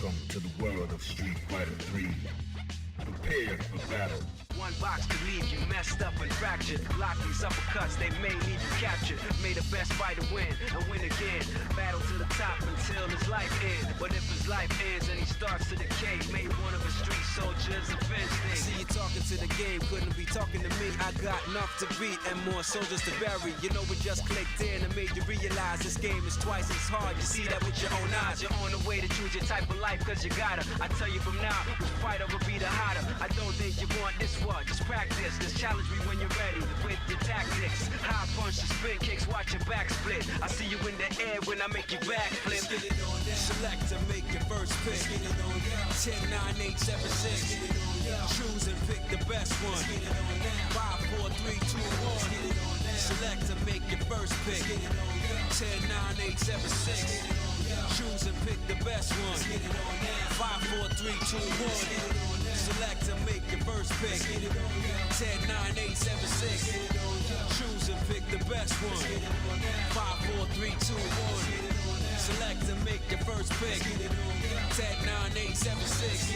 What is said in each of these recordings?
Welcome to the world of Street Fighter 3. Prepare for battle. One box could leave you messed up and fractured. Block these uppercuts, they may leave you captured. May the best fighter win and win again. Battle to the top until his life ends. But if his life ends and he starts to decay, may one of his street soldiers avenge things. See you talking to the game, couldn't be talking to me. I got enough to beat and more soldiers to bury. You know it just clicked in and made you realize this game is twice as hard. You see that with your own eyes. You're on the way to choose your type of life cause you gotta. I tell you from now, which fighter will be the hotter. I don't think you want this one. Just practice, just challenge me when you're ready with your tactics. High punch, the spin kicks, watch your back split. I see you in the air when I make you backflip. Select to make your first pick. 10, 9, 8, 7, 6. Choose and pick the best one. 5, 4, 3, 2, 1. Select to make your first pick. 10, 9, 8, 7, 6. Choose and pick the best one. 5, 4, 3, 2, 1. Select to make your first pick. 10, 9, 8, 7, 6. Choose and pick the best one. 5, 4, 3, 2, 1. Select to make your first pick. 10, 9, 8, 7, 6.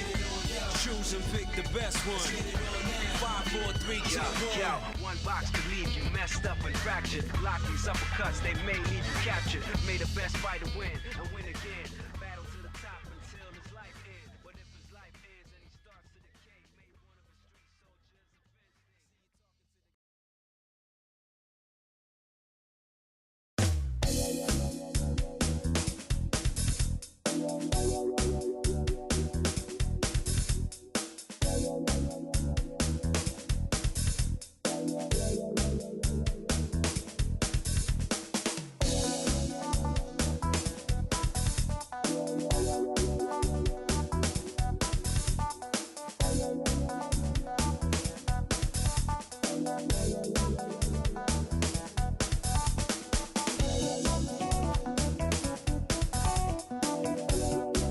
Choose and pick the best one. 5, 4, 3, 2, 1. One box could leave you messed up and fractured. Block these uppercuts, they may leave you captured. May the best fighter win and win again. Battle to the top until his life ends. But if his life ends and he starts to decay, may one of his street soldiers avenge things. See you talking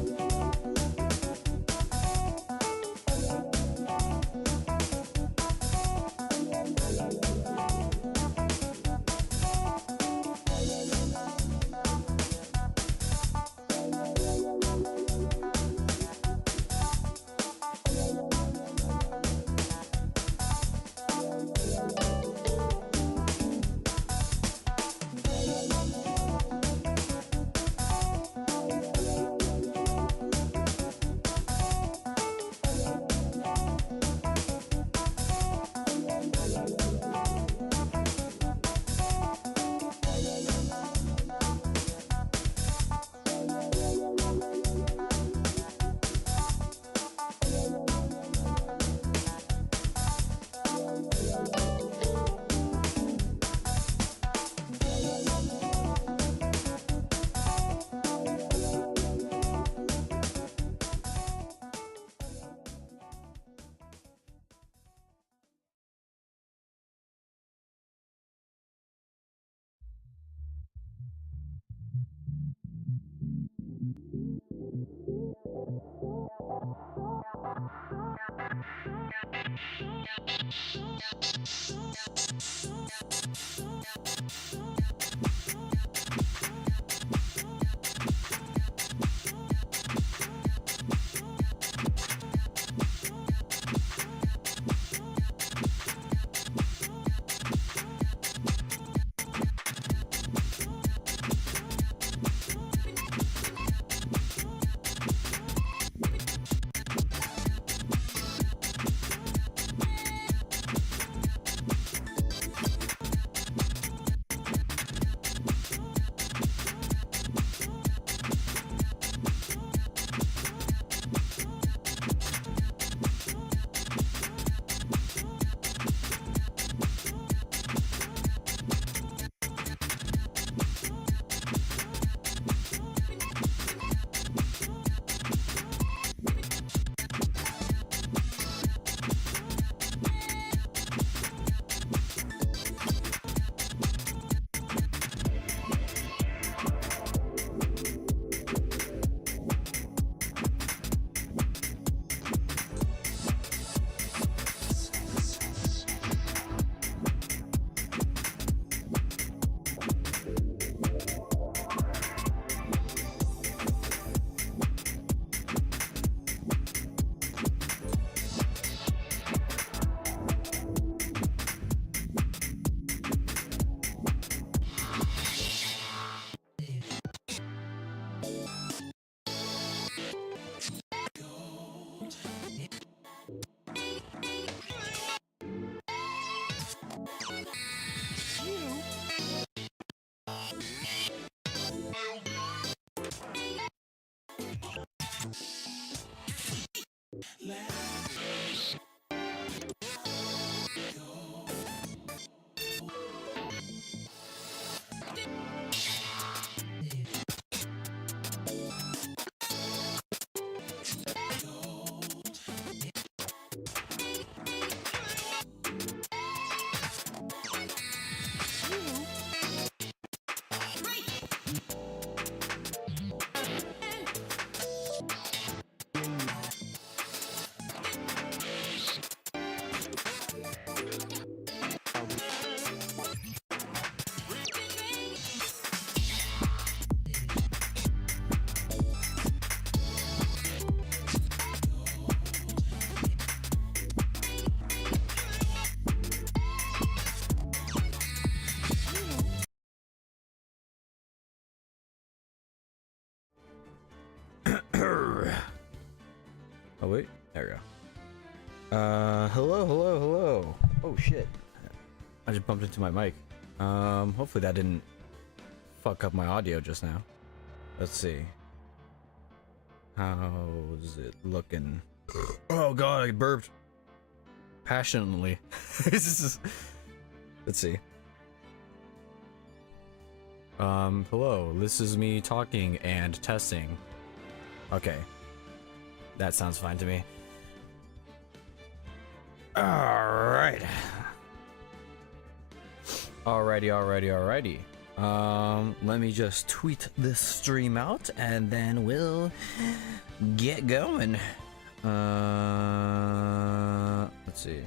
to the Oh wait, there we go. Hello. Oh shit. I just bumped into my mic. Hopefully that didn't fuck up my audio just now. Let's see. How's it looking? Oh god, I burped. Passionately. Let's see. Hello, this is me talking and testing. Okay. That sounds fine to me. Alright. Alrighty. Let me just tweet this stream out and then we'll get going. Let's see.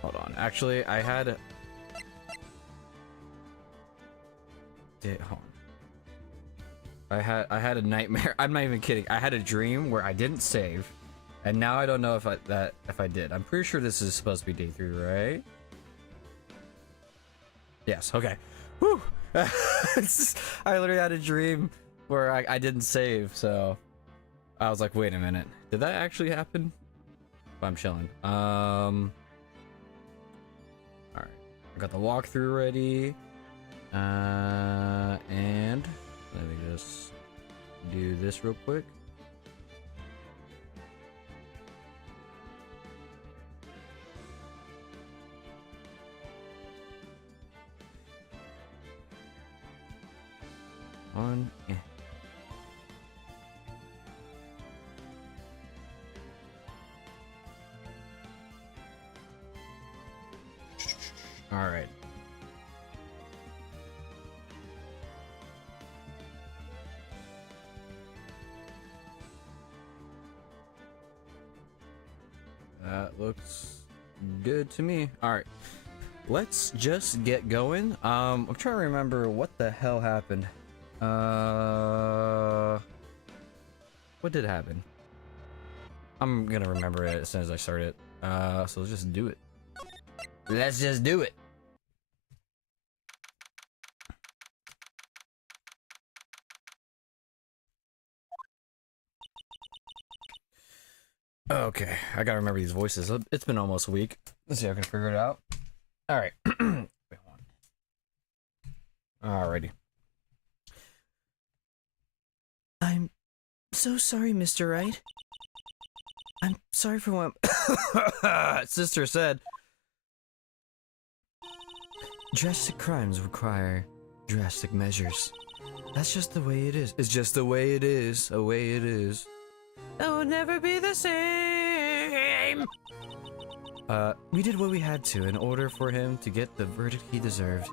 Hold on. Actually, I had hold on. I had a nightmare. I'm not even kidding. I had a dream where I didn't save, and now I don't know if I did. I'm pretty sure this is supposed to be day 3, right? Yes. Okay. Whew. I literally had a dream where I didn't save, so I was like, wait a minute, did that actually happen? I'm chilling. Alright, I got the walkthrough ready. And let me just do this real quick. On. Yeah. All right. That looks good to me. All right. Let's just get going. I'm trying to remember what the hell happened. What did happen? I'm gonna remember it as soon as I start it. So let's just do it. Let's just do it. Okay, I gotta remember these voices. It's been almost a week. Let's see if I can figure it out. All right. Wait, hold on. Alrighty. I'm so sorry, Mr. Wright. I'm sorry for what Sister said. Drastic crimes require drastic measures. That's just the way it is. It's just the way it is. The way it is. It will never be the same. We did what we had to in order for him to get the verdict he deserved.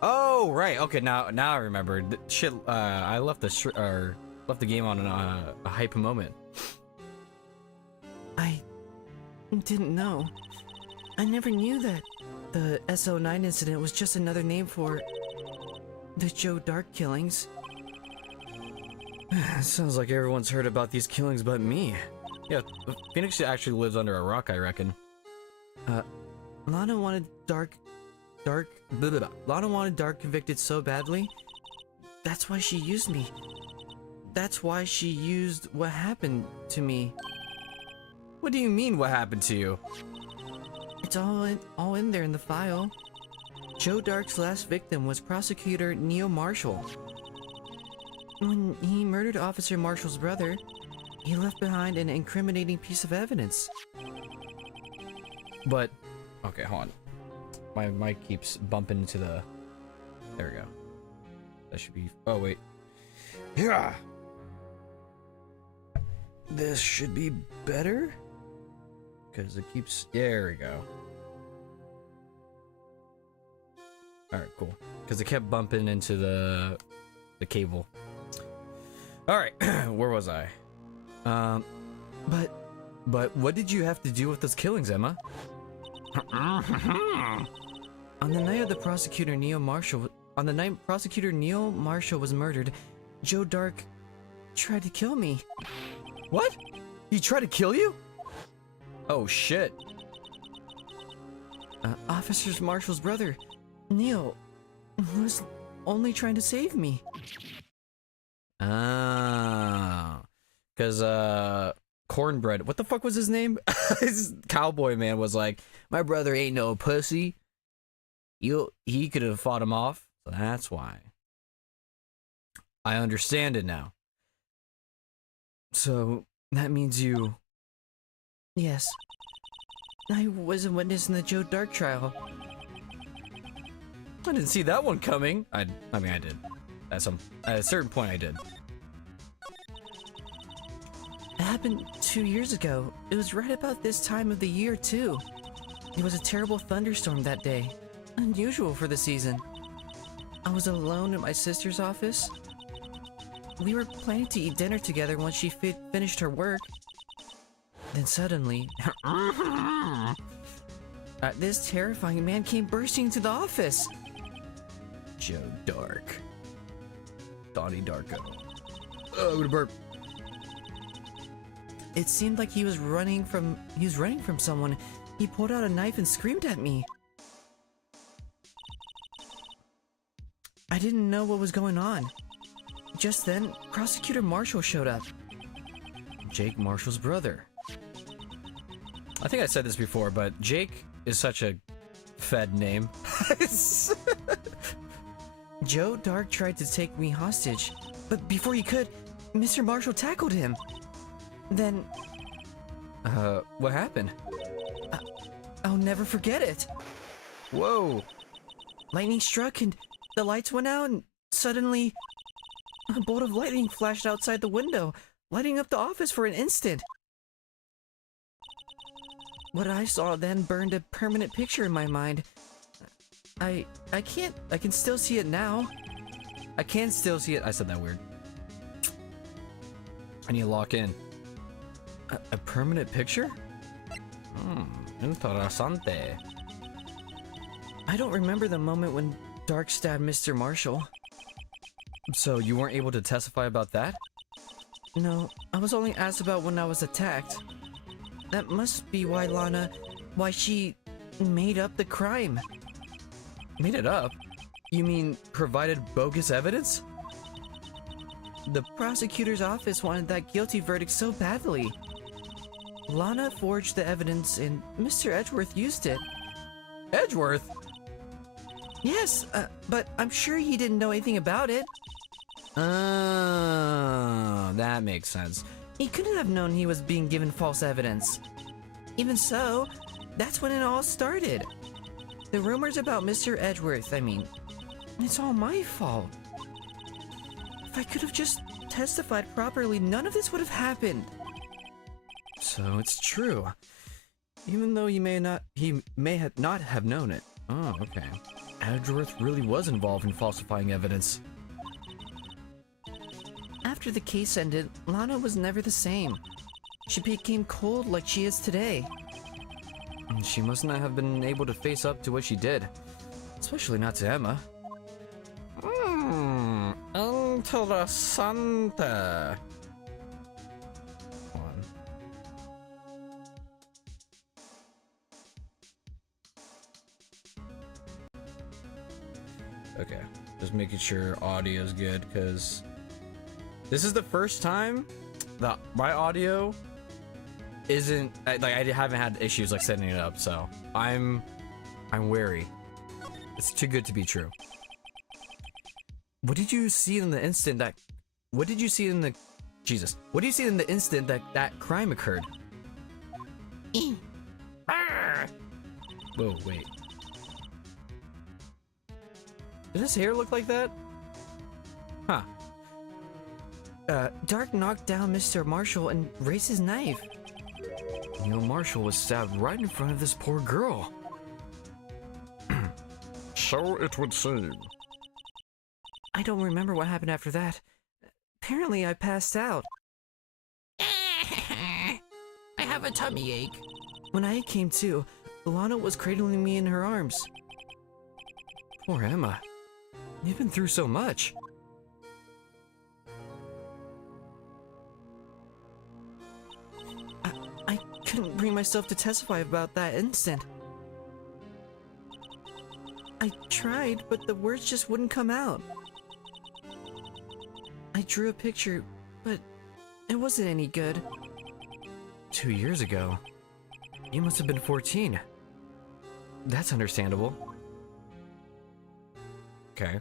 Oh, right. Okay, now I remember. Shit, I left the game on a hype moment. I didn't know. I never knew that the SO9 incident was just another name for the Joe Dark killings. Sounds like everyone's heard about these killings but me. Yeah, Phoenix actually lives under a rock, I reckon. Lana wanted Dark convicted so badly. That's why she used me. That's why she used what happened to me. What do you mean, what happened to you? It's all in there in the file. Joe Dark's last victim was prosecutor Neil Marshall. When he murdered Officer Marshall's brother, he left behind an incriminating piece of evidence. But, okay, hold on. My mic keeps bumping into the... There we go. That should be... Oh, wait. Yeah! This should be better? Because it keeps... There we go. Alright, cool. Because it kept bumping into the cable. Alright, where was I? But what did you have to do with those killings, Emma? On the night Prosecutor Neil Marshall was murdered, Joe Dark tried to kill me. What? He tried to kill you? Oh shit. Officer Marshall's brother, Neil, was only trying to save me. Ah. Because, Cornbread, what the fuck was his name? His cowboy man was like, my brother ain't no pussy. He could have fought him off, so that's why. I understand it now. So, that means you... Yes. I was a witness in the Joe Dark trial. I didn't see that one coming. I mean, I did. At a certain point, I did. It happened 2 years ago. It was right about this time of the year, too. It was a terrible thunderstorm that day. Unusual for the season. I was alone in my sister's office. We were planning to eat dinner together once she finished her work. Then suddenly... this terrifying man came bursting into the office. Joe Dark. Donnie Darko. Oh, I'm gonna burp. It seemed like he was running from someone. He pulled out a knife and screamed at me. I didn't know what was going on. Just then, Prosecutor Marshall showed up. Jake Marshall's brother. I think I said this before, but Jake is such a Fed name. Joe Dark tried to take me hostage, but before he could, Mr. Marshall tackled him. Then... what happened? I'll never forget it. Whoa. Lightning struck and the lights went out and suddenly... a bolt of lightning flashed outside the window, lighting up the office for an instant. What I saw then burned a permanent picture in my mind. I can still see it now. I can still see it. I said that weird. I need to lock in. A permanent picture? Interessante. I don't remember the moment when Dark stabbed Mr. Marshall. So you weren't able to testify about that? No, I was only asked about when I was attacked. That must be why she made up the crime. Made it up? You mean provided bogus evidence? The prosecutor's office wanted that guilty verdict so badly. Lana forged the evidence and Mr. Edgeworth used it. Edgeworth? Yes, but I'm sure he didn't know anything about it. Oh, that makes sense. He couldn't have known he was being given false evidence. Even so, that's when it all started. The rumors about Mr. Edgeworth, it's all my fault. If I could have just testified properly, none of this would have happened. So it's true. Even though he may not have known it. Oh, okay. Edgeworth really was involved in falsifying evidence. After the case ended, Lana was never the same. She became cold like she is today. She must not have been able to face up to what she did. Especially not to Emma. Interessante. Hold on. Okay, just making sure audio's good, because this is the first time that my audio isn't like I haven't had issues like setting it up, so I'm wary. It's too good to be true. What did you see in the instant that? What did you see in the? Jesus. What do you see in the instant that that crime occurred? Whoa, wait. Did his hair look like that? Huh. Dark knocked down Mr. Marshall and raised his knife. You know, Marshall was stabbed right in front of this poor girl. So it would seem. I don't remember what happened after that. Apparently, I passed out. I have a tummy ache. When I came to, Lana was cradling me in her arms. Poor Emma. You've been through so much. I couldn't bring myself to testify about that instant. I tried, but the words just wouldn't come out. I drew a picture, but it wasn't any good. 2 years ago. You must have been 14. That's understandable. Okay.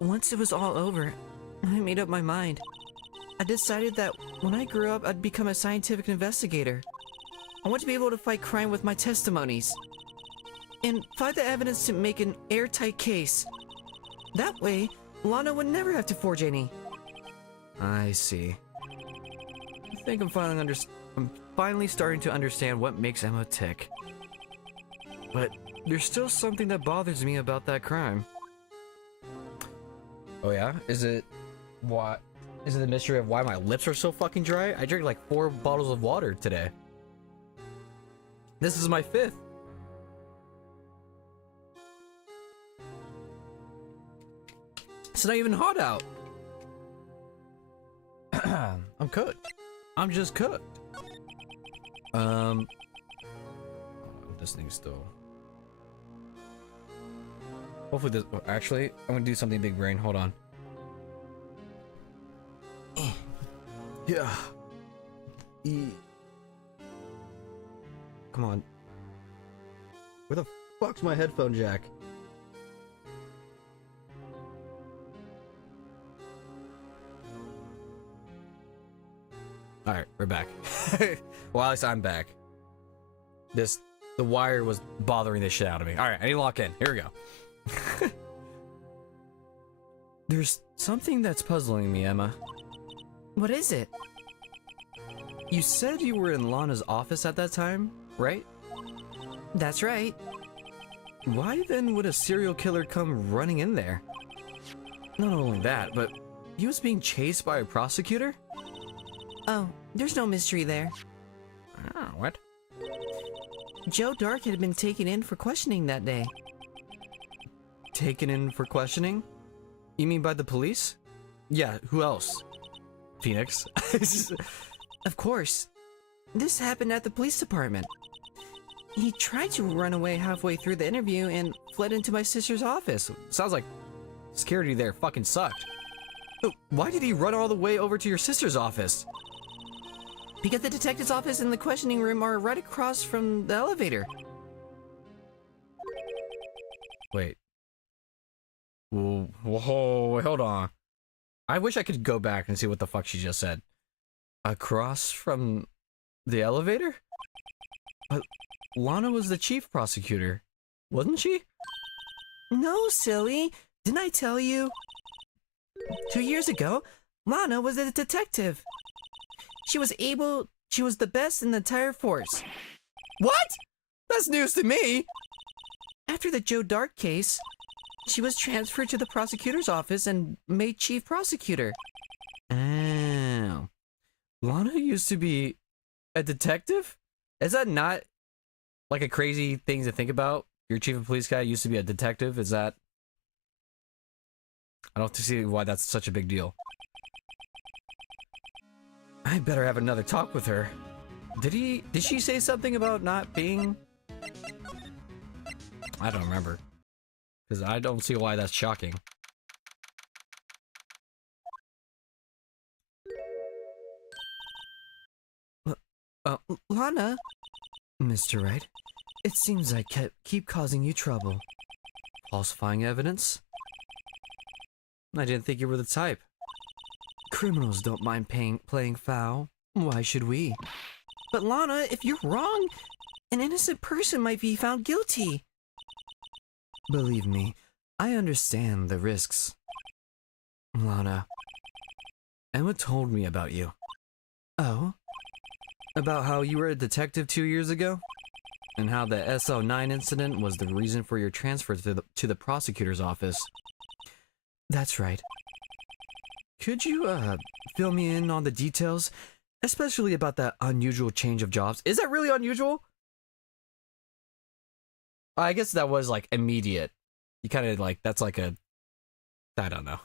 Once it was all over, I made up my mind. I decided that when I grew up, I'd become a scientific investigator. I want to be able to fight crime with my testimonies. And find the evidence to make an airtight case. That way, Lana would never have to forge any. I see. I think I'm finally starting to understand what makes Emma tick. But there's still something that bothers me about that crime. Oh yeah? Is it what? Is it the mystery of why my lips are so fucking dry? I drank like 4 bottles of water today. This is my 5th. It's not even hot out. I'm cooked. I'm just cooked. This thing's still. Hopefully this. Actually, I'm gonna do something big brain. Hold on. Yeah. Come on. Where the fuck's my headphone jack? Alright, we're back. Well, at least I'm back. The wire was bothering the shit out of me. Alright, I need to lock in. Here we go. There's something that's puzzling me, Emma. What is it? You said you were in Lana's office at that time, right? That's right. Why then would a serial killer come running in there? Not only that, but he was being chased by a prosecutor? Oh, there's no mystery there. Oh, what? Joe Dark had been taken in for questioning that day. Taken in for questioning? You mean by the police? Yeah, who else? Phoenix. Of course. This happened at the police department. He tried to run away halfway through the interview and fled into my sister's office. Sounds like security there fucking sucked. But why did he run all the way over to your sister's office? Because the detective's office and the questioning room are right across from the elevator. Wait. Whoa, wait, hold on. I wish I could go back and see what the fuck she just said. Across from the elevator? But Lana was the chief prosecutor, wasn't she? No, silly. Didn't I tell you? 2 years ago, Lana was a detective. She was the best in the entire force. What? That's news to me. After the Joe Dark case, she was transferred to the prosecutor's office and made chief prosecutor. Oh. Lana used to be a detective? Is that not like a crazy thing to think about? Your chief of police guy used to be a detective? Is that... I don't see why that's such a big deal. I better have another talk with her. Did she say something about not being... I don't remember. Because I don't see why that's shocking. Lana? Mr. Wright, it seems I keep causing you trouble. Falsifying evidence? I didn't think you were the type. Criminals don't mind playing foul. Why should we? But Lana, if you're wrong, an innocent person might be found guilty. Believe me, I understand the risks. Lana, Emma told me about you. Oh? About how you were a detective 2 years ago? And how the SO9 incident was the reason for your transfer to the prosecutor's office. That's right. Could you, fill me in on the details? Especially about that unusual change of jobs. Is that really unusual? I guess that was, like, immediate. You kind of, like, that's like a... I don't know.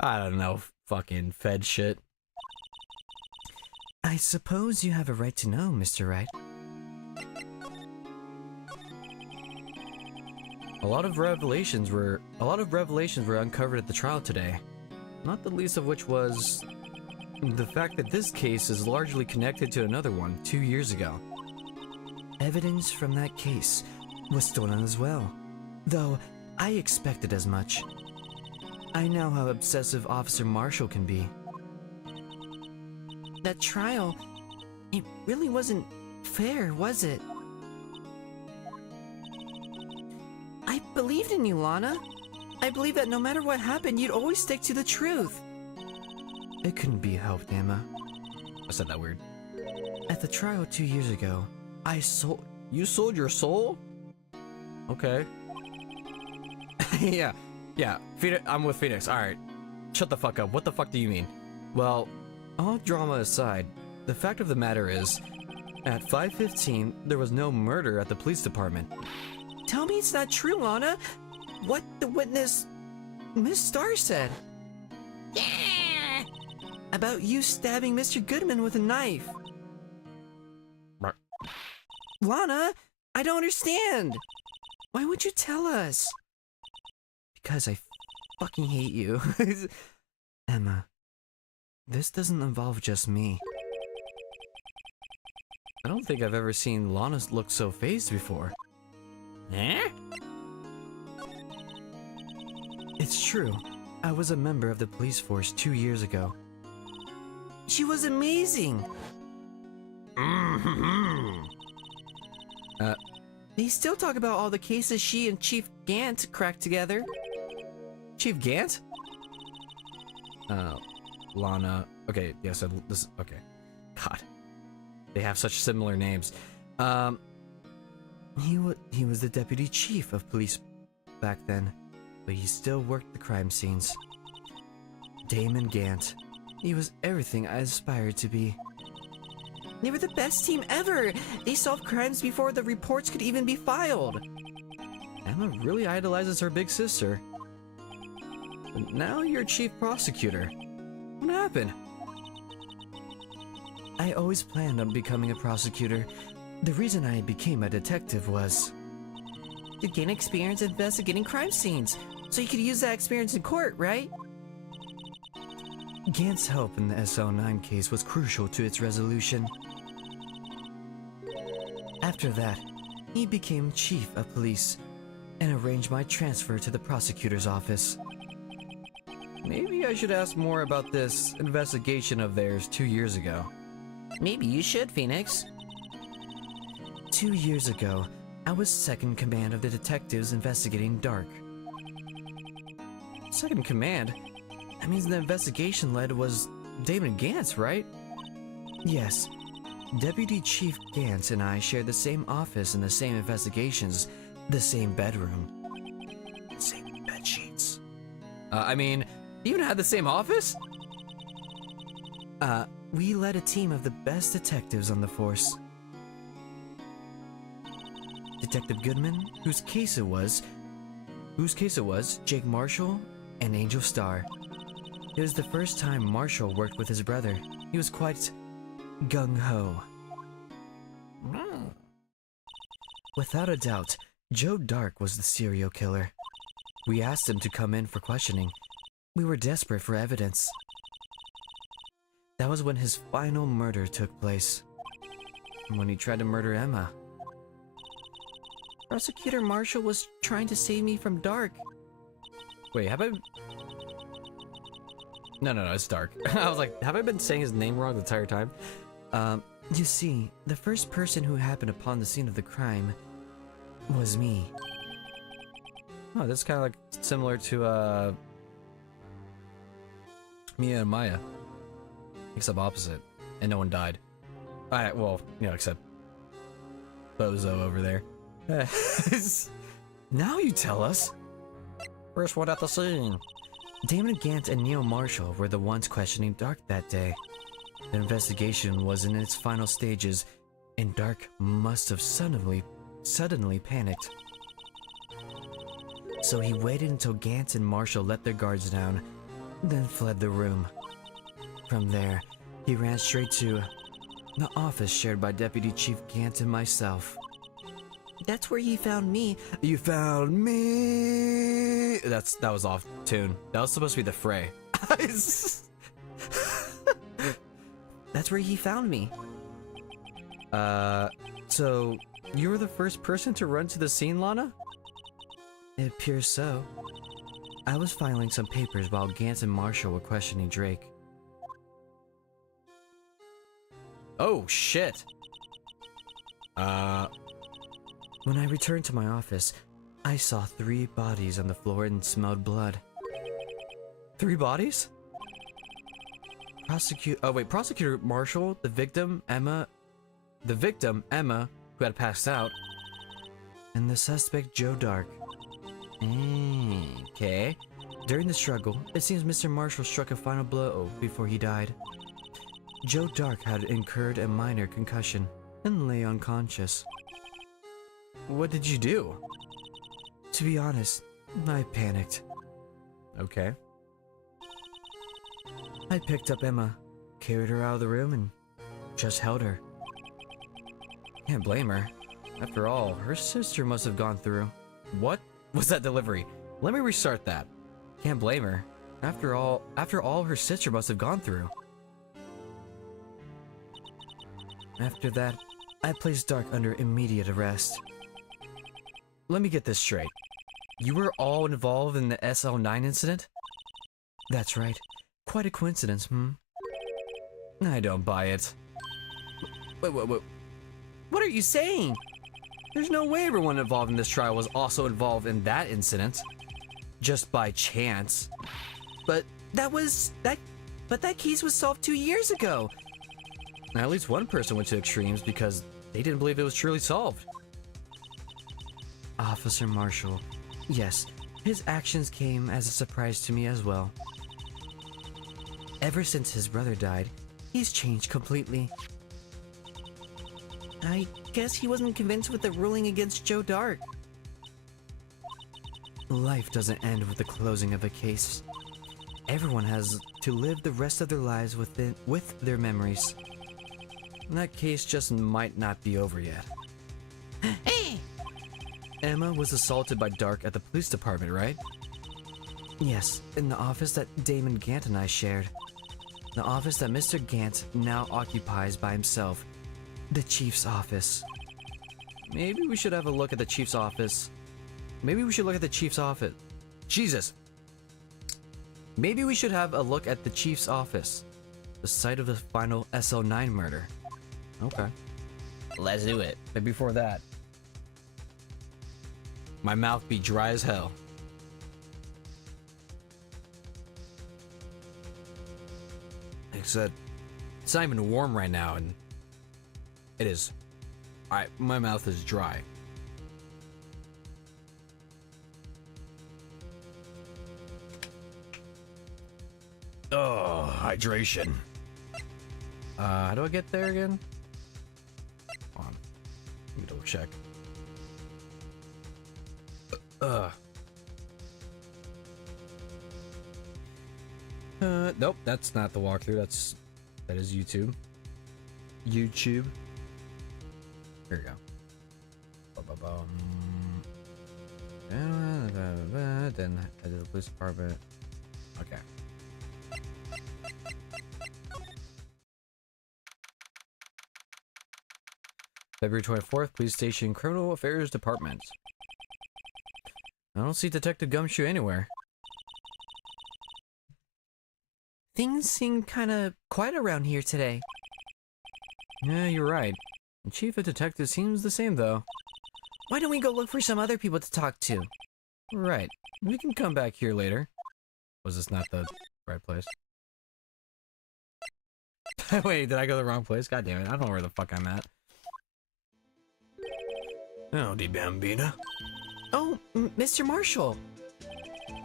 I don't know. Fucking Fed shit. I suppose you have a right to know, Mr. Wright. A lot of revelations were uncovered at the trial today. Not the least of which was the fact that this case is largely connected to another one 2 years ago. Evidence from that case was stolen as well, though I expected as much. I know how obsessive Officer Marshall can be. That trial, it really wasn't fair, was it? I believed in you, Lana. I believed that no matter what happened, you'd always stick to the truth. It couldn't be helped, Emma. I said that weird. At the trial 2 years ago, You sold your soul? Okay. Yeah. Phoenix, I'm with Phoenix. Alright. Shut the fuck up. What the fuck do you mean? Well, all drama aside, the fact of the matter is, at 5:15, there was no murder at the police department. Tell me it's not true, Lana. What the witness, Miss Starr, said. Yeah! About you stabbing Mr. Goodman with a knife. Lana, I don't understand. Why would you tell us? Because I fucking hate you. Emma, this doesn't involve just me. I don't think I've ever seen Lana look so phased before. Eh? It's true. I was a member of the police force 2 years ago. She was amazing! They still talk about all the cases she and Chief Gant cracked together. Chief Gant? Lana... Okay, yeah, so this... Okay. God. They have such similar names. He was the deputy chief of police back then, but he still worked the crime scenes. Damon Gant. He was everything I aspired to be. They were the best team ever! They solved crimes before the reports could even be filed! Emma really idolizes her big sister. But now you're chief prosecutor. What happened? I always planned on becoming a prosecutor. The reason I became a detective was to gain experience investigating crime scenes, so you could use that experience in court, right? Gant's help in the SO9 case was crucial to its resolution. After that, he became chief of police and arranged my transfer to the prosecutor's office. Maybe I should ask more about this investigation of theirs 2 years ago. Maybe you should, Phoenix. 2 years ago, I was second command of the detectives investigating Dark. Second command? That means the investigation lead was Damon Gantz, right? Yes. Deputy Chief Gantz and I shared the same office and the same investigations, the same bedroom. Same bed sheets. I mean, you even had the same office? We led a team of the best detectives on the force. Detective Goodman, whose case it was, Jake Marshall, and Angel Starr. It was the first time Marshall worked with his brother. He was quite gung-ho. Without a doubt, Joe Dark was the serial killer. We asked him to come in for questioning. We were desperate for evidence. That was when his final murder took place. When he tried to murder Emma. Prosecutor Marshall was trying to save me from Dark. Wait, have I... No, it's Dark. I was like, have I been saying his name wrong the entire time? You see, the first person who happened upon the scene of the crime was me. Oh, that's kind of like similar to, Mia and Maya. Except opposite. And no one died. Alright, well, you know, except Bozo over there. Now you tell us. First one at the scene. Damon Gant and Neil Marshall were the ones questioning Dark that day. The investigation was in its final stages, and Dark must have suddenly panicked. So he waited until Gant and Marshall let their guards down, then fled the room. From there, he ran straight to the office shared by Deputy Chief Gant and myself. That's where he found me. You found me. That was off tune. That was supposed to be the fray. That's where he found me. So you were the first person to run to the scene, Lana? It appears so. I was filing some papers while Gant and Marshall were questioning Drake. Oh, shit. When I returned to my office, I saw 3 bodies on the floor and smelled blood. 3 bodies? Prosecutor Marshall, the victim, Emma, who had passed out, and the suspect, Joe Dark. Okay. During the struggle, it seems Mr. Marshall struck a final blow before he died. Joe Dark had incurred a minor concussion and lay unconscious. What did you do? To be honest, I panicked. Okay. I picked up Emma, carried her out of the room, and just held her. Can't blame her. After all, her sister must have gone through. What was that delivery? Let me restart that. Can't blame her. After all her sister must have gone through. After that, I placed Dark under immediate arrest. Let me get this straight. You were all involved in the SL9 incident? That's right. Quite a coincidence, I don't buy it. Wait. What are you saying? There's no way everyone involved in this trial was also involved in that incident. Just by chance. But that case was solved 2 years ago. At least one person went to extremes because they didn't believe it was truly solved. Officer Marshall. Yes, his actions came as a surprise to me as well. Ever since his brother died, he's changed completely. I guess he wasn't convinced with the ruling against Joe Dark. Life doesn't end with the closing of a case. Everyone has to live the rest of their lives with their memories. That case just might not be over yet. Hey! Emma was assaulted by Dark at the police department, right? Yes, in the office that Damon Gant and I shared. The office that Mr. Gant now occupies by himself. The Chief's office. Maybe we should have a look at the Chief's office. Jesus! Maybe we should have a look at the Chief's office. The site of the final SL9 murder. Okay. Let's do it. But before that, my mouth be dry as hell. Like I said, it's not even warm right now, and it is. Alright, my mouth is dry. Oh, hydration. How do I get there again? Hold on. Let me double check. Nope, that's not the walkthrough. That is YouTube. YouTube. Here we go. Then I did the police department. Okay. February 24th, Police Station Criminal Affairs Department. I don't see Detective Gumshoe anywhere. Things seem kinda quiet around here today. Yeah, you're right. The Chief of Detectives seems the same, though. Why don't we go look for some other people to talk to? Right. We can come back here later. Was this not the right place? Wait, did I go the wrong place? God damn it, I don't know where the fuck I'm at. Howdy, Bambina. Oh, Mr. Marshall.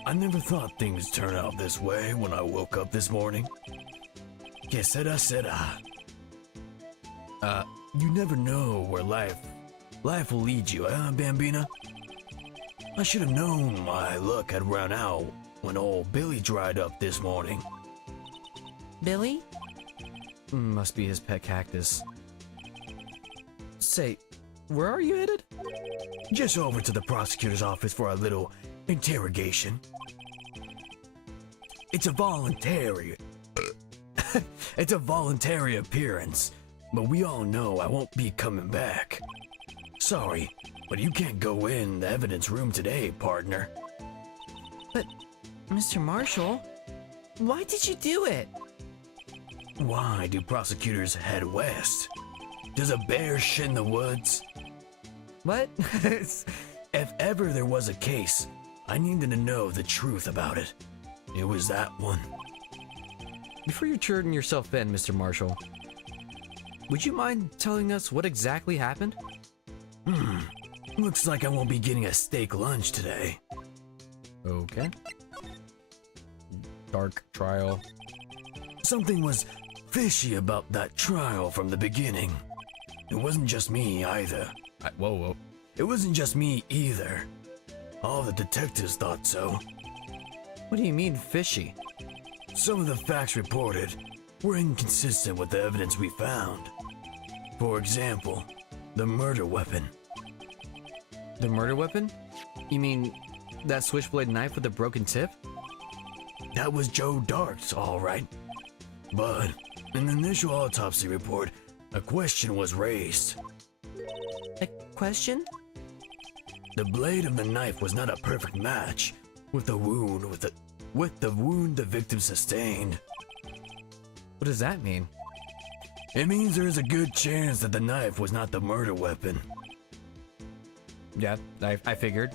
I never thought things would turn out this way when I woke up this morning. Que sera. You never know where life will lead you, Bambina? I should have known my luck had run out when old Billy dried up this morning. Billy? Must be his pet cactus. Say, where are you headed? Just over to the prosecutor's office for a little interrogation. It's a voluntary appearance, but we all know I won't be coming back. Sorry, but you can't go in the evidence room today, partner. But, Mr. Marshall, why did you do it? Why do prosecutors head west? Does a bear shit in the woods? What? If ever there was a case, I needed to know the truth about it. It was that one. Before you turn yourself in, Mr. Marshall, would you mind telling us what exactly happened? Looks like I won't be getting a steak lunch today. Okay. Dark trial. Something was fishy about that trial from the beginning. It wasn't just me either. Whoa. It wasn't just me either. All the detectives thought so. What do you mean, fishy? Some of the facts reported were inconsistent with the evidence we found. For example, the murder weapon. The murder weapon? You mean that switchblade knife with a broken tip? That was Joe Dark's, all right. But in the initial autopsy report, a question was raised. A question? The blade of the knife was not a perfect match with the wound the victim sustained. What does that mean? It means there is a good chance that the knife was not the murder weapon. Yeah, I figured.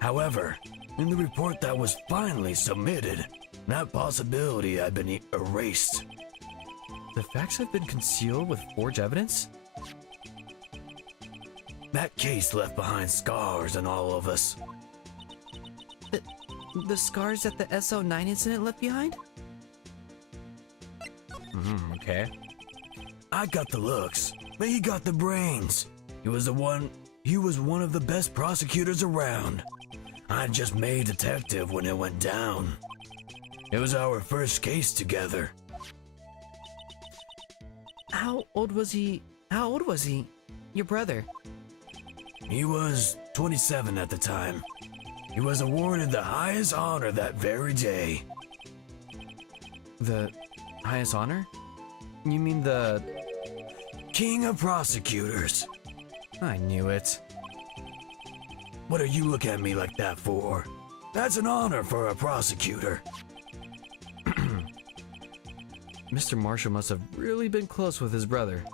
However, in the report that was finally submitted, that possibility had been erased. The facts have been concealed with forged evidence? That case left behind scars on all of us. The scars that the SO9 incident left behind? Okay. I got the looks, but he got the brains. He was one of the best prosecutors around. I just made detective when it went down. It was our first case together. How old was he? Your brother? He was 27 at the time. He was awarded the highest honor that very day. The highest honor? You mean the... King of Prosecutors. I knew it. What are you looking at me like that for? That's an honor for a prosecutor. Mr. Marshall must have really been close with his brother.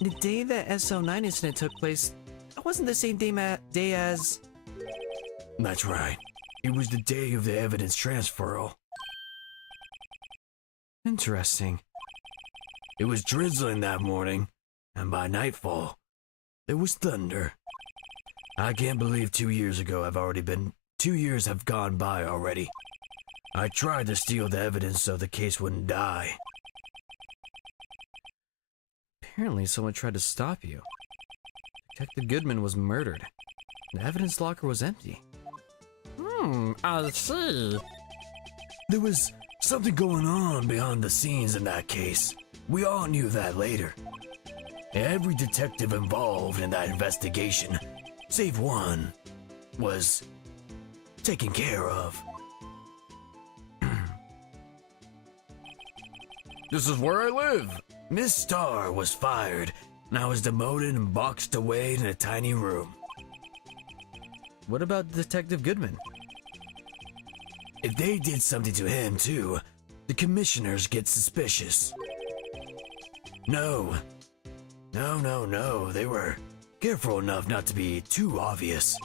The day that SO9 incident took place, that wasn't the same day as... That's right. It was the day of the evidence transferal. Interesting. It was drizzling that morning, and by nightfall, there was thunder. I can't believe 2 years have gone by already. I tried to steal the evidence so the case wouldn't die. Apparently someone tried to stop you. Detective Goodman was murdered. The evidence locker was empty. I see. There was something going on behind the scenes in that case. We all knew that later. Every detective involved in that investigation, save one, was taken care of. This is where I live. Miss Starr was fired, and I was demoted and boxed away in a tiny room. What about Detective Goodman? If they did something to him too, the commissioners get suspicious. No. No, they were careful enough not to be too obvious.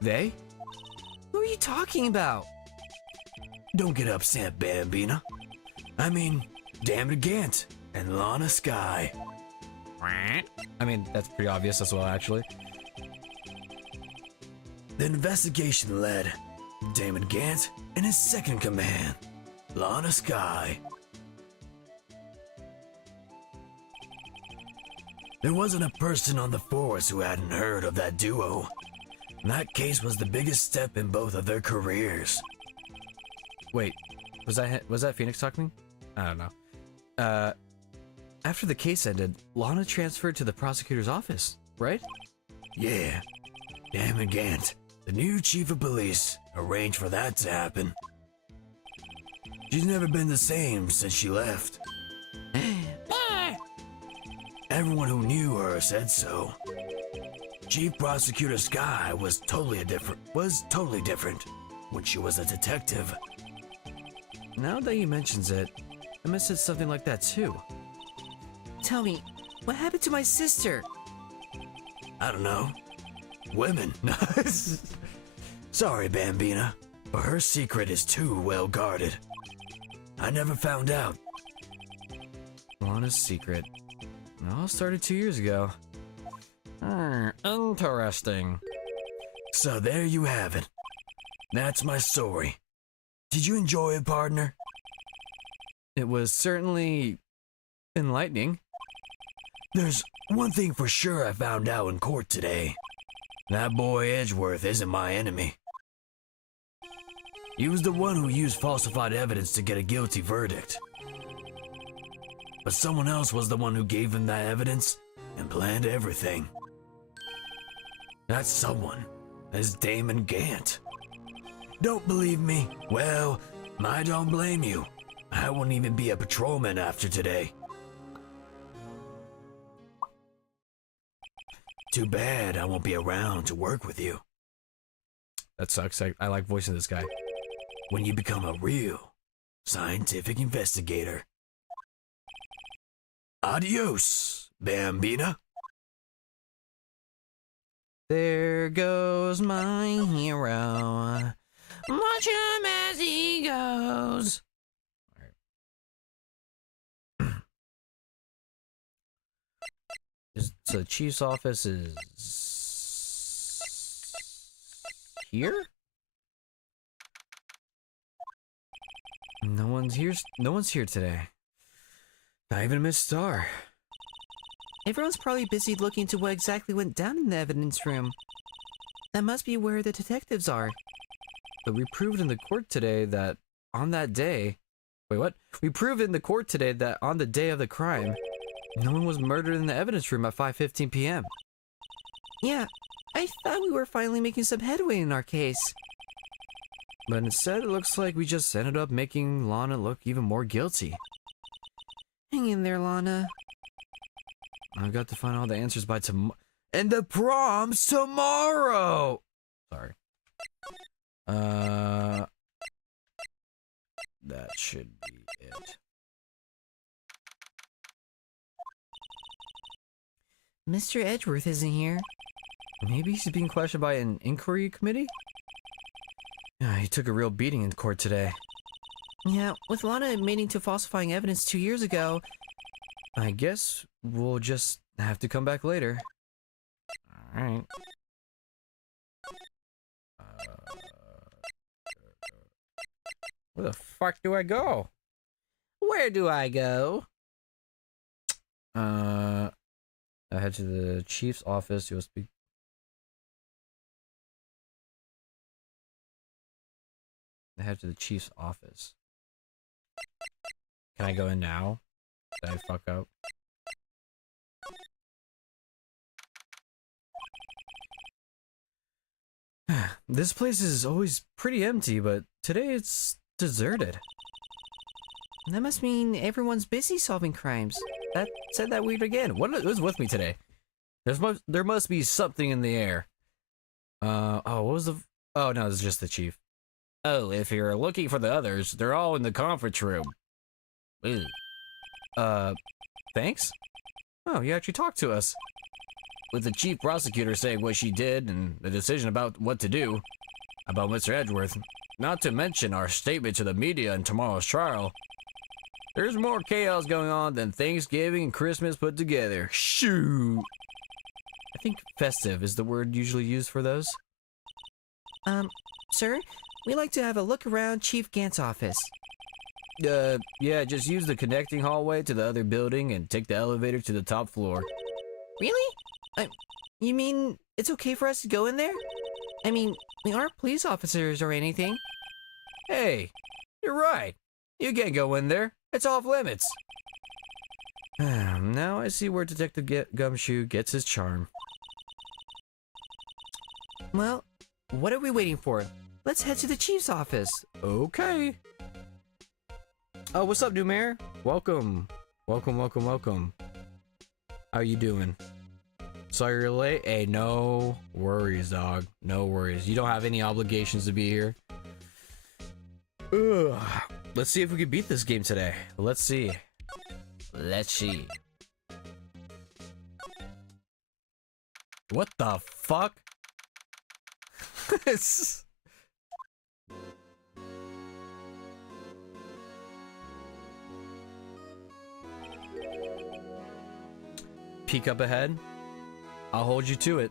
They? Who are you talking about? Don't get upset, Bambina. I mean, Damon Gant and Lana Sky. I mean, that's pretty obvious as well, actually. The investigation led Damon Gant and his second command, Lana Sky. There wasn't a person on the force who hadn't heard of that duo. That case was the biggest step in both of their careers. Wait, was that Phoenix talking? I don't know. After the case ended, Lana transferred to the prosecutor's office, right? Yeah, Damon Gant, the new chief of police, arranged for that to happen. She's never been the same since she left. Everyone who knew her said so. Chief Prosecutor Sky was totally different when she was a detective. Now that he mentions it, I must have said something like that too. Tell me, what happened to my sister? I don't know. Women. Sorry, Bambina, but her secret is too well guarded. I never found out. Lana's secret. It all started 2 years ago. Interesting. So there you have it. That's my story. Did you enjoy it, partner? It was certainly enlightening. There's one thing for sure I found out in court today. That boy Edgeworth isn't my enemy. He was the one who used falsified evidence to get a guilty verdict. But someone else was the one who gave him that evidence and planned everything. That someone is Damon Gant. Don't believe me? Well, I don't blame you. I won't even be a patrolman after today. Too bad I won't be around to work with you. That sucks. I like voicing this guy. When you become a real scientific investigator. Adios, Bambina. There goes my hero. Watch him as he goes. So the chief's office is here? No one's here today. Not even Miss Star. Everyone's probably busy looking into what exactly went down in the evidence room. That must be where the detectives are. But we proved in the court today that on that day... Wait, what? We proved in the court today that on the day of the crime, no one was murdered in the evidence room at 5:15 p.m. Yeah, I thought we were finally making some headway in our case. But instead, it looks like we just ended up making Lana look even more guilty. Hang in there, Lana. I've got to find all the answers by tomorrow. And the prom's tomorrow! Sorry. That should be it. Mr. Edgeworth isn't here. Maybe he's being questioned by an inquiry committee? Yeah, he took a real beating in court today. Yeah, with Lana admitting to falsifying evidence 2 years ago. I guess we'll just have to come back later. Alright. Where the fuck do I go? Where do I go? I head to the chief's office. You'll speak. I head to the chief's office. Can I go in now? Did I fuck up? This place is always pretty empty, but today it's deserted. That must mean everyone's busy solving crimes. That said that weird again. What was with me today? There must be something in the air. Oh, what was the... Oh, no, it's just the chief. Oh, if you're looking for the others, they're all in the conference room. Ooh. Thanks? Oh, you actually talked to us. With the chief prosecutor saying what she did and the decision about what to do about Mr. Edgeworth, not to mention our statement to the media in tomorrow's trial. There's more chaos going on than Thanksgiving and Christmas put together. Shoot! I think festive is the word usually used for those. Sir, we'd like to have a look around Chief Gant's office. Yeah, just use the connecting hallway to the other building and take the elevator to the top floor. Really? You mean it's okay for us to go in there? I mean, we aren't police officers or anything. Hey, you're right. You can't go in there. It's off limits. Now I see where Detective Gumshoe gets his charm. Well, what are we waiting for? Let's head to the chief's office. Okay. Oh, what's up, new mayor? Welcome. Welcome. How you doing? Sorry you're late? Hey, no worries, dog. No worries. You don't have any obligations to be here. Ugh. Let's see if we can beat this game today. Let's see. What the fuck? Peek up ahead. I'll hold you to it.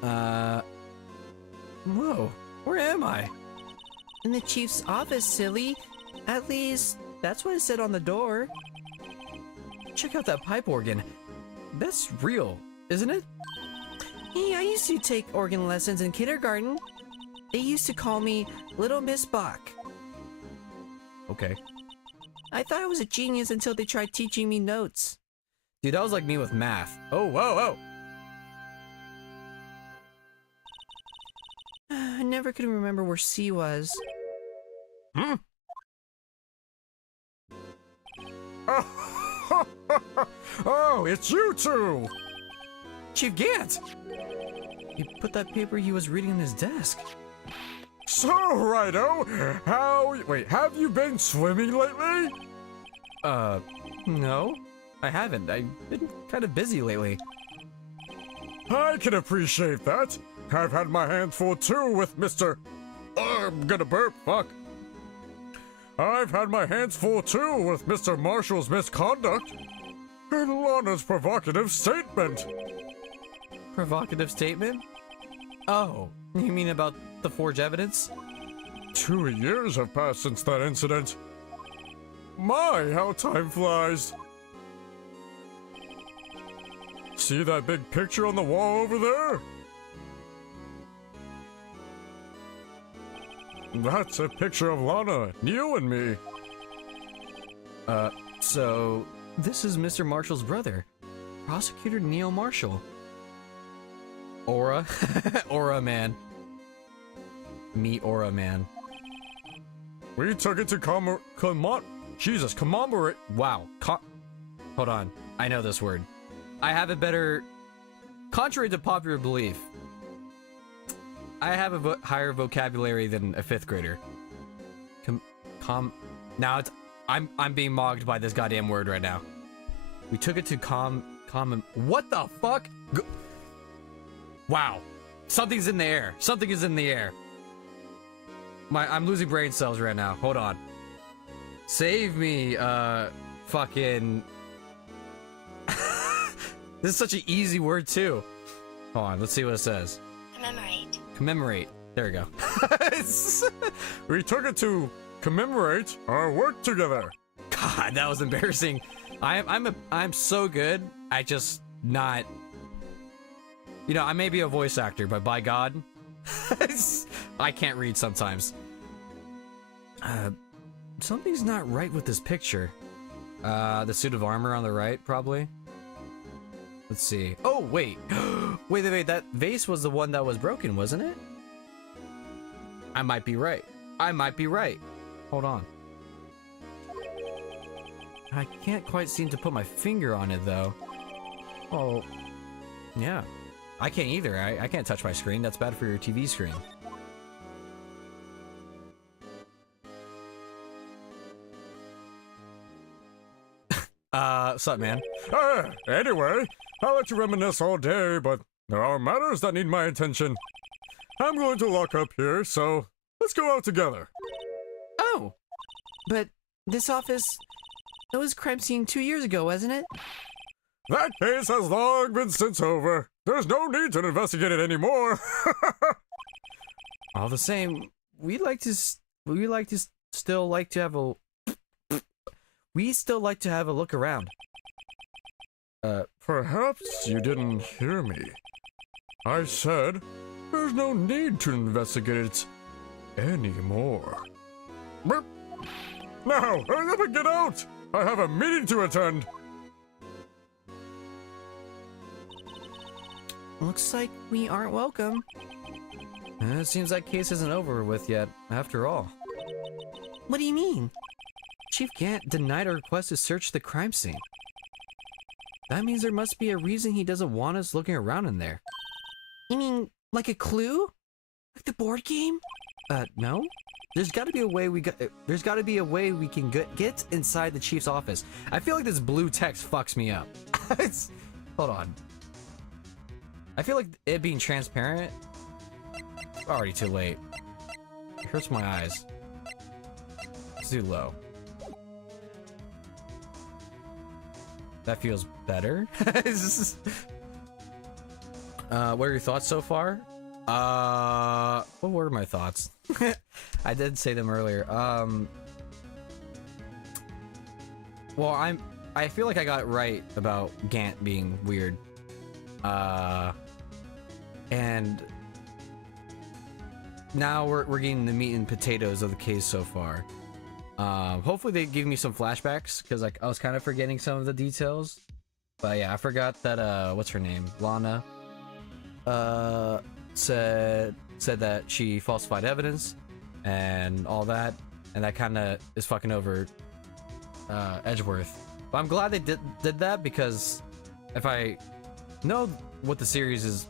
Whoa. Where am I? In the chief's office, silly. At least, that's what it said on the door. Check out that pipe organ. That's real, isn't it? Hey, I used to take organ lessons in kindergarten. They used to call me Little Miss Bach. Okay. I thought I was a genius until they tried teaching me notes. Dude, that was like me with math. Oh, whoa. I never could remember where C was. Oh, it's you two! Chief Gant! He put that paper he was reading on his desk. So, Righto, have you been swimming lately? No. I haven't. I've been kind of busy lately. I can appreciate that. I've had my hands full too with Mr. I'm gonna burp, fuck. I've had my hands full too with Mr. Marshall's misconduct and Lana's provocative statement. Provocative statement? Oh, you mean about the forged evidence? 2 years have passed since that incident. My, how time flies. See that big picture on the wall over there? That's a picture of Lana, you and me. So this is Mr. Marshall's brother, Prosecutor Neil Marshall. Aura? Aura man. Meet Aura man. We took it to commemorate. Wow. Hold on. I know this word. I have a better... Contrary to popular belief, I have a higher vocabulary than a 5th grader. Now it's... I'm being mocked by this goddamn word right now. We took it to what the fuck? Wow. Something's in the air. Something is in the air. I'm losing brain cells right now. Hold on. Save me, fucking... This is such an easy word, too. Hold on, let's see what it says. Commemorate. There we go. We took it to commemorate our work together. God, that was embarrassing. I'm so good. I just not... You know, I may be a voice actor, but by God, I can't read sometimes. Something's not right with this picture. The suit of armor on the right, probably. Let's see. Oh, wait. wait. That vase was the one that was broken, wasn't it? I might be right. Hold on. I can't quite seem to put my finger on it, though. Oh, yeah. I can't either. I can't touch my screen. That's bad for your TV screen. What's up, man? Anyway, I'll let you reminisce all day, but there are matters that need my attention. I'm going to lock up here, so let's go out together. Oh! But this office... It was a crime scene 2 years ago, wasn't it? That case has long been since over. There's no need to investigate it anymore. All the same, we still like to have a look around. Perhaps you didn't hear me. I said there's no need to investigate it anymore. Burp. Now, hurry up and get out! I have a meeting to attend. Looks like we aren't welcome. It seems that case isn't over with yet, after all. What do you mean? Chief Gant denied our request to search the crime scene. That means there must be a reason he doesn't want us looking around in there. You mean, like a clue? Like the board game? No? There's gotta be a way we can get inside the chief's office. I feel like this blue text fucks me up. Hold on. I feel like it being transparent... Already too late. It hurts my eyes. It's too low. That feels better. What are your thoughts so far? What were my thoughts? I did say them earlier. Well, I feel like I got it right about Gant being weird. And now we're getting the meat and potatoes of the case so far. Hopefully they give me some flashbacks, because like I was kind of forgetting some of the details. But yeah, I forgot that what's her name? Lana said that she falsified evidence and all that, and that kind of is fucking over Edgeworth. But I'm glad they did that, because if I know what the series is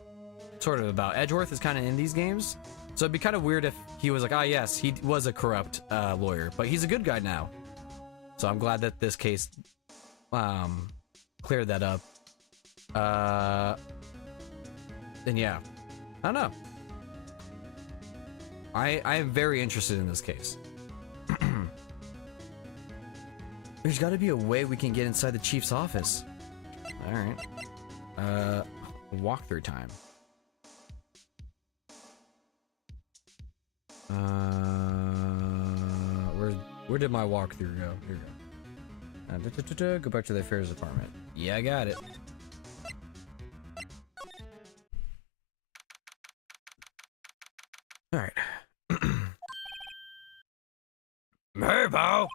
sort of about, Edgeworth is kind of in these games, so it'd be kind of weird if he was like, ah yes, he was a corrupt lawyer, but he's a good guy now. So I'm glad that this case cleared that up. And yeah, I don't know. I am very interested in this case. There's got to be a way we can get inside the chief's office. All right. Walkthrough time. Where did my walkthrough go? Here we go. Go back to the affairs department. Yeah, I got it. All right. Hey, pal.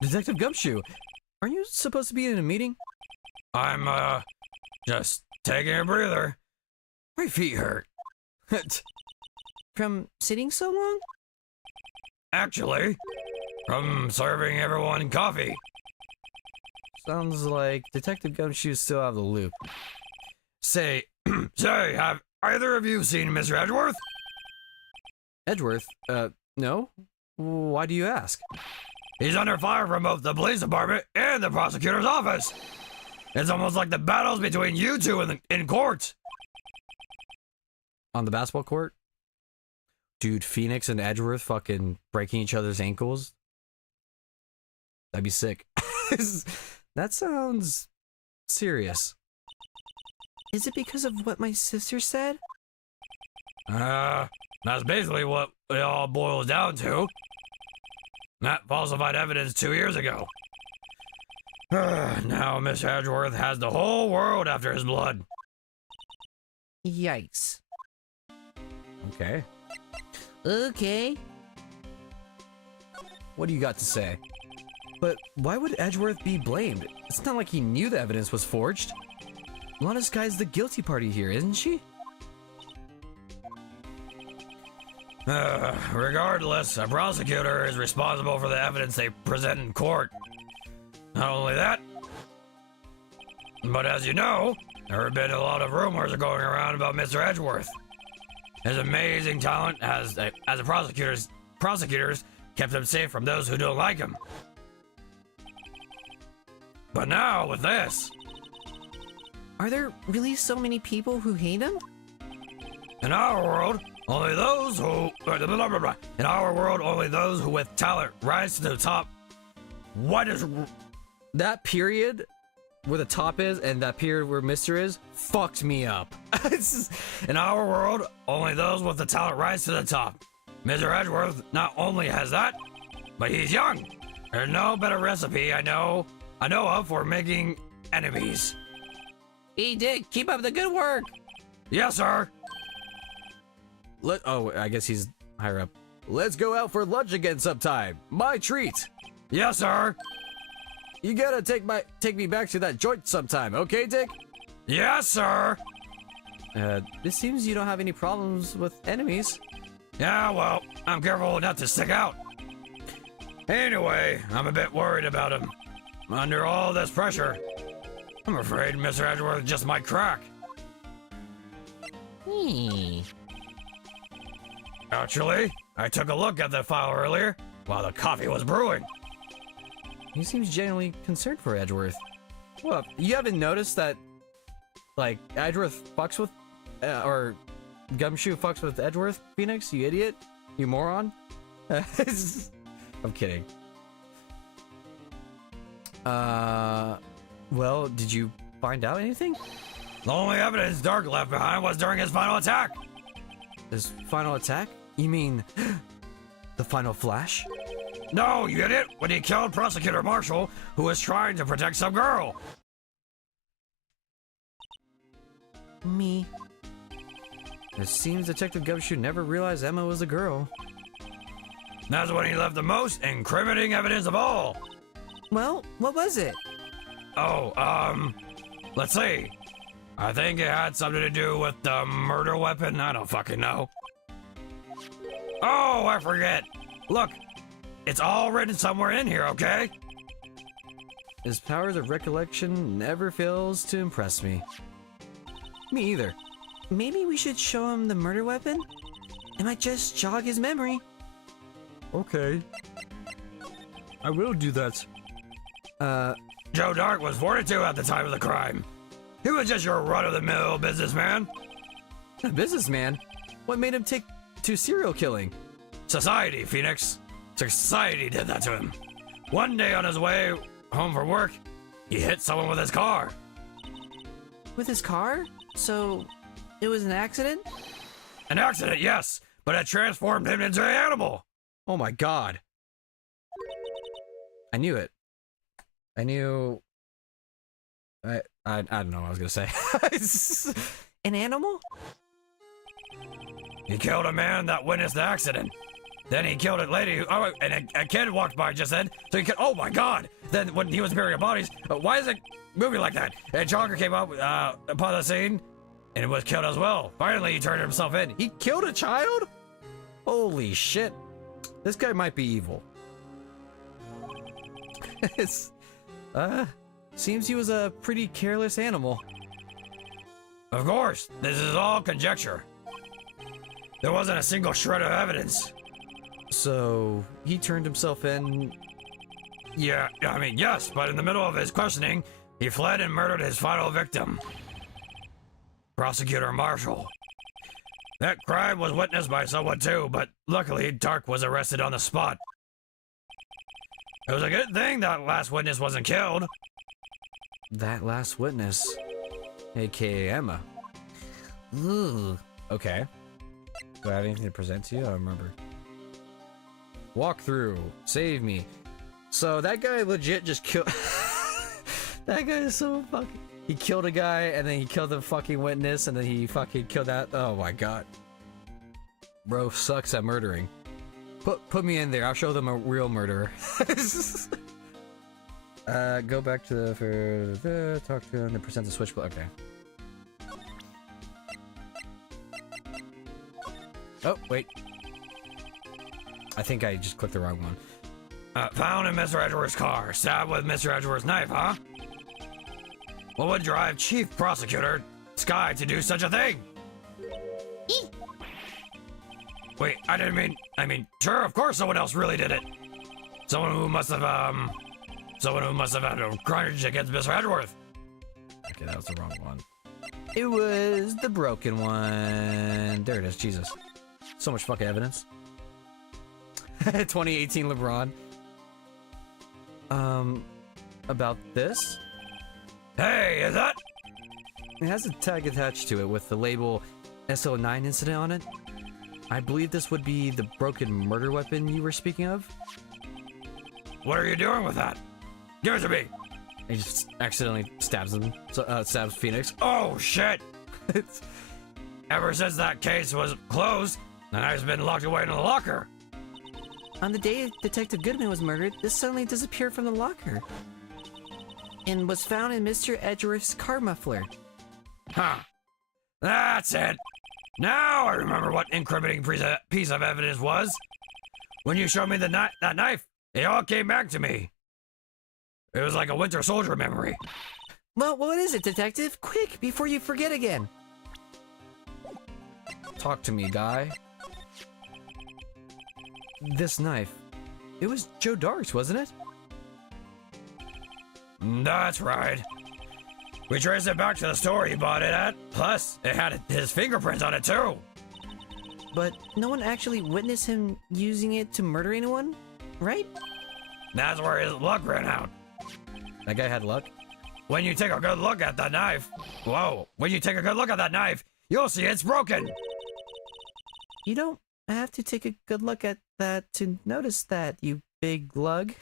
Detective Gumshoe, aren't you supposed to be in a meeting? I'm, just taking a breather. My feet hurt. From sitting so long? Actually, from serving everyone coffee. Sounds like Detective Gumshoe's still out of the loop. Say, have either of you seen Mr. Edgeworth? Edgeworth? No? Why do you ask? He's under fire from both the police department and the prosecutor's office. It's almost like the battles between you two in court. On the basketball court? Dude, Phoenix and Edgeworth fucking breaking each other's ankles? That'd be sick. That sounds serious. Is it because of what my sister said? That's basically what it all boils down to. That falsified evidence 2 years ago. Now Mr. Edgeworth has the whole world after his blood. Yikes. Okay. Okay. What do you got to say? But why would Edgeworth be blamed? It's not like he knew the evidence was forged. Lana Sky's the guilty party here, isn't she? Regardless, a prosecutor is responsible for the evidence they present in court. Not only that, but as you know, there have been a lot of rumors going around about Mr. Edgeworth. His amazing talent as a prosecutors kept him safe from those who don't like him. But now with this, Are there really so many people who hate him? in our world, only those who in our world only those who with talent rise to the top. What is That period where the top is and that period where Mr. is fucked me up. in our world? Only those with the talent rise to the top. Mr. Edgeworth not only has that, but he's young. There's no better recipe I know of for making enemies. Hey, Dick, keep up the good work. Yes, sir. Oh, I guess he's higher up. Let's go out for lunch again sometime. My treat. Yes, sir. You gotta take me back to that joint sometime, okay, Dick? Yes, sir. It seems you don't have any problems with enemies. Yeah, well, I'm careful not to stick out. Anyway, I'm a bit worried about him. Under all this pressure, I'm afraid Mr. Edgeworth just might crack. Actually, I took a look at the file earlier while the coffee was brewing. He seems genuinely concerned for Edgeworth. Well, you haven't noticed that, like, Edgeworth fucks with, or Gumshoe fucks with Edgeworth, Phoenix? You idiot? You moron? I'm kidding. Well, did you find out anything? The only evidence Dark left behind was during his final attack. His final attack? You mean the final flash? No, you idiot! When he killed Prosecutor Marshall, who was trying to protect some girl. Me. It seems Detective Gumshoe never realized Emma was a girl. That's when he left the most incriminating evidence of all. Well, what was it? Oh, let's see. I think it had something to do with the murder weapon. I don't fucking know. Oh, I forget. Look, it's all written somewhere in here, okay? His powers of recollection never fails to impress me. Me either. Maybe we should show him the murder weapon? It might just jog his memory. Okay. I will do that. Joe Dark was 42 at the time of the crime. He was just your run-of-the-mill businessman. A businessman? What made him take to serial killing? Society, Phoenix. Society did that to him. One day on his way home from work, he hit someone with his car. With his car? So, it was an accident? An accident, yes, but it transformed him into an animal. Oh my god. I knew it. I knew... I don't know what I was gonna say. An animal? He killed a man that witnessed the accident. Then he killed a lady, and a kid walked by just then. So he oh my god! Then when he was burying bodies, why is it moving like that? And Jogger came up upon the scene, and was killed as well. Finally, he turned himself in. He killed a child? Holy shit. This guy might be evil. It's, seems he was a pretty careless animal. Of course, this is all conjecture. There wasn't a single shred of evidence. So, he turned himself in... Yeah, I mean, yes, but in the middle of his questioning, he fled and murdered his final victim, Prosecutor Marshall. That crime was witnessed by someone too, but luckily Dark was arrested on the spot. It was a good thing that last witness wasn't killed. That last witness, aka Emma. Ooh. Okay. Do I have anything to present to you? I don't remember. Walk through. Save me. So that guy legit just killed... That guy is so fucking... He killed a guy, and then he killed the fucking witness, and then he fucking killed that... Oh my god. Bro sucks at murdering. Put me in there. I'll show them a real murderer. Go back to the... talk to him, then present the switchblade. Okay. Oh, wait. I think I just clicked the wrong one. Found in Mr. Edgeworth's car. Stabbed with Mr. Edgeworth's knife, huh? What would drive Chief Prosecutor Sky to do such a thing? Wait, I mean, sure, of course someone else really did it. Someone who must have had a grudge against Mr. Edgeworth. Okay, that was the wrong one. It was the broken one. There it is, Jesus. So much fucking evidence. 2018 LeBron. About this? Hey, is that? It has a tag attached to it with the label SO9 incident on it. I believe this would be the broken murder weapon you were speaking of. What are you doing with that? Give it to me. He just accidentally stabs him. Stabs Phoenix. Oh shit! Ever since that case was closed, the knife's been locked away in the locker. On the day Detective Goodman was murdered, this suddenly disappeared from the locker and was found in Mr. Edgeworth's car muffler. Huh. That's it. Now I remember what incriminating piece of evidence was. When you showed me that knife, it all came back to me. It was like a Winter Soldier memory. Well, what is it, Detective? Quick, before you forget again. Talk to me, guy. This knife. It was Joe Dark's, wasn't it? That's right. We traced it back to the store he bought it at. Plus, it had his fingerprints on it too. But no one actually witnessed him using it to murder anyone, right? That's where his luck ran out. That guy had luck. When you take a good look at that knife, when you take a good look at that knife, you'll see it's broken. You don't have to take a good look at that to notice that, you big lug.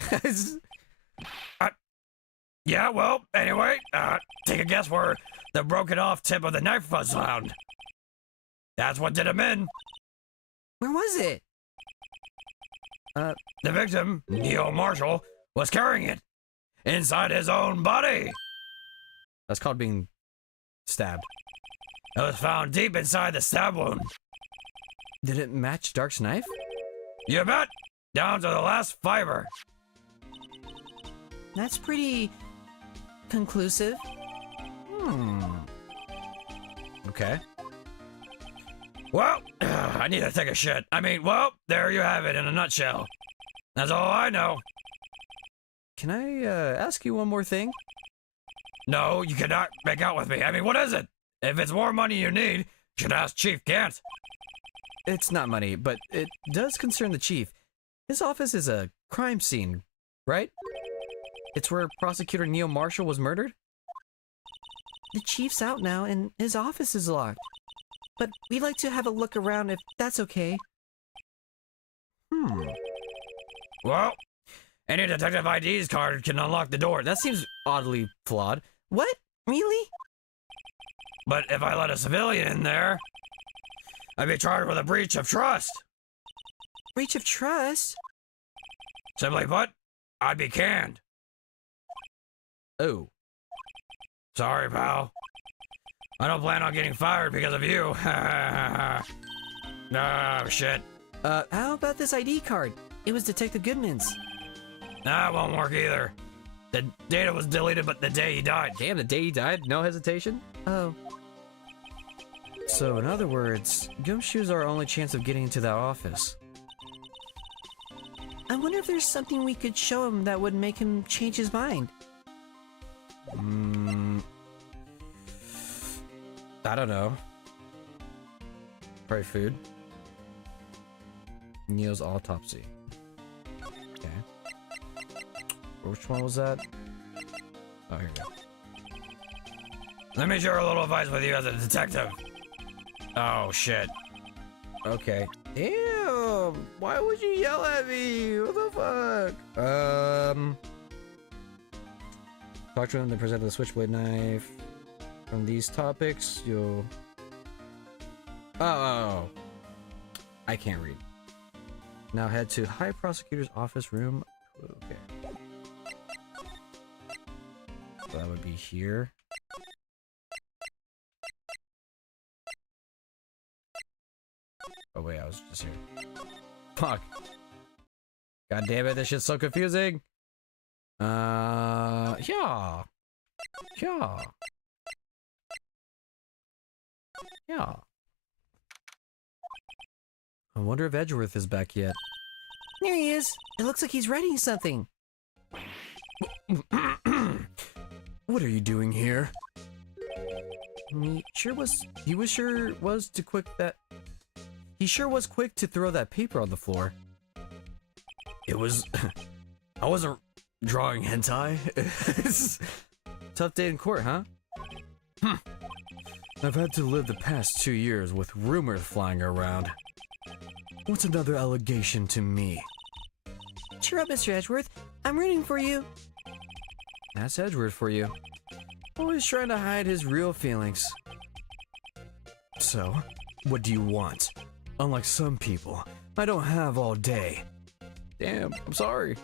Yeah, well, anyway, take a guess where the broken off tip of the knife was found. That's what did him in. Where was it? The victim, Neil Marshall, was carrying it inside his own body. That's called being stabbed. It was found deep inside the stab wound. Did it match Dark's knife? You bet! Down to the last fiber. That's pretty conclusive. Okay. Well, I need to take a shit. Well, there you have it in a nutshell. That's all I know. Can I ask you one more thing? No, you cannot make out with me. What is it? If it's more money you need, you should ask Chief Gant. It's not money, but it does concern the chief. His office is a crime scene, right? It's where Prosecutor Neil Marshall was murdered? The chief's out now and his office is locked. But we'd like to have a look around if that's okay. Well, any detective ID's card can unlock the door. That seems oddly flawed. What? Really? But if I let a civilian in there, I'd be charged with a breach of trust. Breach of trust? Simply put, I'd be canned. Oh. Sorry, pal. I don't plan on getting fired because of you. Oh, shit. How about this ID card? It was Detective Goodman's. That won't work either. The data was deleted, but the day he died. Damn, the day he died? No hesitation? Oh. So, in other words, Gumshoe's our only chance of getting into that office. I wonder if there's something we could show him that would make him change his mind. I don't know. Probably food. Neil's autopsy. Okay. Which one was that? Oh, here we go. Let me share a little advice with you as a detective. Oh, shit. Okay. Damn! Why would you yell at me? What the fuck? Talk to him, then present the switchblade knife. From these topics, you'll... Oh. I can't read. Now head to High Prosecutor's office room. Okay. So that would be here. Oh wait, I was just here. Fuck. God damn it, this shit's so confusing. Yeah. Yeah. Yeah. I wonder if Edgeworth is back yet. There he is. It looks like he's writing something. What are you doing here? He sure was quick to throw that paper on the floor. It was... I wasn't drawing hentai. Tough day in court, huh? I've had to live the past 2 years with rumors flying around. What's another allegation to me? Cheer up, Mr. Edgeworth. I'm rooting for you. That's Edgeworth for you. Always trying to hide his real feelings. So, what do you want? Unlike some people, I don't have all day. Damn, I'm sorry.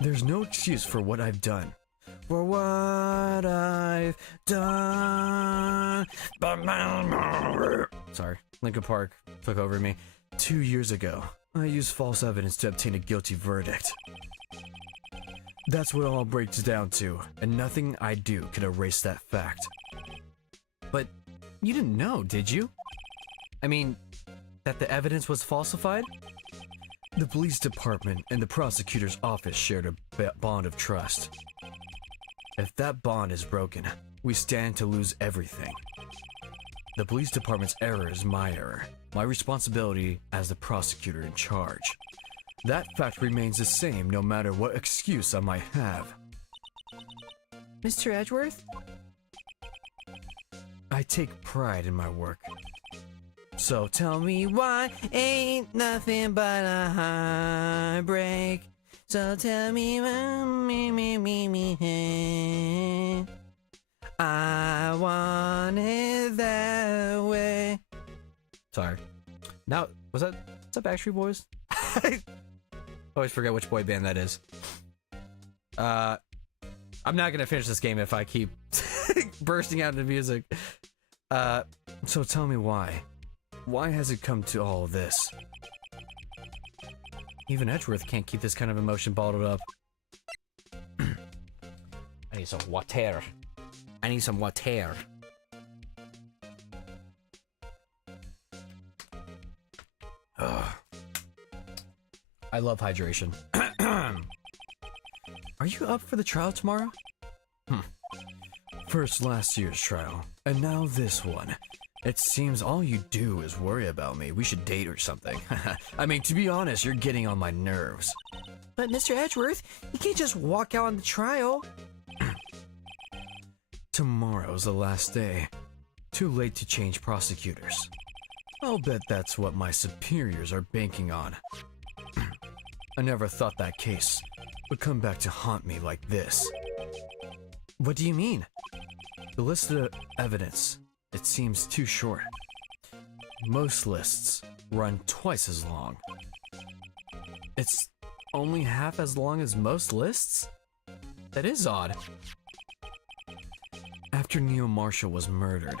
There's no excuse for what I've done. For what I've done. Sorry, Linkin Park took over me. 2 years ago, I used false evidence to obtain a guilty verdict. That's what it all breaks down to, and nothing I do can erase that fact. But you didn't know, did you? I mean, that the evidence was falsified? The police department and the prosecutor's office shared a bond of trust. If that bond is broken, we stand to lose everything. The police department's error is my error, my responsibility as the prosecutor in charge. That fact remains the same no matter what excuse I might have. Mr. Edgeworth? I take pride in my work. So tell me why ain't nothing but a heartbreak. So tell me, me. I want it that way. Sorry. Now, was that Backstreet Boys? I always forget which boy band that is. I'm not gonna finish this game if I keep bursting out into music. So tell me why. Why has it come to all this? Even Edgeworth can't keep this kind of emotion bottled up. I need some water. I need some water. Ugh. I love hydration. Are you up for the trial tomorrow? First last year's trial, and now this one. It seems all you do is worry about me. We should date or something. I mean, to be honest, you're getting on my nerves. But Mr. Edgeworth, you can't just walk out on the trial. Tomorrow's the last day. Too late to change prosecutors. I'll bet that's what my superiors are banking on. I never thought that case would come back to haunt me like this. What do you mean? The list of evidence, it seems too short. Most lists run twice as long. It's only half as long as most lists? That is odd. After Neil Marshall was murdered,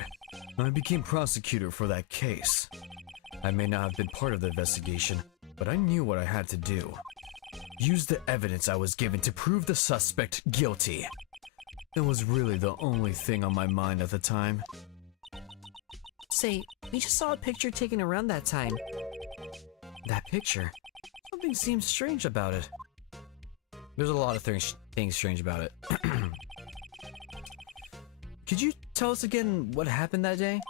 I became prosecutor for that case. I may not have been part of the investigation, but I knew what I had to do. Use the evidence I was given to prove the suspect guilty. It was really the only thing on my mind at the time. Say, we just saw a picture taken around that time. That picture? Something seems strange about it. There's a lot of things strange about it. Could you tell us again what happened that day?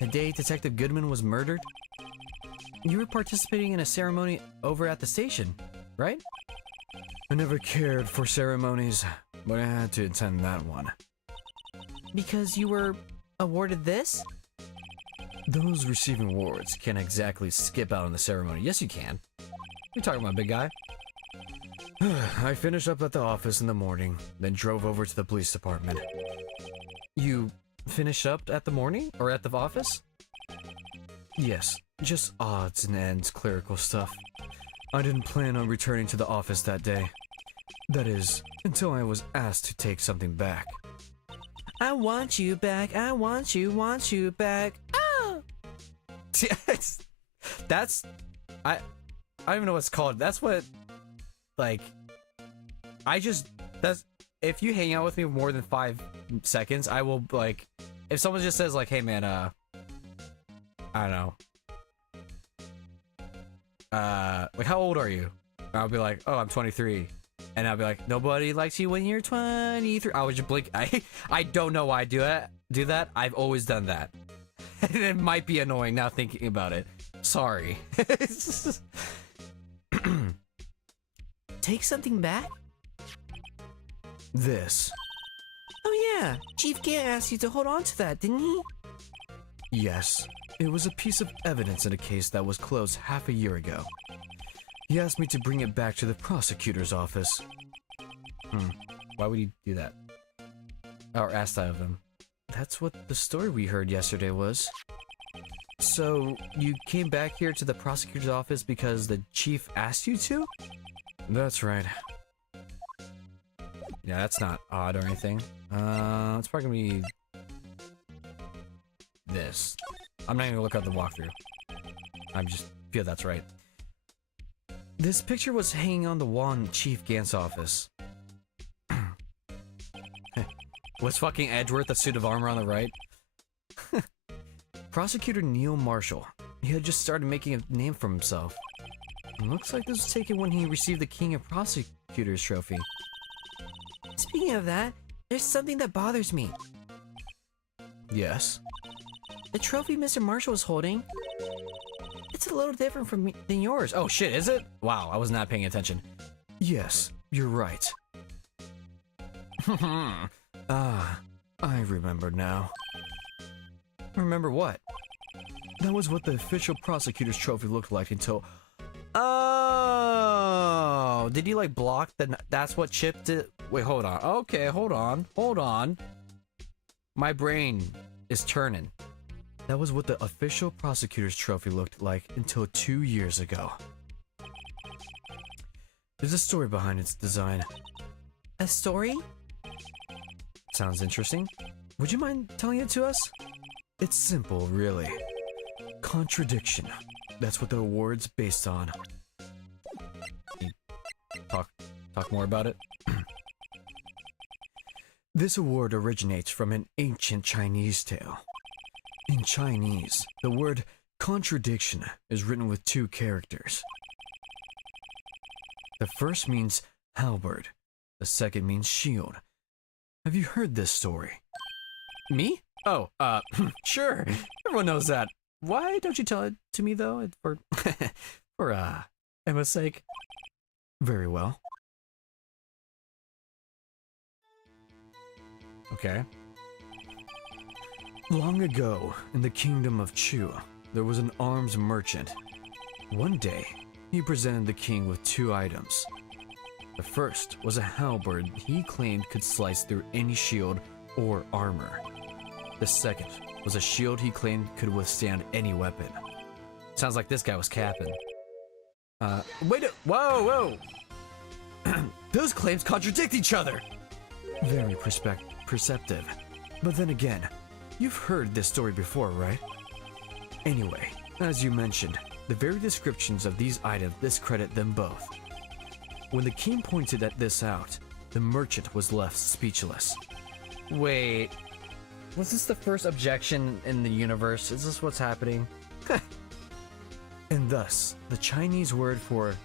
The day Detective Goodman was murdered? You were participating in a ceremony over at the station, right? I never cared for ceremonies, but I had to attend that one. Because you were awarded this? Those receiving awards can't exactly skip out on the ceremony. Yes, you can. You're talking about, big guy. I finished up at the office in the morning, then drove over to the police department. You finished up at the morning? Or at the office? Yes, just odds and ends clerical stuff. I didn't plan on returning to the office that day. That is, until I was asked to take something back. I want you back, I want you back. Oh! That's I don't even know what's called. That's what, like, that's, if you hang out with me more than 5 seconds, I will, like, if someone just says, like, hey, man, I don't know, like, how old are you? I'll be like, oh, I'm 23. And I'll be like, nobody likes you when you're 23. I would just blink. I don't know why I do that. I've always done that. And it might be annoying now thinking about it. Sorry. Take something back? This. Oh yeah, Chief Gant asked you to hold on to that, didn't he? Yes. It was a piece of evidence in a case that was closed half a year ago. He asked me to bring it back to the prosecutor's office. Why would he do that? Or ask that of him? That's what the story we heard yesterday was. So, you came back here to the prosecutor's office because the chief asked you to? That's right. Yeah, that's not odd or anything. It's probably gonna be this. I'm not even gonna look up the walkthrough. I just feel that's right. This picture was hanging on the wall in Chief Gant's office. Was fucking Edgeworth a suit of armor on the right? Prosecutor Neil Marshall. He had just started making a name for himself. It looks like this was taken when he received the King of Prosecutors trophy. Speaking of that, there's something that bothers me. Yes? The trophy Mr. Marshall was holding, it's a little different from me than yours. Oh shit, is it? Wow, I was not paying attention. Yes, you're right. I remember now. Remember what? That was what the official prosecutor's trophy looked like until... Oh! Did you like block the... That's what Chip did? Wait, hold on. Okay, hold on. My brain is turning. That was what the official prosecutor's trophy looked like until 2 years ago. There's a story behind its design. A story? Sounds interesting. Would you mind telling it to us? It's simple, really. Contradiction. That's what the award's based on. Talk more about it? This award originates from an ancient Chinese tale. In Chinese, the word contradiction is written with 2 characters. The first means halberd. The second means shield. Have you heard this story? Me? Oh, sure. Everyone knows that. Why don't you tell it to me, though? For Emma's sake. Very well. Okay. Long ago, in the kingdom of Chu, there was an arms merchant. One day, he presented the king with 2 items. The first was a halberd he claimed could slice through any shield or armor. The second was a shield he claimed could withstand any weapon. Sounds like this guy was capping. Whoa! Those claims contradict each other! Very perceptive. But then again, you've heard this story before, right? Anyway, as you mentioned, the very descriptions of these items discredit them both. When the king pointed this out, the merchant was left speechless. Wait, was this the first objection in the universe? Is this what's happening? And thus, the Chinese word for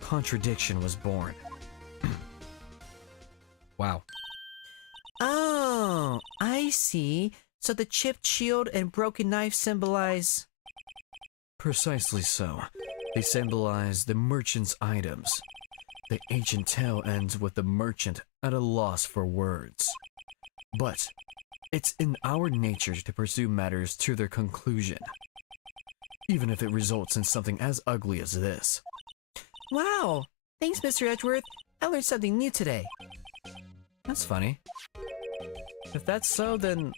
contradiction was born. Wow. Oh, I see. So the chipped shield and broken knife symbolize... Precisely so. They symbolize the merchant's items. The ancient tale ends with the merchant at a loss for words. But it's in our nature to pursue matters to their conclusion, even if it results in something as ugly as this. Wow! Thanks, Mr. Edgeworth. I learned something new today. That's funny. If that's so, then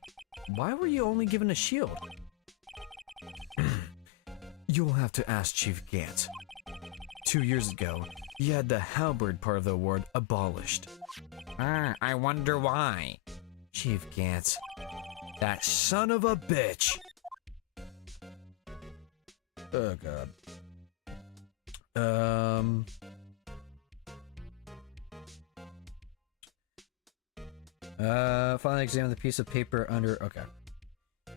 why were you only given a shield? You'll have to ask Chief Gant. 2 years ago, he had the halberd part of the award abolished. I wonder why. Chief Gant. That son of a bitch! Oh god. Finally examine the piece of paper under. Okay.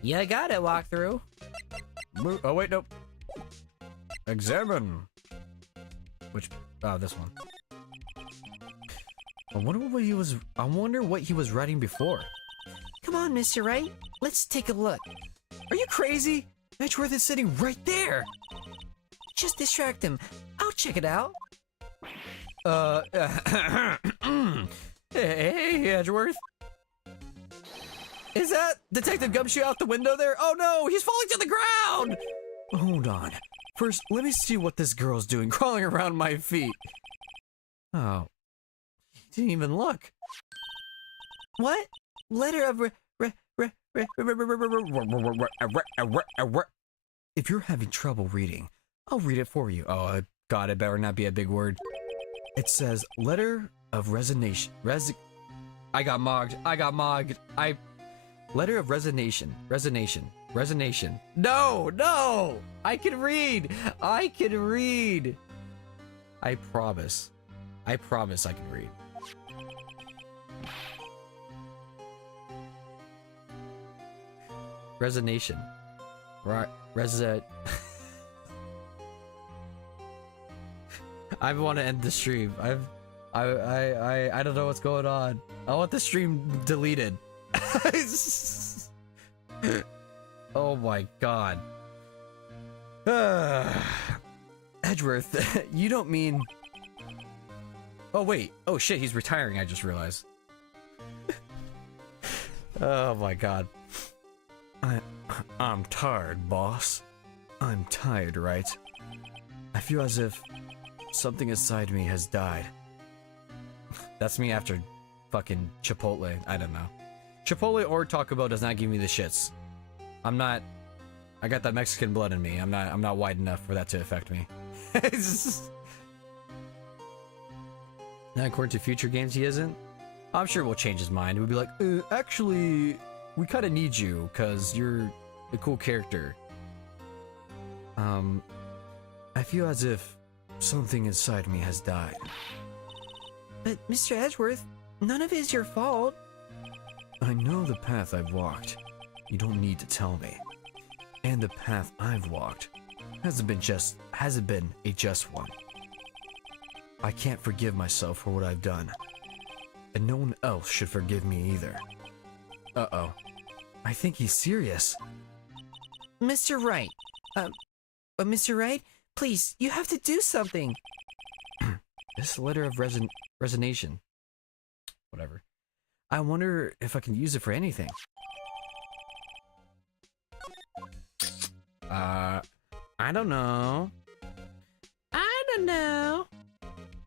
Yeah, I got it, walkthrough. Oh wait, nope. Examine. Which? Oh, this one. I wonder what he was writing before. Come on, Mr. Wright. Let's take a look. Are you crazy? Edgeworth is sitting right there. Just distract him. I'll check it out. Hey, Edgeworth. Is that Detective Gumshoe out the window there? Oh no, he's falling to the ground! Hold on. First, let me see what this girl's doing crawling around my feet. Oh. He didn't even look. What? Letter of If you're having trouble reading, I'll read it for you. Oh, God, it better not be a big word. It says, letter of resignation. I got mogged. Letter of resignation. No! I can read! I promise. I can read. Resignation. Right. I want to end the stream. I don't know what's going on. I want the stream deleted. Oh my god. Edgeworth, you don't mean... Oh wait. Oh shit, he's retiring, I just realized. Oh my god. I'm tired, boss. I'm tired, right? I feel as if something inside me has died. That's me after fucking Chipotle. I don't know. Chipotle or Taco Bell does not give me the shits. I got that Mexican blood in me. I'm not wide enough for that to affect me. Not according to future games, he isn't. I'm sure we'll change his mind. We'll be like, actually, we kind of need you because you're a cool character. I feel as if something inside me has died. But Mr. Edgeworth, none of it is your fault. I know the path I've walked. You don't need to tell me. And the path I've walked hasn't been a just one. I can't forgive myself for what I've done. And no one else should forgive me either. Uh-oh. I think he's serious. Mr. Wright. Mr. Wright, please, you have to do something. This letter of resignation. Whatever. I wonder if I can use it for anything. I don't know.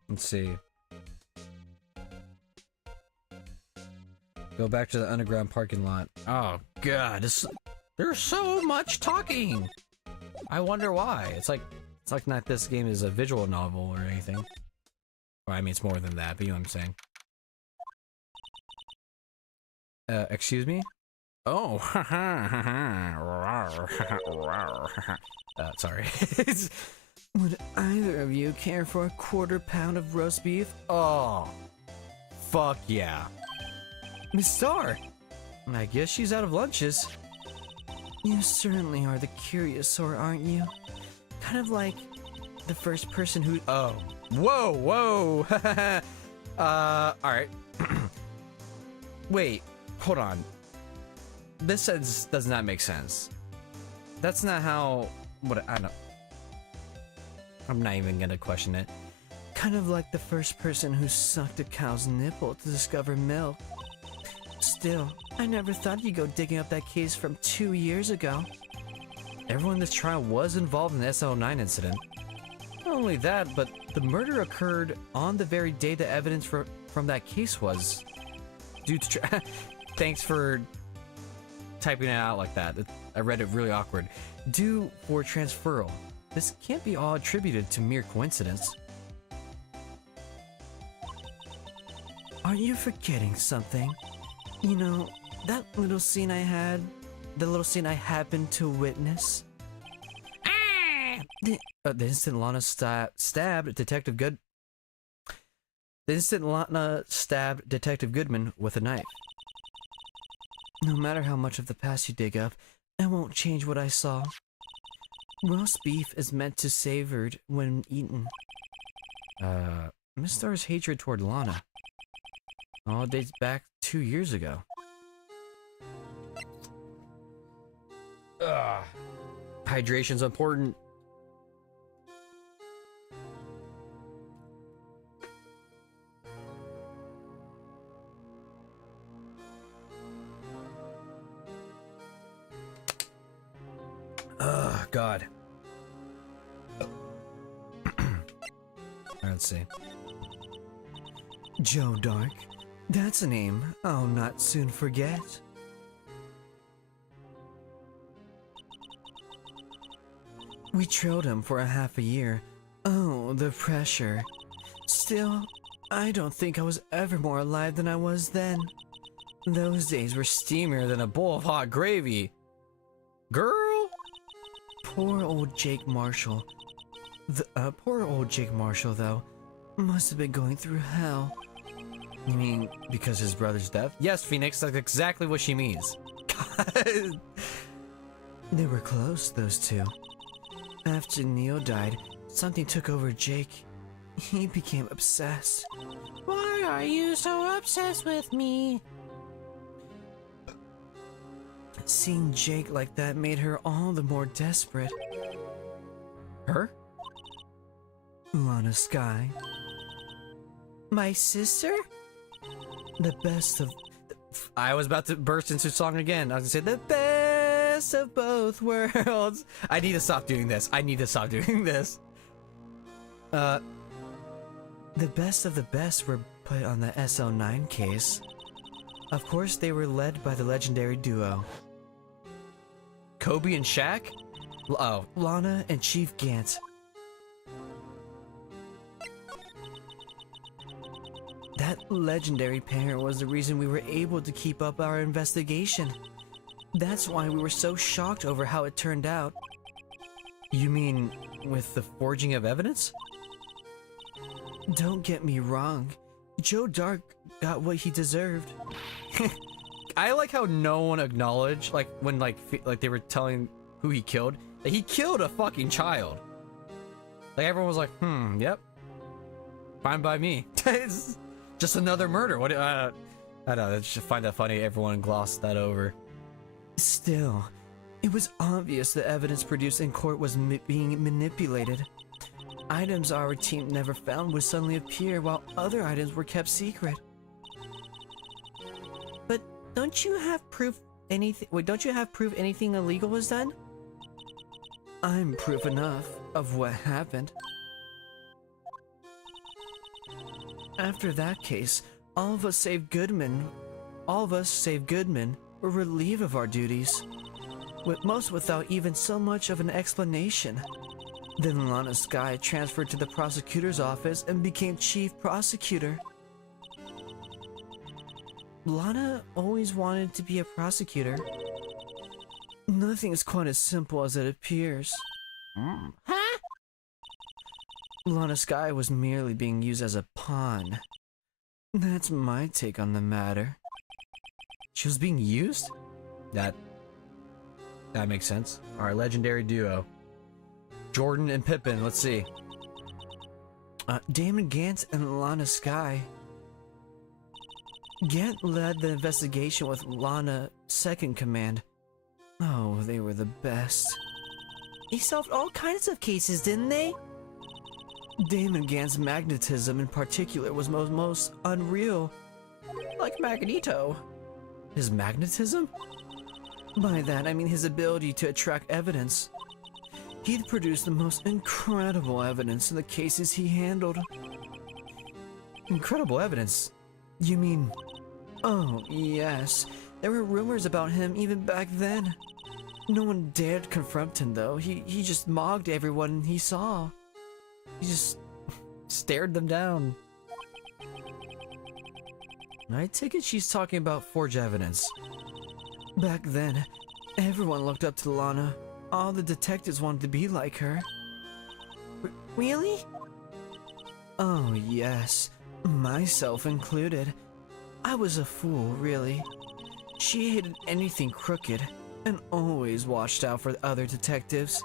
Let's see. Go back to the underground parking lot. Oh god, there's so much talking. I wonder why. It's like not this game is a visual novel or anything. Or I mean, it's more than that, but you know what I'm saying. Excuse me? Oh, sorry. Would either of you care for a quarter pound of roast beef? Oh, fuck yeah. Miss Star! I guess she's out of lunches. You certainly are the curious sort, aren't you? Kind of like the first person who... Oh. Whoa! Alright. Wait, hold on. This sentence does not make sense. That's not how... I don't... I'm not even gonna question it. Kind of like the first person who sucked a cow's nipple to discover milk. Still, I never thought you'd go digging up that case from 2 years ago. Everyone in this trial was involved in the SL9 incident. Not only that, but the murder occurred on the very day the evidence from that case was due to... Thanks for typing it out like that. I read it really awkward. Due for transferal. This can't be all attributed to mere coincidence. Are you forgetting something? You know, that little scene I had, the little scene I happened to witness? The instant Lana stabbed Detective Goodman with a knife. No matter how much of the past you dig up, it won't change what I saw. Roast beef is meant to savored when eaten. Miss Star's hatred toward Lana all dates back 2 years ago. Hydration's important. God. Let's see. Joe Dark. That's a name I'll not soon forget. We trailed him for a half a year. Oh, the pressure. Still, I don't think I was ever more alive than I was then. Those days were steamier than a bowl of hot gravy. Girl! Poor old Jake Marshall. Poor old Jake Marshall, though, must have been going through hell. You mean because his brother's death? Yes, Phoenix, that's exactly what she means. God. They were close, those two. After Neil died, something took over Jake. He became obsessed. Why are you so obsessed with me? Seeing Jake like that made her all the more desperate. Her? Lana Sky. My sister? The best of... I was about to burst into song again. I was gonna say, the best of both worlds. I need to stop doing this. The best of the best were put on the SL9 case. Of course, they were led by the legendary duo. Kobe and Shaq? Oh, Lana and Chief Gant. That legendary pair was the reason we were able to keep up our investigation. That's why we were so shocked over how it turned out. You mean with the forging of evidence? Don't get me wrong. Joe Dark got what he deserved. I like how no one acknowledged, like, when, like they were telling who he killed, that he killed a fucking child. Like, everyone was like, yep. Fine by me. It's just another murder. What, I don't know, I just find that funny, everyone glossed that over. Still, it was obvious the evidence produced in court was being manipulated. Items our team never found would suddenly appear while other items were kept secret. But don't you have proof anything? Wait, don't you have proof anything illegal was done? I'm proof enough of what happened. After that case, all of us save Goodman, were relieved of our duties, most without even so much of an explanation. Then Lana Sky transferred to the prosecutor's office and became chief prosecutor. Lana always wanted to be a prosecutor. Nothing's quite as simple as it appears. Huh? Lana Sky was merely being used as a pawn. That's my take on the matter. She was being used? That makes sense. Our legendary duo. Jordan and Pippin, let's see. Damon Gant and Lana Sky. Gant led the investigation with Lana second command. Oh, they were the best. They solved all kinds of cases, didn't they? Damon Gant's magnetism in particular was most unreal. Like Magneto. His magnetism? By that, I mean his ability to attract evidence. He'd produced the most incredible evidence in the cases he handled. Incredible evidence? You mean... Oh, yes. There were rumors about him even back then. No one dared confront him, though. He just mocked everyone he saw. He just stared them down. I take it she's talking about forged evidence. Back then, everyone looked up to Lana. All the detectives wanted to be like her. Really? Oh, yes. Myself included. I was a fool, really. She hated anything crooked and always watched out for other detectives.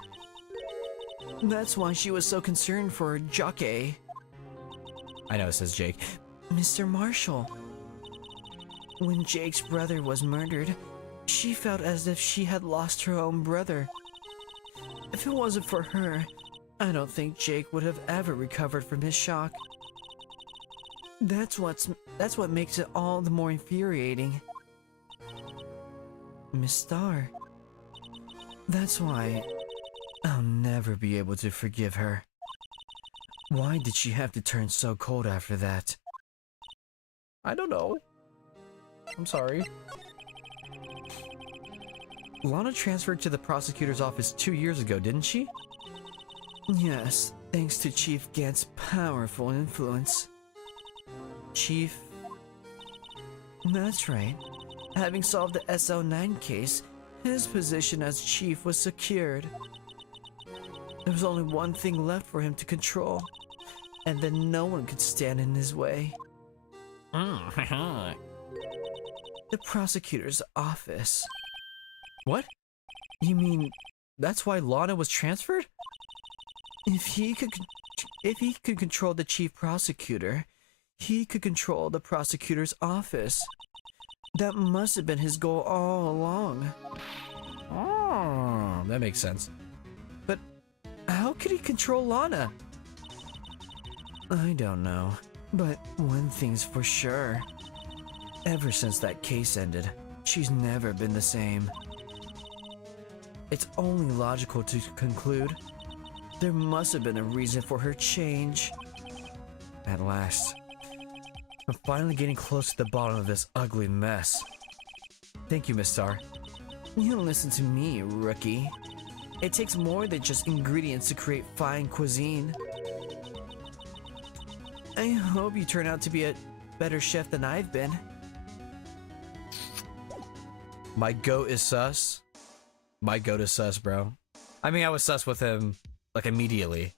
That's why she was so concerned for Jockey. I know, says Jake. Mr. Marshall. When Jake's brother was murdered, she felt as if she had lost her own brother. If it wasn't for her, I don't think Jake would have ever recovered from his shock. That's what makes it all the more infuriating. Miss Star. That's why I'll never be able to forgive her. Why did she have to turn so cold after that? I don't know. I'm sorry. Lana transferred to the prosecutor's office 2 years ago, didn't she? Yes, thanks to Chief Gant's powerful influence. Chief... That's right. Having solved the SO9 case, his position as chief was secured. There was only one thing left for him to control, and then no one could stand in his way. The prosecutor's office. What? You mean That's why Lana was transferred? if he could control the chief prosecutor, he could control the prosecutor's office. That must have been his goal all along. Oh, that makes sense. But how could he control Lana? I don't know, but one thing's for sure. Ever since that case ended, she's never been the same. It's only logical to conclude there must have been a reason for her change. At last, I'm finally getting close to the bottom of this ugly mess. Thank you, Miss Star. You listen to me, rookie. It takes more than just ingredients to create fine cuisine. I hope you turn out to be a better chef than I've been. My goat is sus. My goat is sus, bro. I mean, I was sus with him, like, immediately.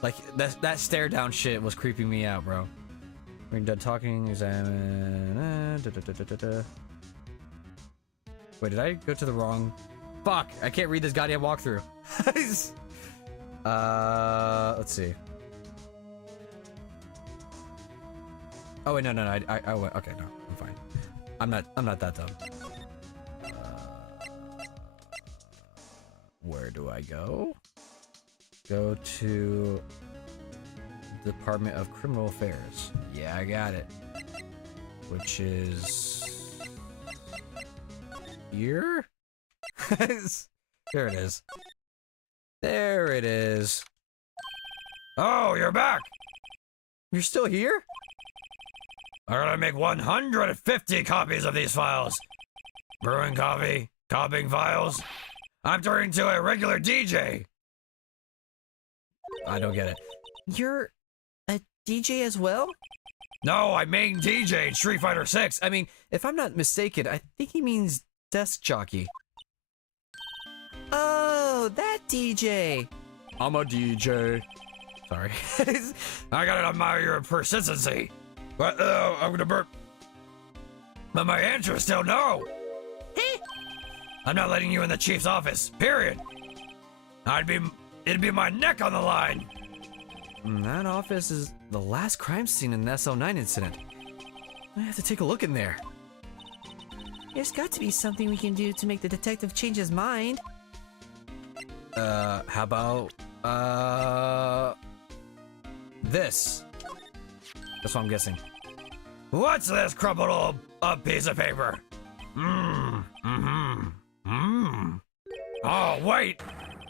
Like, that stare down shit was creeping me out, bro. We're done talking, examine... Wait, did I go to the wrong... Fuck! I can't read this goddamn walkthrough. Let's see. Oh wait, no, I went... Okay, no, I'm fine. I'm not that dumb. Where do I go? Go to Department of Criminal Affairs. Yeah, I got it. Which is here? There it is. There it is. Oh, you're back. You're still here? I gotta make 150 copies of these files. Brewing coffee, copying files. I'm turning to a regular DJ. I don't get it. You're a DJ as well? No, I main DJ in Street Fighter 6. I mean, if I'm not mistaken, I think he means desk jockey. Oh, that DJ. I'm a DJ. Sorry. I gotta admire your persistency. But, I'm gonna burp. But my answer is still no. I'm not letting you in the chief's office, period. It'd be my neck on the line. That office is the last crime scene in the SO9 incident. I have to take a look in there. There's got to be something we can do to make the detective change his mind. How about, this? That's what I'm guessing. What's this crumpled up piece of paper? Oh, wait!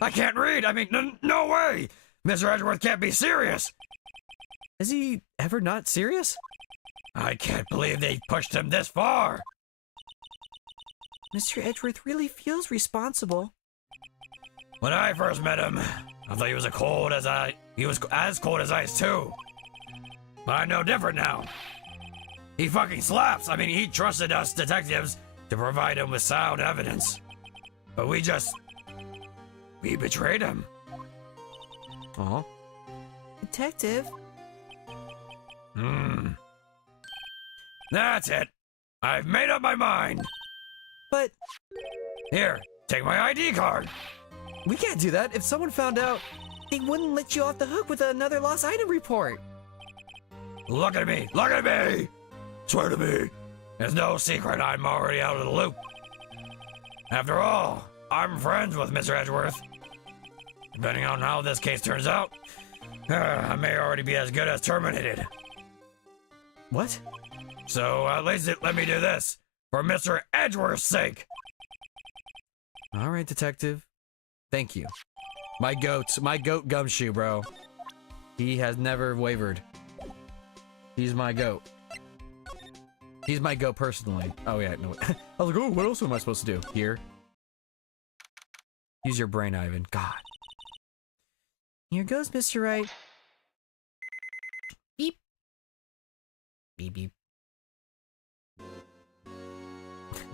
I can't read! I mean, no way! Mr. Edgeworth can't be serious! Is he ever not serious? I can't believe they pushed him this far! Mr. Edgeworth really feels responsible. When I first met him, I thought he was he was as cold as ice too. But I know different now. He fucking slaps! I mean, he trusted us detectives to provide him with sound evidence. But we betrayed him. Aw. Detective? That's it. I've made up my mind. But Here, take my ID card. we can't do that. If someone found out, They wouldn't let you off the hook with another lost item report. Look at me. Look at me. Swear to me. There's no secret I'm already out of the loop. After all, I'm friends with Mr. Edgeworth. Depending on how this case turns out, I may already be as good as terminated. what? So at least let me do this, for Mr. Edgeworth's sake. All right, detective. Thank you. My goat Gumshoe, bro. He has never wavered. He's my goat. He's my goat personally. Oh yeah, no. I was like, oh, what else am I supposed to do? Here. Use your brain, Ivan. God. Here goes, Mr. Wright. Beep. Beep beep.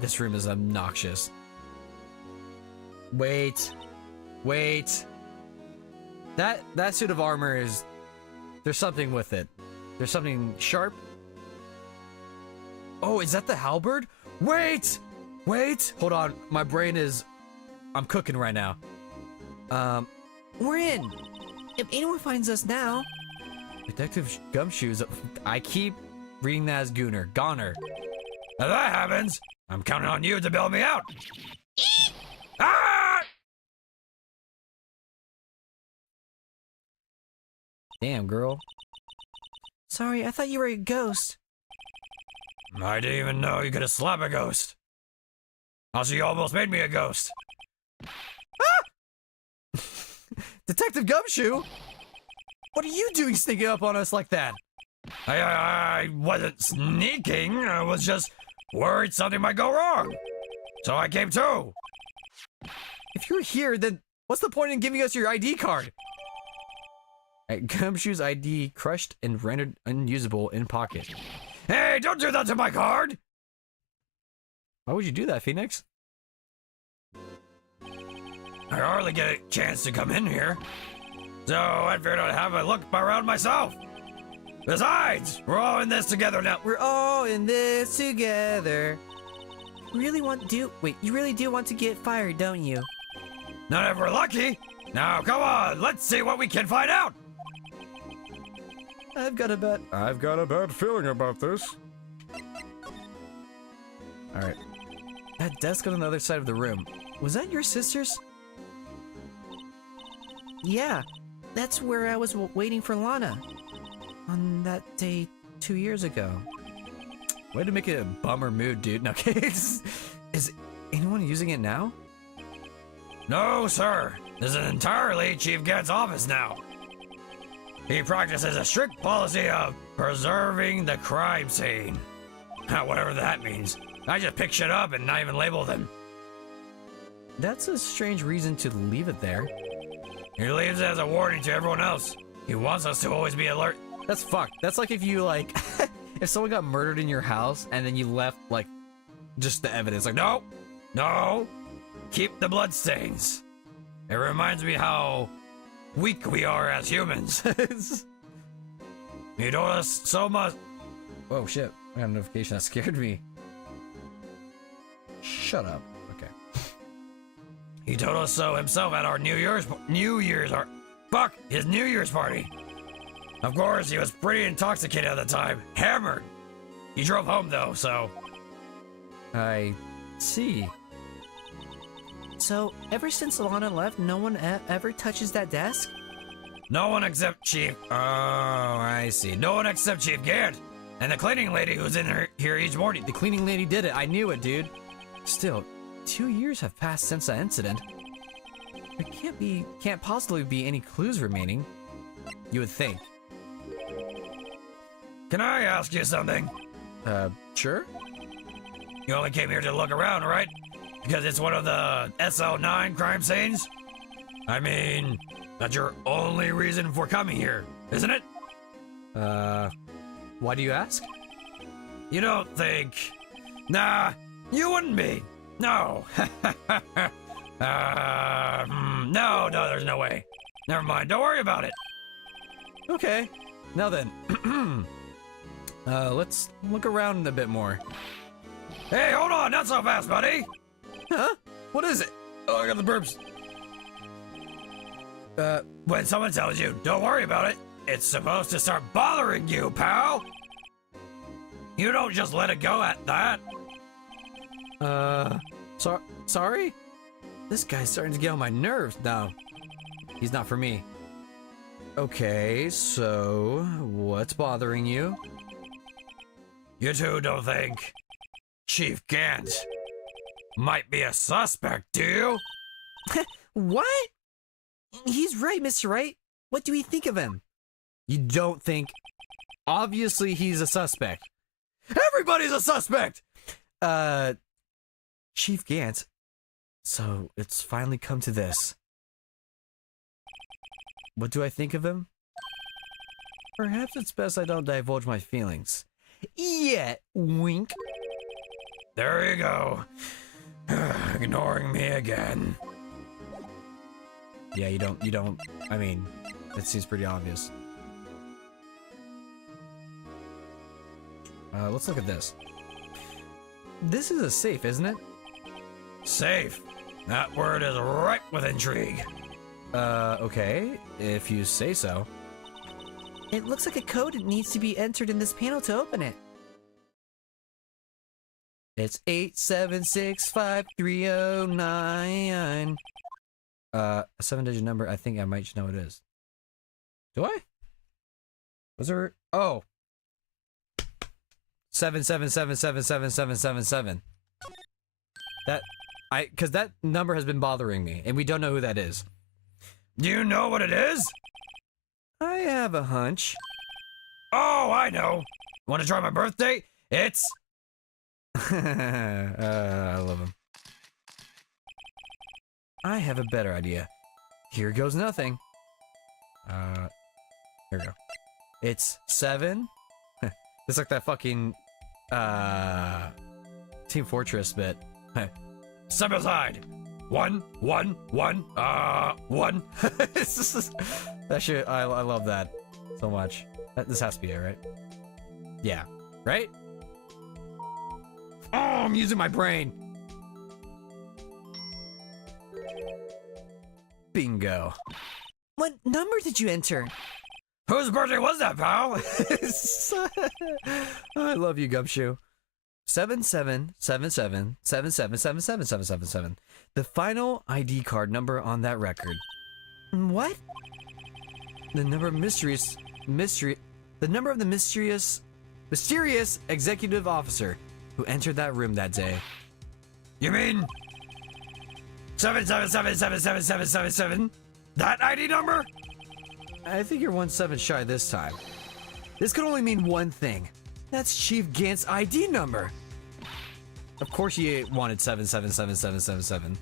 This room is obnoxious. Wait. Wait. That suit of armor is... There's something with it. There's something sharp. Oh, is that the halberd? Wait! Wait! Hold on. My brain is... I'm cooking right now. We're in. If anyone finds us now, Detective Gumshoes. I keep reading that as Gooner. Goner. If that happens, I'm counting on you to bail me out. Ah! Damn, girl. sorry, I thought you were a ghost. I didn't even know you could have slapped a ghost. Also, you almost made me a ghost. Detective Gumshoe? What are you doing sneaking up on us like that? I wasn't sneaking. I was just worried something might go wrong. So I came too. If you're here, then what's the point in giving us your ID card? Gumshoe's ID crushed and rendered unusable in pocket. Hey, don't do that to my card. Why would you do that, Phoenix? I hardly get a chance to come in here. So I figured I'd have a look around myself. Besides, we're all in this together now. We're all in this together. You really do want to get fired, don't you? Not if we're lucky. Now, come on, let's see what we can find out. I've got a bet. I've got a bad feeling about this. Alright. That desk on the other side of the room. Was that your sister's? Yeah, that's where I was waiting for Lana. On that day 2 years ago. Way to make it a bummer mood, dude. No, okay. Is anyone using it now? No, sir. This is entirely Chief Gant's office now. He practices a strict policy of preserving the crime scene. Whatever that means. I just pick shit up and not even label them. That's a strange reason to leave it there. He leaves it as a warning to everyone else. He wants us to always be alert. That's fucked. That's like if you, like, if someone got murdered in your house and then you left, like, just the evidence. Like, No, no. Keep the blood stains. It reminds me how weak we are as humans. He told us so much. Oh, shit. I got a notification that scared me. Shut up. Okay. He told us so himself at our New Year's party. Of course, he was pretty intoxicated at the time, hammered. He drove home though, so I see. So, ever since Lana left, no one ever touches that desk? no one except Chief. Oh, I see. No one except Chief Gant and the cleaning lady who's in here each morning. The cleaning lady did it. I knew it, dude. Still, 2 years have passed since that incident. There can't possibly be any clues remaining. You would think. Can I ask you something? Sure? You only came here to look around, right? Because it's one of the SL9 crime scenes? I mean, that's your only reason for coming here, isn't it? Why do you ask? You don't think... Nah, you wouldn't be. No. No, there's no way. Never mind, don't worry about it. Okay. Now then, let's look around a bit more. Hey, hold on, not so fast, buddy. Huh? What is it? Oh, I got the burps. When someone tells you, don't worry about it, it's supposed to start bothering you, pal. You don't just let it go at that. Sorry? This guy's starting to get on my nerves now. He's not for me. Okay, so what's bothering you? You two don't think Chief Gant might be a suspect, do you? What? He's right, Mr. Wright. What do we think of him? You don't think? Obviously, he's a suspect. Everybody's a suspect! Chief Gant. So it's finally come to this. What do I think of him? Perhaps it's best I don't divulge my feelings. Yeah, wink. There you go. Ignoring me again. Yeah, you don't, I mean, it seems pretty obvious. Let's look at this. This is a safe, isn't it? Safe. That word is ripe with intrigue. Okay, if you say so. It looks like a code that needs to be entered in this panel to open it. It's 8765309. A 7-digit number. I think I might know what it is. Do I? Was there? Oh. 777777777. Because that number has been bothering me, and we don't know who that is. Do you know what it is? I have a hunch. Oh, I know. Want to try my birthday? It's... I love him. I have a better idea. Here goes nothing. Here we go. It's 7. It's like that fucking Team Fortress bit. Step aside. 1, 1, 1, 1. That shit, I love that so much. This has to be it, right? Yeah. Right? Oh, I'm using my brain. Bingo. What number did you enter? Whose birthday was that, pal? I love you, Gumshoe. 777777777777. The final ID card number on that record. What? The number of the number of the mysterious executive officer who entered that room that day. You mean 777777777? That ID number? I think you're 1 7 shy this time. This could only mean one thing. That's Chief Gant's ID number. Of course he wanted 777777.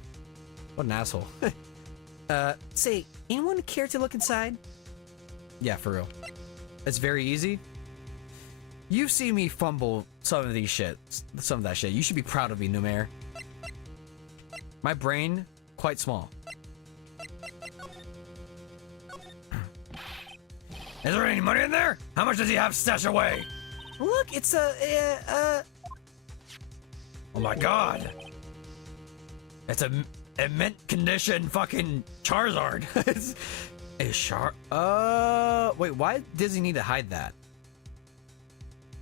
What an asshole. Say, anyone care to look inside? Yeah, for real. It's very easy. You've seen me fumble some of that shit. You should be proud of me, Numair. My brain, quite small. Is there any money in there? How much does he have stashed away? Look, it's Oh my god. It's a mint condition fucking Charizard. It's wait, why does he need to hide that?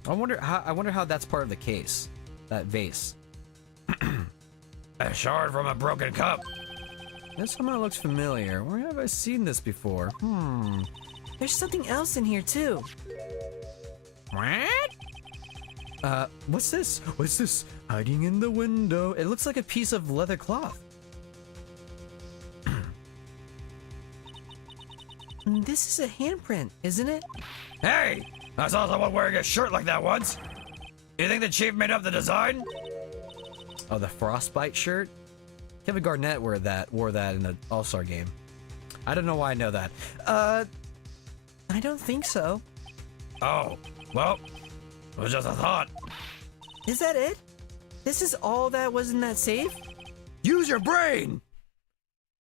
I wonder how that's part of the case. That vase. A shard from a broken cup. This somehow looks familiar. Where have I seen this before? There's something else in here too. What? What's this? What's this? Hiding in the window. It looks like a piece of leather cloth. This is a handprint, isn't it? Hey! I saw someone wearing a shirt like that once. You think the chief made up the design? Oh, the frostbite shirt? Kevin Garnett wore that in the All-Star game. I don't know why I know that. I don't think so. Oh, well, it was just a thought. Is that it? This is all that was in that safe? Use your brain!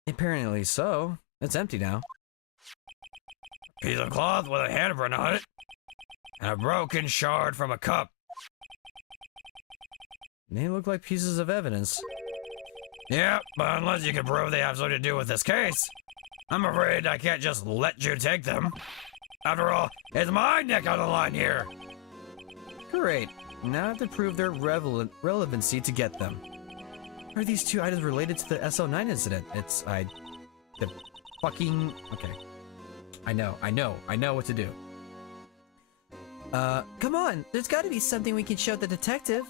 Apparently so. It's empty now. piece of cloth with a handprint on it, and a broken shard from a cup. They look like pieces of evidence. Yeah, but unless you can prove they have something to do with this case, I'm afraid I can't just let you take them. After all, it's my neck on the line here. Great. Now I have to prove their relevancy to get them. Are these two items related to the SO9 incident? The fucking... Okay. I know what to do. Come on, there's gotta be something we can show the detective.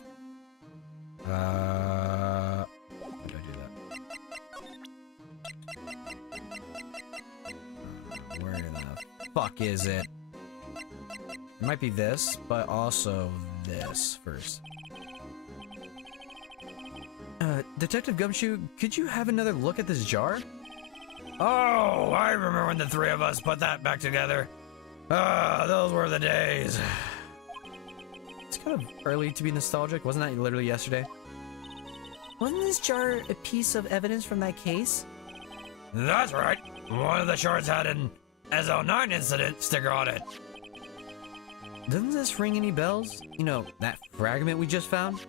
How do I do that? Where the fuck is it? It might be this, but also this first. Detective Gumshoe, could you have another look at this jar? Oh, I remember when the three of us put that back together. Ah, those were the days. It's kind of early to be nostalgic. Wasn't that literally yesterday? Wasn't this jar a piece of evidence from that case? That's right. One of the shards had an SO9 incident sticker on it. Doesn't this ring any bells? You know, that fragment we just found?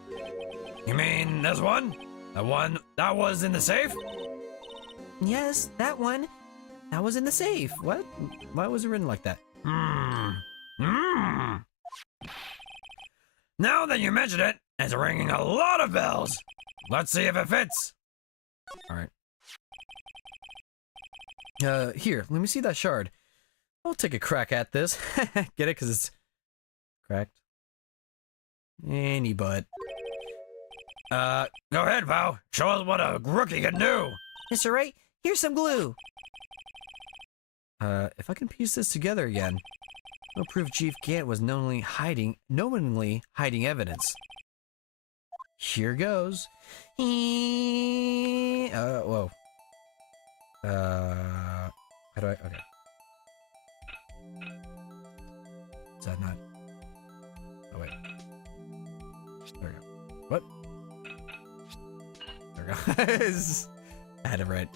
You mean this one? The one that was in the safe? Yes, that one. That was in the safe. What? Why was it written like that? Now that you mention it, it's ringing a lot of bells. Let's see if it fits. Alright. Here, let me see that shard. I'll take a crack at this. Get it? Because it's cracked. Any butt. Go ahead, pal. Show us what a rookie can do. Mr. Wright, here's some glue. If I can piece this together again, it'll prove Chief Gant was knowingly hiding evidence. Here goes. Whoa. How do I? Okay. Is that not? Oh wait. There we go. What? There we go. I had it right.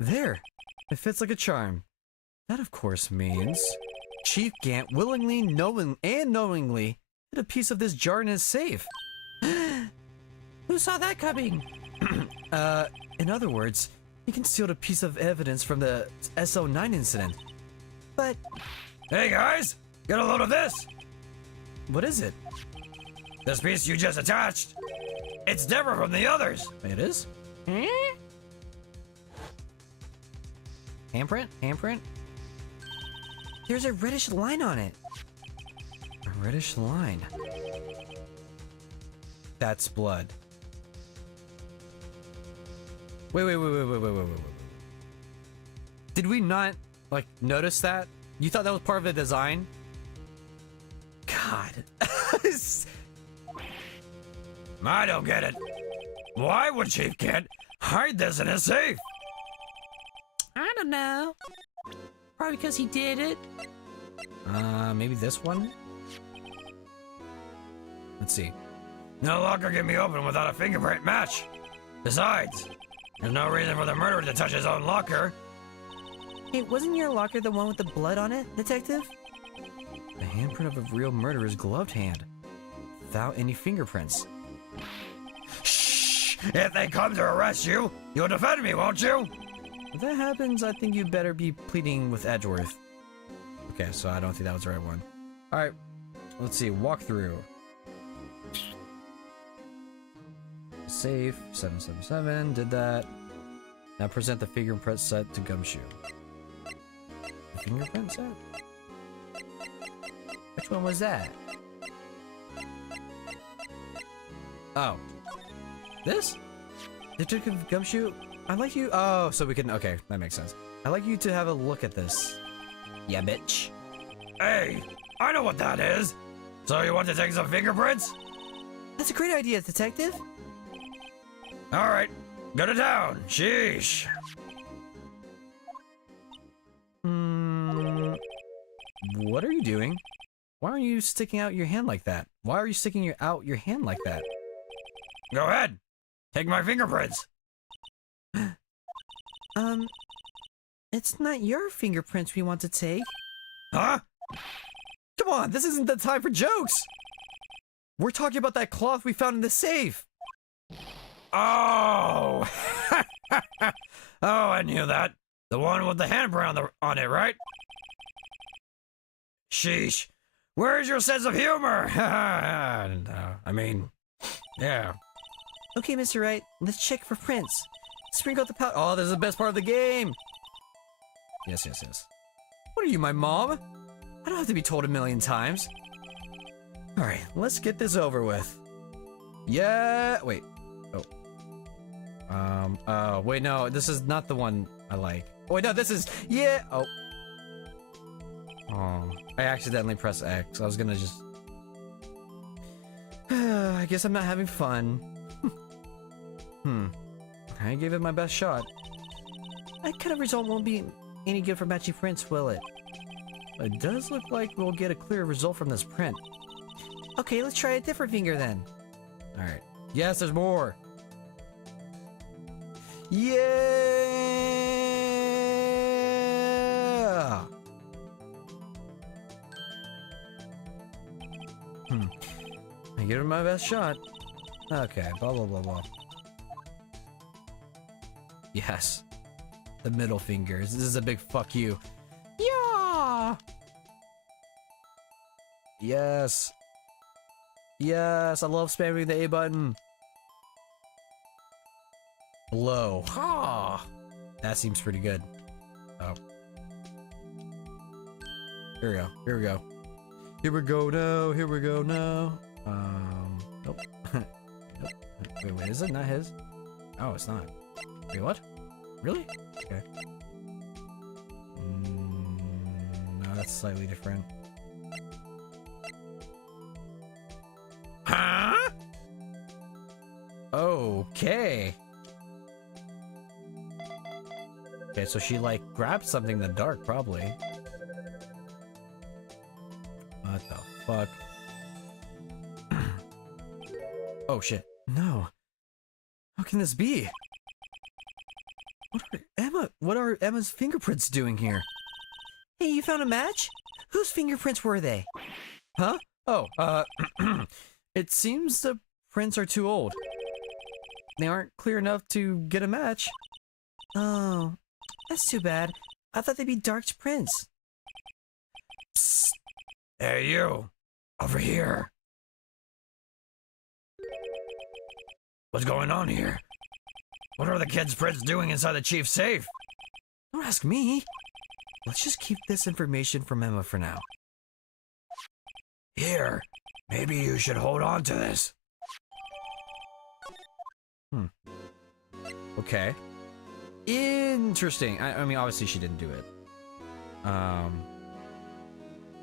There! It fits like a charm. That, of course, means Chief Gant knowingly hid a piece of this jar in his safe. Who saw that coming? In other words, he concealed a piece of evidence from the SO9 incident. But Hey guys, get a load of this. What is it? This piece you just attached. It's different from the others. It is? Handprint? Handprint? there's a reddish line on it. A reddish line. That's blood. Wait. Did we not, like, notice that? You thought that was part of the design? God. I don't get it. Why would Chief Gant hide this in his safe? I don't know. Probably because he did it. Maybe this one? Let's see. No locker can be opened without a fingerprint match. Besides, there's no reason for the murderer to touch his own locker. Hey, wasn't your locker the one with the blood on it, detective? The handprint of a real murderer's gloved hand. Without any fingerprints. Shh! If they come to arrest you, you'll defend me, won't you? If that happens, I think you better be pleading with Edgeworth. Okay, so I don't think that was the right one. Alright, let's see. Walk through. Safe, 777, did that. Now present the fingerprint set to Gumshoe. The fingerprint set? Which one was that? Oh. This? Detective Gumshoe, I'd like you... Oh, so we can... Okay, that makes sense. I'd like you to have a look at this. Yeah, bitch. Hey, I know what that is. So you want to take some fingerprints? That's a great idea, detective. All right, go to town. Sheesh. What are you doing? Why are you sticking out your hand like that? Why are you sticking out your hand like that? Go ahead. Take my fingerprints. It's not your fingerprints we want to take. Huh? Come on, this isn't the time for jokes! We're talking about that cloth we found in the safe! Oh! Oh, I knew that. The one with the handprint on it, right? Sheesh. Where's your sense of humor? I mean, yeah. Okay, Mr. Wright, let's check for prints. Sprinkle out the powder. Oh, this is the best part of the game! Yes, yes, yes. What are you, my mom? I don't have to be told a million times. Alright, let's get this over with. Yeah, wait. Oh, wait, no, this is not the one I like. Oh, wait, no, this is, yeah, oh. Oh, I accidentally pressed X. I was gonna just... I guess I'm not having fun. I gave it my best shot. That kind of result won't be any good for matching prints, will it? It does look like we'll get a clear result from this print. Okay, let's try a different finger then. Alright. Yes, there's more! Yeah! I give it my best shot. Okay, blah blah blah blah. Yes. The middle fingers. This is a big fuck you. Yeah! Yes. Yes, I love spamming the A button. Blow. Ha! That seems pretty good. Oh. Here we go. Here we go. Here we go now. Here we go now. Nope. Nope. Wait, is it not his? Oh, it's not. Wait, what? Really? Okay. No, that's slightly different. Huh? Okay. Okay, so she like grabbed something in the dark, probably. What the fuck? Oh shit. No. How can this be? What are Emma's fingerprints doing here? Hey, you found a match? Whose fingerprints were they? Huh? Oh, it seems the prints are too old. They aren't clear enough to get a match. Oh, that's too bad. I thought they'd be Dark's prints. Psst. Hey, you. Over here. What's going on here? What are the kids' prints doing inside the chief's safe? Don't ask me. Let's just keep this information from Emma for now. Here, maybe you should hold on to this. Okay. Interesting. I mean, obviously she didn't do it.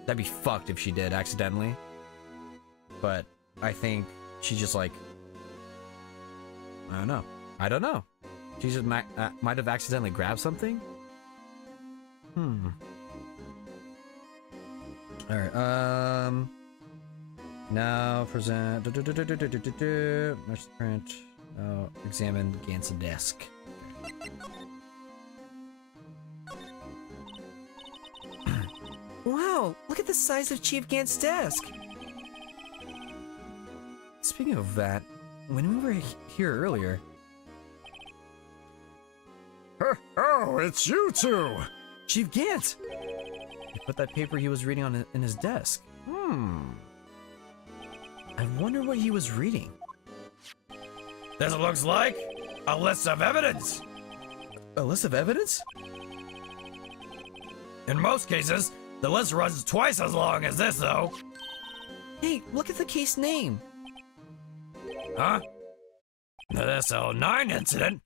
That'd be fucked if she did accidentally. But I think she just like... I don't know. I don't know. She just might have accidentally grabbed something? Alright, now present... Match the print. Examine Gant's desk. Wow, look at the size of Chief Gant's desk. Speaking of that, when we were here earlier... Oh, it's you two! Chief Gant! He put that paper he was reading on in his desk. I wonder what he was reading. This looks like a list of evidence. A list of evidence? In most cases, the list runs twice as long as this, though. Hey, look at the case name. Huh? The SL9 incident?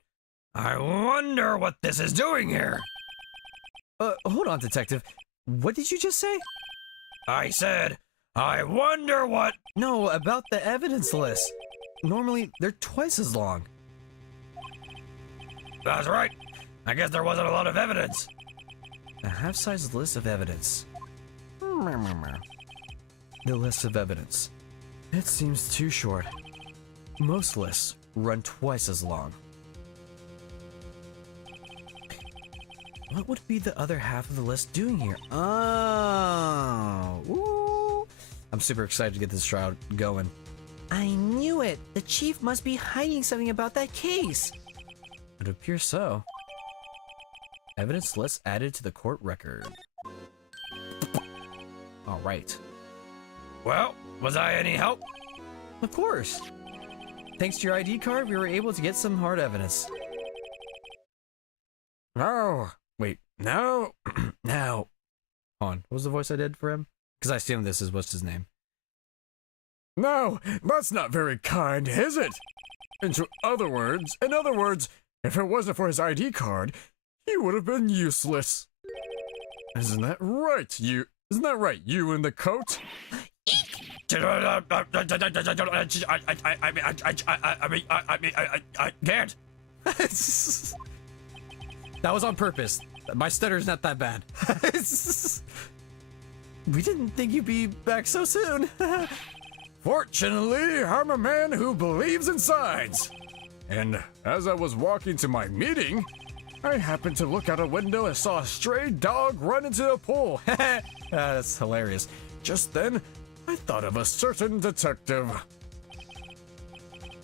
I wonder what this is doing here. Hold on, Detective. What did you just say? I said, I wonder what... No, about the evidence list. Normally, they're twice as long. That's right. I guess there wasn't a lot of evidence. A half-sized list of evidence. The list of evidence. It seems too short. Most lists run twice as long. what would be the other half of the list doing here? Oh, ooh. I'm super excited to get this trial going. I knew it. The chief must be hiding something about that case. It appears so. Evidence list added to the court record. All right. Well, was I any help? Of course. Thanks to your ID card, we were able to get some hard evidence. No. Wait, no, now. Hold on, what was the voice I did for him? Because I assume this is what's his name. No, that's not very kind, is it? In other words, if it wasn't for his ID card, he would have been useless. Isn't that right, you in the coat? I can't. That was on purpose. My stutter's not that bad. We didn't think you'd be back so soon. Fortunately, I'm a man who believes in signs. And as I was walking to my meeting, I happened to look out a window and saw a stray dog run into a pool. That's hilarious. Just then, I thought of a certain detective.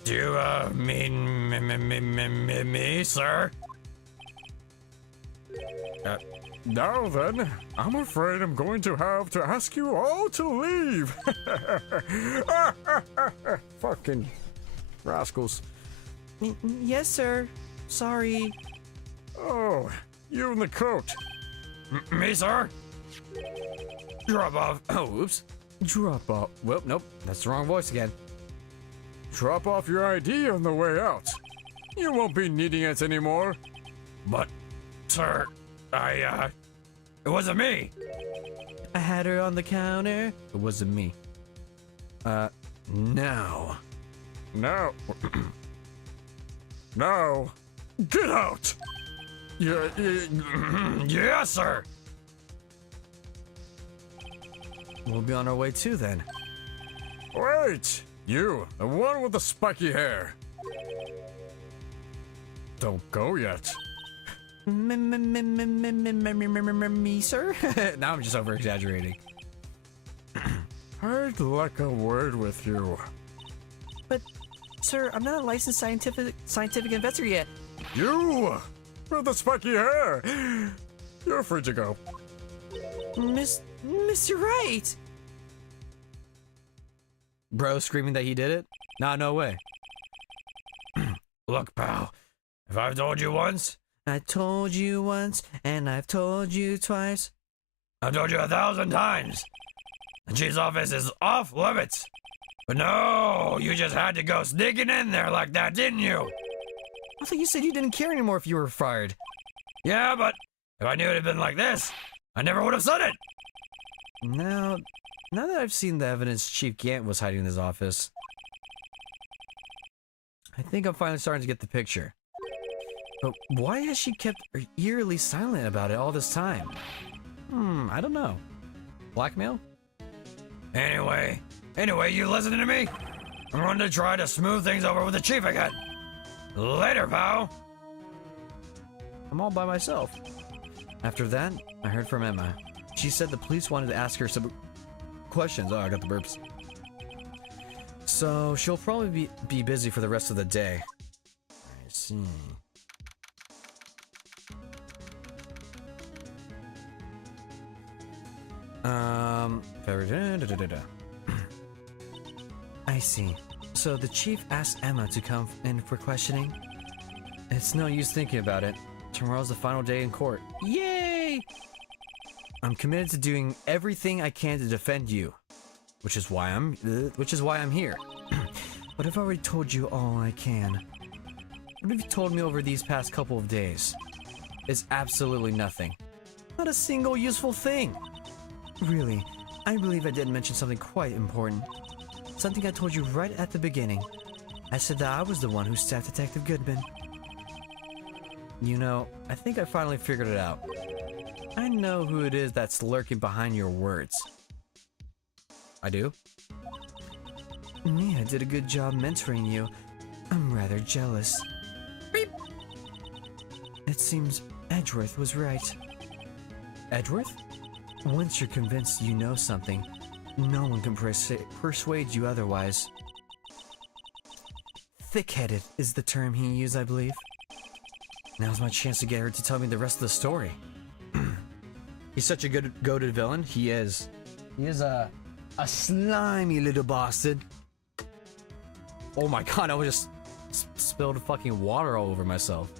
Do you, mean me, sir? Now then, I'm afraid I'm going to have to ask you all to leave. Fucking rascals. Yes, sir. Sorry. Oh, you in the coat. Me, sir? Drop off. Oh, oops. Drop off. Well, nope. That's the wrong voice again. Drop off your ID on the way out. You won't be needing it anymore. But, sir, it wasn't me. I had her on the counter. It wasn't me. Now. Now. Now. Get out! Yes, sir. We'll be on our way too then. Wait! You, the one with the spiky hair. Don't go yet. Me, sir? Now I'm just over exaggerating. I'd like a word with you. But, sir, I'm not a licensed scientific investigator yet. You! With the spiky hair! You're free to go. Mr. Wright! Bro screaming that he did it? Nah, no way. Look, pal, if I've told you once, I told you once, and I've told you twice. I've told you 1,000 times. The chief's office is off limits. But no, you just had to go sneaking in there like that, didn't you? I thought you said you didn't care anymore if you were fired. Yeah, but if I knew it had been like this, I never would have said it. Now that I've seen the evidence Chief Gant was hiding in his office, I think I'm finally starting to get the picture. But why has she kept eerily silent about it all this time? I don't know. Blackmail? Anyway, you listening to me? I'm going to try to smooth things over with the chief again. Later, pal. I'm all by myself. After that, I heard from Emma. She said the police wanted to ask her some questions. Oh, I got the burps. So she'll probably be busy for the rest of the day. I see. I see. So the chief asked Emma to come in for questioning? It's no use thinking about it. Tomorrow's the final day in court. Yay! I'm committed to doing everything I can to defend you, which is why I'm here. But I've already told you all I can. What have you told me over these past couple of days? It's absolutely nothing. Not a single useful thing. Really, I believe I did mention something quite important. Something I told you right at the beginning. I said that I was the one who stabbed Detective Goodman. You know, I think I finally figured it out. I know who it is that's lurking behind your words. I do? Mia did a good job mentoring you. I'm rather jealous. Beep. It seems Edgeworth was right. Edgeworth? Once you're convinced you know something, no one can persuade you otherwise. Thick-headed is the term he used, I believe. Now's my chance to get her to tell me the rest of the story. He's such a good goated villain. He is. He is a slimy little bastard. Oh my god, I just spilled fucking water all over myself.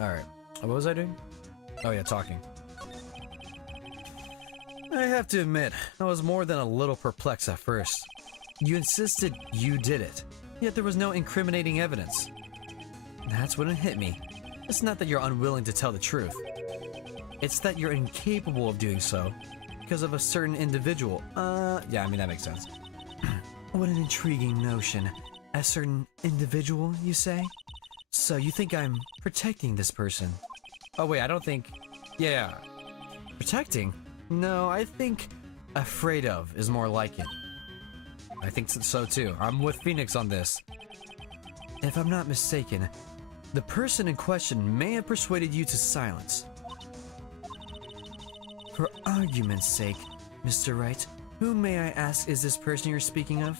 Alright. What was I doing? Oh yeah, talking. I have to admit, I was more than a little perplexed at first. You insisted you did it, yet there was no incriminating evidence. That's when it hit me. It's not that you're unwilling to tell the truth. It's that you're incapable of doing so because of a certain individual. Yeah, I mean, that makes sense. What an intriguing notion. A certain individual, you say? So you think I'm protecting this person? Oh wait, I don't think... Yeah. Protecting? No, I think afraid of is more like it. I think so too. I'm with Phoenix on this. If I'm not mistaken, the person in question may have persuaded you to silence. For argument's sake, Mr. Wright, who may I ask is this person you're speaking of?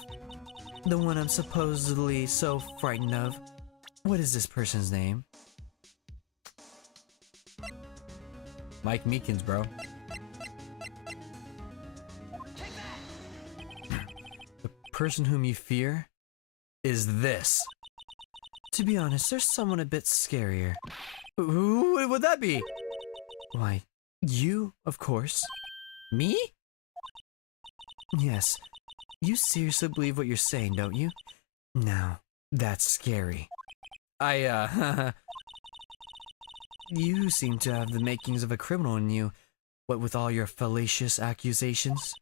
The one I'm supposedly so frightened of. What is this person's name? Mike Meekins, bro. The person whom you fear is this. To be honest, there's someone a bit scarier. Who would that be? Why, you, of course. Me? Yes. You seriously believe what you're saying, don't you? Now, that's scary. You seem to have the makings of a criminal in you, what with all your fallacious accusations.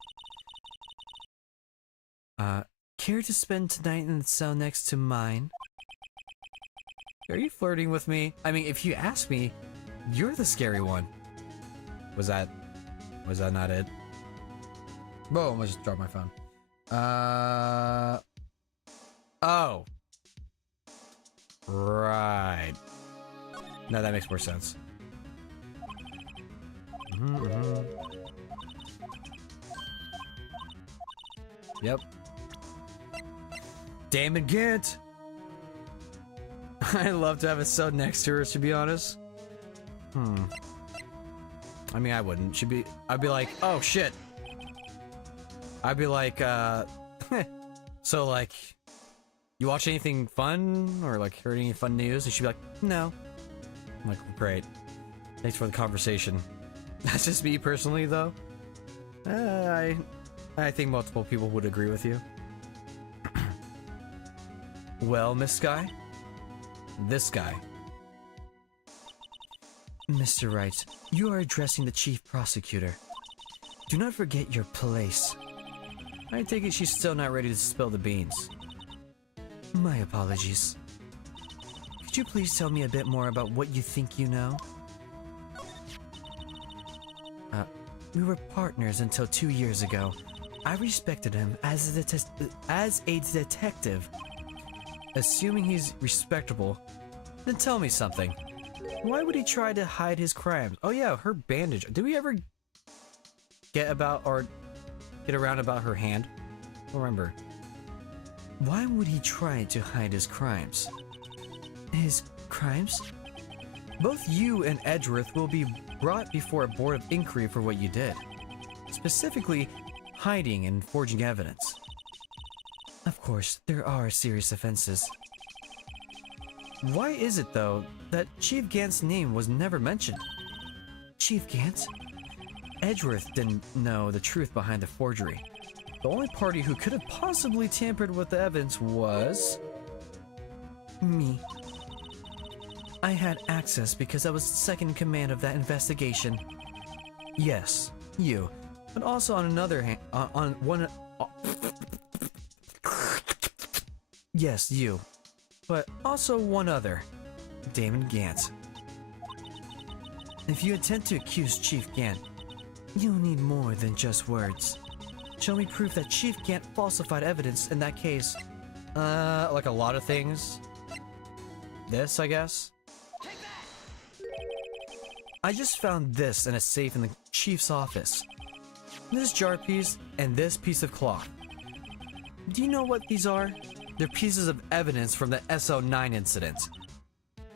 Care to spend tonight in the cell next to mine? Are you flirting with me? I mean, if you ask me, you're the scary one. Was that not it? Boom, I just dropped my phone. Oh. Right. No, that makes more sense. Yep. Damon Gant! I'd love to have a sub next to her, to be honest. I mean, I wouldn't. I'd be like, oh shit. I'd be like, so like, you watch anything fun? Or like, heard any fun news? And she'd be like, no. I'm like, great. Thanks for the conversation. That's just me personally, though. I think multiple people would agree with you. Well, Miss Sky? This guy. Mr. Wright, you are addressing the chief prosecutor. Do not forget your place. I take it she's still not ready to spill the beans. My apologies. Could you please tell me a bit more about what you think you know? We were partners until 2 years ago. I respected him as a detective. Assuming he's respectable, then tell me something. Why would he try to hide his crimes? Oh yeah, her bandage. Did we ever get around about her hand? I don't remember. Why would he try to hide his crimes? His crimes? Both you and Edgeworth will be brought before a board of inquiry for what you did. Specifically, hiding and forging evidence. Of course, there are serious offenses. Why is it, though, that Chief Gant's name was never mentioned? Chief Gant? Edgeworth didn't know the truth behind the forgery. The only party who could have possibly tampered with the evidence was... me. I had access because I was second in command of that investigation. Yes, you. But also on another hand, yes, you. But also one other. Damon Gant. If you attempt to accuse Chief Gant, you'll need more than just words. Show me proof that Chief Gant falsified evidence in that case, Like a lot of things. This, I guess. I just found this in a safe in the chief's office. This jar piece and this piece of cloth. Do you know what these are? They're pieces of evidence from the SO9 incident.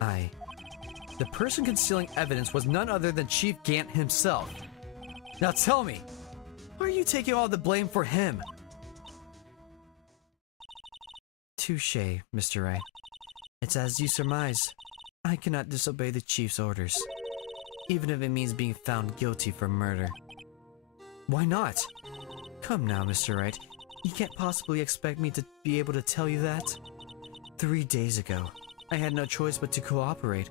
The person concealing evidence was none other than Chief Gant himself. Now tell me, why are you taking all the blame for him? Touché, Mr. Wright. It's as you surmise. I cannot disobey the Chief's orders, even if it means being found guilty for murder. Why not? Come now, Mr. Wright. You can't possibly expect me to be able to tell you that. 3 days ago, I had no choice but to cooperate.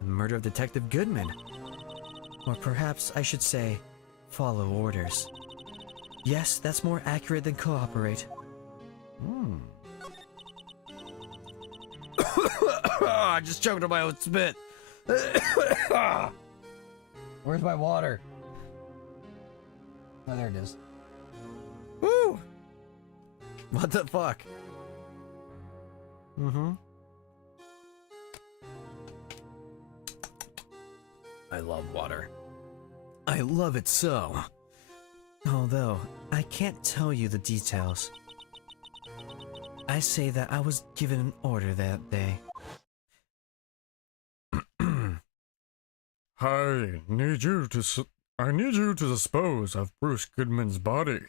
The murder of Detective Goodman. Or perhaps I should say, follow orders. Yes, that's more accurate than cooperate. I just choked on my own spit. Where's my water? Oh, there it is. Woo! What the fuck? I love water. I love it so. Although, I can't tell you the details. I say that I was given an order that day. I need you to dispose of Bruce Goodman's body.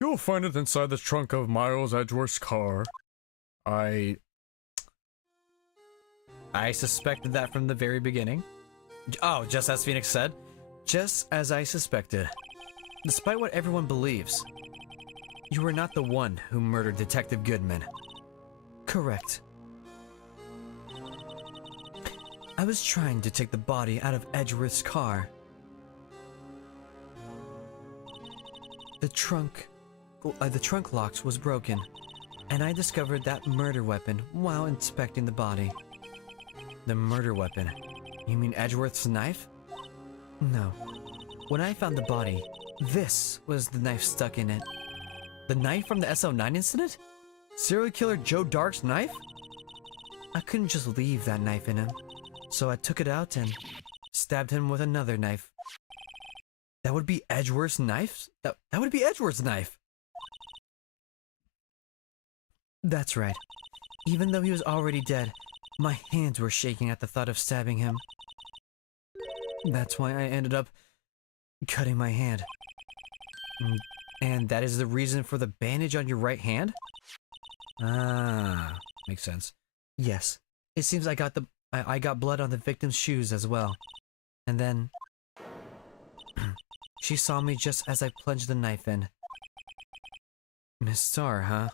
You'll find it inside the trunk of Miles Edgeworth's car. I suspected that from the very beginning. Oh, just as Phoenix said. Just as I suspected. Despite what everyone believes, you were not the one who murdered Detective Goodman. Correct. I was trying to take the body out of Edgeworth's car. The trunk locks was broken, and I discovered that murder weapon while inspecting the body. The murder weapon? You mean Edgeworth's knife? No. When I found the body, this was the knife stuck in it. The knife from the SO9 incident? Serial killer Joe Dark's knife? I couldn't just leave that knife in him, so I took it out and stabbed him with another knife. That would be Edgeworth's knife? That would be Edgeworth's knife! That's right. Even though he was already dead, my hands were shaking at the thought of stabbing him. That's why I ended up cutting my hand. And that is the reason for the bandage on your right hand? Ah, makes sense. Yes, it seems I got blood on the victim's shoes as well. And then she saw me just as I plunged the knife in. Miss Starr, huh?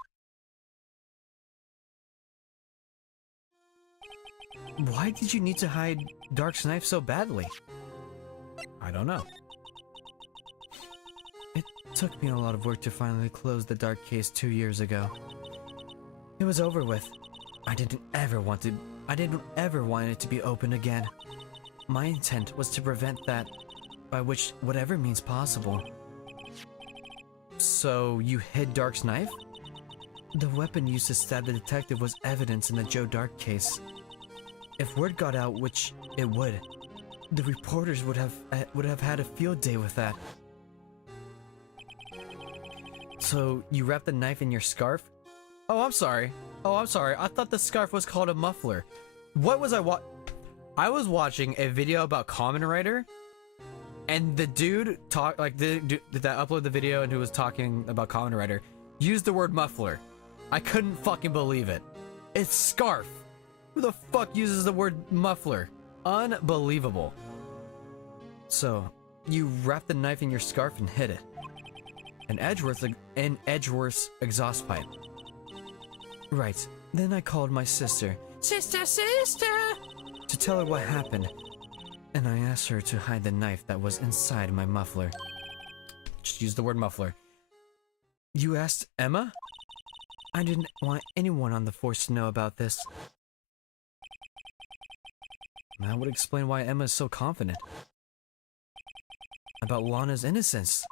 Why did you need to hide Dark's knife so badly? I don't know. It took me a lot of work to finally close the Dark case 2 years ago. It was over with. I didn't ever want it to be open again. My intent was to prevent that by whatever means possible. So you hid Dark's knife? The weapon used to stab the detective was evidence in the Joe Dark case. If word got out, which it would, the reporters would have had a field day with that. So you wrapped the knife in your scarf? Oh, I'm sorry. I thought the scarf was called a muffler. What was I was watching a video about Kamen Rider, and the dude that uploaded the video and who was talking about Kamen Rider used the word muffler. I couldn't fucking believe it. It's scarf. Who the fuck uses the word muffler? Unbelievable. So, you wrapped the knife in your scarf and hid it. In Edgeworth's exhaust pipe. Right. Then I called my sister. Sister! To tell her what happened. And I asked her to hide the knife that was inside my muffler. Just use the word muffler. You asked Emma? I didn't want anyone on the force to know about this. That would explain why Emma is so confident about Lana's innocence.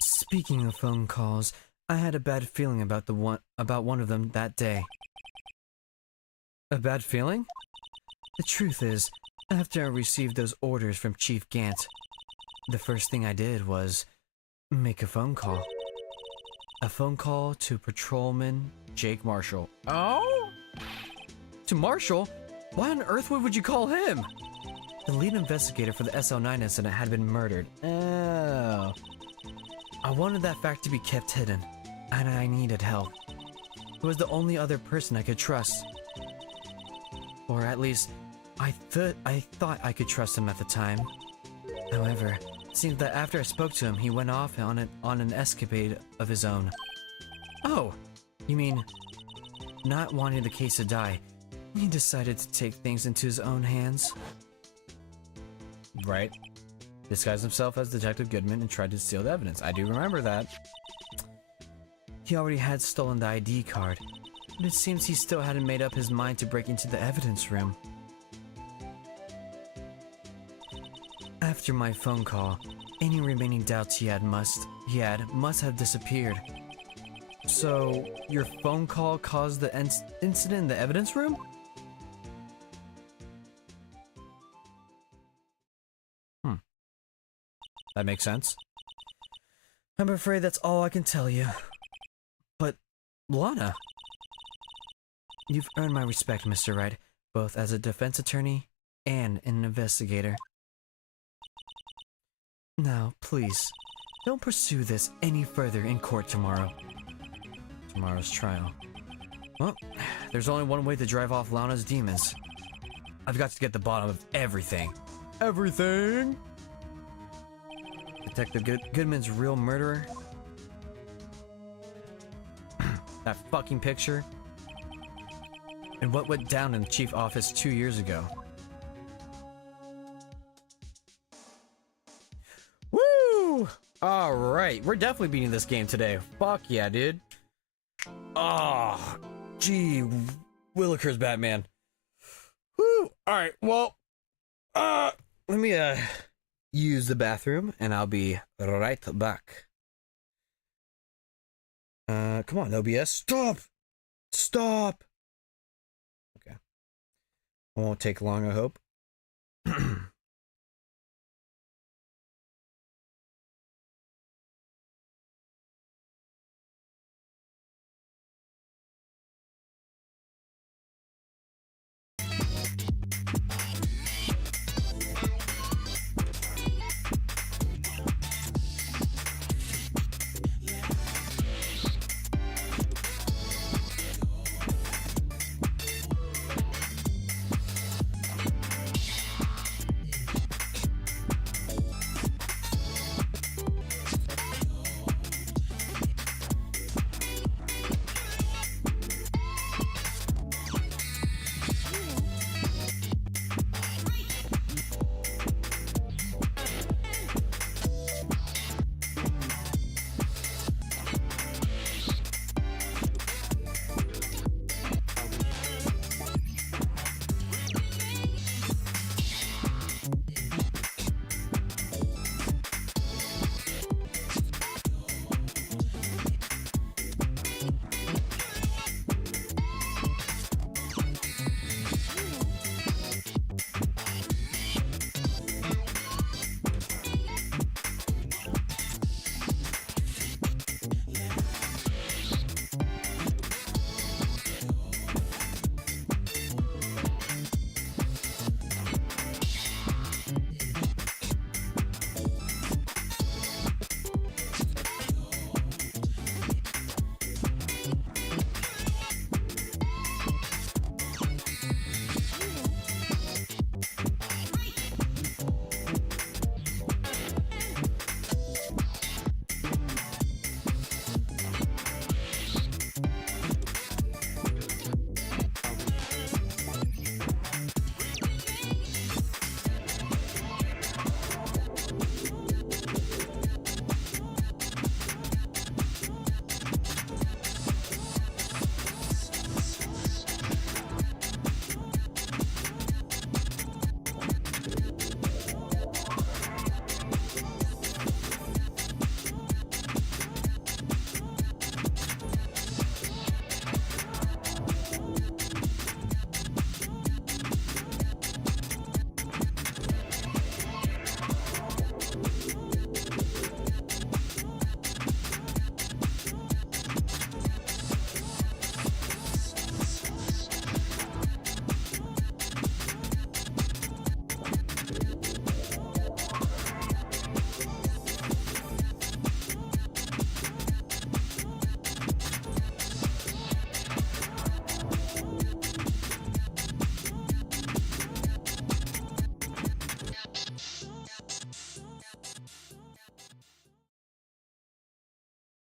Speaking of phone calls, I had a bad feeling about one of them that day. A bad feeling? The truth is, after I received those orders from Chief Gant, the first thing I did was make a phone call. A phone call to Patrolman Jake Marshall. Oh? To Marshall? Why on earth would you call him? The lead investigator for the SL9 incident had been murdered. Oh. I wanted that fact to be kept hidden, and I needed help. It was the only other person I could trust. Or at least, I thought I could trust him at the time. However, it seems that after I spoke to him, he went off on an escapade of his own. Oh, you mean, not wanting the case to die, he decided to take things into his own hands? Right. Disguised himself as Detective Goodman and tried to steal the evidence. I do remember that. He already had stolen the ID card, but it seems he still hadn't made up his mind to break into the evidence room. After my phone call, any remaining doubts he had must have disappeared. So, your phone call caused the incident in the evidence room? That makes sense. I'm afraid that's all I can tell you. But, Lana... You've earned my respect, Mr. Wright, both as a defense attorney and an investigator. Now, please, don't pursue this any further in court tomorrow. Tomorrow's trial. Well, there's only one way to drive off Lana's demons. I've got to get to the bottom of everything. Everything? Detective Goodman's real murderer? That fucking picture? And what went down in the chief office 2 years ago? Woo! Alright, we're definitely beating this game today. Fuck yeah, dude. Oh, gee, Willikers, Batman. Woo! Alright, well, let me, use the bathroom, and I'll be right back. Come on, OBS. Stop! Stop! Okay. It won't take long, I hope.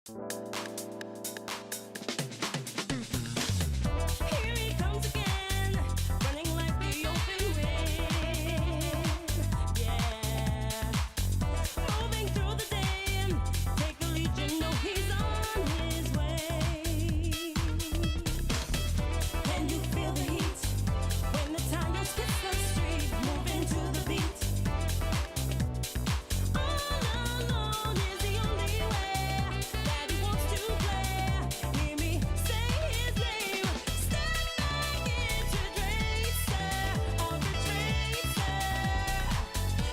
Here he comes again, running like the open wind. Yeah, moving through the day, take a lead, you know he's on his way. Can you feel the heat when the tires hit the street, moving to the beat? All alone is the only way that he wants to play. Hear me say his name. Step back into Tracer, I'll retrace her.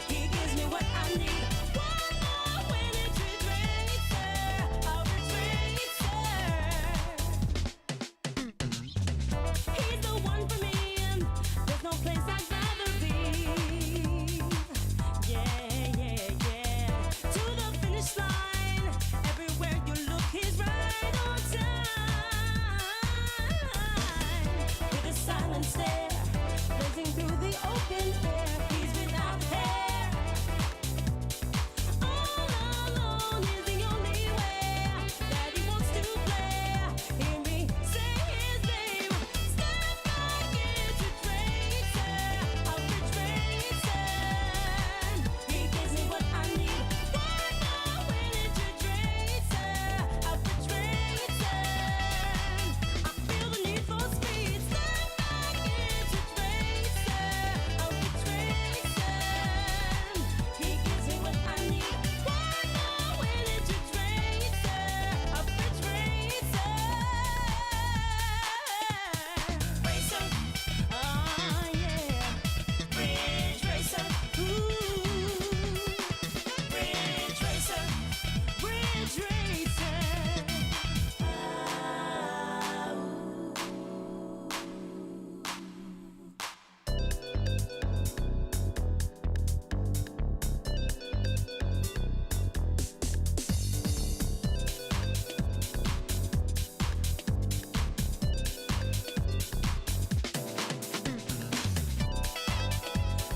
He gives me what I need. One more when it's Tracer, I'll retrace her. He's the one for me. There's no place I'd rather be. Yeah, yeah, yeah. To the finish line. Everywhere you look, he's right on time. With a silent stare, blazing through the open air. He's without hair. All alone is the only way that he wants to play. Hear me say his name. Step back into Tracer, I'll retrace him. He gives me what I need. One more when it's Tracer, I'll retrace him. I feel the need for speed. Step back into Tracer, I'll retrace him. He gives me what I need. One more when it's Tracer, I'll retrace him. Racer, oh yeah, Ridge Racer, ooh, Ridge Racer, Ridge Racer.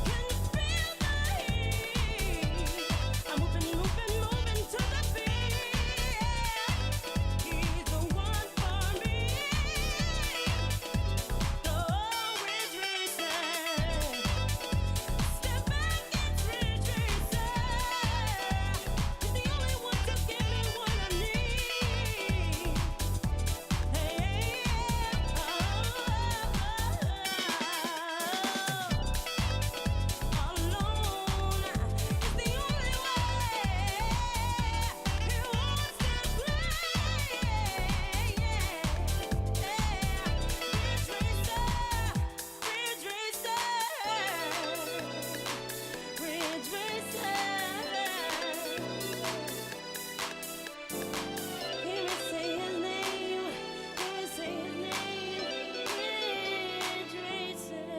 Can you feel the heat? I'm moving, moving, moving to the beat. He's the one for me. The Ridge Racer. Step back, it's Ridge Racer. He's the only one to give me what I need. Hey, alone is the only way he wants to play. Ridge Racer, Ridge Racer. Hear me say his name. Hear me say his name. Ridge Racer.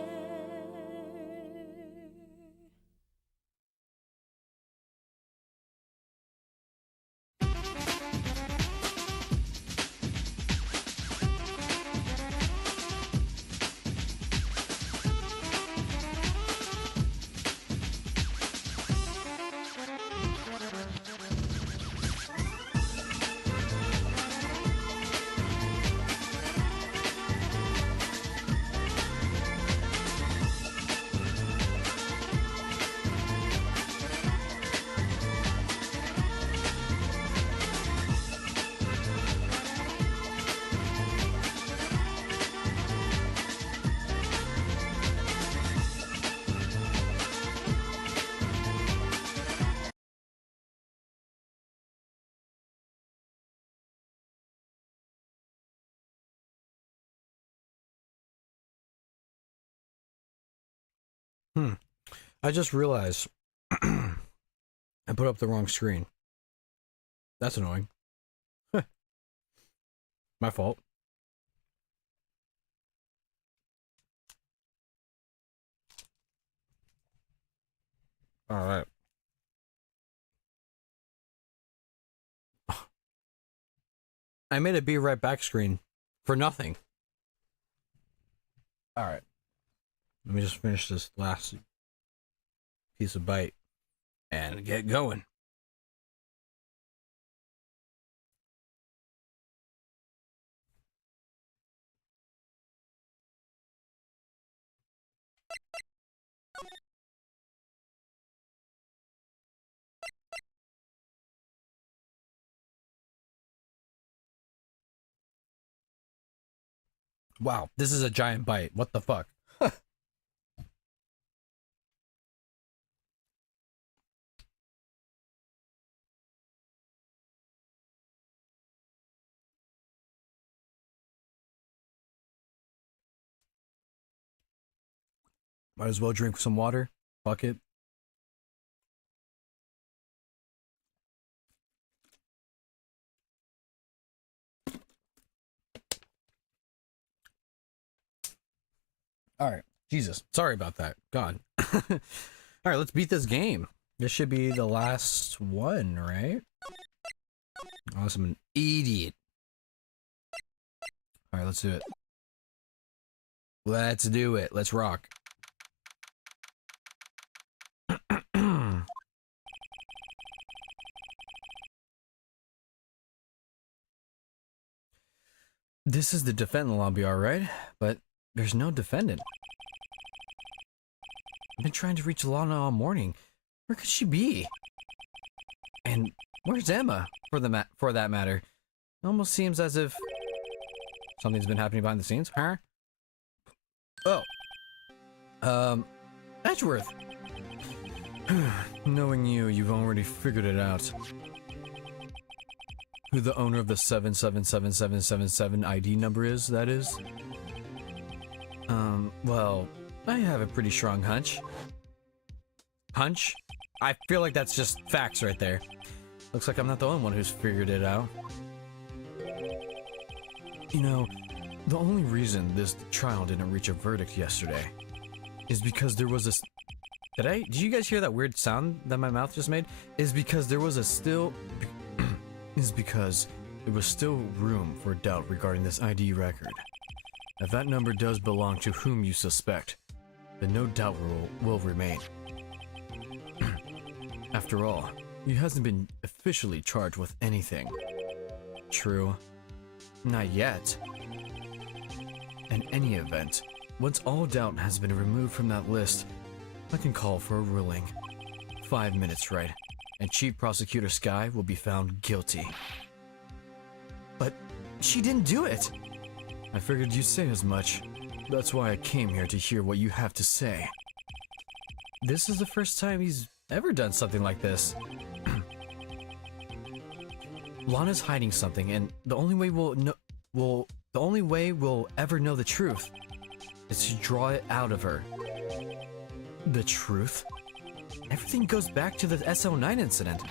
I just realized I put up the wrong screen. That's annoying. My fault. All right. I made a be right back screen for nothing. All right. Let me just finish this last piece of bite and get going. Wow, this is a giant bite. What the fuck? Might as well drink some water. Fuck it. All right. Jesus. Sorry about that. God. All right, let's beat this game. This should be the last one, right? Unless I'm an idiot. All right, let's do it. Let's do it. Let's rock. This is the defendant lobby, all right? But there's no defendant. I've been trying to reach Lana all morning. Where could she be? And where's Emma, for that matter? It almost seems as if something's been happening behind the scenes, huh? Oh. Edgeworth. Knowing you, you've already figured it out. Who the owner of the 777777 ID number is, that is? Well, I have a pretty strong hunch. Hunch? I feel like that's just facts right there. Looks like I'm not the only one who's figured it out. You know, the only reason this trial didn't reach a verdict yesterday is because there was a... Did you guys hear that weird sound that my mouth just made? Is because there was a still... is because there was still room for doubt regarding this ID record. If that number does belong to whom you suspect, then no doubt will remain. After all, he hasn't been officially charged with anything. True. Not yet. In any event, once all doubt has been removed from that list, I can call for a ruling. 5 minutes, right? And Chief Prosecutor Sky will be found guilty. But she didn't do it! I figured you'd say as much. That's why I came here to hear what you have to say. This is the first time he's ever done something like this. Lana's hiding something, and the only way we'll ever know the truth is to draw it out of her. The truth? Everything goes back to the SO9 incident.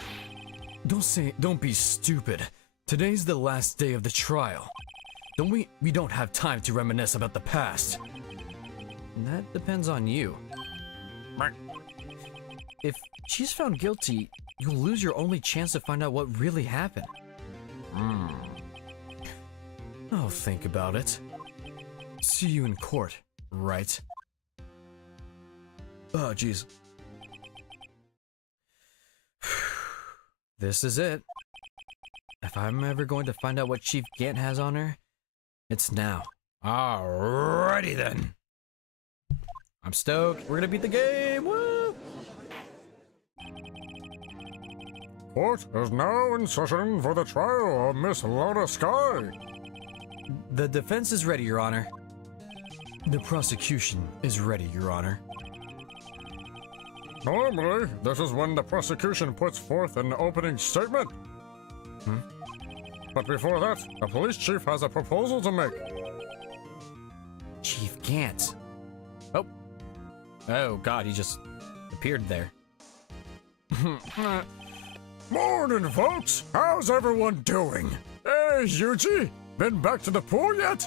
Don't be stupid. Today's the last day of the trial. We don't have time to reminisce about the past. That depends on you. If she's found guilty, you'll lose your only chance to find out what really happened. I'll think about it. See you in court, right? Oh, jeez. This is it. If I'm ever going to find out what Chief Gant has on her, it's now. Alrighty then. I'm stoked. We're gonna beat the game. Woo! Court is now in session for the trial of Miss Lana Sky. The defense is ready, Your Honor. The prosecution is ready, Your Honor. Normally, this is when the prosecution puts forth an opening statement. But before that, the police chief has a proposal to make. Chief Gant. Oh god, he just appeared there. Morning, folks! How's everyone doing? Hey, Yuji! Been back to the pool yet?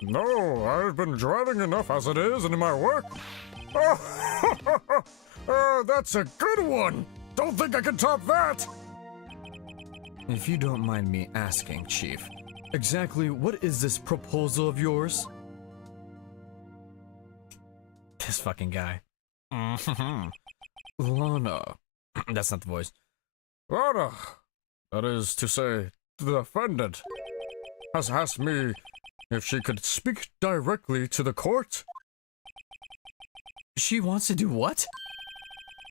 No, I've been driving enough as it is in my work. Oh, that's a good one! Don't think I can top that! If you don't mind me asking, Chief, exactly what is this proposal of yours? This fucking guy. Lana. That's not the voice. Lana, that is to say, the defendant, has asked me if she could speak directly to the court. She wants to do what?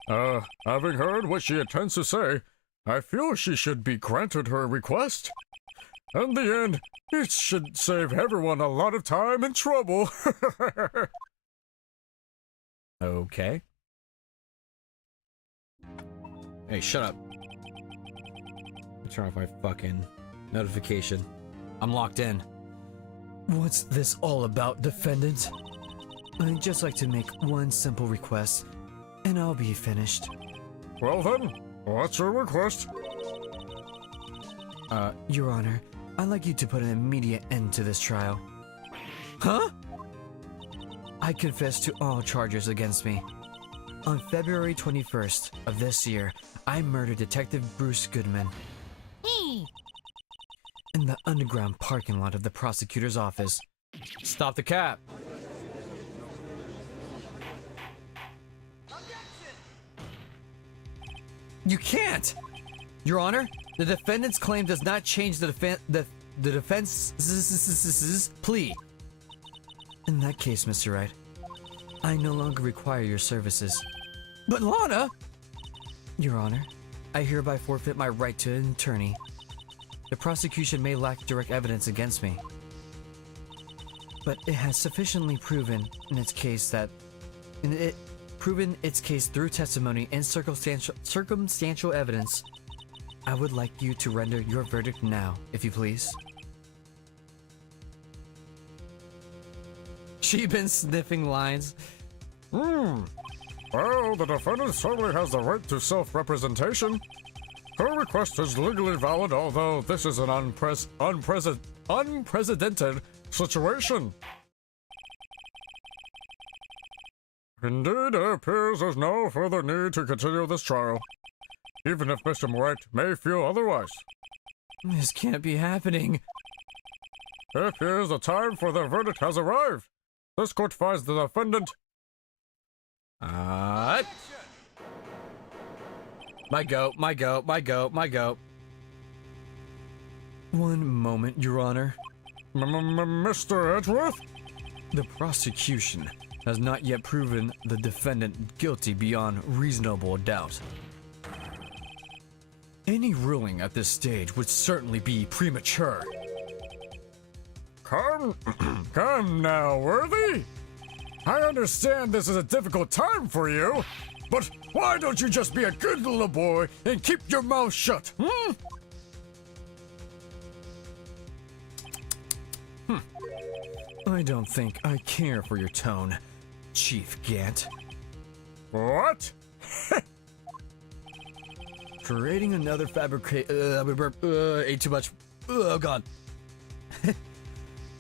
Having heard what she intends to say, I feel she should be granted her request. In the end, it should save everyone a lot of time and trouble. Okay. Hey, shut up. Turn off my fucking notification. I'm locked in. What's this all about, defendant? I'd just like to make one simple request, and I'll be finished. Well then, what's your request? Your Honor, I'd like you to put an immediate end to this trial. Huh? I confess to all charges against me. On February 21st of this year, I murdered Detective Bruce Goodman in the underground parking lot of the prosecutor's office. Stop the cap. You can't! Your Honor, the defendant's claim does not change the defense's plea. In that case, Mr. Wright, I no longer require your services. But Lana! Your Honor, I hereby forfeit my right to an attorney. The prosecution may lack direct evidence against me, but it has sufficiently proven its case through testimony and circumstantial evidence. I would like you to render your verdict now, if you please. She been sniffing lines. Well, the defendant certainly has the right to self-representation. Her request is legally valid, although this is an unprecedented situation. Indeed, it appears there's no further need to continue this trial, even if Mr. Wright may feel otherwise. This can't be happening. It appears the time for the verdict has arrived. This court finds the defendant. My goat. One moment, Your Honor. Mr. Edgeworth? The prosecution has not yet proven the defendant guilty beyond reasonable doubt. Any ruling at this stage would certainly be premature. Come now, Worthy. I understand this is a difficult time for you, but why don't you just be a good little boy and keep your mouth shut, I don't think I care for your tone, Chief Gant. What? Creating another ate too much. Oh god.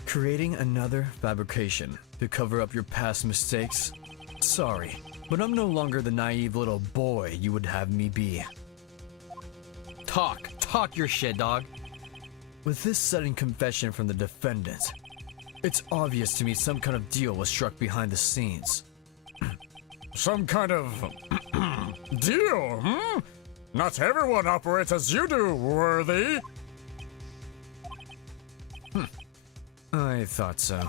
Creating another fabrication to cover up your past mistakes. Sorry, but I'm no longer the naive little boy you would have me be. Talk your shit, dog. With this sudden confession from the defendant, it's obvious to me some kind of deal was struck behind the scenes. Some kind of deal, Not everyone operates as you do, Worthy. I thought so.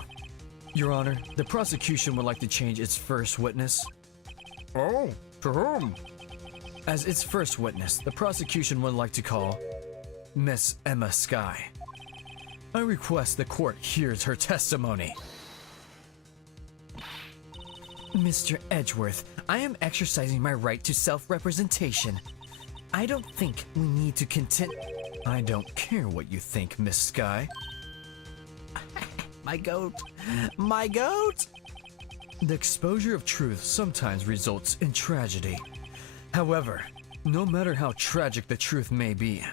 Your Honor, the prosecution would like to change its first witness. Oh, to whom? As its first witness, the prosecution would like to call Miss Emma Skye. I request the court hears her testimony. Mr. Edgeworth, I am exercising my right to self-representation. I don't think we need to I don't care what you think, Miss Skye. My goat. My goat. The exposure of truth sometimes results in tragedy. However, no matter how tragic the truth may be,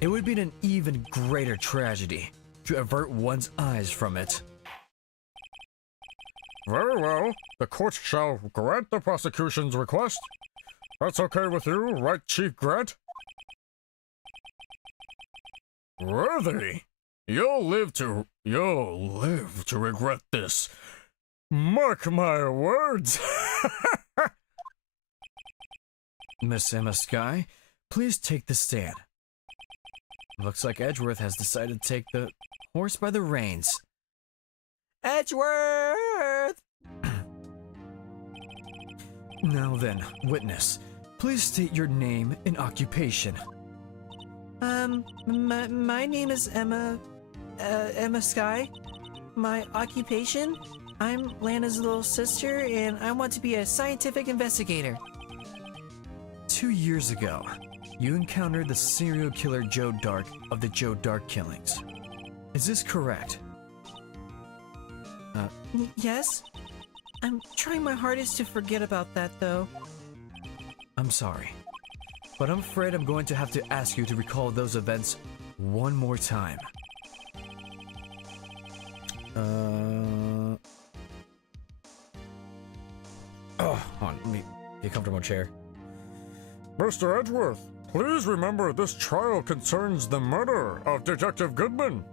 it would be an even greater tragedy to avert one's eyes from it. Very well. The court shall grant the prosecution's request. That's okay with you, right, Chief Grant? Worthy, you'll live to regret this. Mark my words. Miss Emma Skye, please take the stand. Looks like Edgeworth has decided to take the horse by the reins. Edgeworth! Now then, witness, please state your name and occupation. My name is Emma, Emma Sky. My occupation? I'm Lana's little sister, and I want to be a scientific investigator. 2 years ago, you encountered the serial killer Joe Dark of the Joe Dark killings. Is this correct? Yes? I'm trying my hardest to forget about that, though. I'm sorry, but I'm afraid I'm going to have to ask you to recall those events one more time. Oh, hold on, let me get a comfortable chair. Mr. Edgeworth, please remember this trial concerns the murder of Detective Goodman.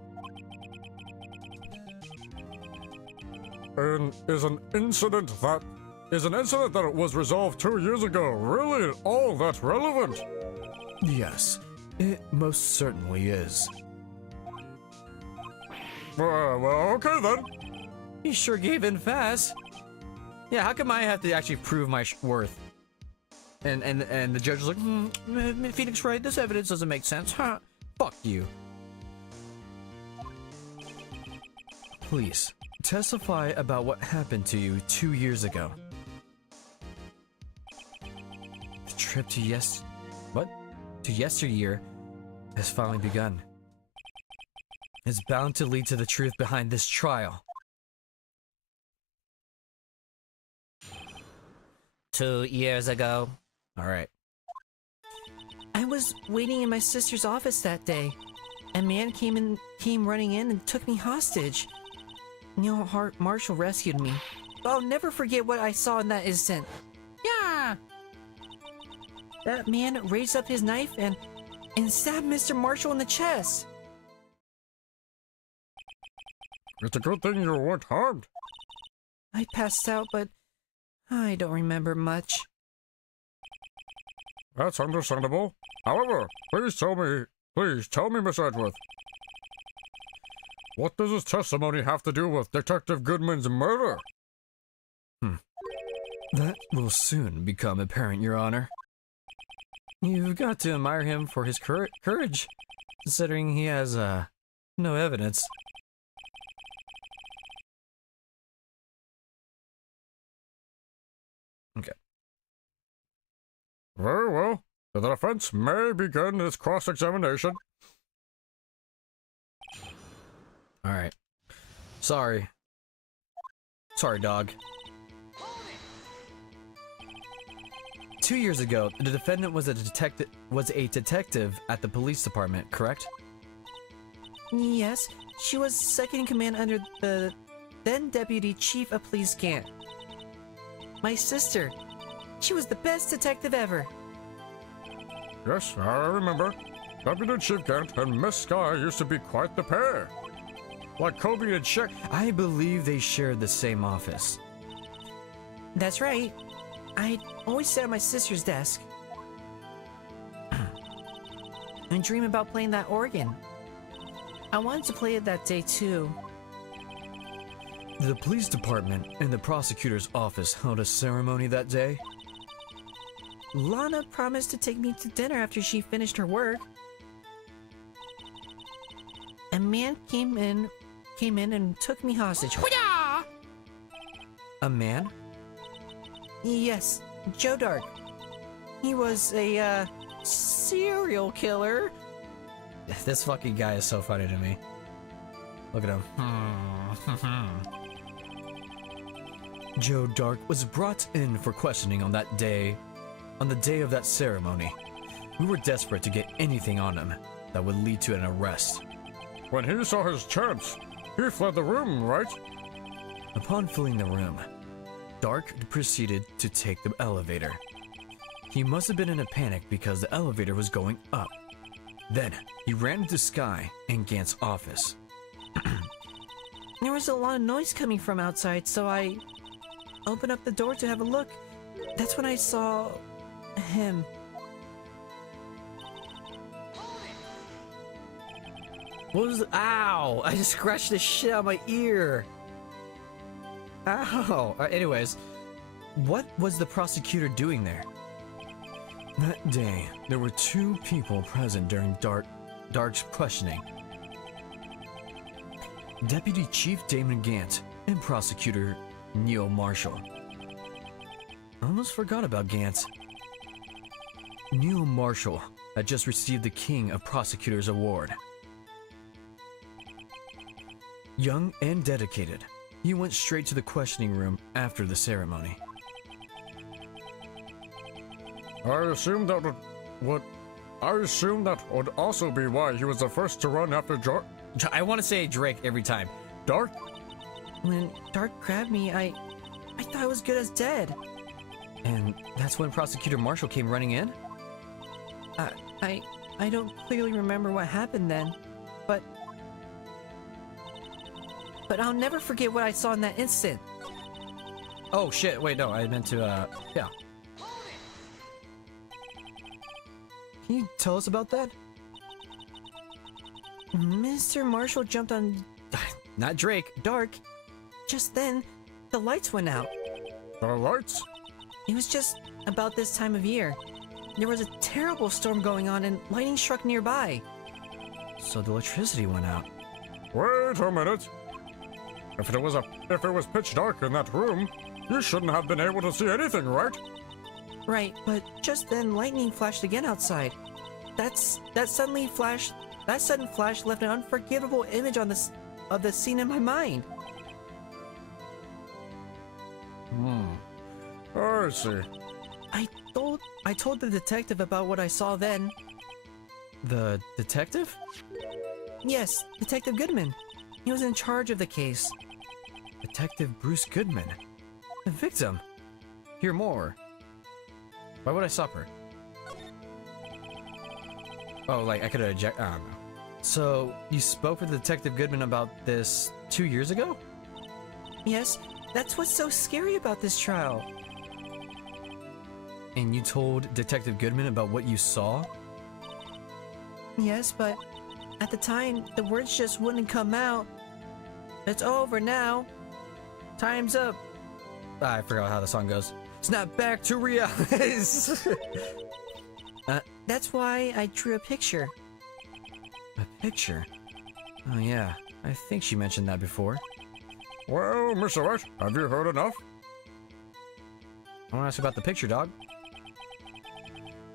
And is an incident that was resolved 2 years ago really all that relevant? Yes, it most certainly is. Well, okay then. He sure gave in fast. Yeah, how come I have to actually prove my worth? And the judge was like, Phoenix Wright, this evidence doesn't make sense. Huh? Fuck you. Please, testify about what happened to you 2 years ago. The trip to yesteryear has finally begun. It's bound to lead to the truth behind this trial. 2 years ago. All right. I was waiting in my sister's office that day. A man came running in and took me hostage. Neil Hart Marshall rescued me. I'll never forget what I saw in that instant. Yeah! That man raised up his knife and stabbed Mr. Marshall in the chest. It's a good thing you weren't harmed. I passed out, but I don't remember much. That's understandable. However, please tell me, Miss Edgeworth. What does his testimony have to do with Detective Goodman's murder? That will soon become apparent, Your Honor. You've got to admire him for his courage, considering he has, no evidence. Okay. Very well. The defense may begin its cross-examination. All right. Sorry. Sorry, dog. 2 years ago, the defendant was a detective at the police department, correct? Yes, she was second in command under the then Deputy Chief of Police Gant. My sister. She was the best detective ever. Yes, I remember. Deputy Chief Gant and Miss Sky used to be quite the pair. Like Kobe and Shaq. I believe they shared the same office. That's right. I'd always sit at my sister's desk and dream about playing that organ. I wanted to play it that day too. The police department and the prosecutor's office held a ceremony that day. Lana promised to take me to dinner after she finished her work. A man came in and took me hostage. Hoo-yah! A man? Yes, Joe Dark. He was a serial killer. This fucking guy is so funny to me. Look at him. Joe Dark was brought in for questioning on that day, on the day of that ceremony. We were desperate to get anything on him that would lead to an arrest. When he saw his chance, he fled the room, right? Upon filling the room, Dark proceeded to take the elevator. He must have been in a panic because the elevator was going up. Then, he ran into Sky and Gant's office. There was a lot of noise coming from outside, so I opened up the door to have a look. That's when I saw him. What was ow! I just scratched the shit out of my ear. Ow! Anyways, What was the prosecutor doing there? That day, there were two people present during Dark's questioning. Deputy Chief Damon Gant and Prosecutor Neil Marshall. I almost forgot about Gant. Neil Marshall had just received the King of Prosecutors Award. Young and dedicated, he went straight to the questioning room after the ceremony. I assume that would also be why he was the first to run after I want to say Drake every time. Dark. When Dark grabbed me, I thought I was good as dead. And that's when Prosecutor Marshall came running in? I don't clearly remember what happened then, but I'll never forget what I saw in that instant. Oh shit, wait, no, I meant to, yeah. Can you tell us about that? Mr. Marshall jumped on Not Drake. Dark. Just then, the lights went out. The lights? It was just about this time of year. There was a terrible storm going on and lightning struck nearby. So the electricity went out. Wait a minute. If it was pitch dark in that room, you shouldn't have been able to see anything, right? Right, but just then lightning flashed again outside. That sudden flash left an unforgettable image of the scene in my mind. I see. I told the detective about what I saw then. The detective? Yes, Detective Goodman. He was in charge of the case. Detective Bruce Goodman. The victim. Hear more. Why would I stop her? Oh, like I could have ejected. I don't know. So, you spoke with Detective Goodman about this 2 years ago? Yes, that's what's so scary about this trial. And you told Detective Goodman about what you saw? Yes, but at the time, the words just wouldn't come out. It's over now. Time's up. I forgot how the song goes. Snap back to reality. That's why I drew a picture. A picture? Oh yeah, I think she mentioned that before. Well, Mr. Wright, have you heard enough? I want to ask you about the picture, dog.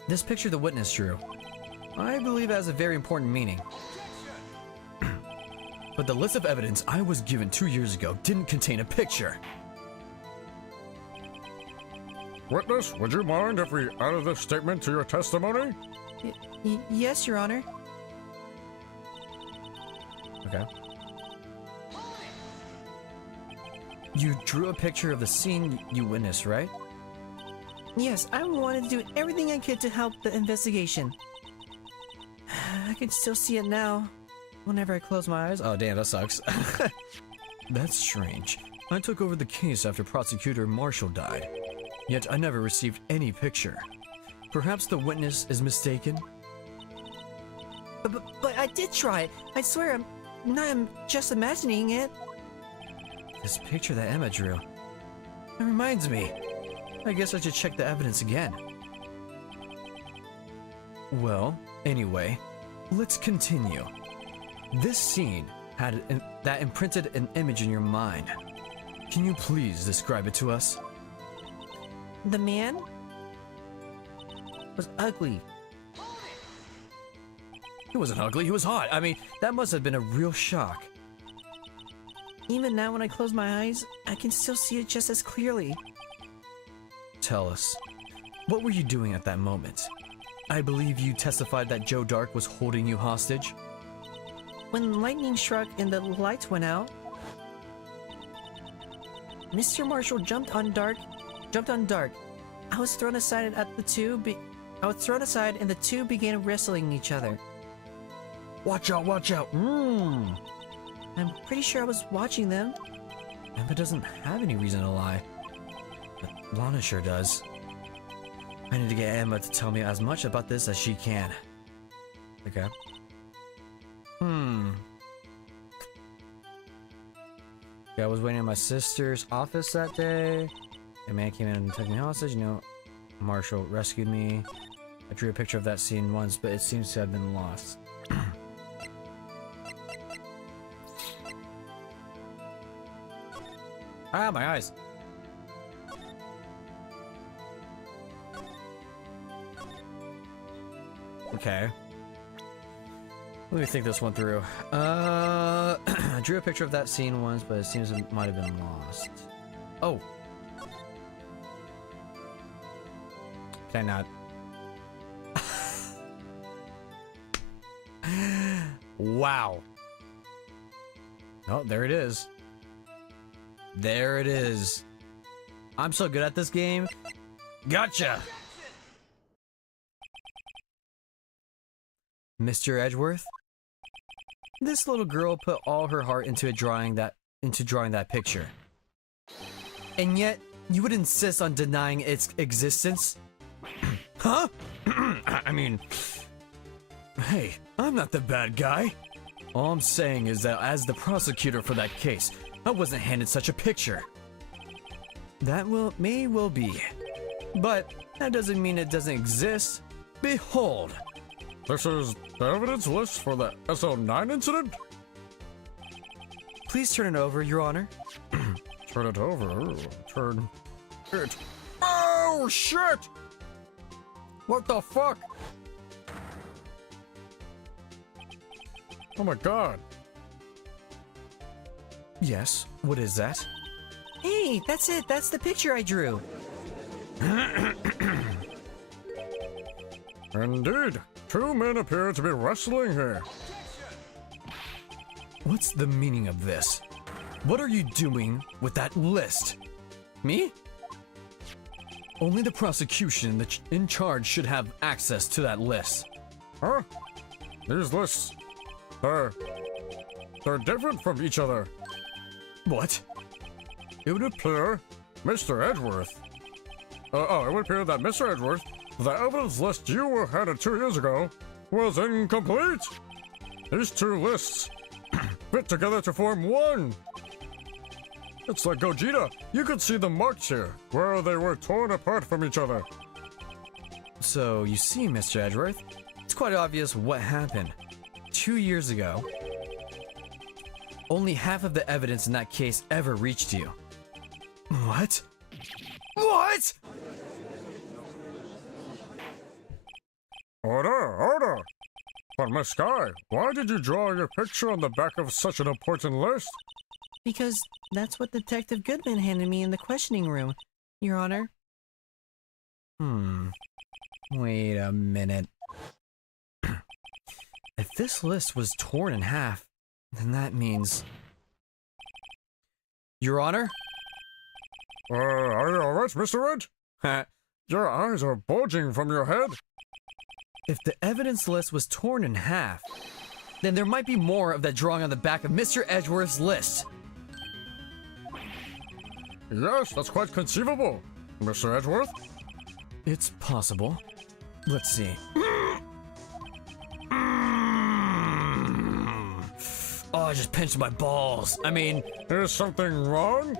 This picture the witness drew, I believe has a very important meaning. But the list of evidence I was given 2 years ago didn't contain a picture. Witness, would you mind if we added this statement to your testimony? Yes, Your Honor. Okay. You drew a picture of the scene you witnessed, right? Yes, I wanted to do everything I could to help the investigation. I can still see it now, whenever I close my eyes. Oh, damn, that sucks. That's strange. I took over the case after Prosecutor Marshall died, yet I never received any picture. Perhaps the witness is mistaken? But I did try it. I swear I'm just imagining it. This picture that Emma drew. It reminds me. I guess I should check the evidence again. Well, anyway, let's continue. This scene that imprinted an image in your mind. Can you please describe it to us? The man was ugly. He wasn't ugly, he was hot. I mean, that must have been a real shock. Even now when I close my eyes, I can still see it just as clearly. Tell us, what were you doing at that moment? I believe you testified that Joe Dark was holding you hostage? When lightning struck and the lights went out, Mr. Marshall jumped on Dark. I was thrown aside and the two began wrestling each other. Watch out, watch out! I'm pretty sure I was watching them. Emma doesn't have any reason to lie. But Lana sure does. I need to get Emma to tell me as much about this as she can. Okay. Yeah, I was waiting in my sister's office that day. A man came in and took me hostage. You know, Marshall rescued me. I drew a picture of that scene once, but it seems to have been lost. Ah, my eyes. Okay. Let me think this one through. I drew a picture of that scene once, but it seems it might have been lost. Oh. Can I not? Wow. Oh, there it is. There it is. I'm so good at this game. Gotcha! Mr. Edgeworth? This little girl put all her heart into drawing that picture. And yet, you would insist on denying its existence? Huh? I mean, hey, I'm not the bad guy. All I'm saying is that as the prosecutor for that case, I wasn't handed such a picture. That may well be. But that doesn't mean it doesn't exist. Behold. This is the evidence list for the SL9 incident? Please turn it over, Your Honor. Turn it over. Turn it. Oh, shit! What the fuck? Oh my god. Yes, what is that? Hey, that's it. That's the picture I drew. Indeed. Two men appear to be wrestling here. What's the meaning of this? What are you doing with that list? Me? Only the prosecution in charge should have access to that list. Huh? These lists, they're different from each other. What? It would appear Mr. Edgeworth. It would appear that Mr. Edgeworth, the evidence list you were handed 2 years ago, was incomplete. These two lists fit together to form one. It's like Gogeta. You could see the marks here, where they were torn apart from each other. So, you see, Mr. Edgeworth, it's quite obvious what happened. 2 years ago, only half of the evidence in that case ever reached you. What? What? Order! But Miss Sky, why did you draw your picture on the back of such an important list? Because that's what Detective Goodman handed me in the questioning room, Your Honor. Wait a minute. If this list was torn in half, then that means... Your Honor? Are you alright, Mr. Wright? Your eyes are bulging from your head. If the evidence list was torn in half, then there might be more of that drawing on the back of Mr. Edgeworth's list. Yes, that's quite conceivable, Mr. Edgeworth. It's possible. Let's see. Oh, I just pinched my balls. I mean, Is something wrong?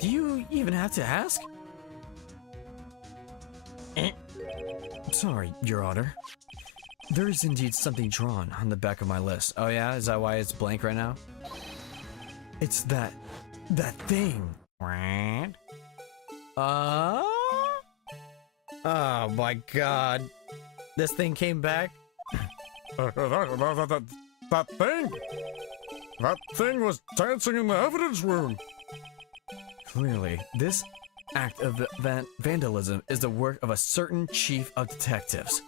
do you even have to ask? Sorry, Your Honor. There is indeed something drawn on the back of my list. Oh yeah? Is that why it's blank right now? It's that thing. Oh my god. This thing came back? That thing? That thing was dancing in the evidence room. Clearly, this act of vandalism is the work of a certain chief of detectives.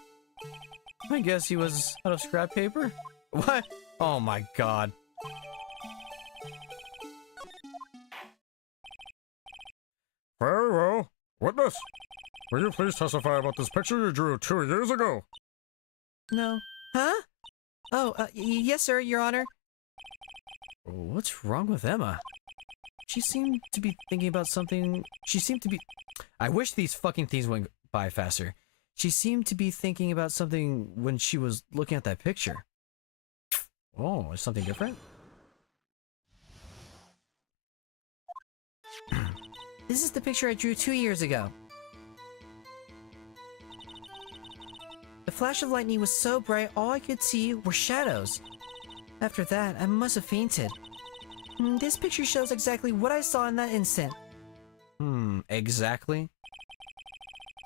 I guess he was out of scrap paper? What? Oh my god. Very well. Witness, will you please testify about this picture you drew 2 years ago? No. Huh? Oh, yes, sir, Your Honor. What's wrong with Emma? She seemed to be thinking about something. I wish these fucking things went by faster. She seemed to be thinking about something when she was looking at that picture. Oh, is something different? This is the picture I drew 2 years ago. The flash of lightning was so bright, all I could see were shadows. After that, I must have fainted. This picture shows exactly what I saw in that instant. Exactly?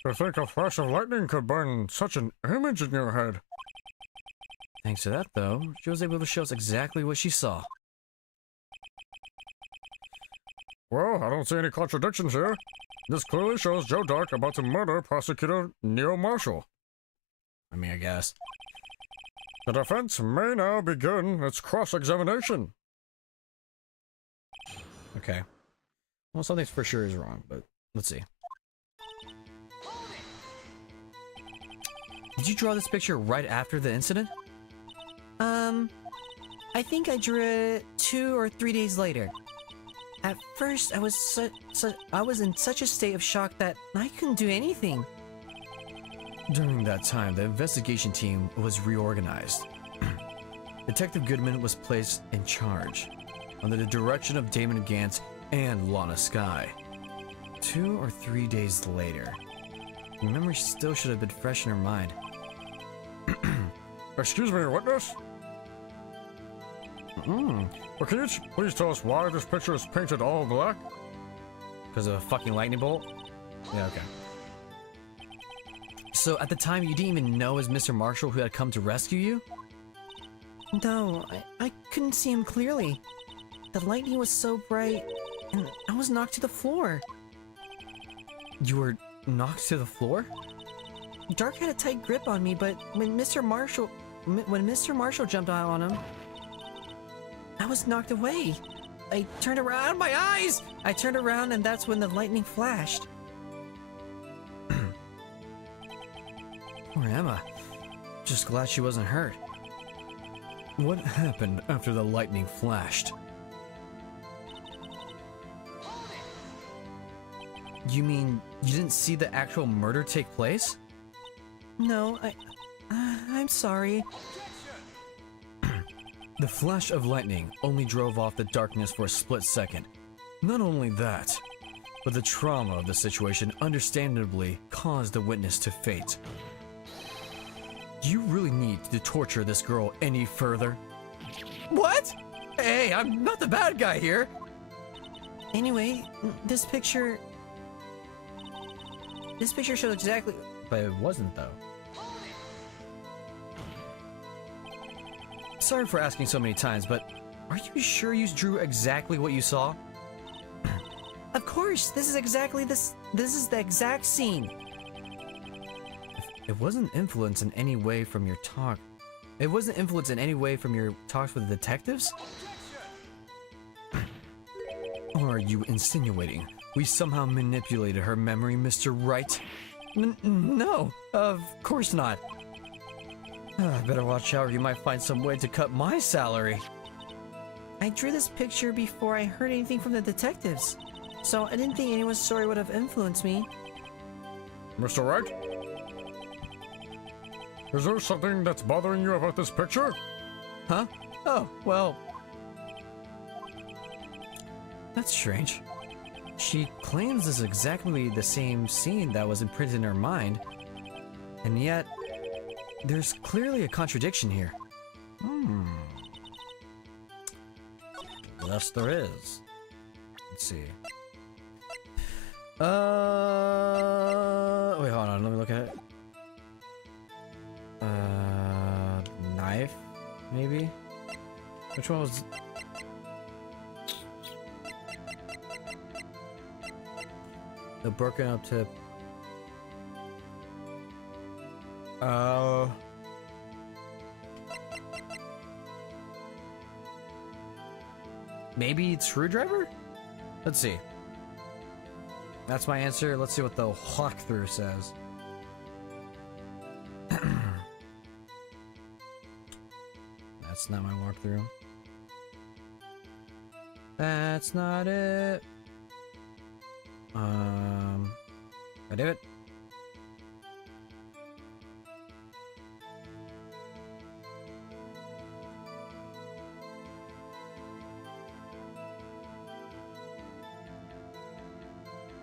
To think a flash of lightning could burn such an image in your head. Thanks to that, though, she was able to show us exactly what she saw. Well, I don't see any contradictions here. This clearly shows Joe Dark about to murder Prosecutor Neil Marshall. I mean, I guess. The defense may now begin its cross-examination. Okay. Well, something for sure is wrong, but let's see. Did you draw this picture right after the incident? I think I drew it 2 or 3 days later. At first, I was in such a state of shock that I couldn't do anything. During that time, the investigation team was reorganized. Detective Goodman was placed in charge, under the direction of Damon Gantz and Lana Skye. 2 or 3 days later, the memory still should have been fresh in her mind. Excuse me, witness? Well, can you please tell us why this picture is painted all black? Because of a fucking lightning bolt? Yeah, okay. So at the time, you didn't even know it was Mr. Marshall who had come to rescue you? No, I couldn't see him clearly. The lightning was so bright, and I was knocked to the floor. You were knocked to the floor? Dark had a tight grip on me, but when Mr. Marshall jumped out on him, I was knocked away. I turned around, my eyes! I turned around, and that's when the lightning flashed. Poor Emma. Just glad she wasn't hurt. What happened after the lightning flashed? You mean you didn't see the actual murder take place? No, I'm sorry. The flash of lightning only drove off the darkness for a split second. Not only that, but the trauma of the situation understandably caused the witness to faint. Do you really need to torture this girl any further? What? Hey, I'm not the bad guy here! Anyway, this picture showed exactly... But it wasn't, though. Sorry for asking so many times, but are you sure you drew exactly what you saw? Of course, this is the exact scene. It wasn't influenced in any way from your talk. It wasn't influenced in any way from your talks with the detectives? Or are you insinuating we somehow manipulated her memory, Mr. Wright? No, of course not. I better watch out or you might find some way to cut my salary. I drew this picture before I heard anything from the detectives, so I didn't think anyone's story would have influenced me. Mr. Wright? Is there something that's bothering you about this picture? Huh? Oh, well... That's strange. She claims this is exactly the same scene that was imprinted in her mind, and yet there's clearly a contradiction here. Yes, there is. Let's see. Wait, hold on, let me look at it. Knife, maybe? Which one was... The broken up tip. Maybe screwdriver? Let's see. That's my answer. Let's see what the walkthrough says. That's not my walkthrough. That's not it. I do it.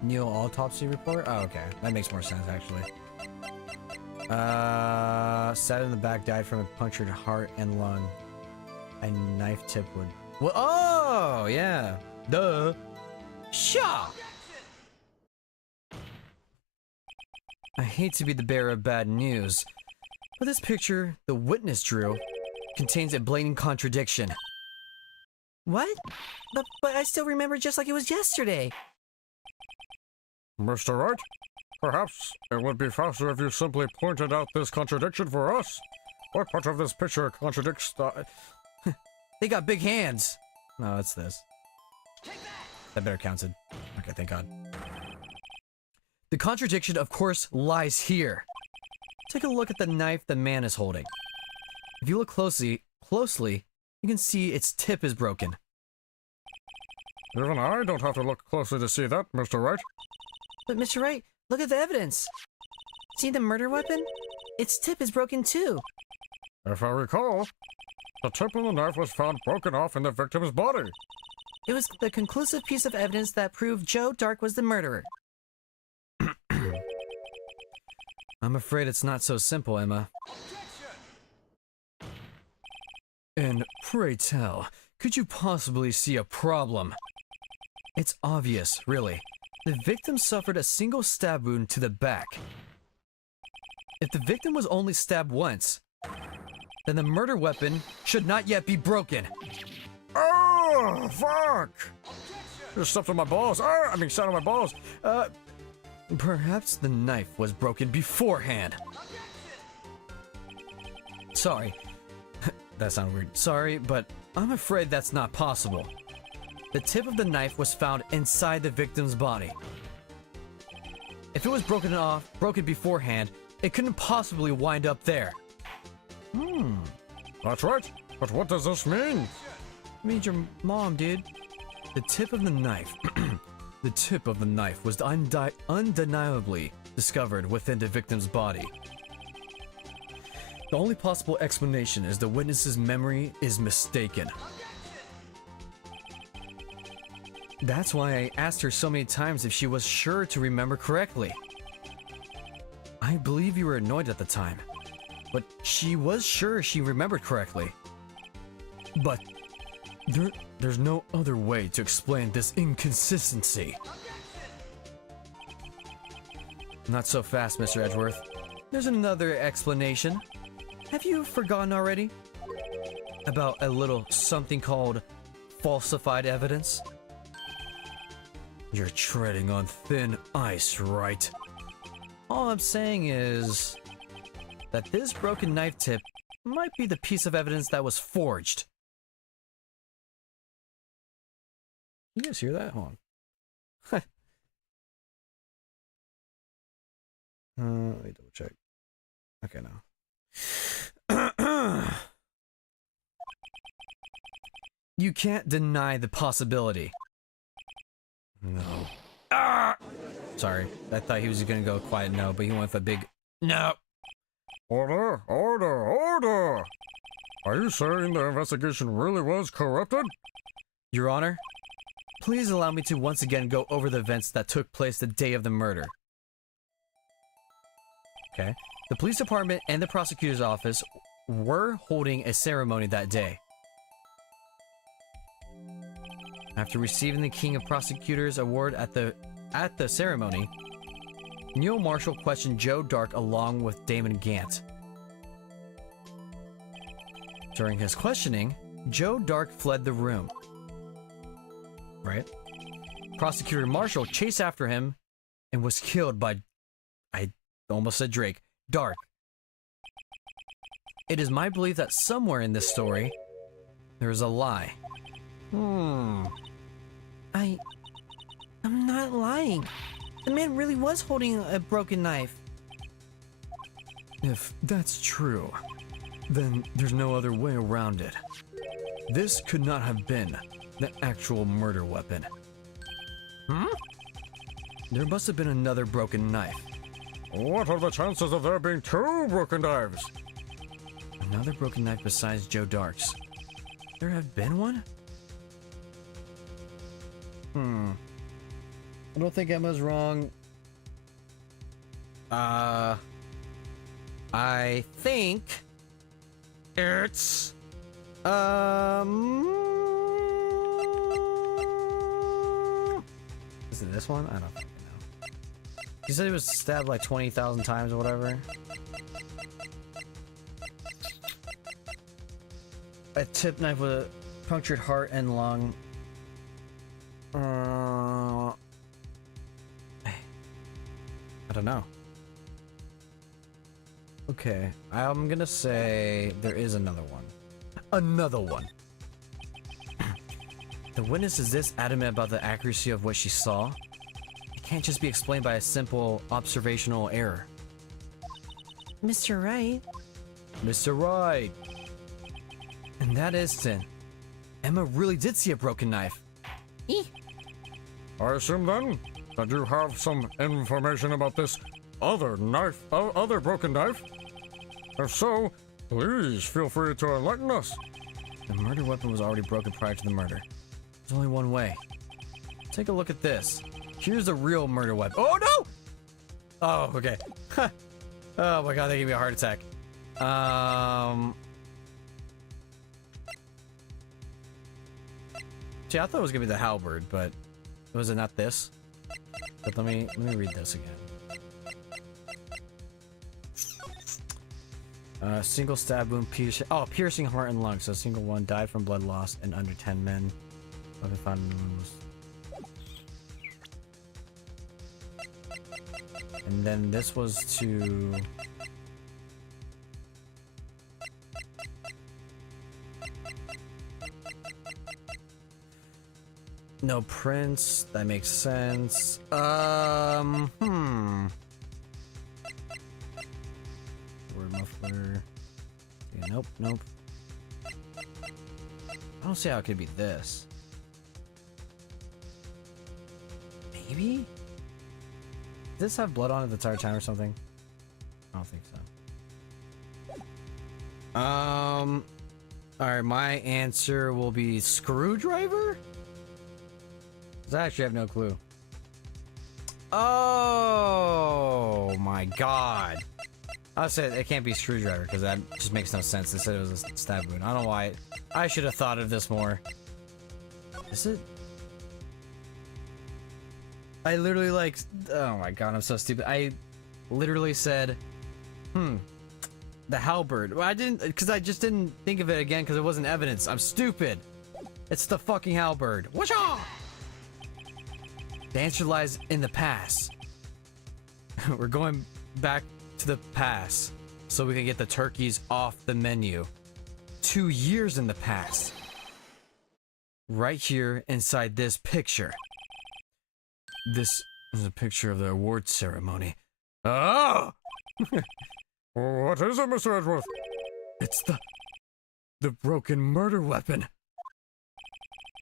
Neil autopsy report? Oh, okay. That makes more sense, actually. Stabbed in the back, died from a punctured heart and lung. A knife tip would. Well, oh yeah, duh. Shaw. I hate to be the bearer of bad news, but this picture the witness drew contains a blatant contradiction. What? But I still remember just like it was yesterday. Mr. Wright, perhaps it would be faster if you simply pointed out this contradiction for us. What part of this picture contradicts the... They got big hands. No, it's this. That better counted. Okay, thank God. The contradiction, of course, lies here. Take a look at the knife the man is holding. If you look closely, you can see its tip is broken. Even I don't have to look closely to see that, Mr. Wright. But Mr. Wright, look at the evidence. See the murder weapon? Its tip is broken too. If I recall, the tip of the knife was found broken off in the victim's body. It was the conclusive piece of evidence that proved Joe Dark was the murderer. I'm afraid it's not so simple, Emma. And pray tell, could you possibly see a problem? It's obvious, really. The victim suffered a single stab wound to the back. If the victim was only stabbed once, then the murder weapon should not yet be broken. Oh, fuck! Just stepped on my balls. Sat on my balls. Perhaps the knife was broken beforehand. Sorry. That sounded weird. Sorry, but I'm afraid that's not possible. The tip of the knife was found inside the victim's body. If it was broken beforehand, it couldn't possibly wind up there. That's right. But what does this mean? It means your mom, dude. The tip of the knife. The tip of the knife was undeniably discovered within the victim's body. The only possible explanation is the witness's memory is mistaken. That's why I asked her so many times if she was sure to remember correctly. I believe you were annoyed at the time, but she was sure she remembered correctly. But there's no other way to explain this inconsistency. Not so fast, Mr. Edgeworth. There's another explanation. Have you forgotten already? About a little something called falsified evidence? You're treading on thin ice, right? All I'm saying is that this broken knife tip might be the piece of evidence that was forged. You guys hear that? Hold on. Let me double check. Okay, now. You can't deny the possibility. No. Sorry, I thought he was gonna go quiet no, but he went with a big no. Order, order, order! Are you saying the investigation really was corrupted? Your Honor, please allow me to once again go over the events that took place the day of the murder. Okay. The police department and the prosecutor's office were holding a ceremony that day. After receiving the King of Prosecutors award at the ceremony, Neil Marshall questioned Joe Dark along with Damon Gant. During his questioning, Joe Dark fled the room. Right? Prosecutor Marshall chased after him and was killed by, I almost said Drake, Dark. It is my belief that somewhere in this story, there is a lie. I'm not lying. The man really was holding a broken knife. If that's true, then there's no other way around it. This could not have been the actual murder weapon. There must have been another broken knife. What are the chances of there being two broken knives? Another broken knife besides Joe Dark's. There have been one? I don't think Emma's wrong. I I think it's is it this one? I don't fucking know. You said he was stabbed like 20,000 times or whatever. A tip knife with a punctured heart and lung. I don't know. Okay, I'm gonna say there is another one. Another one. The witness is this adamant about the accuracy of what she saw. It can't just be explained by a simple observational error. Mr. Wright. Mr. Wright. In that instant, Emma really did see a broken knife. Eeh. I assume then that you have some information about this other knife, other broken knife? If so, please feel free to enlighten us. The murder weapon was already broken prior to the murder. There's only one way. Take a look at this. Here's the real murder weapon. Oh no! Oh, okay. Oh my god, that gave me a heart attack. See, I thought it was gonna be the halberd, but was it not this? But let me read this again. Single stab wound, piercing heart and lungs. So a single one died from blood loss in under 10 men. Weapon found in the room was... And then this was to... No prints. That makes sense. Word muffler. Yeah, nope, nope. I don't see how it could be this. Maybe? Does this have blood on it the entire time or something? I don't think so. Alright, my answer will be screwdriver? 'Cause I actually have no clue. Oh my god. I said it can't be screwdriver because that just makes no sense. They said it was a stab wound. I don't know why. I should have thought of this more. Is it? I literally like. Oh my god, I'm so stupid. I literally said, the halberd. Well, I didn't, because I just didn't think of it again because it wasn't evidence. I'm stupid. It's the fucking halberd. Whatcha? The answer lies in the past. We're going back to the past so we can get the turkeys off the menu. 2 years in the past. Right here inside this picture. This is a picture of the award ceremony. Oh! What is it, Mr. Edgeworth? It's the broken murder weapon.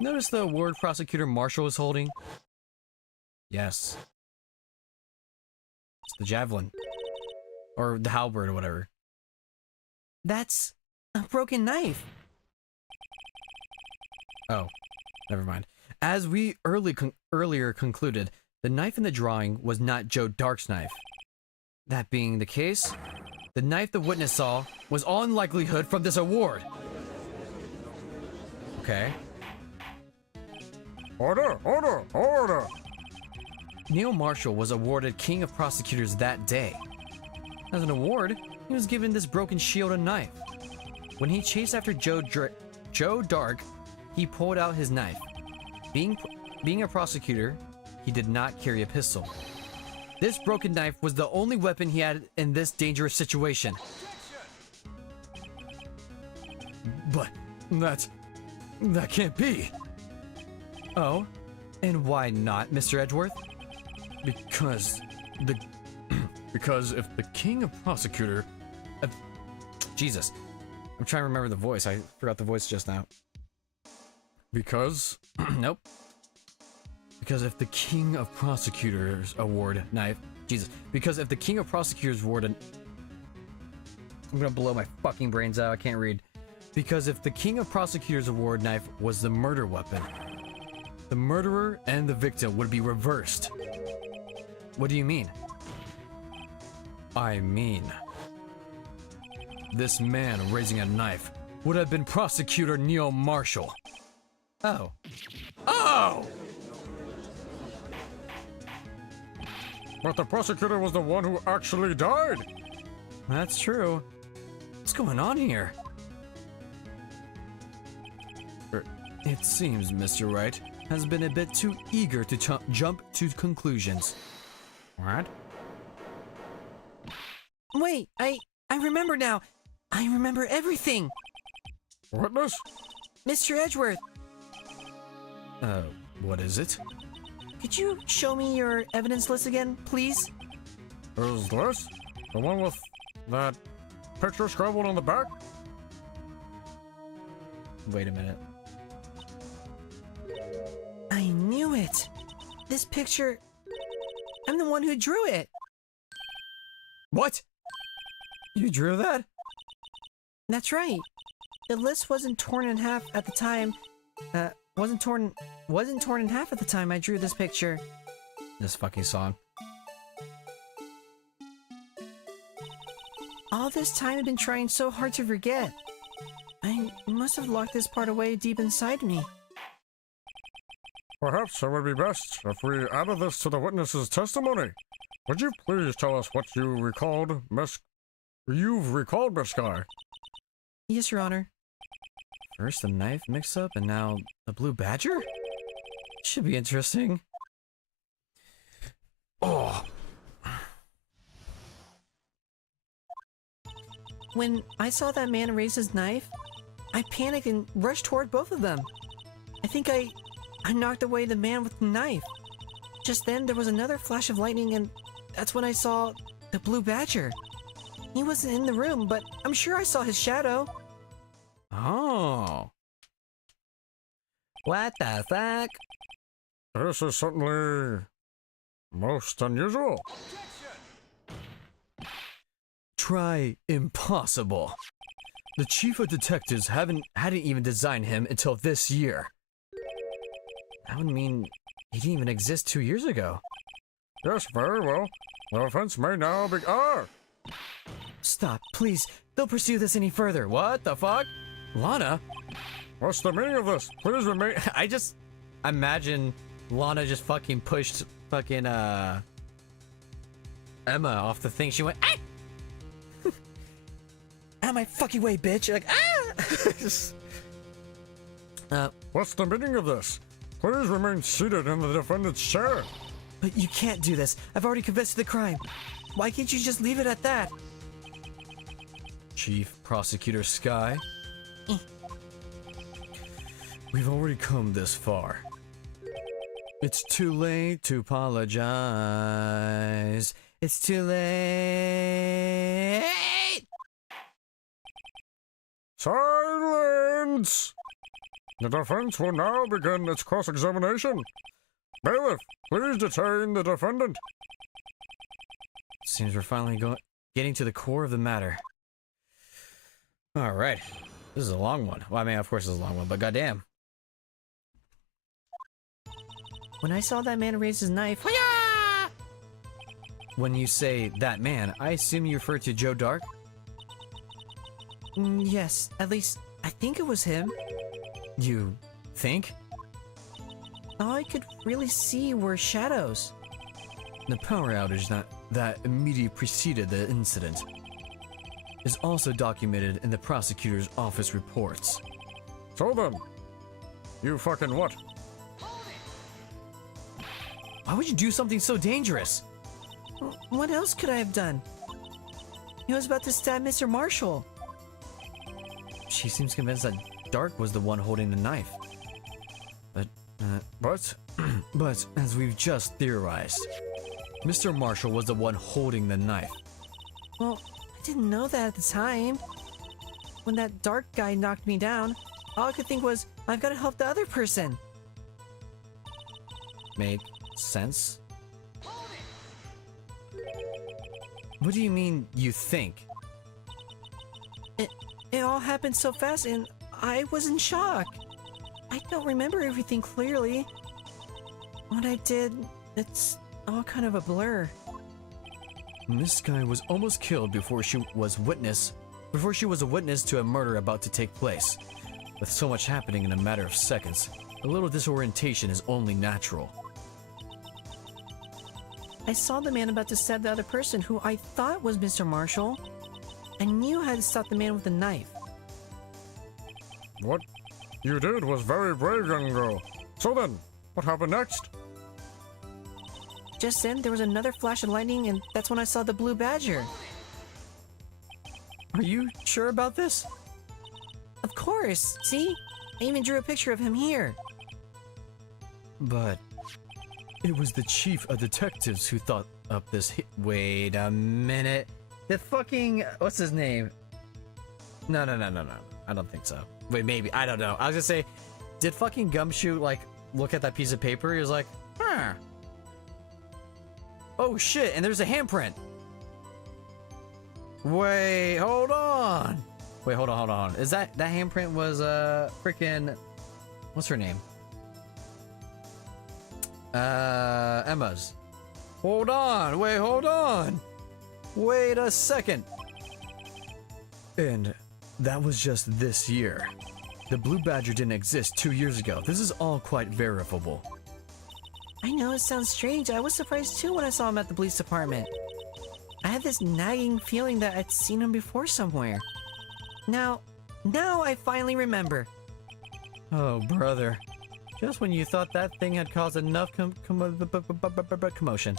Notice the award prosecutor Marshall is holding? Yes. It's the javelin. Or the halberd or whatever. That's a broken knife. Oh, never mind. As we earlier concluded, the knife in the drawing was not Joe Dark's knife. That being the case, the knife the witness saw was all in likelihood from this award. Okay. Order, order, order! Neil Marshall was awarded King of Prosecutors that day. As an award, he was given this broken shield and knife. When he chased after Joe Dark, he pulled out his knife. Being a prosecutor, he did not carry a pistol. This broken knife was the only weapon he had in this dangerous situation. But that can't be. Oh, and why not, Mr. Edgeworth? Because if the king of prosecutor... Jesus. I'm trying to remember the voice. I forgot the voice just now. Because? Nope. Because if the king of prosecutors award knife... Jesus. Because if the king of prosecutors award I'm gonna blow my fucking brains out. I can't read. Because if the king of prosecutors award knife was the murder weapon, the murderer and the victim would be reversed. What do you mean? I mean, this man raising a knife would have been Prosecutor Neil Marshall. Oh. Oh! But the prosecutor was the one who actually died. That's true. What's going on here? It seems Mr. Wright has been a bit too eager to jump to conclusions. What? Wait, I remember now. I remember everything. Witness? Mr. Edgeworth, What is it? could you show me your evidence list again, please? Is this the one with that picture scribbled on the back? Wait a minute. I knew it. This picture, I'm the one who drew it. What? You drew that? That's right. The list wasn't torn in half at the time. Wasn't torn in half at the time I drew this picture. This fucking song. All this time I've been trying so hard to forget. I must have locked this part away deep inside me. Perhaps it would be best if we added this to the witness's testimony. Would you please tell us what you've recalled, Miss Guy? Yes, Your Honor. First the knife mix-up and now the blue badger? Should be interesting. Oh, When I saw that man raise his knife, I panicked and rushed toward both of them. I think I knocked away the man with the knife. Just then, there was another flash of lightning, and that's when I saw the blue badger. He wasn't in the room, but I'm sure I saw his shadow. oh. What the fuck? This is certainly most unusual. Try impossible. The chief of detectives hadn't even designed him until this year. That would mean he didn't even exist 2 years ago. Yes, very well. The offense may now be... Stop, please. Don't pursue this any further. What the fuck? Lana? What's the meaning of this? Please remain... I just imagine Lana just fucking pushed fucking Emma off the thing. She went, ah! Out of my fucking way, bitch. Like, ah! What's the meaning of this? Please remain seated in the defendant's chair. But you can't do this. I've already confessed to the crime. Why can't you just leave it at that? Chief Prosecutor Sky? We've already come this far. It's too late to apologize. It's too late. Silence! The defense will now begin its cross-examination. Bailiff, please detain the defendant. Seems we're finally getting to the core of the matter. All right. This is a long one. Well, I mean, of course it's a long one, but goddamn. When I saw that man raise his knife, When you say that man, I assume you refer to Joe Dark? yes, at least I think it was him. You think? All I could really see were shadows. The power outage that immediately preceded the incident is also documented in the prosecutor's office reports. So then, you fucking what? Why would you do something so dangerous? What else could I have done? He was about to stab Mr. Marshall. She seems convinced that Dark was the one holding the knife. But as we've just theorized, Mr. Marshall was the one holding the knife. Well, I didn't know that at the time. When that dark guy knocked me down, all I could think was, I've got to help the other person. Make sense? What do you mean, you think? It all happened so fast and I was in shock. I don't remember everything clearly. What I did, it's all kind of a blur. This guy was almost killed before she was witness before she was a witness to a murder about to take place. With so much happening in a matter of seconds, a little disorientation is only natural. I saw the man about to stab the other person who I thought was Mr. Marshall. I knew I had to stop the man with the knife. What you did was very brave, young girl. So then, what happened next? Just then, there was another flash of lightning, and that's when I saw the blue badger. Are you sure about this? Of course, see? I even drew a picture of him here. But it was the chief of detectives who thought up this Wait a minute. The fucking... What's his name? No. I don't think so. Wait, maybe. I don't know. I was gonna say, did fucking Gumshoe, like, look at that piece of paper? He was like, huh. Oh shit, and there's a handprint. Wait, hold on. Wait, hold on. Is that handprint was freaking what's her name? Emma's. Hold on. Wait a second. And that was just this year. The Blue Badger didn't exist 2 years ago. This is all quite verifiable. I know it sounds strange. I was surprised too when I saw him at the police department. I had this nagging feeling that I'd seen him before somewhere. Now I finally remember. Oh, brother. Just when you thought that thing had caused enough commotion.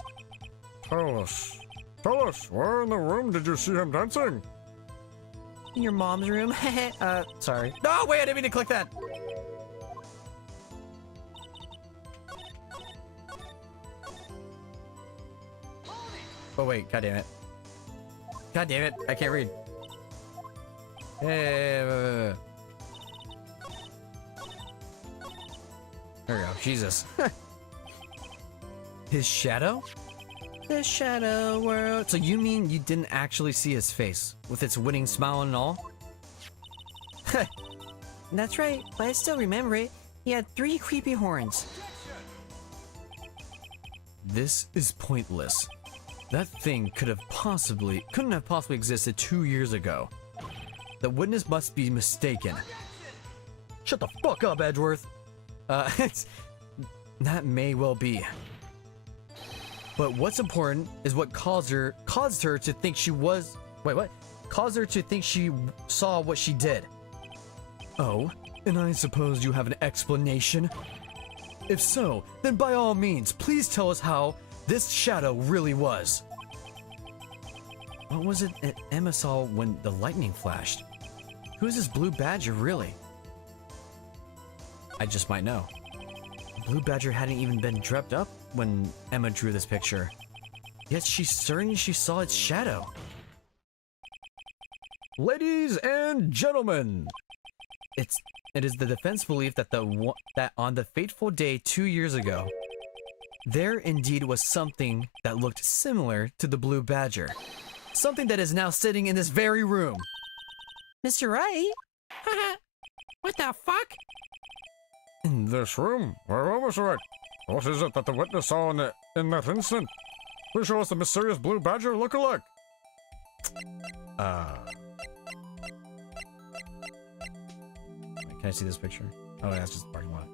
Tell us, where in the room did you see him dancing? In your mom's room? Sorry. No, wait, I didn't mean to click that. Oh, wait, god damn it. I can't read. Hey, there we go. Jesus. His shadow? The shadow world. So you mean you didn't actually see his face with its winning smile and all? That's right, but I still remember it. He had 3 creepy horns. This is pointless. That thing couldn't have possibly existed 2 years ago. The witness must be mistaken. Shut the fuck up, Edgeworth. That may well be. But what's important is what caused her to think she was... Wait, what? Caused her to think she saw what she did. Oh, and I suppose you have an explanation? If so, then by all means, please tell us how this shadow really was. What was it that Emma saw when the lightning flashed? Who's this Blue Badger really? I just might know. Blue Badger hadn't even been dreamt up when Emma drew this picture. Yet she's certain she saw its shadow. Ladies and gentlemen, it is the defense belief that that on the fateful day 2 years ago, there indeed was something that looked similar to the Blue Badger. Something that is now sitting in this very room. Mr. Wright? What the fuck? In this room? Where was it? What is it that the witness saw in that instant? Please show us the mysterious Blue Badger look-alike. Can I see this picture? Oh, that's just the parking lot.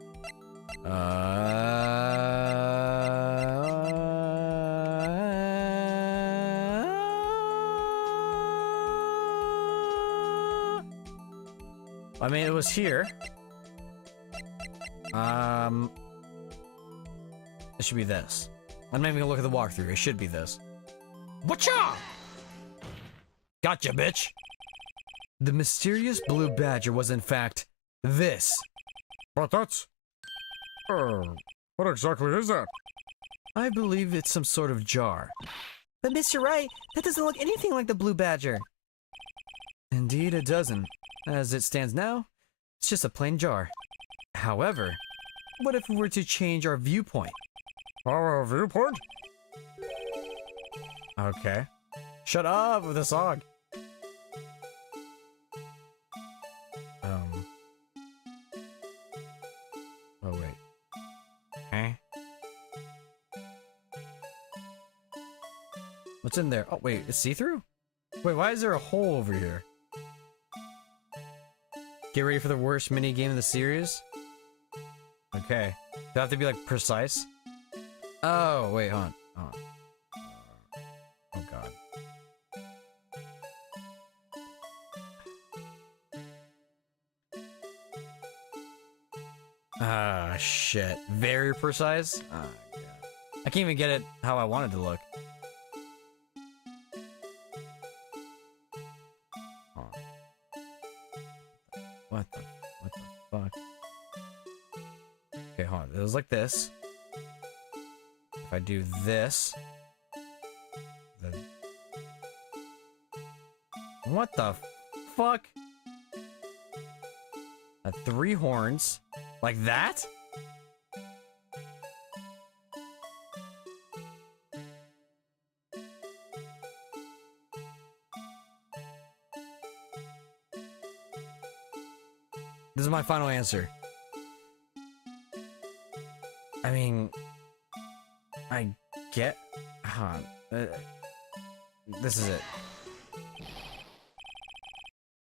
I mean, it was here. It should be this. I'm not even gonna look at the walkthrough. It should be this. Whatcha? Gotcha, bitch. The mysterious Blue Badger was in fact this. But that's... what exactly is that? I believe it's some sort of jar. But Mr. Wright, that doesn't look anything like the Blue Badger. Indeed it doesn't. As it stands now, it's just a plain jar. However, what if we were to change our viewpoint? Our viewpoint? Okay. Shut up with the song. Oh wait. Eh? What's in there? Oh wait, it's see-through? Wait, why is there a hole over here? Get ready for the worst mini game in the series. Okay. Do I have to be like precise? Oh, wait, hold on. Hold on. Oh god. Ah, shit. Very precise? Ah, god. I can't even get it how I want it to look. Hold on. What the fuck? Okay, hold on. It was like this. If I do this, then what the fuck? At 3 horns, like that? This is my final answer. I mean, I get. This is it.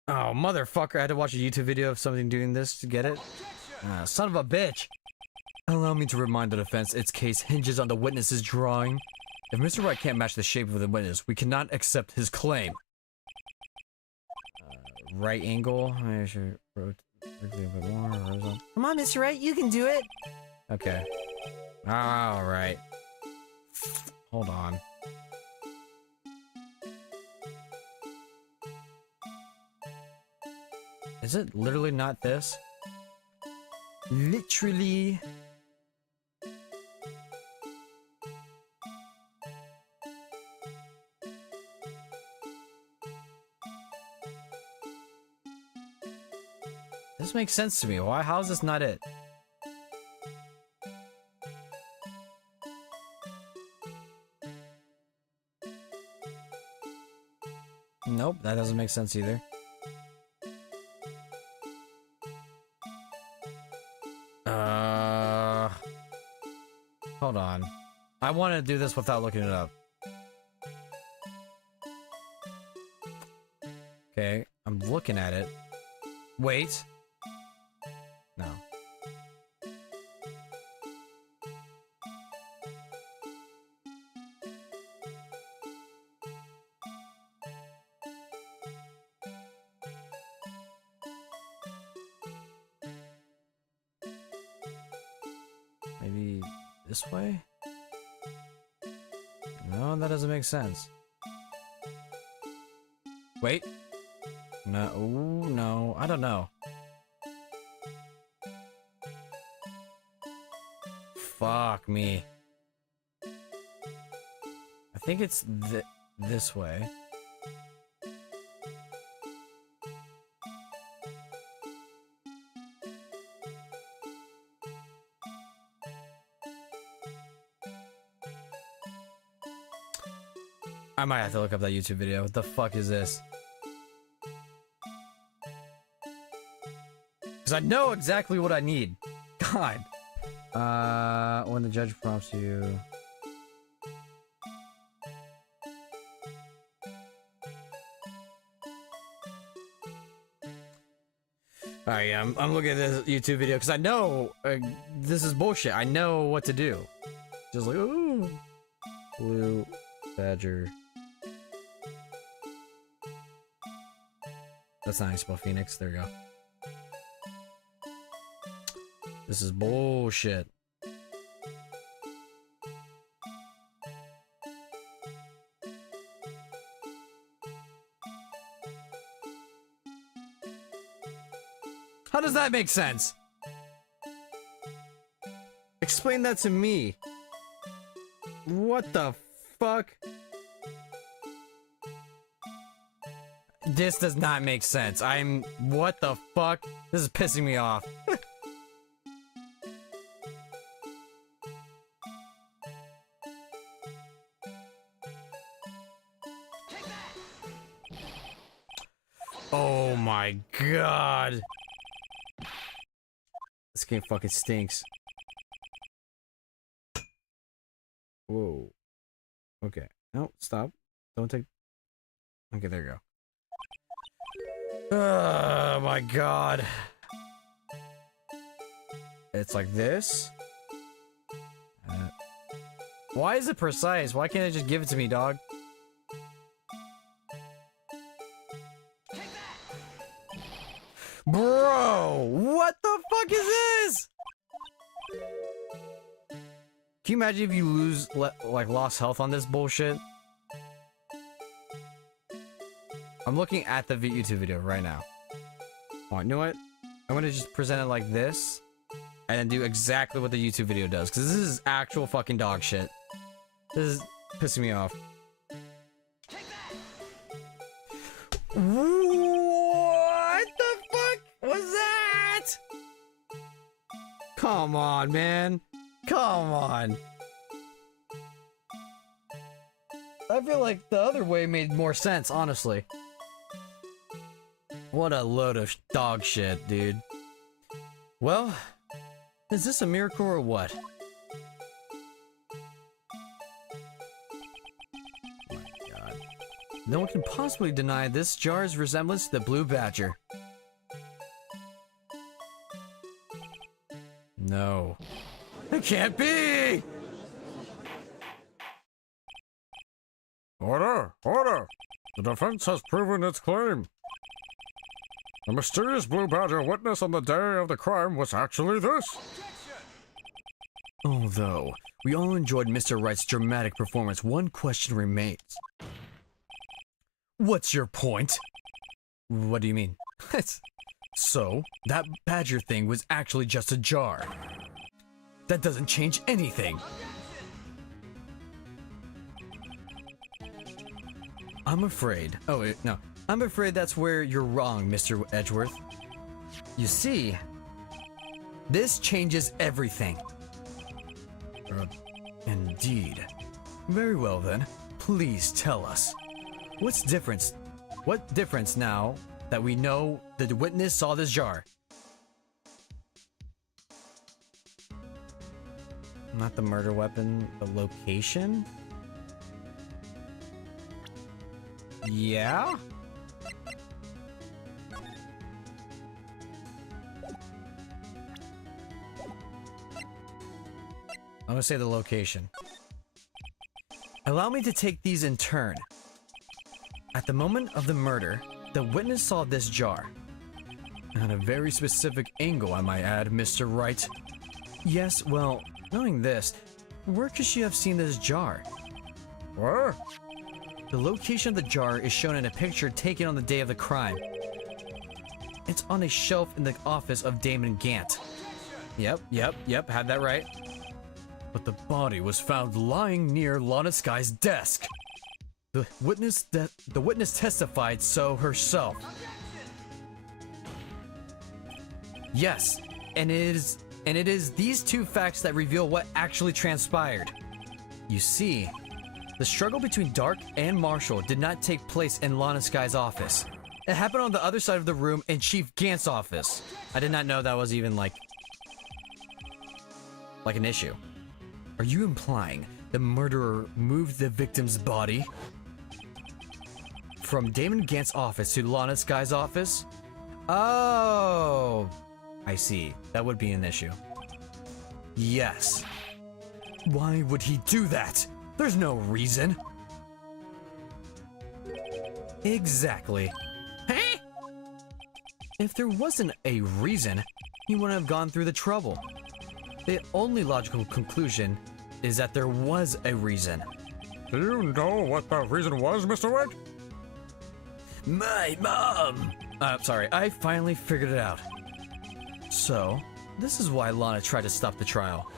Oh, motherfucker. I had to watch a YouTube video of something doing this to get it. Son of a bitch. Allow me to remind the defense its case hinges on the witness's drawing. If Mr. Wright can't match the shape of the witness, we cannot accept his claim. Right angle. I should rotate a bit more. Horizontal. Come on, Mr. Wright, you can do it. Okay. Alright. Hold on. Is it literally not this? Literally. This makes sense to me. Why? How is this not it? Nope, that doesn't make sense either. Hold on. I want to do this without looking it up. Okay, I'm looking at it. Wait. No. Maybe this way? No, that doesn't make sense. Wait. No, ooh, no, I don't know. Fuck me. I think it's this way. I might have to look up that YouTube video. What the fuck is this? Because I know exactly what I need. God. When the judge prompts you. Alright, yeah, I'm looking at this YouTube video because I know this is bullshit. I know what to do. Just like, ooh. Blue badger. That's not how you spell Phoenix. There we go. This is bullshit. How does that make sense? Explain that to me. What the fuck? This does not make sense. What the fuck? This is pissing me off. Oh my god. This game fucking stinks. Whoa. Okay. No, stop. Don't take... Okay, there you go. Oh my god. It's like this. Why is it precise? Why can't it just give it to me, dog? Bro, what the fuck is this? Can you imagine if you lose, like, lost health on this bullshit? I'm looking at the YouTube video right now. Oh, you know what? I'm gonna just present it like this, and then do exactly what the YouTube video does, because this is actual fucking dog shit. This is pissing me off. What the fuck was that? Come on, man. Come on. I feel like the other way made more sense, honestly. What a load of dog shit, dude. Well, is this a miracle or what? Oh my god. No one can possibly deny this jar's resemblance to the blue badger. No. It can't be! Order! Order! The defense has proven its claim. The mysterious blue badger witnessed on the day of the crime was actually this. Although we all enjoyed Mr. Wright's dramatic performance, one question remains. What's your point? What do you mean? So, that badger thing was actually just a jar. That doesn't change anything. I'm afraid. Oh, no. I'm afraid that's where you're wrong, Mr. Edgeworth. You see, this changes everything. Indeed. Very well then. Please tell us. What difference now that we know that the witness saw this jar? Not the murder weapon, the location? Yeah? I'm gonna say the location. Allow me to take these in turn. At the moment of the murder, the witness saw this jar. At a very specific angle, I might add, Mr. Wright. Yes, well, knowing this, where could she have seen this jar? Where? The location of the jar is shown in a picture taken on the day of the crime. It's on a shelf in the office of Damon Gant. Yep, had that right. But the body was found lying near Lana Sky's desk. The witness testified so herself. Yes, and it is these two facts that reveal what actually transpired. You see, the struggle between Dark and Marshall did not take place in Lana Sky's office. It happened on the other side of the room in Chief Gant's office. I did not know that was even like an issue. Are you implying the murderer moved the victim's body from Damon Gant's office to Lana Sky's office? Oh, I see. That would be an issue. Yes. Why would he do that? There's no reason. Exactly. Huh? If there wasn't a reason, he wouldn't have gone through the trouble. The only logical conclusion is that there was a reason. Do you know what the reason was, Mr. Wright? My mom! Sorry, I finally figured it out. So, this is why Lana tried to stop the trial.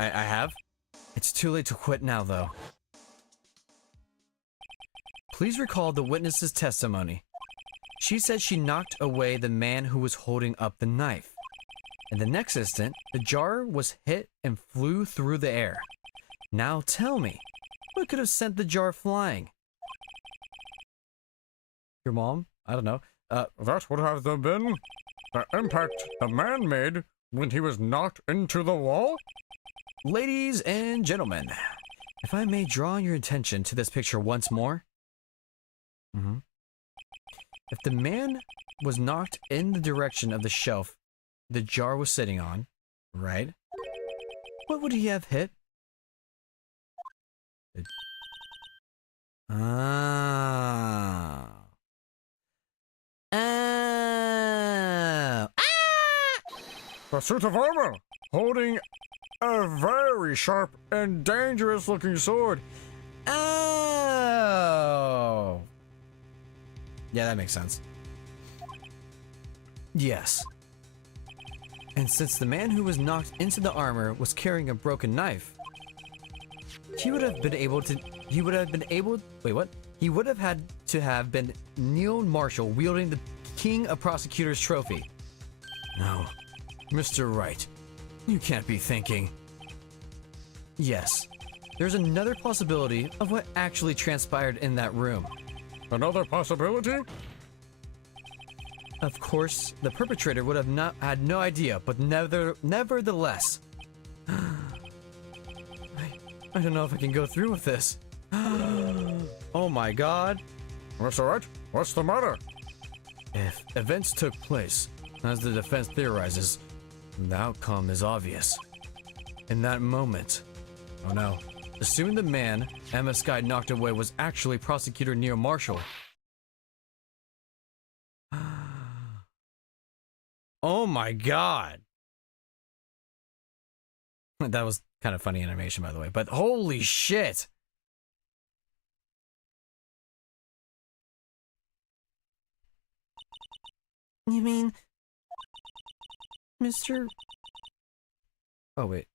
I have? It's too late to quit now, though. Please recall the witness's testimony. She said she knocked away the man who was holding up the knife. In the next instant, the jar was hit and flew through the air. Now tell me, what could have sent the jar flying? Your mom? I don't know. That would have been the impact the man made when he was knocked into the wall? Ladies and gentlemen, if I may draw your attention to this picture once more. If the man was knocked in the direction of the shelf the jar was sitting on, right? What would he have hit? Ah. Oh. The suit of armor, holding a very sharp and dangerous looking sword. Oh. Yeah, that makes sense. Yes. And since the man who was knocked into the armor was carrying a broken knife, he would have been able to. Wait, what? He would have had to have been Neil Marshall wielding the King of Prosecutors trophy. No, Mr. Wright, you can't be thinking. Yes, there's another possibility of what actually transpired in that room. Another possibility? Of course, the perpetrator would have had no idea, but nevertheless. I don't know if I can go through with this. Oh my god. Mr. Wright, what's the matter? If events took place, as the defense theorizes, the outcome is obvious. In that moment, oh no, assuming the man Emma Sky knocked away was actually Prosecutor Neil Marshall. Oh my god. That was kind of funny animation, by the way, but holy shit. You mean, Mr. Oh, wait.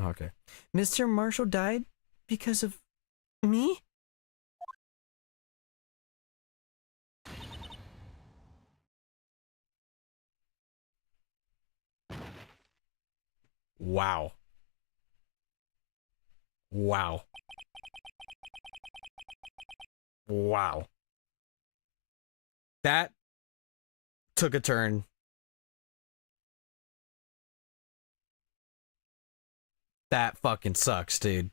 Oh, okay. Mr. Marshall died because of me? Wow. Wow. Wow. That took a turn. That fucking sucks, dude.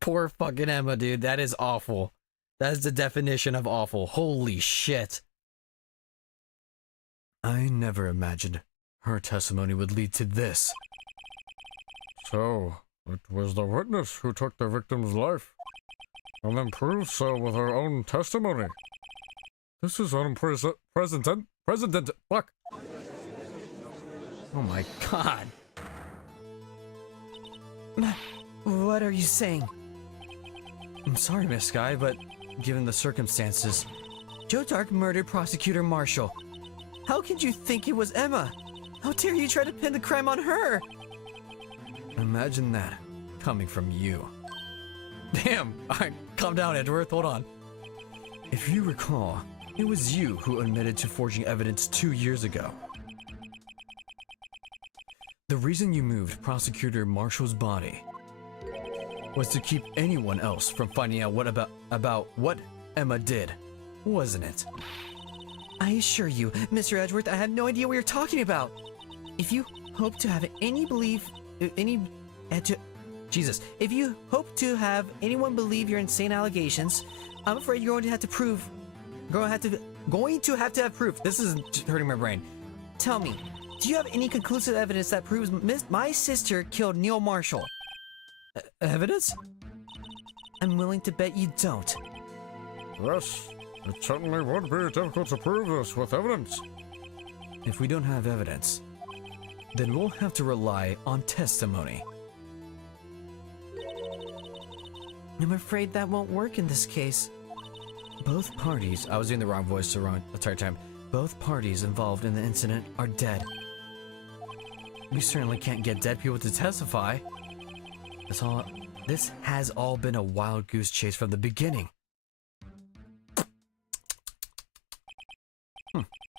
Poor fucking Emma, dude. That is awful. That is the definition of awful. Holy shit. I never imagined her testimony would lead to this. So, it was the witness who took the victim's life, and then proved so with her own testimony. This is unprecedented. Fuck. Oh my god. What are you saying? I'm sorry, Miss Sky, but given the circumstances, Joe Dark murdered Prosecutor Marshall. How could you think it was Emma? How dare you try to pin the crime on her? imagine that coming from you. Damn! Alright, calm down, Edgeworth, hold on. If you recall, it was you who admitted to forging evidence 2 years ago. The reason you moved Prosecutor Marshall's body was to keep anyone else from finding out about what Emma did, wasn't it? I assure you, Mr. Edgeworth, I have no idea what you're talking about. If you hope to have if you hope to have anyone believe your insane allegations, I'm afraid you're going to have to have proof. This is hurting my brain. Tell me, do you have any conclusive evidence that proves my sister killed Neil Marshall? Evidence? I'm willing to bet you don't. Yes, it certainly would be difficult to prove this with evidence. If we don't have evidence, then we'll have to rely on testimony. I'm afraid that won't work in this case. Both parties, I was doing the wrong voice the entire time. Both parties involved in the incident are dead. We certainly can't get dead people to testify. This has all been a wild goose chase from the beginning.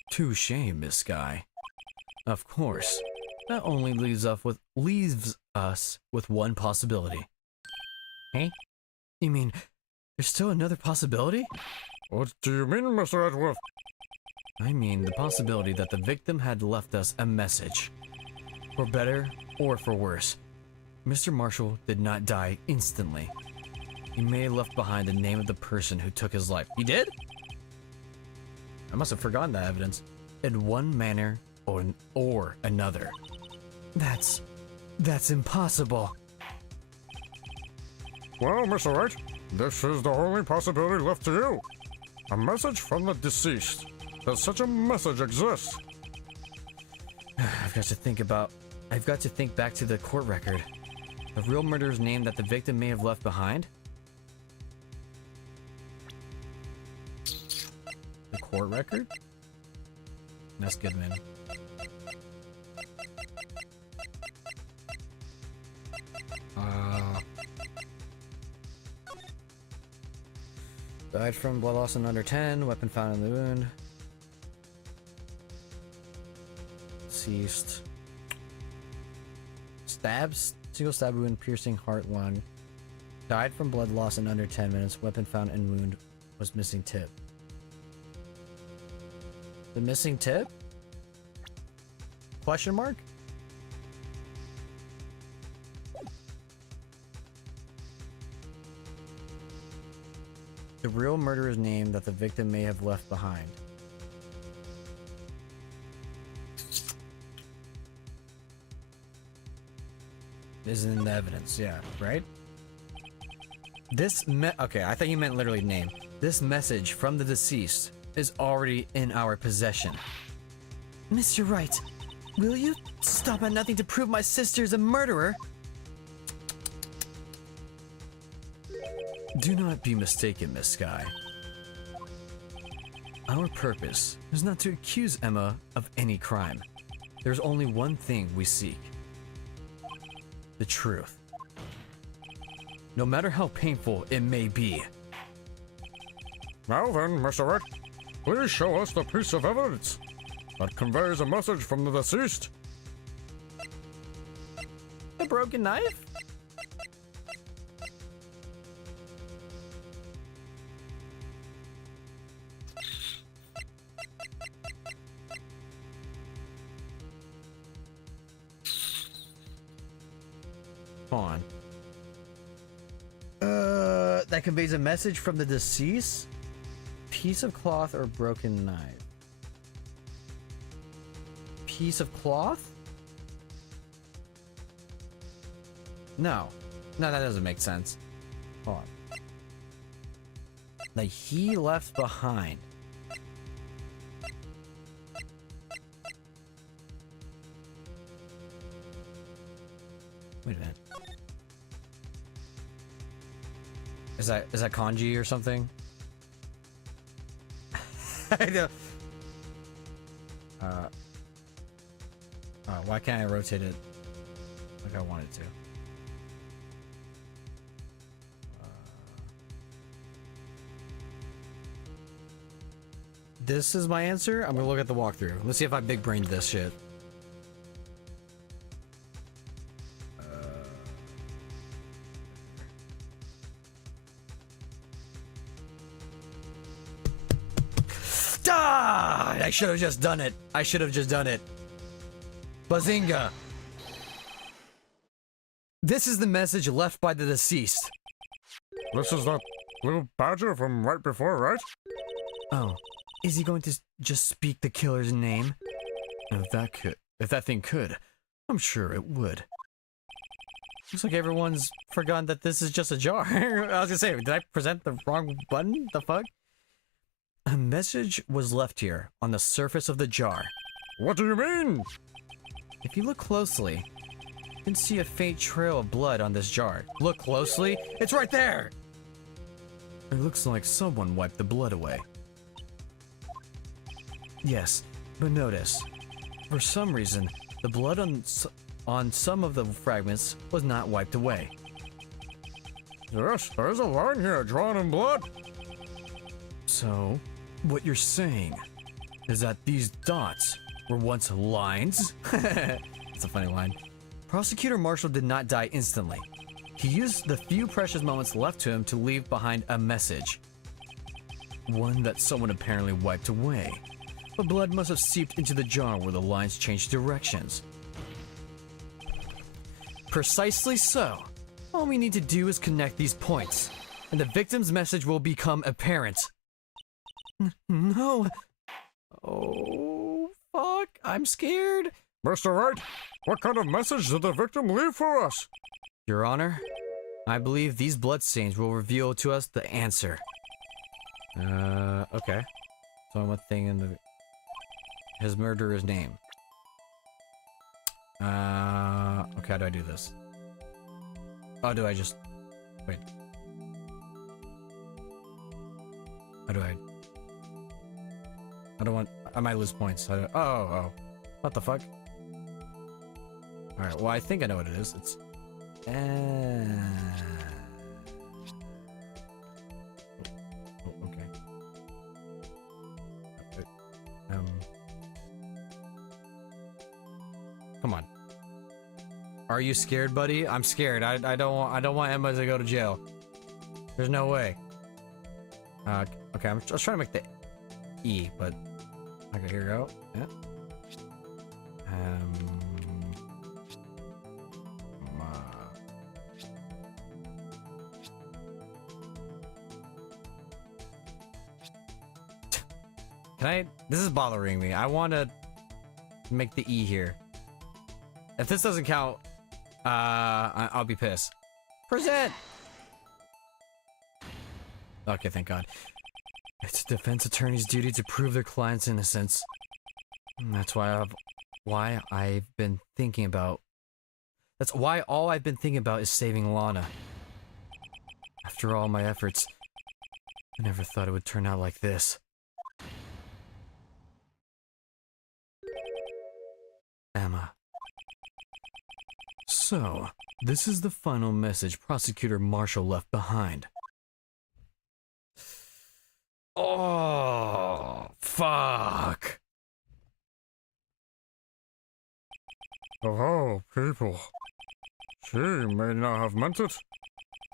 Touche, Miss Sky. Of course, that only leaves us with one possibility. Hey? You mean, there's still another possibility? What do you mean, Mr. Edgeworth? I mean the possibility that the victim had left us a message. For better or for worse, Mr. Marshall did not die instantly. He may have left behind the name of the person who took his life. He did? I must have forgotten that evidence. In one manner or another. That's impossible. Well, Mr. Wright, this is the only possibility left to you. A message from the deceased. Does such a message exist? I've got to think back to the court record. The real murderer's name that the victim may have left behind? The court record? That's good, man. Died from blood loss in under 10, weapon found in the wound. Deceased. Stabs, single stab wound, piercing heart, lung. Died from blood loss in under 10 minutes, weapon found in wound was missing tip. The missing tip? Question mark? The real murderer's name that the victim may have left behind. Is in the evidence, yeah, right? Okay, I thought you meant literally name. This message from the deceased is already in our possession. Mr. Wright, will you stop at nothing to prove my sister's a murderer? Do not be mistaken, Miss Sky. Our purpose is not to accuse Emma of any crime. There's only one thing we seek. The truth. No matter how painful it may be. Now then, Mr. Wright, please show us the piece of evidence that conveys a message from the deceased. A broken knife? On. That conveys a message from the deceased? Piece of cloth or broken knife? Piece of cloth? No. No, that doesn't make sense. Hold on. That he left behind. Wait a minute. Is that kanji or something? I know. Why can't I rotate it like I wanted to? This is my answer? I'm gonna look at the walkthrough. Let's see if I big brained this shit. I should have just done it. I should have just done it. Bazinga. This is the message left by the deceased. This is that little badger from right before, right? Oh, is he going to just speak the killer's name? If that thing could, I'm sure it would. Looks like everyone's forgotten that this is just a jar. I was gonna say, did I present the wrong button? The fuck? A message was left here on the surface of the jar. What do you mean? If you look closely, you can see a faint trail of blood on this jar. Look closely, it's right there! It looks like someone wiped the blood away. Yes, but notice, for some reason, the blood on some of the fragments was not wiped away. Yes, there's a line here drawn in blood. So, what you're saying is that these dots were once lines? It's a funny line. Prosecutor Marshall did not die instantly. He used the few precious moments left to him to leave behind a message. One that someone apparently wiped away. But blood must have seeped into the jar where the lines changed directions. Precisely so. All we need to do is connect these points. and the victim's message will become apparent. No. Oh, fuck. I'm scared. Mr. Wright, what kind of message did the victim leave for us? Your Honor, I believe these bloodstains will reveal to us the answer. Okay. So one thing in the... His murderer's name. Okay, how do I do this? Oh, do I just... Wait. How do I... I don't want... I might lose points. Oh. What the fuck? Alright, well, I think I know what it is. It's... okay. Come on. Are you scared, buddy? I'm scared. I don't want Emma to go to jail. There's no way. Okay, I was trying to make the E, but okay, here we go. Yeah. Can I? This is bothering me. I want to make the E here. If this doesn't count, I'll be pissed. Present. Okay, thank God. It's a defense attorney's duty to prove their client's innocence. And that's why I've been thinking about. That's why all I've been thinking about is saving Lana. After all my efforts, I never thought it would turn out like this. Emma. So, this is the final message Prosecutor Marshall left behind. Oh, fuck. Oh, people. She may not have meant it.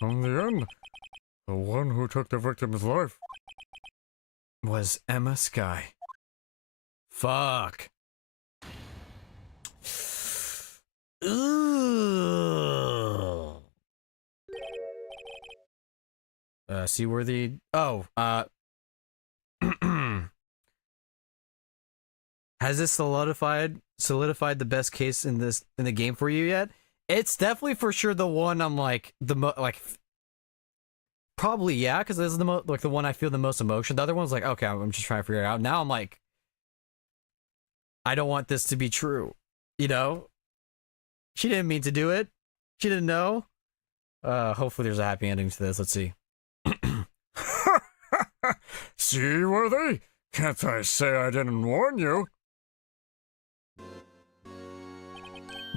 In the end, the one who took the victim's life Was Emma Skye. Fuck. Ooh. Seaworthy. Oh, has this solidified the best case in the game for you yet? It's definitely for sure the one I'm like probably yeah, because this is the the one I feel the most emotion. The other one's like, okay, I'm just trying to figure it out. Now I'm like, I don't want this to be true. You know? She didn't mean to do it. She didn't know. Hopefully there's a happy ending to this. Let's see. Seaworthy? Can't I say I didn't warn you?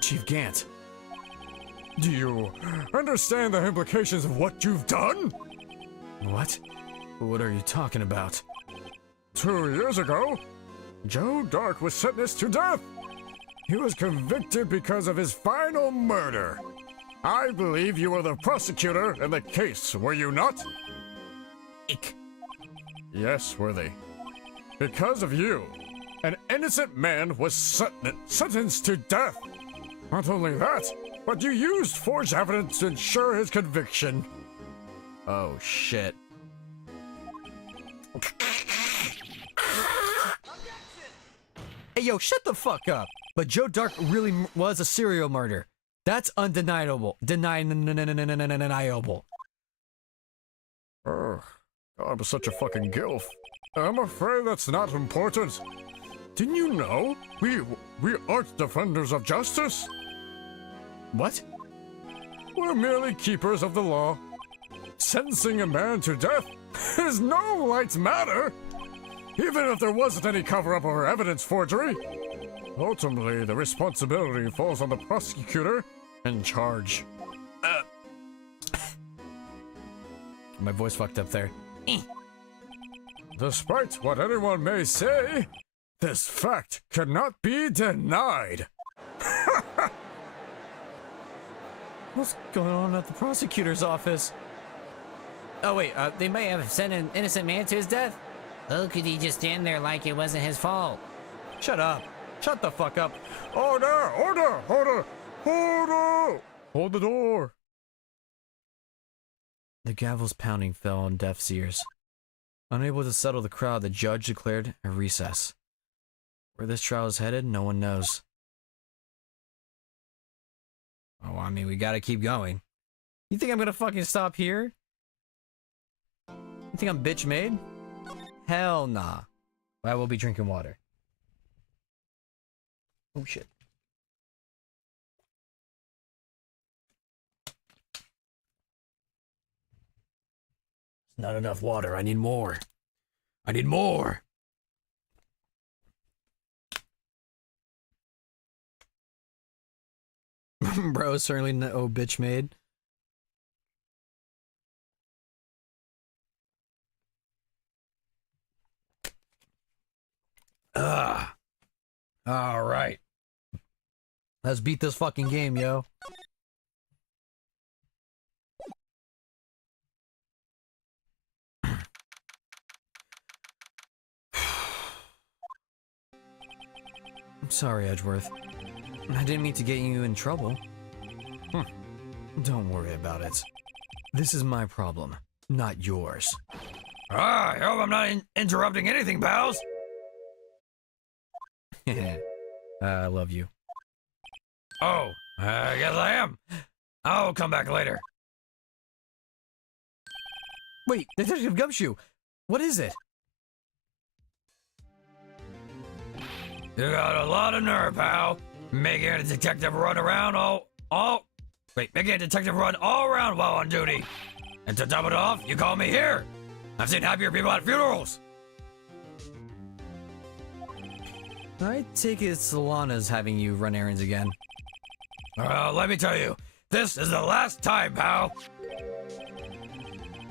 Chief Gant. Do you understand the implications of what you've done? What? What are you talking about? 2 years ago, Joe Dark was sentenced to death. He was convicted because of his final murder. I believe you were the prosecutor in the case, were you not? Ick. Yes, Worthy. Because of you, an innocent man was sentenced to death. Not only that, but you used forged evidence to ensure his conviction. Oh, shit. Hey, yo, shut the fuck up. But Joe Dark really was a serial murderer. That's undeniable. Deniable. Ugh, I'm such a fucking gilf. I'm afraid that's not important. Didn't you know? We aren't defenders of justice. What? We're merely keepers of the law. Sentencing a man to death is no light matter. Even if there wasn't any cover-up or evidence forgery. Ultimately, the responsibility falls on the prosecutor in charge. My voice fucked up there. Despite what anyone may say, this fact cannot be denied. What's going on at the prosecutor's office? Oh wait, they may have sent an innocent man to his death? How could he just stand there like it wasn't his fault? Shut up. Shut the fuck up. Order! Order! Order! Order! Hold the door. The gavel's pounding fell on deaf ears. Unable to settle the crowd, the judge declared a recess. Where this trial is headed, no one knows. Oh, I mean, we gotta keep going. You think I'm gonna fucking stop here? You think I'm bitch made? Hell nah. I will be drinking water. Oh shit. Not enough water. I need more. I need more. Bro, certainly no bitch made. All right. Let's beat this fucking game, yo. I'm sorry, Edgeworth. I didn't mean to get you in trouble. Don't worry about it. This is my problem, not yours. I hope I'm not interrupting anything, pals. I love you. Oh, I guess I am. I'll come back later. Wait, Detective Gumshoe! What is it? You got a lot of nerve, pal. Making a detective run around making a detective run all around while on duty. And to top it off, you call me here. I've seen happier people at funerals. I take it Solana's having you run errands again. Let me tell you, this is the last time, pal.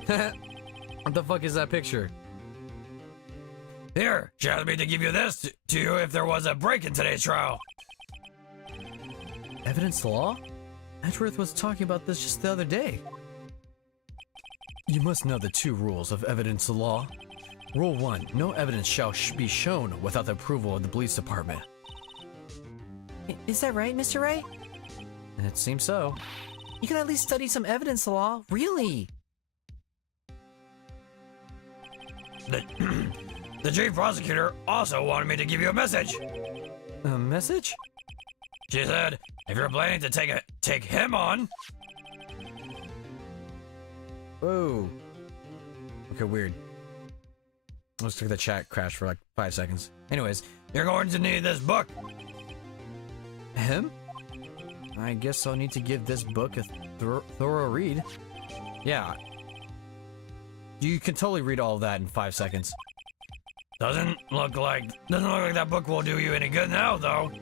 What the fuck is that picture? Here, she asked me to give you this to you if there was a break in today's trial. Evidence law? Edgeworth was talking about this just the other day. You must know the 2 rules of evidence law. Rule 1, no evidence shall be shown without the approval of the police department. Is that right, Mr. Wright? It seems so. You can at least study some evidence law. Really? The chief prosecutor also wanted me to give you a message. A message? She said, if you're planning to take him on... Whoa. Okay, weird. Let's look at the chat crash for like 5 seconds. Anyways, You're going to need this book. him? I guess I'll need to give this book a thorough read. Yeah. You can totally read all of that in 5 seconds. Doesn't look like that book will do you any good now, though.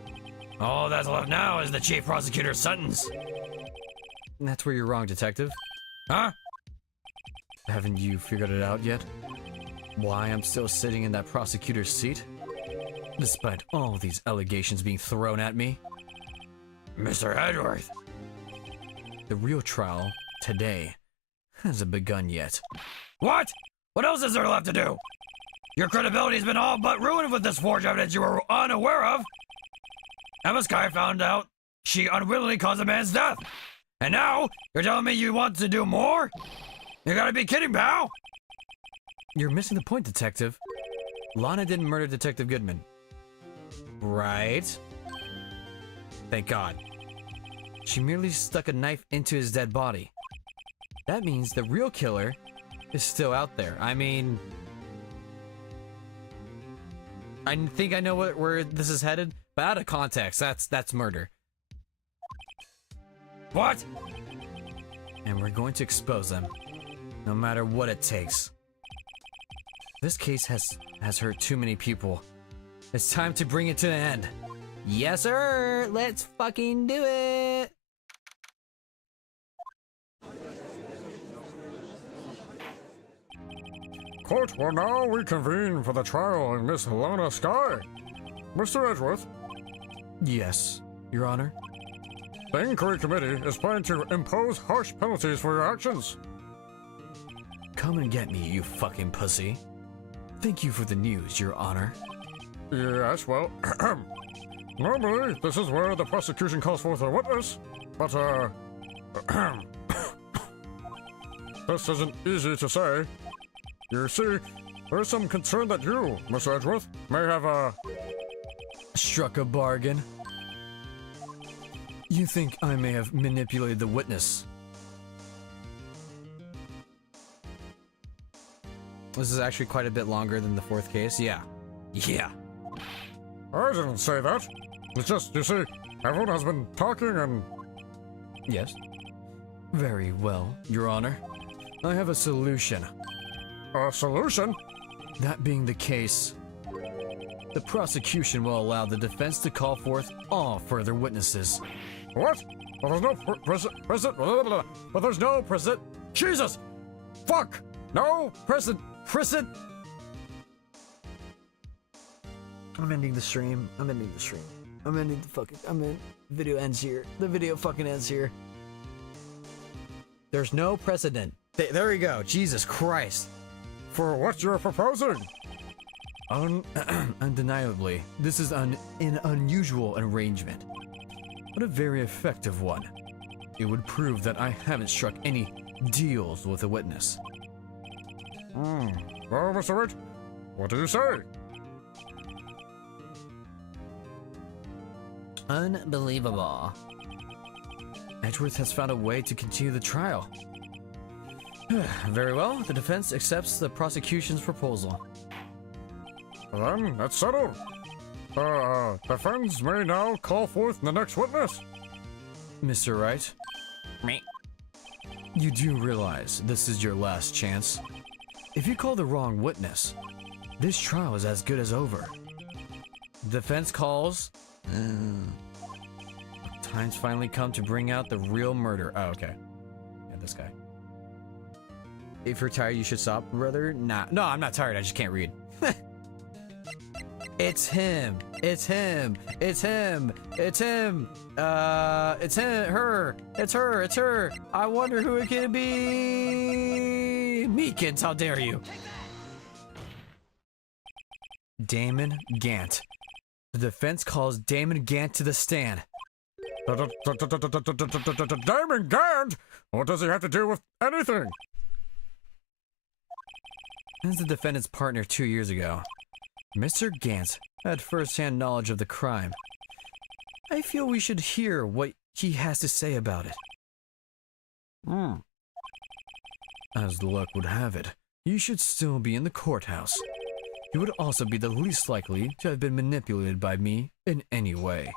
All that's left now is the chief prosecutor's sentence. That's where you're wrong, detective. Huh? Haven't you figured it out yet? Why I'm still sitting in that prosecutor's seat? Despite all these allegations being thrown at me? Mr. Edgeworth. The real trial, today, hasn't begun yet. What? What else is there left to do? Your credibility's been all but ruined with this forged evidence you were unaware of. Emma Sky found out she unwittingly caused a man's death. And now, you're telling me you want to do more? You gotta be kidding, pal! You're missing the point, detective. Lana didn't murder Detective Goodman. Right? Thank God. She merely stuck a knife into his dead body. That means the real killer is still out there. I mean... I think I know where this is headed, but out of context, that's murder. What? And we're going to expose them, no matter what it takes. This case has hurt too many people. It's time to bring it to an end. Yes, sir! Let's fucking do it! Court will now reconvene for the trial of Miss Lana Sky. Mr. Edgeworth, Yes, Your Honor. the inquiry committee is planning to impose harsh penalties for your actions. Come and get me, you fucking pussy. Thank you for the news, Your Honor. Yes, well, normally this is where the prosecution calls forth a witness, but, the this isn't easy to say. You see, there's some concern that you, Mr. Edgeworth, may have, Struck a bargain. You think I may have manipulated the witness? This is actually quite a bit longer than the fourth case. Yeah. Yeah. I didn't say that. It's just, you see, everyone has been talking and... Yes. Very well, Your Honor. I have a solution. A solution? That being the case, the prosecution will allow the defense to call forth all further witnesses. What? Well, there's no but there's no present. Jesus! Fuck! No present. I'm ending the stream. I'm ending the fucking. Video ends here. The video fucking ends here. There's no precedent. There we go. Jesus Christ. For what you're proposing? Undeniably, this is an unusual arrangement, but a very effective one. It would prove that I haven't struck any deals with a witness. Well, Mr. Wright, what do you say? Unbelievable. Edgeworth has found a way to continue the trial. Very well, the defense accepts the prosecution's proposal. Then, that's settled. Defense may now call forth the next witness. Mr. Wright, Me. you do realize this is your last chance? If you call the wrong witness, this trial is as good as over. Defense calls... Time's finally come to bring out the real murder. Oh, okay. Yeah, this guy. If you're tired, you should stop, brother. Nah. No, I'm not tired. I just can't read. It's him. It's him. It's him. It's him. It's him. Her. It's her. It's her. I wonder who it could be. Me, kids. How dare you? Damon Gant. The defense calls Damon Gant to the stand. Damon Gant? What does he have to do with anything? As the defendant's partner 2 years ago, Mr. Gant had first-hand knowledge of the crime. I feel we should hear what he has to say about it. As luck would have it, you should still be in the courthouse. You would also be the least likely to have been manipulated by me in any way.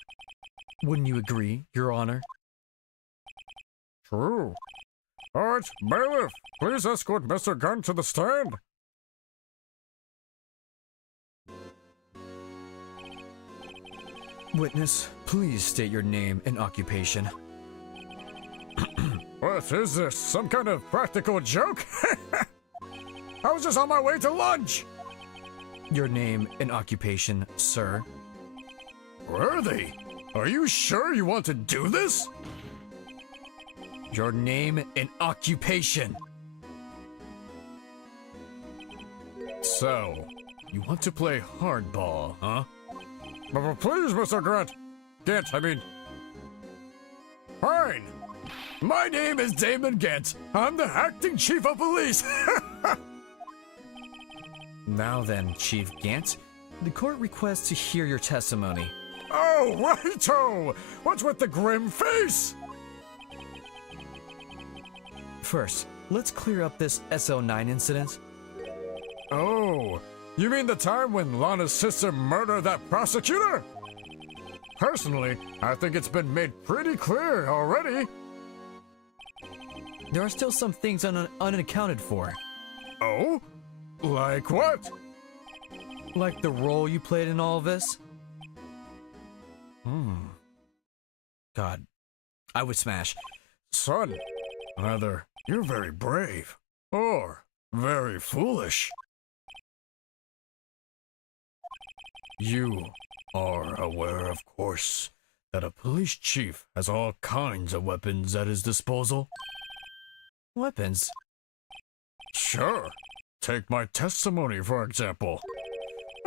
Wouldn't you agree, Your Honor? True. Alright, bailiff, please escort Mr. Gant to the stand. Witness, please state your name and occupation. What is this? Some kind of practical joke? I was just on my way to lunch! Your name and occupation, sir. Worthy, are you sure you want to do this? Your name and occupation. So, you want to play hardball, huh? But please, Mr. Gant, I mean... Fine! My name is Damon Gant. I'm the acting chief of police. Now then, Chief Gant, the court requests to hear your testimony. Oh, righto! What's with the grim face? First, let's clear up this SO9 incident. Oh, you mean the time when Lana's sister murdered that prosecutor? Personally, I think it's been made pretty clear already. There are still some things unaccounted for. Oh? Like what? Like the role you played in all of this? God, I would smash. Son, either you're very brave, or very foolish. You are aware, of course, that a police chief has all kinds of weapons at his disposal. Weapons? Sure. Take my testimony, for example.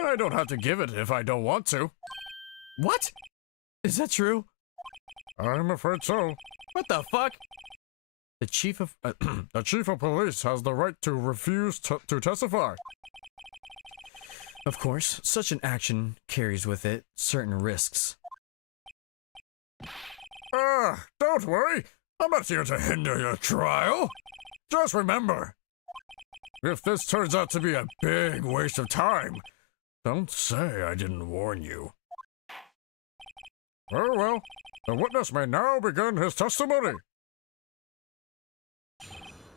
I don't have to give it if I don't want to. What? Is that true? I'm afraid so. What the fuck? The chief of The chief of police has the right to refuse to testify. Of course, such an action carries with it certain risks. Don't worry. I'm not here to hinder your trial. Just remember, if this turns out to be a big waste of time, don't say I didn't warn you. Very well. The witness may now begin his testimony.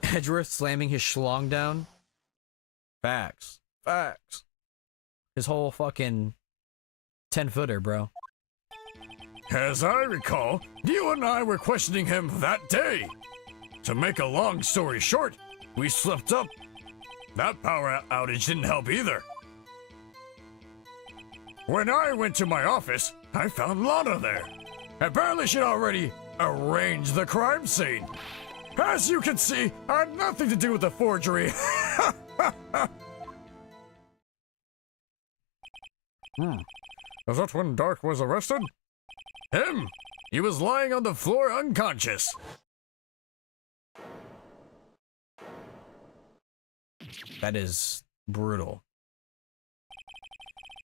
Edgeworth slamming his schlong down. Facts. Facts. His whole fucking 10-footer, bro. As I recall, you and I were questioning him that day. To make a long story short, we slipped up. That power outage didn't help either. When I went to my office, I found Lana there. Apparently she'd already arranged the crime scene. As you can see, I had nothing to do with the forgery. Is that when Dark was arrested? Him! He was lying on the floor unconscious. That is brutal.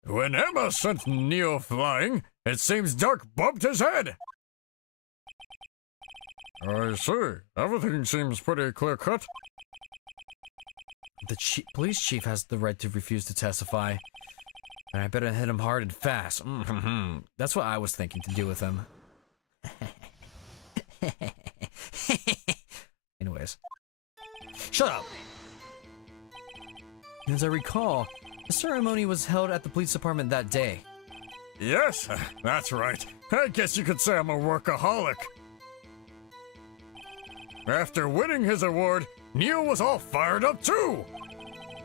When Emma sent Neo flying, it seems Dark bumped his head. I see. Everything seems pretty clear-cut. The police chief has the right to refuse to testify. And I better hit him hard and fast. That's what I was thinking to do with him. Anyways. Shut up! As I recall, the ceremony was held at the police department that day. Yes, that's right. I guess you could say I'm a workaholic. After winning his award, Neo was all fired up too.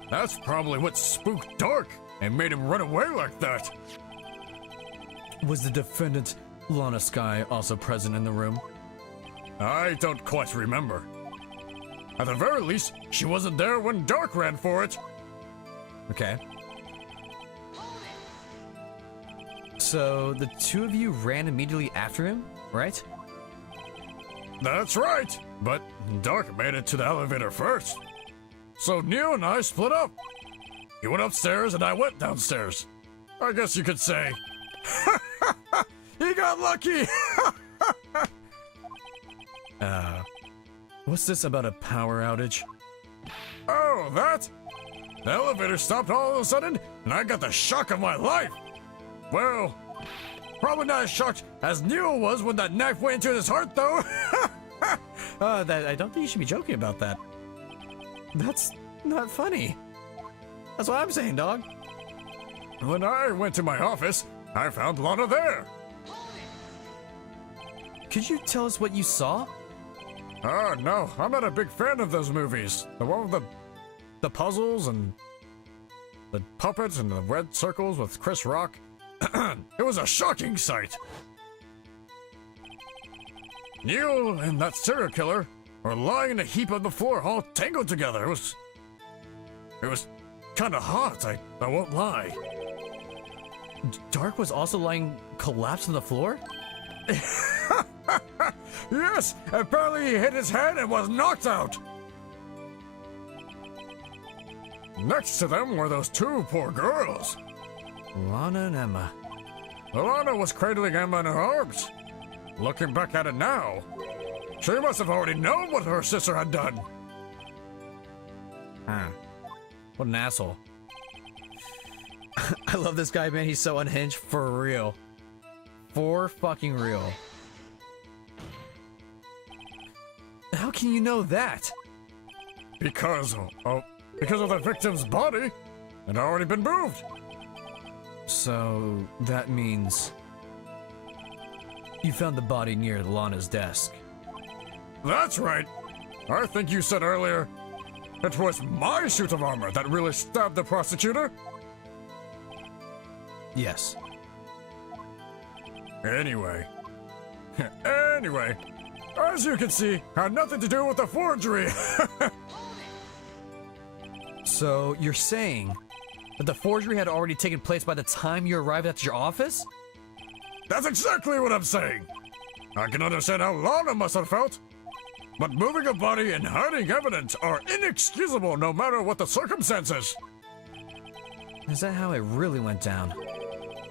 That's probably what spooked Dark and made him run away like that. Was the defendant, Lana Skye, also present in the room? I don't quite remember. At the very least, she wasn't there when Dark ran for it. Okay. So, the two of you ran immediately after him, right? That's right, but Dark made it to the elevator first. So Neo and I split up. He went upstairs and I went downstairs. I guess you could say, he got lucky! What's this about a power outage? Oh, that? The elevator stopped all of a sudden, and I got the shock of my life. Well, probably not as shocked as Neo was when that knife went into his heart, though. I don't think you should be joking about that. That's not funny. That's what I'm saying, dog. When I went to my office, I found Lana there. Could you tell us what you saw? Oh, no, I'm not a big fan of those movies. The one with the puzzles and the puppets and the red circles with Chris Rock. It was a shocking sight. Neo and that serial killer were lying in a heap on the floor, all tangled together. It was kind of hot, I won't lie. Dark was also lying collapsed on the floor? Yes, apparently he hit his head and was knocked out. Next to them were those two poor girls. Lana and Emma. Lana was cradling Emma in her arms. Looking back at it now, she must have already known what her sister had done. Huh. What an asshole. I love this guy, man. He's so unhinged. For real. For fucking real. How can you know that? Because of the victim's body had already been moved. So that means you found the body near Lana's desk. That's right. I think you said earlier it was my suit of armor that really stabbed the prosecutor. Yes. Anyway, as you can see, had nothing to do with the forgery. So you're saying that the forgery had already taken place by the time you arrived at your office? That's exactly what I'm saying. I can understand how Lana must have felt. But moving a body and hiding evidence are inexcusable no matter what the circumstances. Is that how it really went down?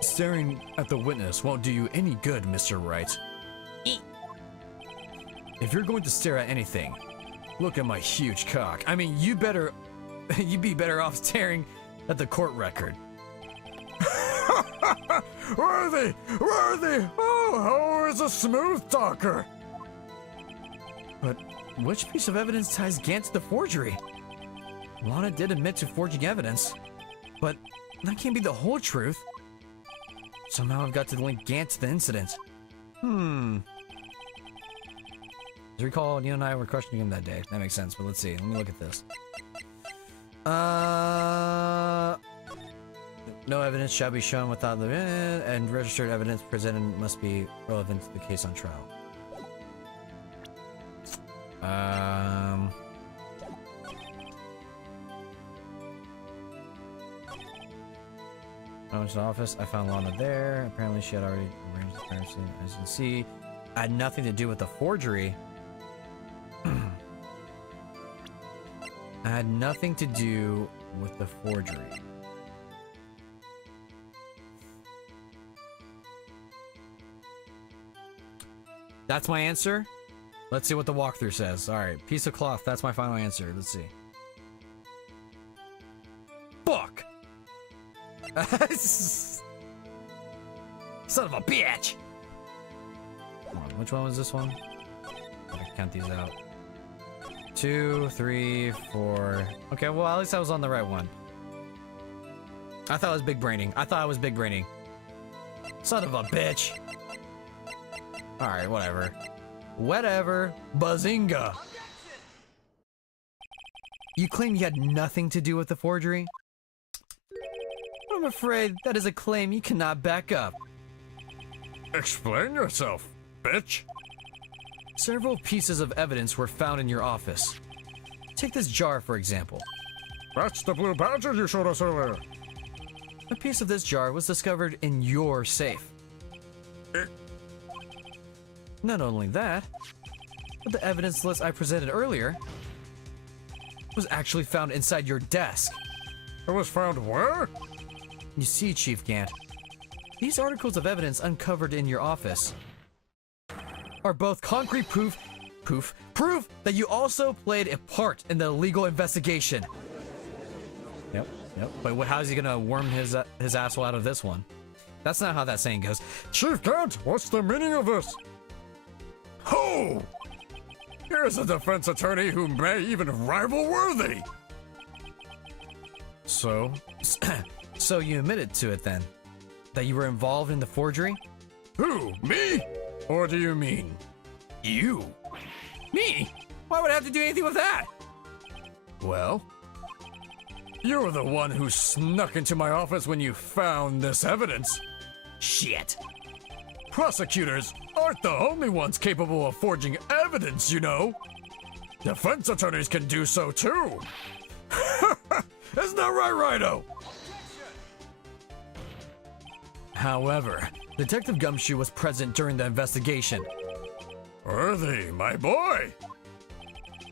Staring at the witness won't do you any good, Mr. Wright. If you're going to stare at anything, look at my huge cock. I mean, you'd be better off staring at the court record. Worthy! Worthy! Oh, how is a smooth talker? But which piece of evidence ties Gant to the forgery? Lana did admit to forging evidence, but that can't be the whole truth. Somehow I've got to link Gant to the incident. As I recall, you and I were questioning him that day. That makes sense, but let's see. Let me look at this. No evidence shall be shown without the and registered evidence presented must be relevant to the case on trial. I went to the office. I found Lana there. Apparently, she had already arranged the crime scene. As you can see, I had nothing to do with the forgery. I had nothing to do with the forgery. That's my answer. Let's see what the walkthrough says. All right, piece of cloth. That's my final answer. Let's see. Fuck. Son of a bitch. Come on, which one was this one? I can count these out. 2, 3, 4. Okay, well, at least I was on the right one. I thought I was big braining. Son of a bitch. Alright, whatever. Whatever. Bazinga. You claim you had nothing to do with the forgery? I'm afraid that is a claim you cannot back up. Explain yourself, bitch. Several pieces of evidence were found in your office. Take this jar, for example. That's the blue badger you showed us earlier. A piece of this jar was discovered in your safe. Not only that, but the evidence list I presented earlier was actually found inside your desk. It was found where? You see, Chief Gant, these articles of evidence uncovered in your office are both concrete proof that you also played a part in the legal investigation. Yep. But how's he gonna worm his asshole out of this one? That's not how that saying goes. Chief Gant, what's the meaning of this? Ho! Here's a defense attorney who may even rival Worthy. So you admitted to it then? That you were involved in the forgery? Who? Me? Or do you mean you? Me? Why would I have to do anything with that? Well, you were the one who snuck into my office when you found this evidence. Shit. Prosecutors aren't the only ones capable of forging evidence, you know. Defense attorneys can do so too. Isn't that right, Righto? However, Detective Gumshoe was present during the investigation. Worthy, my boy.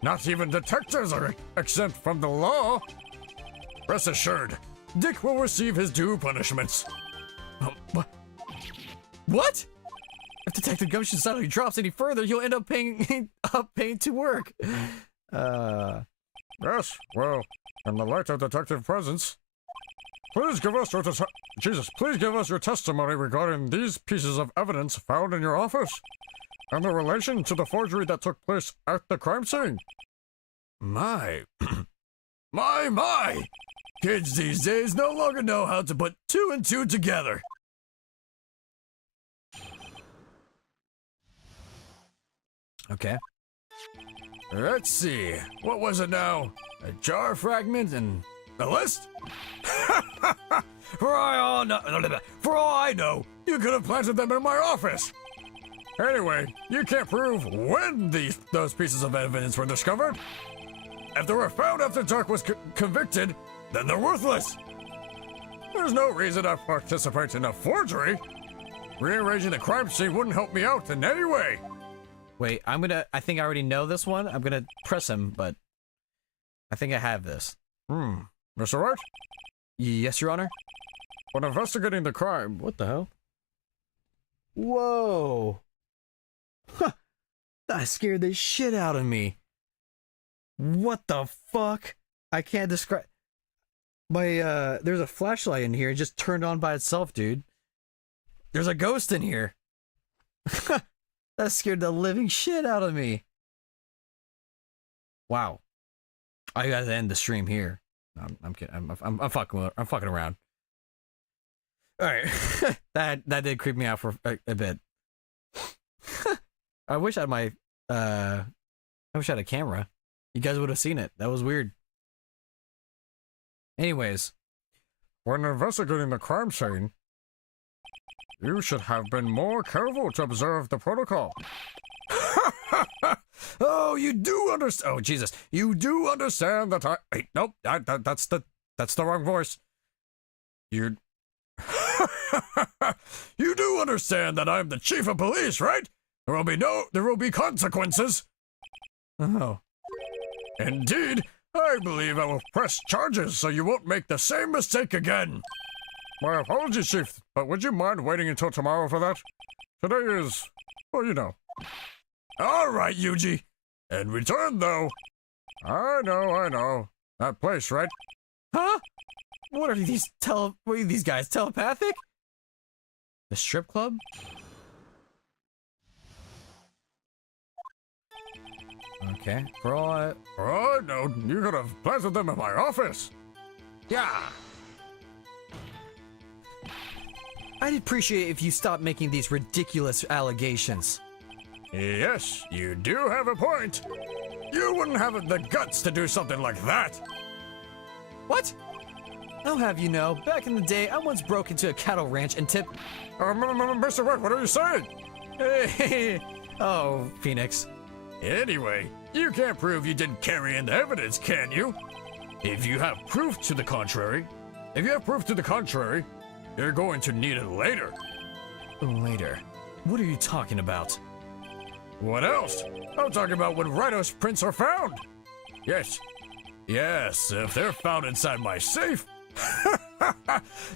Not even detectives are exempt from the law. Rest assured, Dick will receive his due punishments. What? If Detective Gumshoe suddenly drops any further, he'll end up paying to work. Yes, well, in the light of detective presence, please give us your testimony regarding these pieces of evidence found in your office and the relation to the forgery that took place at the crime scene. My, my! Kids these days no longer know how to put 2 and 2 together. Okay. Let's see. What was it now? A jar fragment and a list? For all I know, you could have planted them in my office. Anyway, you can't prove when those pieces of evidence were discovered. If they were found after Dark was convicted, then they're worthless. There's no reason I participate in a forgery. Rearranging the crime scene wouldn't help me out in any way. Wait, I think I already know this one. I'm gonna press him, but I think I have this. Mr. Wright? Yes, Your Honor? When investigating the crime, What the hell? Whoa! Huh! That scared the shit out of me. What the fuck? I can't describe. There's a flashlight in here. It just turned on by itself, dude. There's a ghost in here. That scared the living shit out of me. Wow. I gotta end the stream here. I'm kidding. I'm fucking around. All right. that did creep me out for a bit. I wish I had I wish I had a camera. You guys would have seen it. That was weird. Anyways, when investigating the crime scene, you should have been more careful to observe the protocol. oh, you do understand. Oh, Jesus, You do understand that Hey, nope, that's the wrong voice. You... You do understand that I'm the chief of police, right? There will be consequences. Oh, Indeed, I believe I will press charges so you won't make the same mistake again. My apologies, Chief, but would you mind waiting until tomorrow for that? Today is, well, you know. All right, Yuji. In return, though. I know. That place, right? huh? What are these guys telepathic? The strip club? Okay. For all I know, you could have planted them in my office. Yeah. I'd appreciate if you stopped making these ridiculous allegations. Yes, you do have a point. You wouldn't have the guts to do something like that. What? I'll have you know, back in the day, I once broke into a cattle ranch and tipped. Mr. Wright, what are you saying? Hey, oh, Phoenix. Anyway, you can't prove you didn't carry in the evidence, can you? If you have proof to the contrary, you're going to need it later. Later. What are you talking about? What else? I'm talking about when Wright's prints are found. Yes, if they're found inside my safe,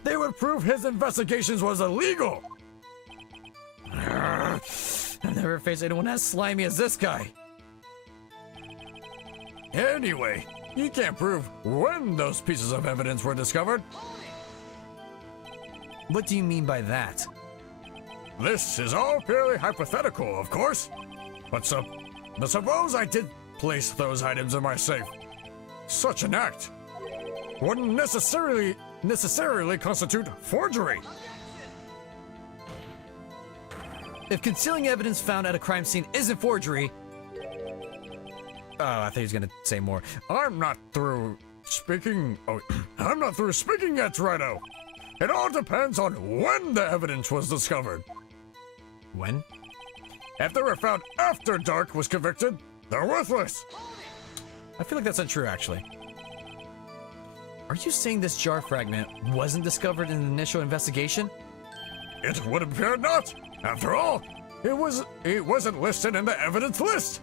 they would prove his investigations was illegal. I've never faced anyone as slimy as this guy. Anyway, you can't prove when those pieces of evidence were discovered. What do you mean by that? This is all purely hypothetical, of course. But suppose I did place those items in my safe. Such an act wouldn't necessarily constitute forgery. If concealing evidence found at a crime scene isn't forgery... Oh, I thought he was gonna say more. I'm not through speaking. Oh, I'm not through speaking yet, Righto. It all depends on when the evidence was discovered. When? If they were found after Dark was convicted, they're worthless. I feel like that's untrue, actually. Are you saying this jar fragment wasn't discovered in the initial investigation? It would appear not. After all, it wasn't listed in the evidence list.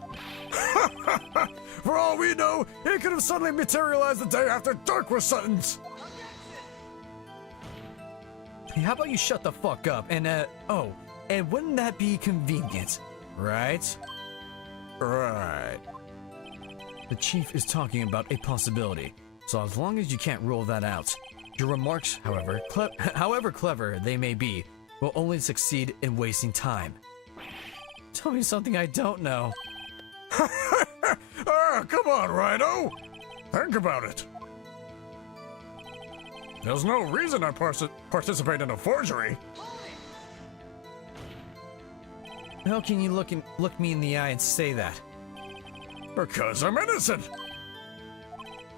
For all we know, it could have suddenly materialized the day after Dark was sentenced. Hey, how about you shut the fuck up and, oh, and wouldn't that be convenient, right? Right. The chief is talking about a possibility, so as long as you can't rule that out, your remarks, however clever they may be, will only succeed in wasting time. Tell me something I don't know. Come on, Rhino. Think about it. There's no reason I participate in a forgery. How can you look me in the eye and say that? Because I'm innocent.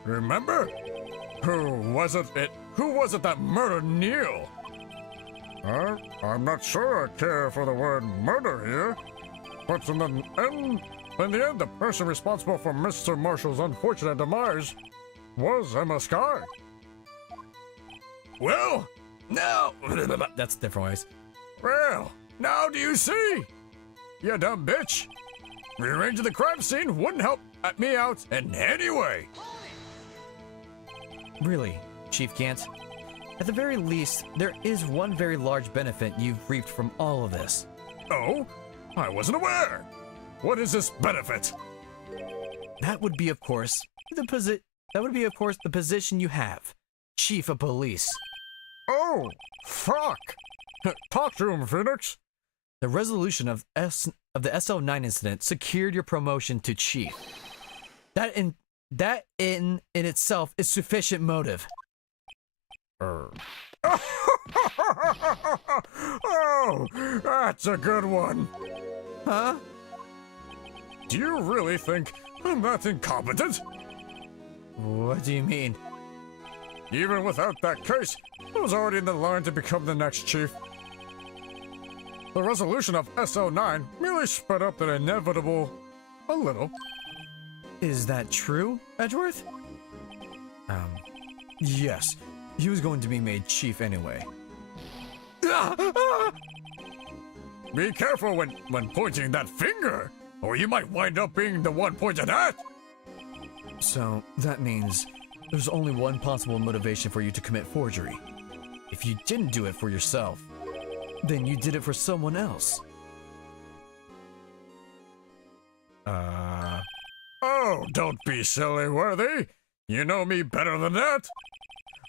Remember? Who was it that murdered Neil? I'm not sure I care for the word murder here. But in the end, the person responsible for Mr. Marshall's unfortunate demise was Emma Sky. Well, now... That's different ways. Well, now do you see? You dumb bitch. rearranging the crime scene wouldn't help me out in any way. Really, Chief Gant? At the very least, there is one very large benefit you've reaped from all of this. Oh? I wasn't aware. What is this benefit? That would be, of course, the position you have, Chief of Police. Oh, fuck. Talk to him, Phoenix. The resolution of the SL9 incident secured your promotion to Chief. That in itself is sufficient motive. Oh, that's a good one. Huh? Do you really think I'm that incompetent? What do you mean? Even without that case, I was already in the line to become the next chief. The resolution of SO9 merely sped up the inevitable a little. Is that true, Edgeworth? Yes. He was going to be made chief anyway. Be careful when pointing that finger, or you might wind up being the one pointed at. So, that means there's only one possible motivation for you to commit forgery. If you didn't do it for yourself, then you did it for someone else. Oh, don't be silly, Worthy. You know me better than that.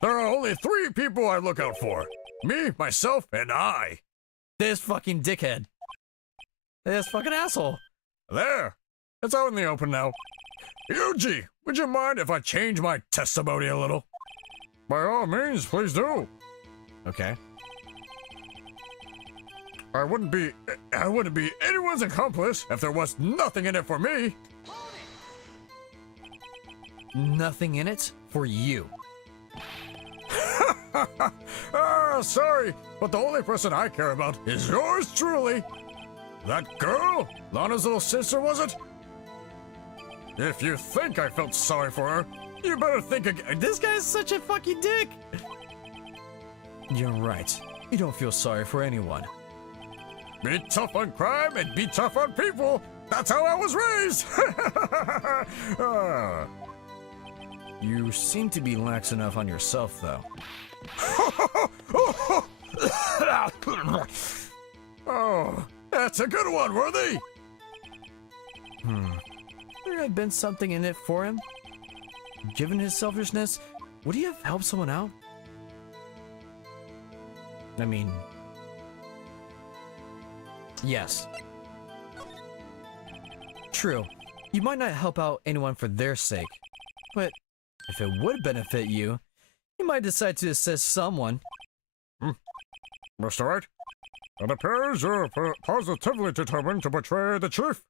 There are only 3 people I look out for. Me, myself, and I. This fucking dickhead. This fucking asshole. There. It's out in the open now. Yuji, would you mind if I change my testimony a little? By all means, please do. Okay. I wouldn't be anyone's accomplice if there was nothing in it for me. Nothing in it for you. Sorry, but the only person I care about is yours truly. That girl? Lana's little sister, was it? If you think I felt sorry for her, you better think again. This guy's such a fucking dick. You're right. You don't feel sorry for anyone. Be tough on crime and be tough on people. That's how I was raised. You seem to be lax enough on yourself, though. Oh, that's a good one, Worthy. There have been something in it for him. Given his selfishness, would he have helped someone out? I mean, yes. True, you might not help out anyone for their sake, but if it would benefit you, you might decide to assist someone. Mr. Wright, it appears you're positively determined to betray the chief.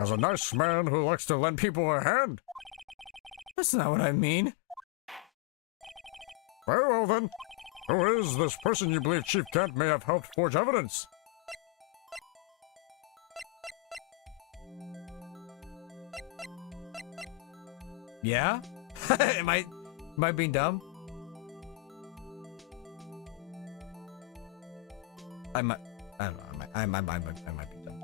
As a nice man who likes to lend people a hand. That's not what I mean. Very well then. Who is this person you believe Chief Kent may have helped forge evidence? Yeah? Am I being dumb? I don't know. I might be dumb.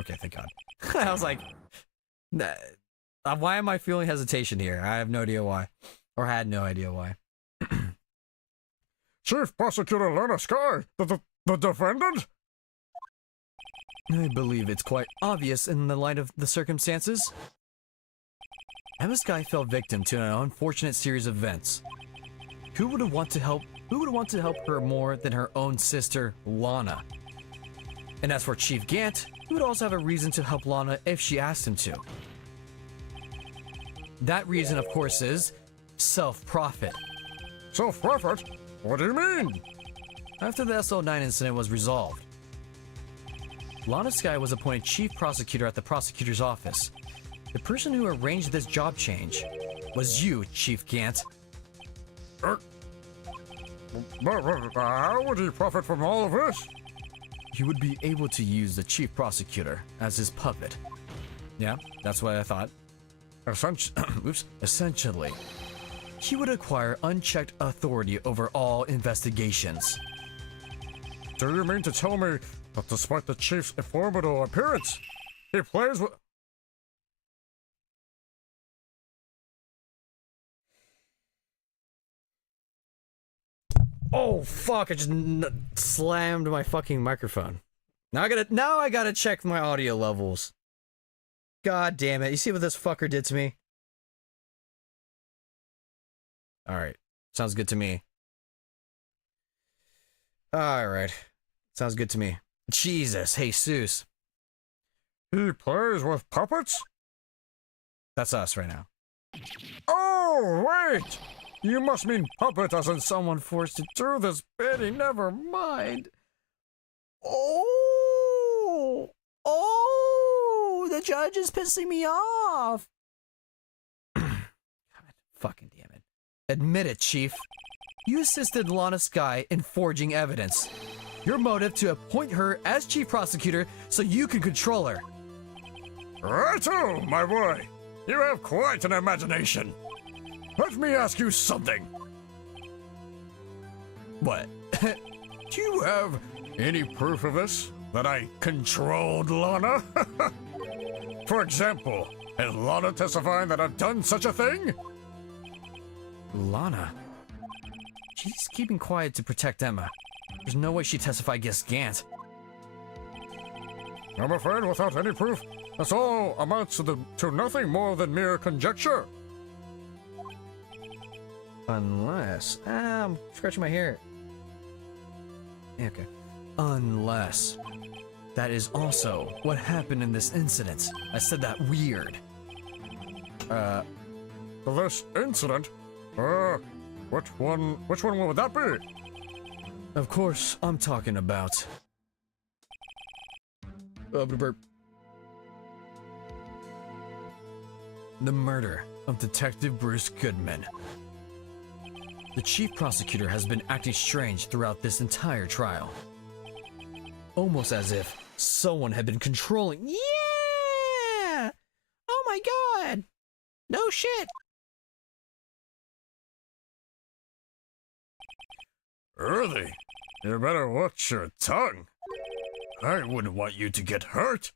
Okay, thank God. I was like, why am I feeling hesitation here? I have no idea why. Or had no idea why. Chief Prosecutor Lena Sky, the defendant? I believe it's quite obvious in the light of the circumstances. Emma Sky fell victim to an unfortunate series of events. Who would want to help her more than her own sister, Lana? And as for Chief Gant, he would also have a reason to help Lana if she asked him to. That reason, of course, is self-profit. Self-profit? What do you mean? After the SL9 incident was resolved, Lana Sky was appointed chief prosecutor at the prosecutor's office. The person who arranged this job change was you, Chief Gant. How would he profit from all of this? He would be able to use the chief prosecutor as his puppet. Yeah, that's what I thought. Essentially, he would acquire unchecked authority over all investigations. Do you mean to tell me But despite the chief's formidable appearance, he plays with... Oh fuck! I just slammed my fucking microphone. Now I gotta check my audio levels. God damn it! You see what this fucker did to me? All right, sounds good to me. All right, sounds good to me. Jesus, Jesus. He plays with puppets? That's us right now. Oh, wait! You must mean puppet as in someone forced to do this bidding. Never mind. Oh, the judge is pissing me off. God, fucking damn it. Admit it, Chief. You assisted Lana Skye in forging evidence. Your motive to appoint her as chief prosecutor so you can control her. Righto, my boy. You have quite an imagination. Let me ask you something. What? Do you have any proof of this? That I controlled Lana? For example, is Lana testifying that I've done such a thing? Lana? She's keeping quiet to protect Emma. There's no way she'd testify against Gant. I'm afraid without any proof, this all amounts to nothing more than mere conjecture. Unless... I'm scratching my hair. Yeah, okay. Unless... that is also what happened in this incident. I said that weird. This incident? Which one would that be? Of course, I'm talking about... burp. The murder of Detective Bruce Goodman. The chief prosecutor has been acting strange throughout this entire trial. Almost as if someone had been controlling... Yeah! Oh my god! No shit! Early, you better watch your tongue. I wouldn't want you to get hurt.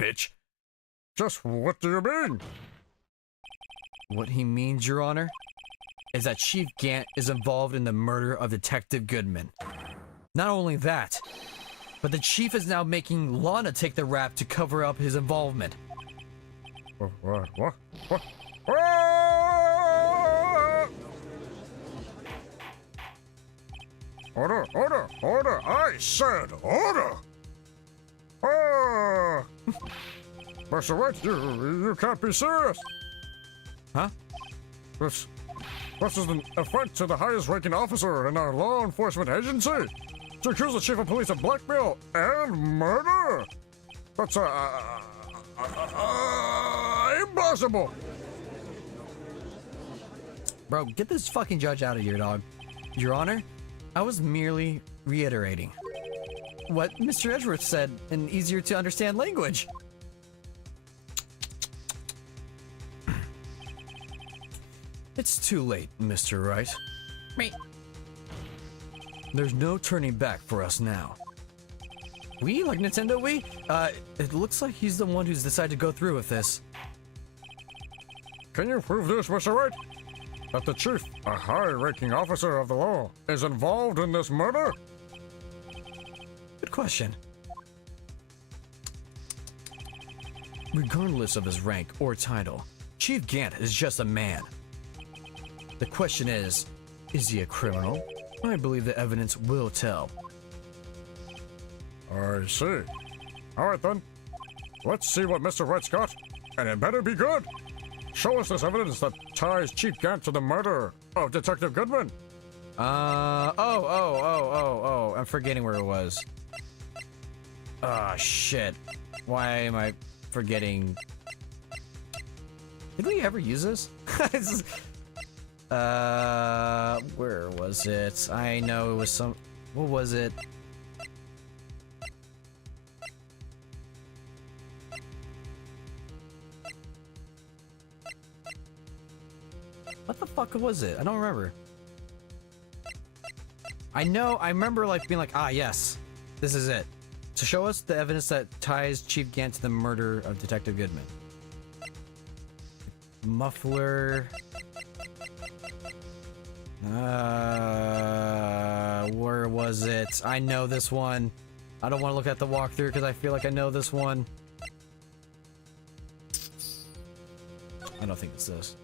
Bitch. Just what do you mean? What he means, Your Honor, is that Chief Gant is involved in the murder of Detective Goodman. Not only that, but the Chief is now making Lana take the rap to cover up his involvement. What? Order! I said order! Mr. Wright, you can't be serious! Huh? This is an affront to the highest ranking officer in our law enforcement agency! To accuse the chief of police of blackmail and murder! That's, impossible! Bro, get this fucking judge out of here, dog. Your Honor, I was merely reiterating what Mr. Edgeworth said in easier to understand language. It's too late, Mr. Wright. Me. There's no turning back for us now. We, like Nintendo Wii? It looks like he's the one who's decided to go through with this. Can you prove this, Mr. Wright? That the chief, a high-ranking officer of the law, is involved in this murder? Good question. Regardless of his rank or title, Chief Gant is just a man. The question is he a criminal? I believe the evidence will tell. I see. Alright then. Let's see what Mr. Wright's got, and it better be good. Show us this evidence that ties Chief Gant to the murder of Detective Goodman. I'm forgetting where it was. Ah, shit. Why am I forgetting? Did we ever use this? Where was it? I know it was some... What was it? What the fuck was it? I don't remember. I remember like being like, ah, yes. This is it. So show us the evidence that ties Chief Gant to the murder of Detective Goodman. Muffler. Where was it? I know this one. I don't want to look at the walkthrough because I feel like I know this one. I don't think it's this.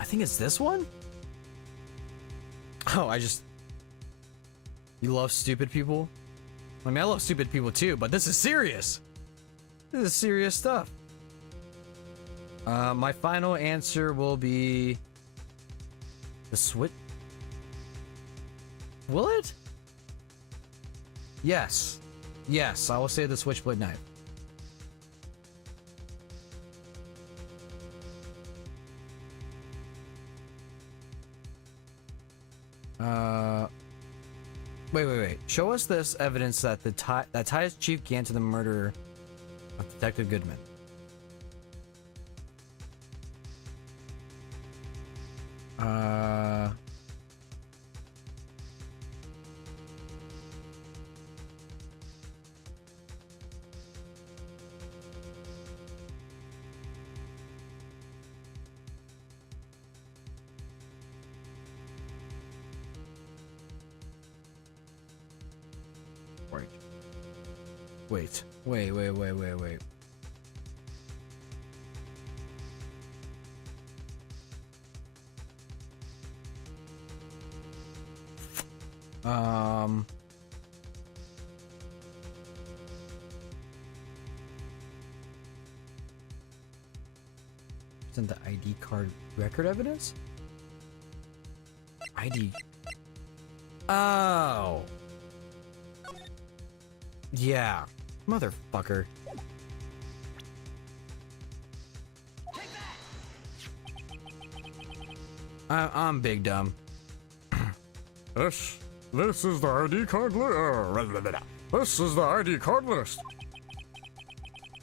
I think it's this one? Oh, You love stupid people? I mean, I love stupid people too, but this is serious. This is serious stuff. My final answer will be... the switch... Will it? Yes. Yes, I will say the switchblade knife. Wait. Show us this evidence that that ties Chief Gant to the murder of Detective Goodman. Wait. Isn't the ID card record evidence? ID. Oh. Yeah. Motherfucker. I'm big dumb. This is the ID card This is the ID card list.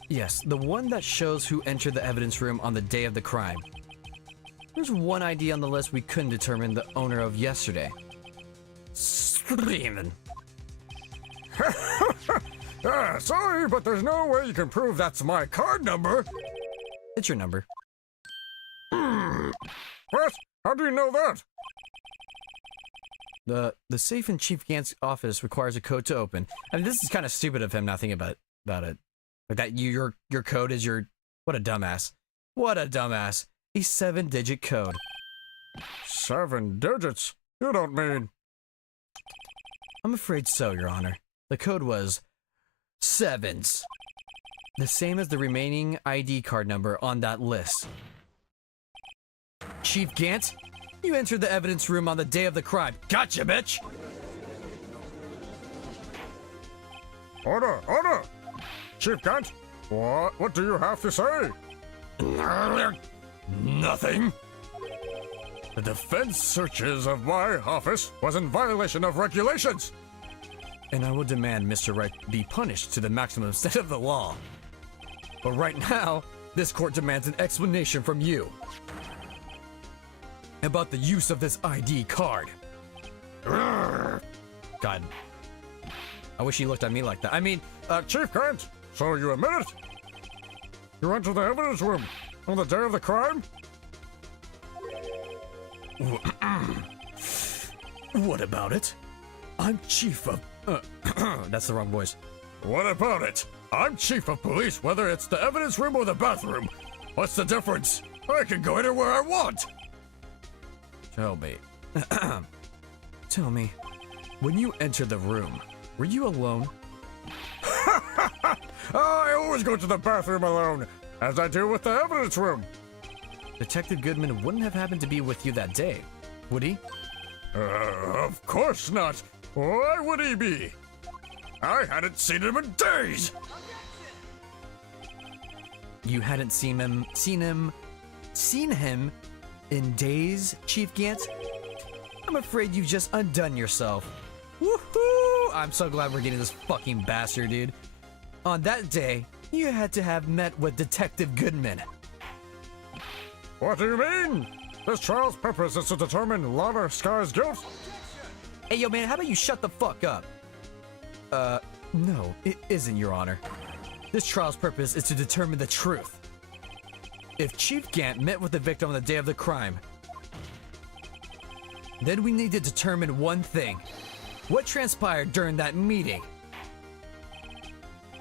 Yes, the one that shows who entered the evidence room on the day of the crime. There's one ID on the list we couldn't determine the owner of yesterday. Screaming. Sorry, but there's no way you can prove that's my card number. It's your number. What? How do you know that? The safe in Chief Gant's office requires a code to open. I mean, this is kind of stupid of him not thinking about it. Like that your code is your... What a dumbass. What a dumbass. A 7-digit code. 7 digits? You don't mean... I'm afraid so, Your Honor. The code was... 7s. The same as the remaining ID card number on that list. Chief Gant, you entered the evidence room on the day of the crime. Gotcha, bitch! Order! Chief Gant, what do you have to say? Nothing. The defense searches of my office was in violation of regulations. And I will demand Mr. Wright be punished to the maximum extent of the law. But right now, this court demands an explanation from you about the use of this ID card. God. I wish he looked at me like that. I mean, Chief Gant, so you admit it? You went to the evidence room on the day of the crime? What about it? I'm chief of... that's the wrong voice. What about it? I'm chief of police, whether it's the evidence room or the bathroom. What's the difference? I can go anywhere I want. Tell me. Tell me, when you entered the room, were you alone? I always go to the bathroom alone, as I do with the evidence room. Detective Goodman wouldn't have happened to be with you that day, would he? Of course not. Why would he be? I hadn't seen him in days. You hadn't seen him in days, Chief Gant? I'm afraid you've just undone yourself. Woohoo! I'm so glad we're getting this fucking bastard, dude. On that day, you had to have met with Detective Goodman. What do you mean? This trial's purpose is to determine Lava Sky's guilt. Hey, yo, man, how about you shut the fuck up? No, it isn't, Your Honor. This trial's purpose is to determine the truth. If Chief Gant met with the victim on the day of the crime, then we need to determine one thing. What transpired during that meeting?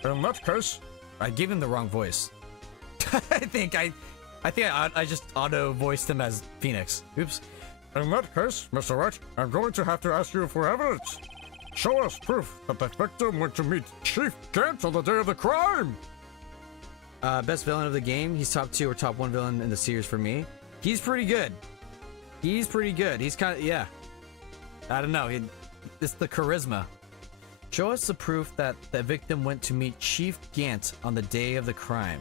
In that case, I gave him the wrong voice. I think I just auto-voiced him as Phoenix. Oops. in that case, Mr. Wright, I'm going to have to ask you for evidence. Show us proof that the victim went to meet Chief Gant on the day of the crime. Best villain of the game. He's top 2 or top 1 villain in the series for me. He's pretty good. He's pretty good. He's kind of, yeah. I don't know. It's the charisma. Show us the proof that the victim went to meet Chief Gant on the day of the crime.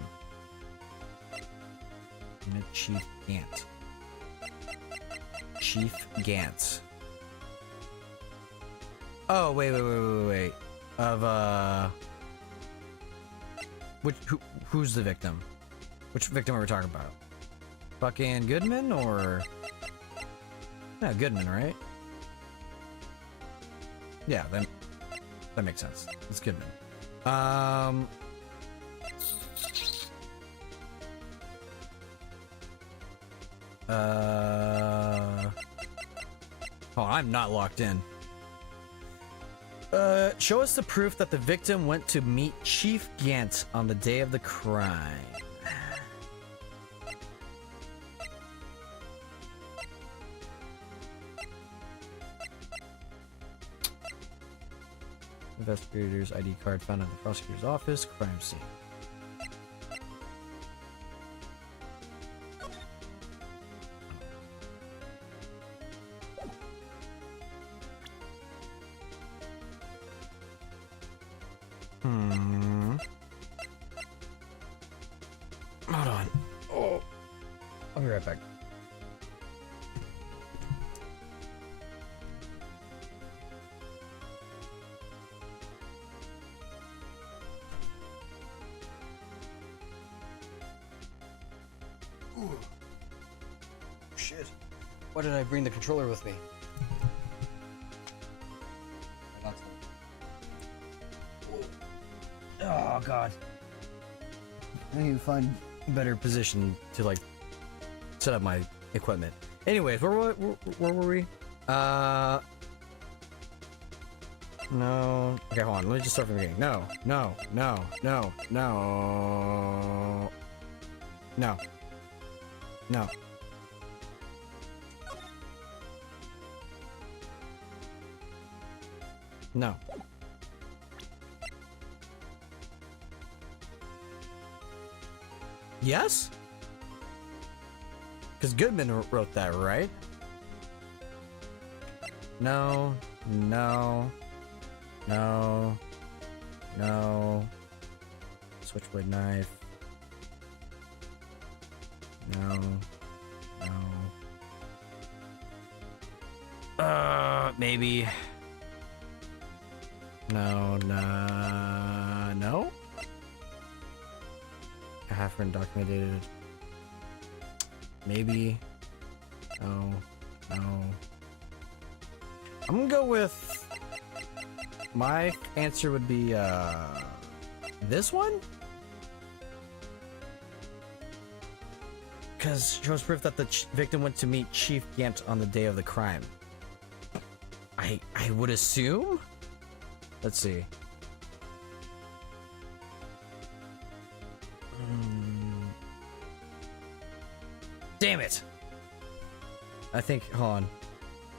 Met Chief Gant. Chief Gant. Oh, wait. Of, who's the victim? Which victim are we talking about? Fucking Goodman or... Yeah, Goodman, right? Yeah, then that makes sense. It's Goodman. Oh, I'm not locked in. Show us the proof that the victim went to meet Chief Gant on the day of the crime. Investigator's ID card found at the prosecutor's office. Crime scene. Hold on. Oh, I'll be right back. Shit. Why did I bring the controller with me? Oh god. I need to find a better position to like set up my equipment. Anyways, where were we? No. Okay, hold on. Let me just start from the beginning. No. Yes? Because Goodman wrote that, right? No. Switchblade knife. No. Maybe. No. A half-run documented. Maybe. No. I'm gonna go with... My answer would be, this one? Because shows proof that the victim went to meet Chief Gant on the day of the crime. I would assume? Let's see. Damn it! I think, hold on.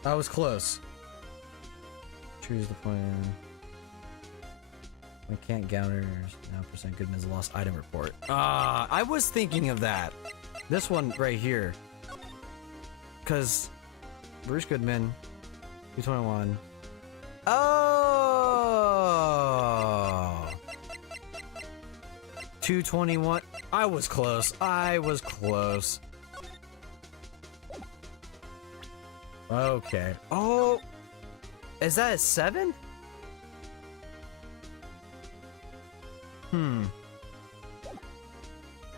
I was close. Choose the plan. We can't counters now percent Goodman's lost item report. I was thinking of that. This one right here. Cause Bruce Goodman, 221. Oh, 221. I was close. Okay. Oh, is that a 7?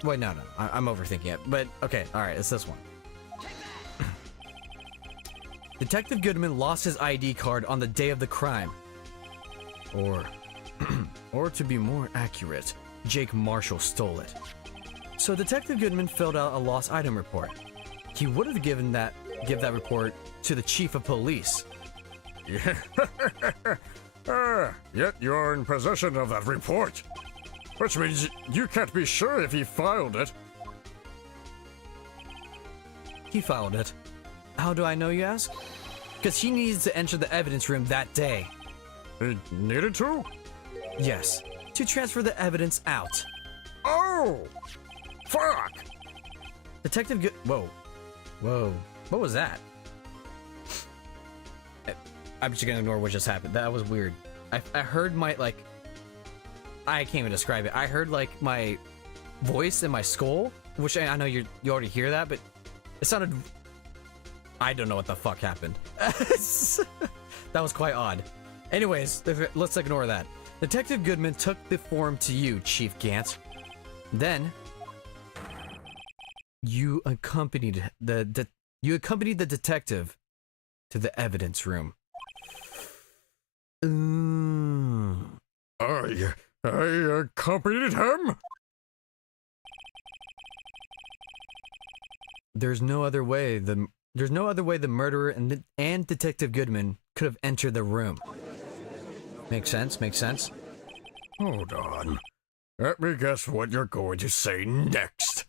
Wait, no. I'm overthinking it. But, okay, alright, it's this one. Detective Goodman lost his ID card on the day of the crime. Or to be more accurate, Jake Marshall stole it. So Detective Goodman filled out a lost item report. He would have give that report to the chief of police. Yet you are in possession of that report. Which means you can't be sure if he filed it. He filed it. How do I know, you ask? Because he needs to enter the evidence room that day. He needed to? Yes, to transfer the evidence out. Oh! Fuck! Detective Whoa. What was that? I'm just gonna ignore what just happened. That was weird. I heard my, like... I can't even describe it. I heard, like, my voice in my skull, which I know you already hear that, but it sounded... I don't know what the fuck happened. That was quite odd. Anyways, let's ignore that. Detective Goodman took the form to you, Chief Gant. Then, you accompanied the detective to the evidence room. I accompanied him? There's no other way the murderer and Detective Goodman could have entered the room. Makes sense. Hold on. Let me guess what you're going to say next.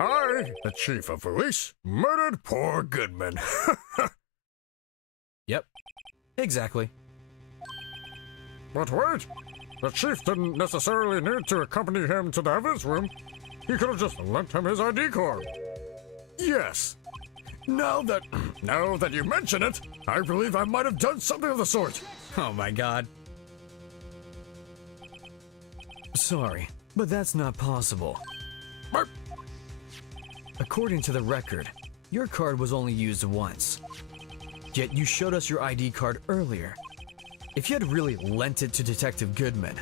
I, the chief of police, murdered poor Goodman. Yep. Exactly. But wait! The chief didn't necessarily need to accompany him to the evidence room. He could have just lent him his ID card. Yes. Now that you mention it, I believe I might have done something of the sort. Oh my god. Sorry, but that's not possible. But According to the record, your card was only used once. Yet you showed us your ID card earlier. If you had really lent it to Detective Goodman,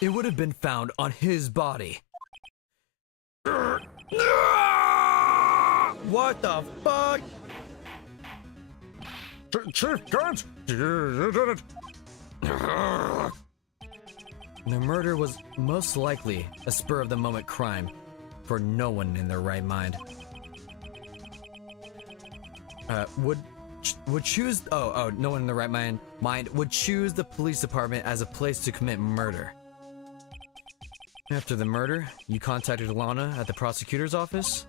it would have been found on his body. What the fuck? Chief Gant, you did it. The murder was most likely a spur-of-the-moment crime for no one in their right mind. Would choose no one in the right mind would choose the police department as a place to commit murder. After the murder, you contacted Lana at the prosecutor's office.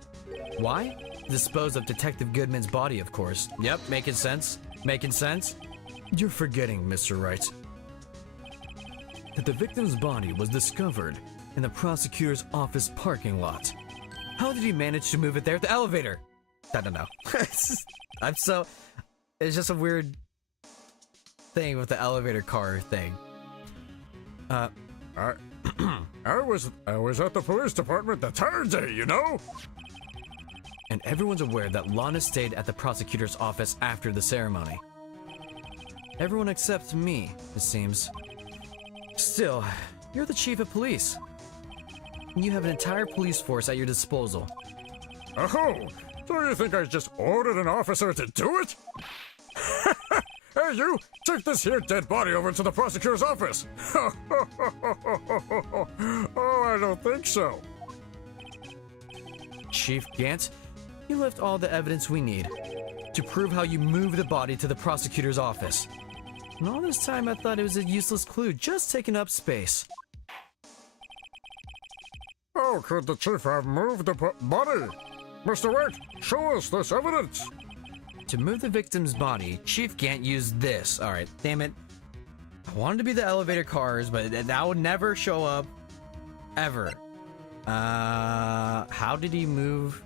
Why? Dispose of Detective Goodman's body, of course. Yep, making sense. You're forgetting, Mr. Wright, that the victim's body was discovered in the prosecutor's office parking lot. How did he manage to move it there? The elevator! I don't know. It's just a weird thing with the elevator car thing. I was at the police department the entire day, you know? And everyone's aware that Lana stayed at the prosecutor's office after the ceremony. Everyone except me, it seems. Still, you're the chief of police. You have an entire police force at your disposal. Oh, do you think I just ordered an officer to do it? Hey, you! Take this here dead body over to the prosecutor's office! Oh, I don't think so. Chief Gant, you left all the evidence we need to prove how you moved the body to the prosecutor's office. And all this time I thought it was a useless clue, just taking up space. How could the chief have moved the body? Mr. Wright, show us this evidence! To move the victim's body, Chief Gant used this. Alright, damn it. I wanted to be the elevator cars, but that would never show up. Ever. How did he move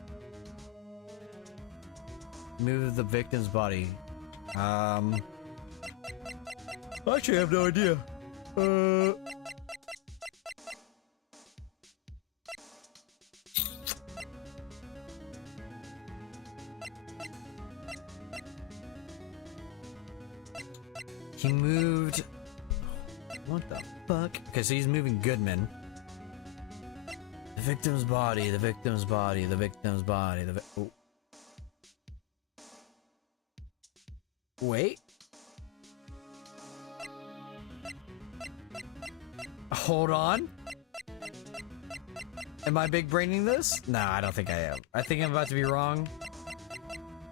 the victim's body? Actually, I have no idea. He moved... What the fuck? Okay, so he's moving Goodman. The victim's body, the victim's body, the victim's body, oh. Wait. Hold on. Am I big braining this? No, I don't think I am. I think I'm about to be wrong.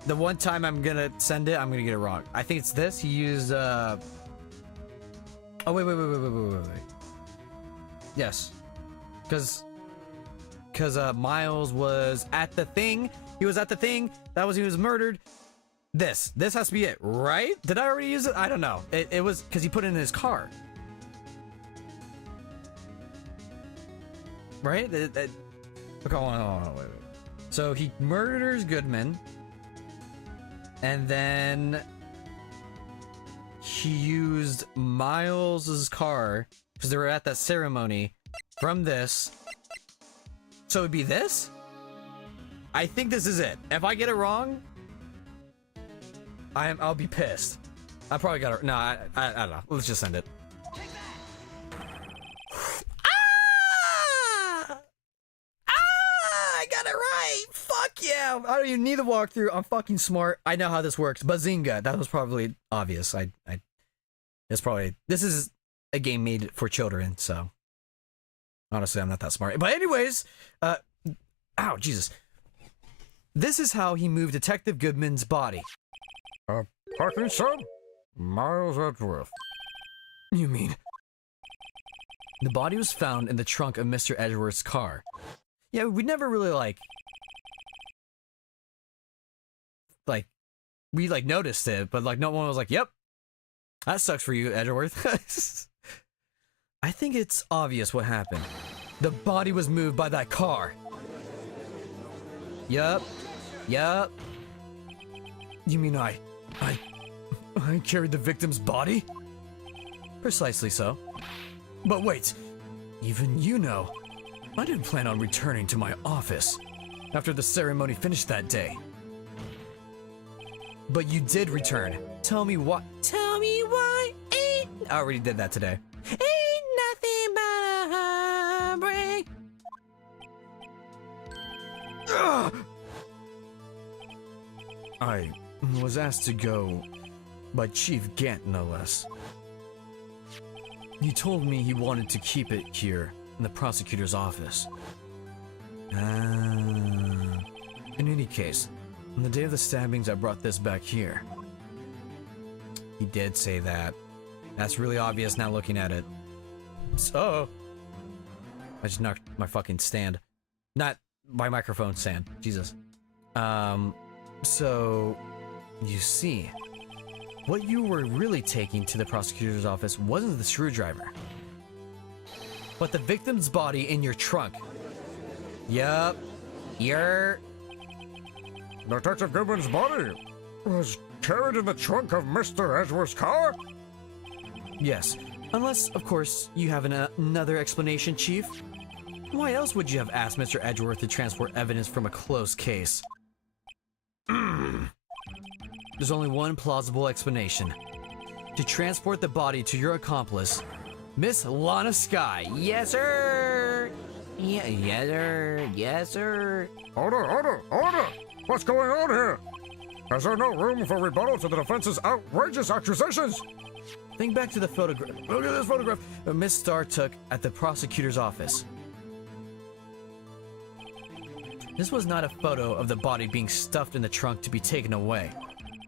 The one time I'm gonna send it, I'm gonna get it wrong. I think it's this. He used, oh, wait. Yes. Because Miles was at the thing. He was at the thing. That was, he was murdered. This has to be it, right? Did I already use it? I don't know. It was, because he put it in his car. Right? Okay, hold on, wait. So he murders Goodman, and then he used Miles's car because they were at that ceremony from this. So it'd be this? I think this is it. If I get it wrong, I'll be pissed. I probably got it. No, I don't know. Let's just send it. Yeah, I don't even need the walkthrough. I'm fucking smart. I know how this works. Bazinga. That was probably obvious. This is a game made for children, so honestly, I'm not that smart. But anyways, ow, Jesus. This is how he moved Detective Goodman's body. Pardon, sir? Miles Edgeworth. You mean? The body was found in the trunk of Mr. Edgeworth's car. Yeah, we never really we noticed it, but no one was like, yep, that sucks for you, Edgeworth. I think it's obvious what happened. The body was moved by that car. Yup. You mean I carried the victim's body? Precisely so. But wait, even you know, I didn't plan on returning to my office after the ceremony finished that day. But you did return. Tell me why. Tell me why. I already did that today. Ain't nothing but a heartbreak. Ugh. I was asked to go by Chief Gant, no less. He told me he wanted to keep it here in the prosecutor's office. In any case, on the day of the stabbings, I brought this back here. He did say that. That's really obvious now looking at it. So, I just knocked my fucking stand. Not my microphone stand. Jesus. So, you see, what you were really taking to the prosecutor's office wasn't the screwdriver, but the victim's body in your trunk. Yup. Detective Goodman's body was carried in the trunk of Mr. Edgeworth's car? Yes. Unless, of course, you have another explanation, Chief. Why else would you have asked Mr. Edgeworth to transport evidence from a closed case? There's only one plausible explanation. To transport the body to your accomplice, Miss Lana Skye. Yes, sir! Yes, sir. Order! What's going on here? Is there no room for rebuttal to the defense's outrageous accusations? Think back to the photograph. Look at this photograph Miss Starr took at the prosecutor's office. This was not a photo of the body being stuffed in the trunk to be taken away.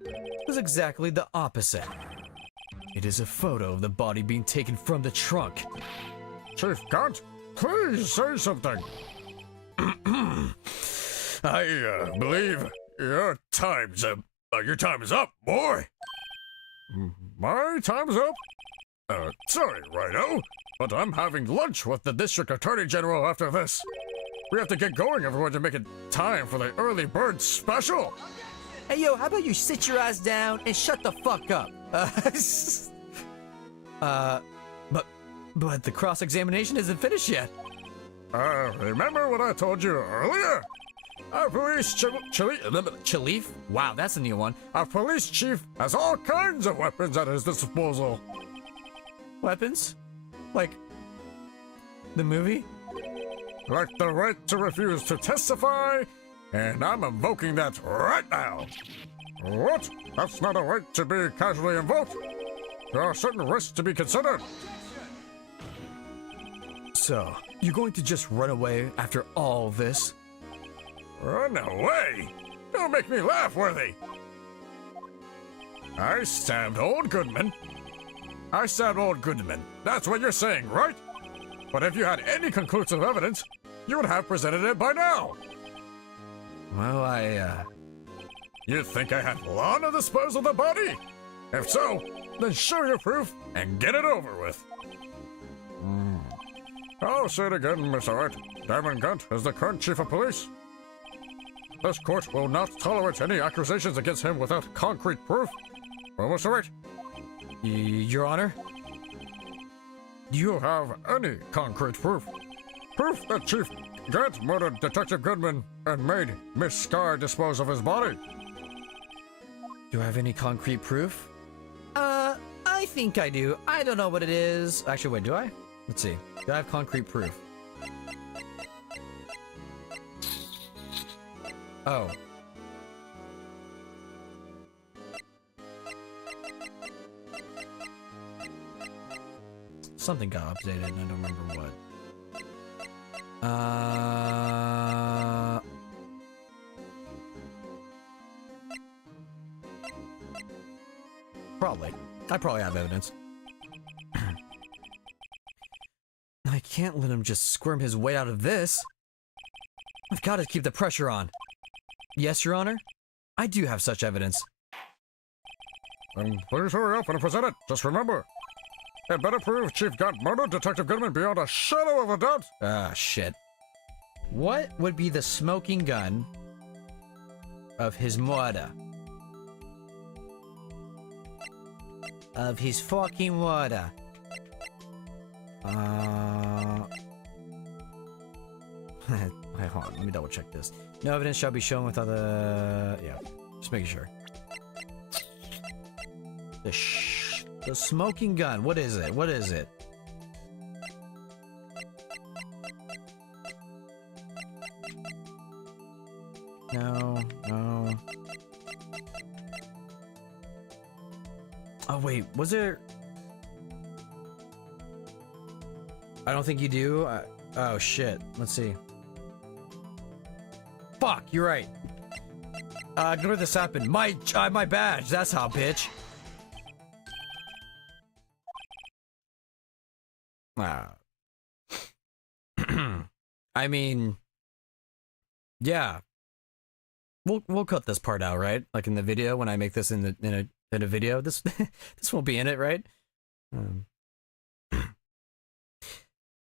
It was exactly the opposite. It is a photo of the body being taken from the trunk. Chief Gant, please say something. I believe your time's up. Your time is up, boy. My time's up? Sorry, Rhino, but I'm having lunch with the District Attorney General after this. We have to get going, everyone, to make it time for the early bird special. Hey, yo, how about you sit your ass down and shut the fuck up? But the cross-examination isn't finished yet. Remember what I told you earlier? Our police Chief? Wow, that's a new one. Our police chief has all kinds of weapons at his disposal. Weapons? Like the movie? Like the right to refuse to testify, and I'm invoking that right now. What? That's not a right to be casually invoked. There are certain risks to be considered. So, you're going to just run away after all this? Run away? Don't make me laugh, Worthy. I stabbed old Goodman. That's what you're saying, right? But if you had any conclusive evidence, you would have presented it by now. Well, You think I had law to dispose of the body? If so, then show your proof and get it over with. I'll say it again, Mr. Wright. Diamond Gunt is the current chief of police. This court will not tolerate any accusations against him without concrete proof. Well, Mr. Wright, Your Honor? do you have any concrete proof? Proof that Chief Gant murdered Detective Goodman and made Miss Sky dispose of his body? Do I have any concrete proof? I think I do. I don't know what it is. Actually, wait, do I? Let's see. Do I have concrete proof? Oh. Something got updated and I don't remember what. Probably. I probably have evidence. I can't let him just squirm his way out of this. I've got to keep the pressure on. Yes, Your Honor? I do have such evidence. Then please hurry up and present it. Just remember, it better prove Chief Gant murdered Detective Goodman beyond a shadow of a doubt. Ah, shit. What would be the smoking gun of his murder? Of his fucking murder. Wait, hold on. Let me double check this. No evidence shall be shown without the... Yeah, just making sure. The smoking gun. What is it? What is it? No, no. Oh, wait. Was there... I don't think you do. Oh, shit. Let's see. Fuck, you're right. Ignore this happened. My badge. That's how, bitch. I mean, yeah. We'll cut this part out, right? Like in the video when I make this in a video. This this won't be in it, right?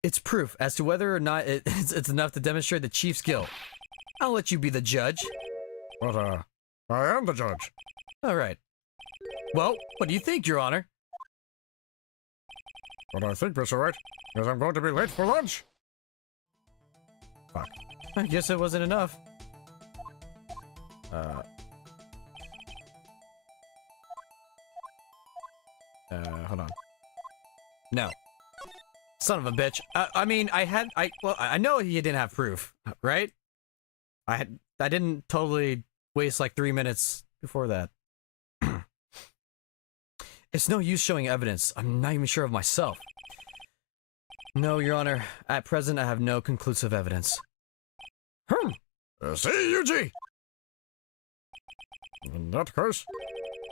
It's proof as to whether or not it's enough to demonstrate the chief's guilt. I'll let you be the judge. But, I am the judge. All right. Well, what do you think, Your Honor? What I think, Mr. Wright, is I'm going to be late for lunch. Fuck. I guess it wasn't enough. Hold on. No. Son of a bitch. I mean, I know he didn't have proof, right? I didn't totally waste like 3 minutes before that. It's no use showing evidence. I'm not even sure of myself. No, Your Honor. At present, I have no conclusive evidence. See, Yuji! In that case,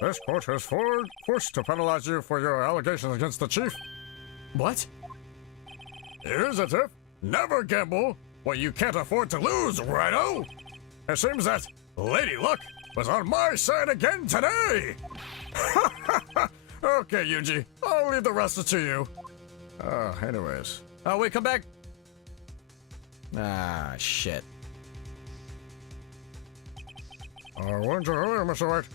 this court is forced to penalize you for your allegations against the chief. What? Here's a tip. Never gamble what you can't afford to lose, righto! It seems that Lady Luck was on my side again today! Okay, Yuji, I'll leave the rest to you. Anyways. Oh, wait, come back! Ah, shit. I warned you earlier, Mr. Wright.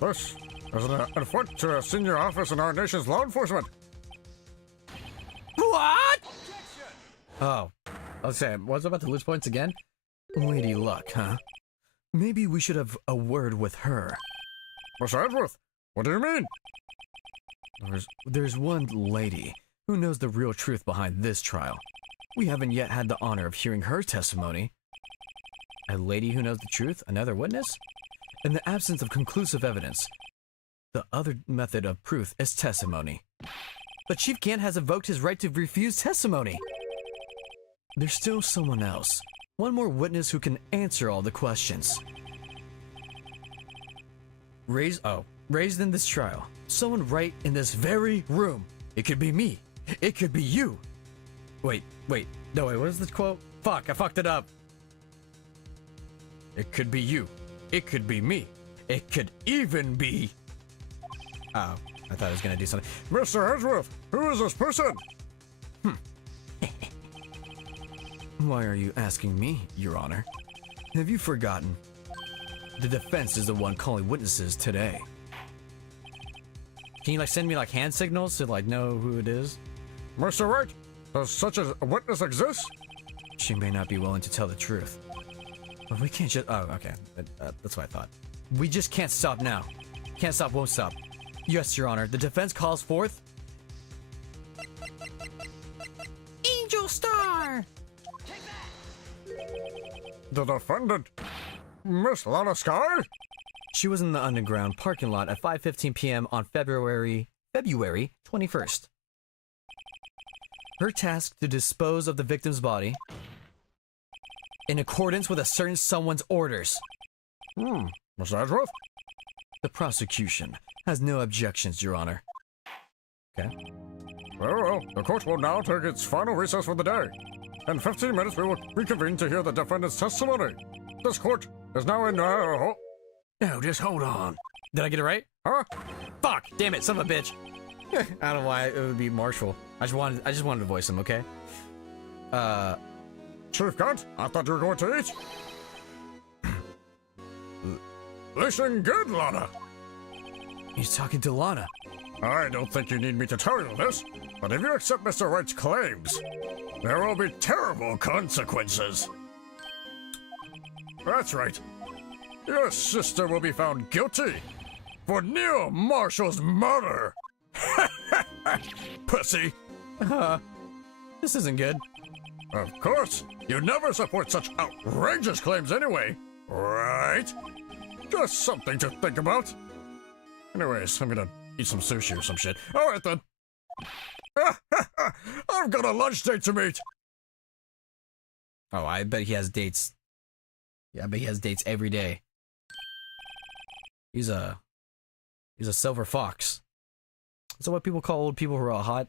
This is an affront to a senior office in our nation's law enforcement. What? Oh. Okay, was I about to lose points again? Lady Luck, huh? Maybe we should have a word with her. Mr. Edgeworth, what do you mean? There's one lady who knows the real truth behind this trial. We haven't yet had the honor of hearing her testimony. A lady who knows the truth? Another witness? In the absence of conclusive evidence, the other method of proof is testimony. But Chief Gant has invoked his right to refuse testimony. There's still someone else. One more witness who can answer all the questions. Raised in this trial. Someone right in this very room. It could be me. It could be you. Wait, no, what is this quote? Fuck, I fucked it up. It could be you. It could be me. It could even be... Oh, I thought I was gonna do something. Mr. Edgeworth, who is this person? Why are you asking me, Your Honor? Have you forgotten? The defense is the one calling witnesses today. Can you like send me like hand signals to like know who it is? Mr. Wright, does such a witness exist? She may not be willing to tell the truth. But we can't just... Oh, okay. That's what I thought. We just can't stop now. Can't stop, won't stop. Yes, Your Honor. The defense calls forth... Angel Star! The defendant, Miss Lana Sky? She was in the underground parking lot at 5:15 p.m. on February 21st. Her task to dispose of the victim's body in accordance with a certain someone's orders. Miss Edgeworth? The prosecution has no objections, Your Honor. Okay. Very well, the court will now take its final recess for the day. In 15 minutes, we will reconvene to hear the defendant's testimony. This court is now in... No, just hold on. Did I get it right? Huh? Fuck! Damn it, son of a bitch! I don't know why it would be Marshall. I just wanted to voice him, okay? Chief Gant, I thought you were going to eat. Listen good, Lana. He's talking to Lana. I don't think you need me to tell you this, but if you accept Mr. Wright's claims, there will be terrible consequences. That's right. Your sister will be found guilty for Neil Marshall's murder. Pussy. This isn't good. Of course, you never support such outrageous claims anyway, right? Just something to think about. Anyways, I'm gonna eat some sushi or some shit. All right then. I've got a lunch date to meet. Oh, I bet he has dates. Yeah, I bet he has dates every day. He's a silver fox. Is that what people call old people who are all hot?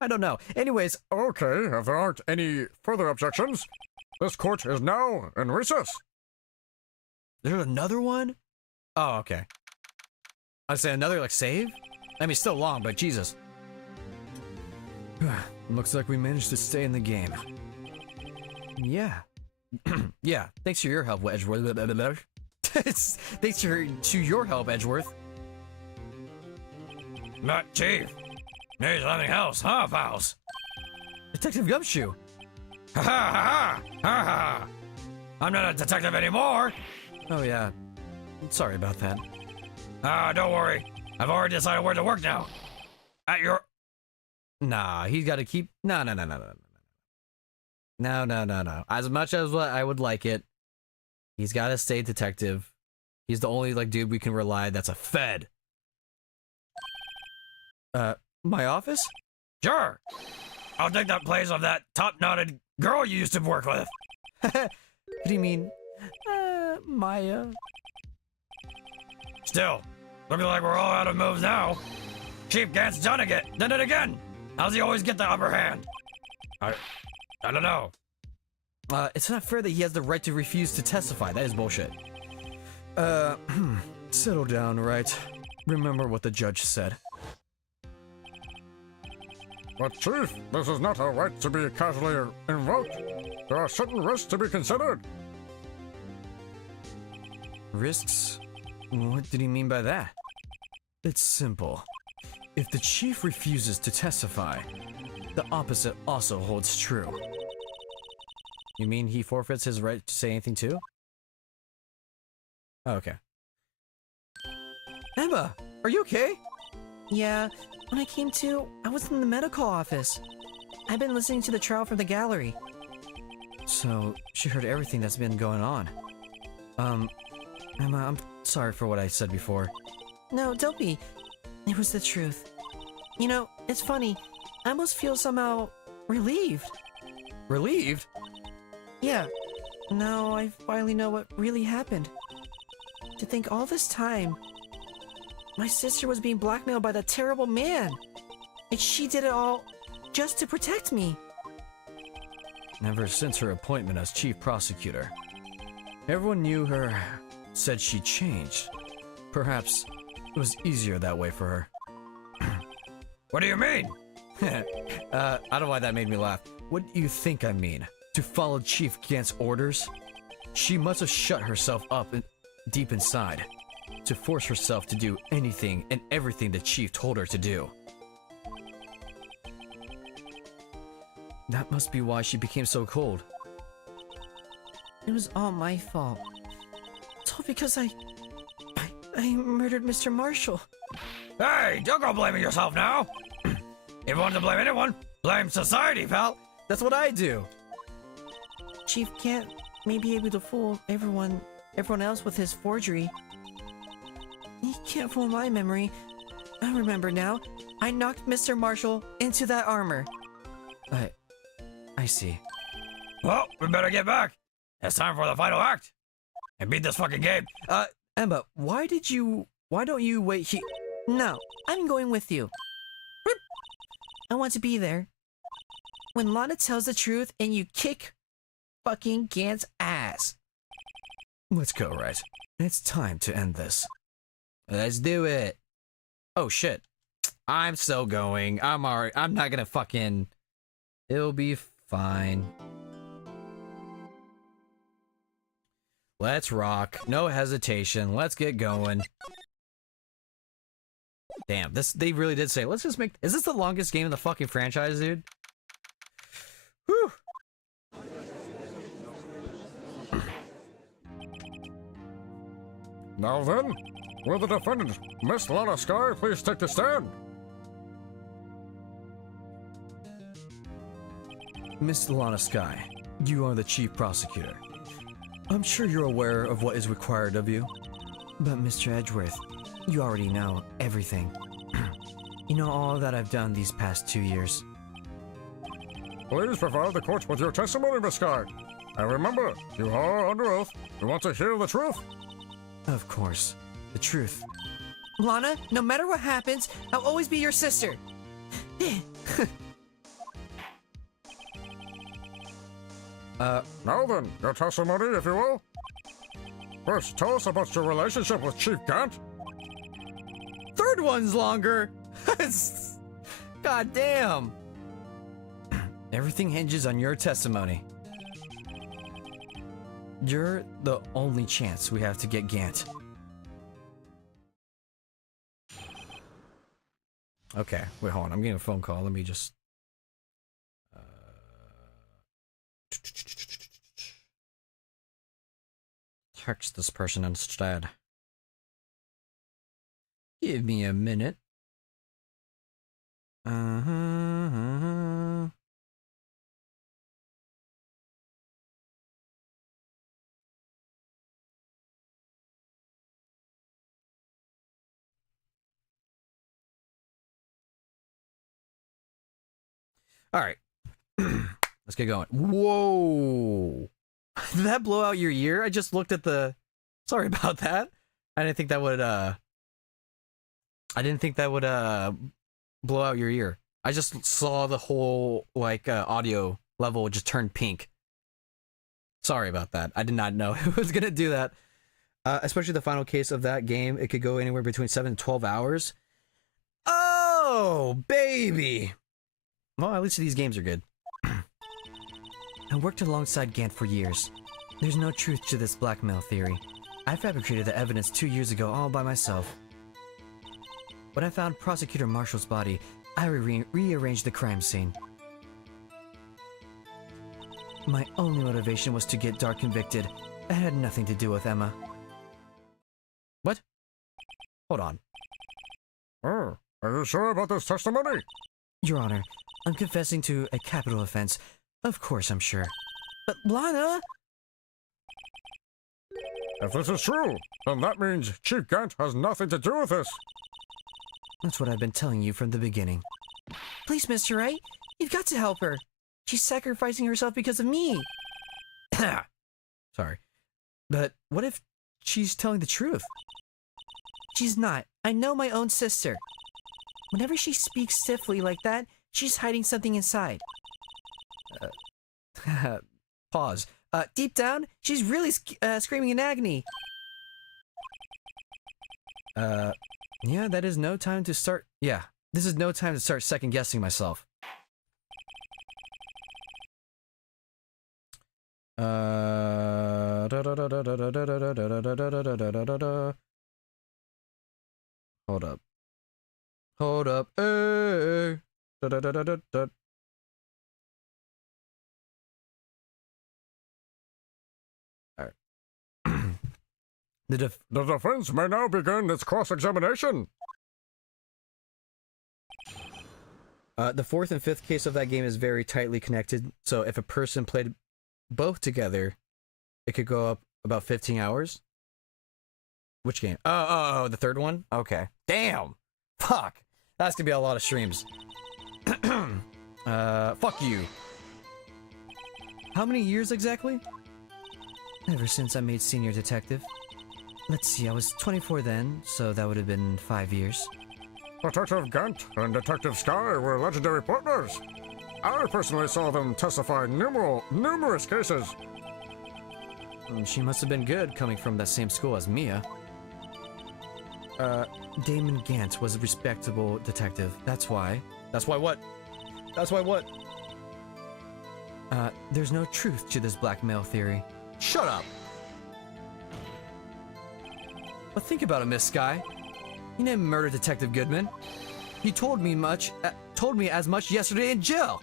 I don't know. Anyways, Okay, if there aren't any further objections, this court is now in recess. there's another one? Oh, okay. I'd say another like save? I mean, still long, but Jesus. Looks like we managed to stay in the game. Yeah. Yeah, thanks for your help, Edgeworth. Thanks to your help, Edgeworth. Not Chief. Need something else, huh, pals? Detective Gumshoe. Ha ha ha ha ha! I'm not a detective anymore. Oh yeah. Sorry about that. Don't worry. I've already decided where to work now. At your... Nah, he's got to keep... No. As much as what I would like it, he's got to stay detective. He's the only, like, dude we can rely that's a fed. My office? Sure. I'll take that place of that top-knotted girl you used to work with. What do you mean? Maya. Still, looking like we're all out of moves now. Chief Gant's done it again. How's he always get the upper hand? I don't know. It's not fair that he has the right to refuse to testify. That is bullshit. Settle down, Wright. Remember what the judge said. But Chief, this is not a right to be casually invoked. There are certain risks to be considered. Risks? What did he mean by that? It's simple. If the chief refuses to testify, the opposite also holds true. You mean he forfeits his right to say anything too? Oh, okay. Emma, are you okay? Yeah, when I came to, I was in the medical office. I've been listening to the trial from the gallery. So, she heard everything that's been going on. Emma, I'm sorry for what I said before. No, don't be. It was the truth. You know, it's funny. I almost feel somehow relieved. Relieved? Yeah. Now I finally know what really happened. To think all this time, my sister was being blackmailed by that terrible man. And she did it all just to protect me. Ever since her appointment as chief prosecutor, everyone knew her, said she changed. Perhaps it was easier that way for her. What do you mean? I don't know why that made me laugh. What do you think I mean? To follow Chief Gant's orders? She must have shut herself up deep inside, to force herself to do anything and everything the Chief told her to do. That must be why she became so cold. It was all my fault. It's all because I murdered Mr. Marshall. Hey, don't go blaming yourself now. If you want to blame anyone, blame society, pal. That's what I do. Chief Gant may be able to fool everyone else with his forgery. He can't fool my memory. I remember now. I knocked Mr. Marshall into that armor. I see. Well, we better get back. It's time for the final act. And beat this fucking game. Emma, why don't you wait here? No, I'm going with you. I want to be there. When Lana tells the truth and you kick fucking Gant's ass. Let's go, Wright. It's time to end this. Let's do it. Oh shit. I'm still going. I'm alright. I'm not gonna fucking... It'll be fine. Let's rock. No hesitation. Let's get going. Damn, they really did say, let's just make... Is this the longest game in the fucking franchise, dude? Whew. Now then, will the defendant, Miss Lana Sky, please take the stand? Miss Lana Sky, you are the chief prosecutor. I'm sure you're aware of what is required of you. But Mr. Edgeworth, you already know everything. You know all that I've done these past 2 years. Please provide the court with your testimony, Miss Sky. And remember, you are under oath. You want to hear the truth? Of course, the truth. Lana, no matter what happens, I'll always be your sister. Now then, your testimony, if you will. First, tell us about your relationship with Chief Gant. Third one's longer. God damn. Everything hinges on your testimony. You're the only chance we have to get Gant. Okay, wait, hold on. I'm getting a phone call. Let me just... text this person instead. Give me a minute. All right. Let's get going. Whoa. Did that blow out your ear? I just looked at the... Sorry about that. I didn't think that would, blow out your ear. I just saw the whole, like, audio level just turn pink. Sorry about that. I did not know it was gonna do that. Especially the final case of that game. It could go anywhere between 7 and 12 hours. Oh, baby! Well, at least these games are good. I worked alongside Gant for years. There's no truth to this blackmail theory. I fabricated the evidence 2 years ago all by myself. When I found Prosecutor Marshall's body, I rearranged the crime scene. My only motivation was to get Dark convicted. It had nothing to do with Emma. What? Hold on. Are you sure about this testimony? Your Honor, I'm confessing to a capital offense. Of course I'm sure. But Lana, If this is true, then that means Chief Gant has nothing to do with this. That's what I've been telling you from the beginning. please, Mr. Wright, you've got to help her. She's sacrificing herself because of me. Sorry. But what if she's telling the truth? She's not. I know my own sister. Whenever she speaks stiffly like that, she's hiding something inside. Pause. Deep down, she's really screaming in agony. Yeah, that is no time to start. Yeah, this is no time to start second guessing myself. Hold up. Hold up. Alright. The defense may now begin its cross-examination. The fourth and fifth case of that game is very tightly connected, so if a person played both together, it could go up about 15 hours. Which game? Oh, the third one? Okay. Damn! Fuck! That's gonna be a lot of streams. Fuck you. How many years exactly? Ever since I made senior detective. Let's see, I was 24 then, so that would have been 5 years. Detective Gant and Detective Sky were legendary partners. I personally saw them testify numerous cases. She must have been good coming from that same school as Mia. Damon Gant was a respectable detective. That's why. That's why what? That's why what? There's no truth to this blackmail theory. Shut up! But think about it, Miss Sky. You didn't murder Detective Goodman. You told me as much yesterday in jail.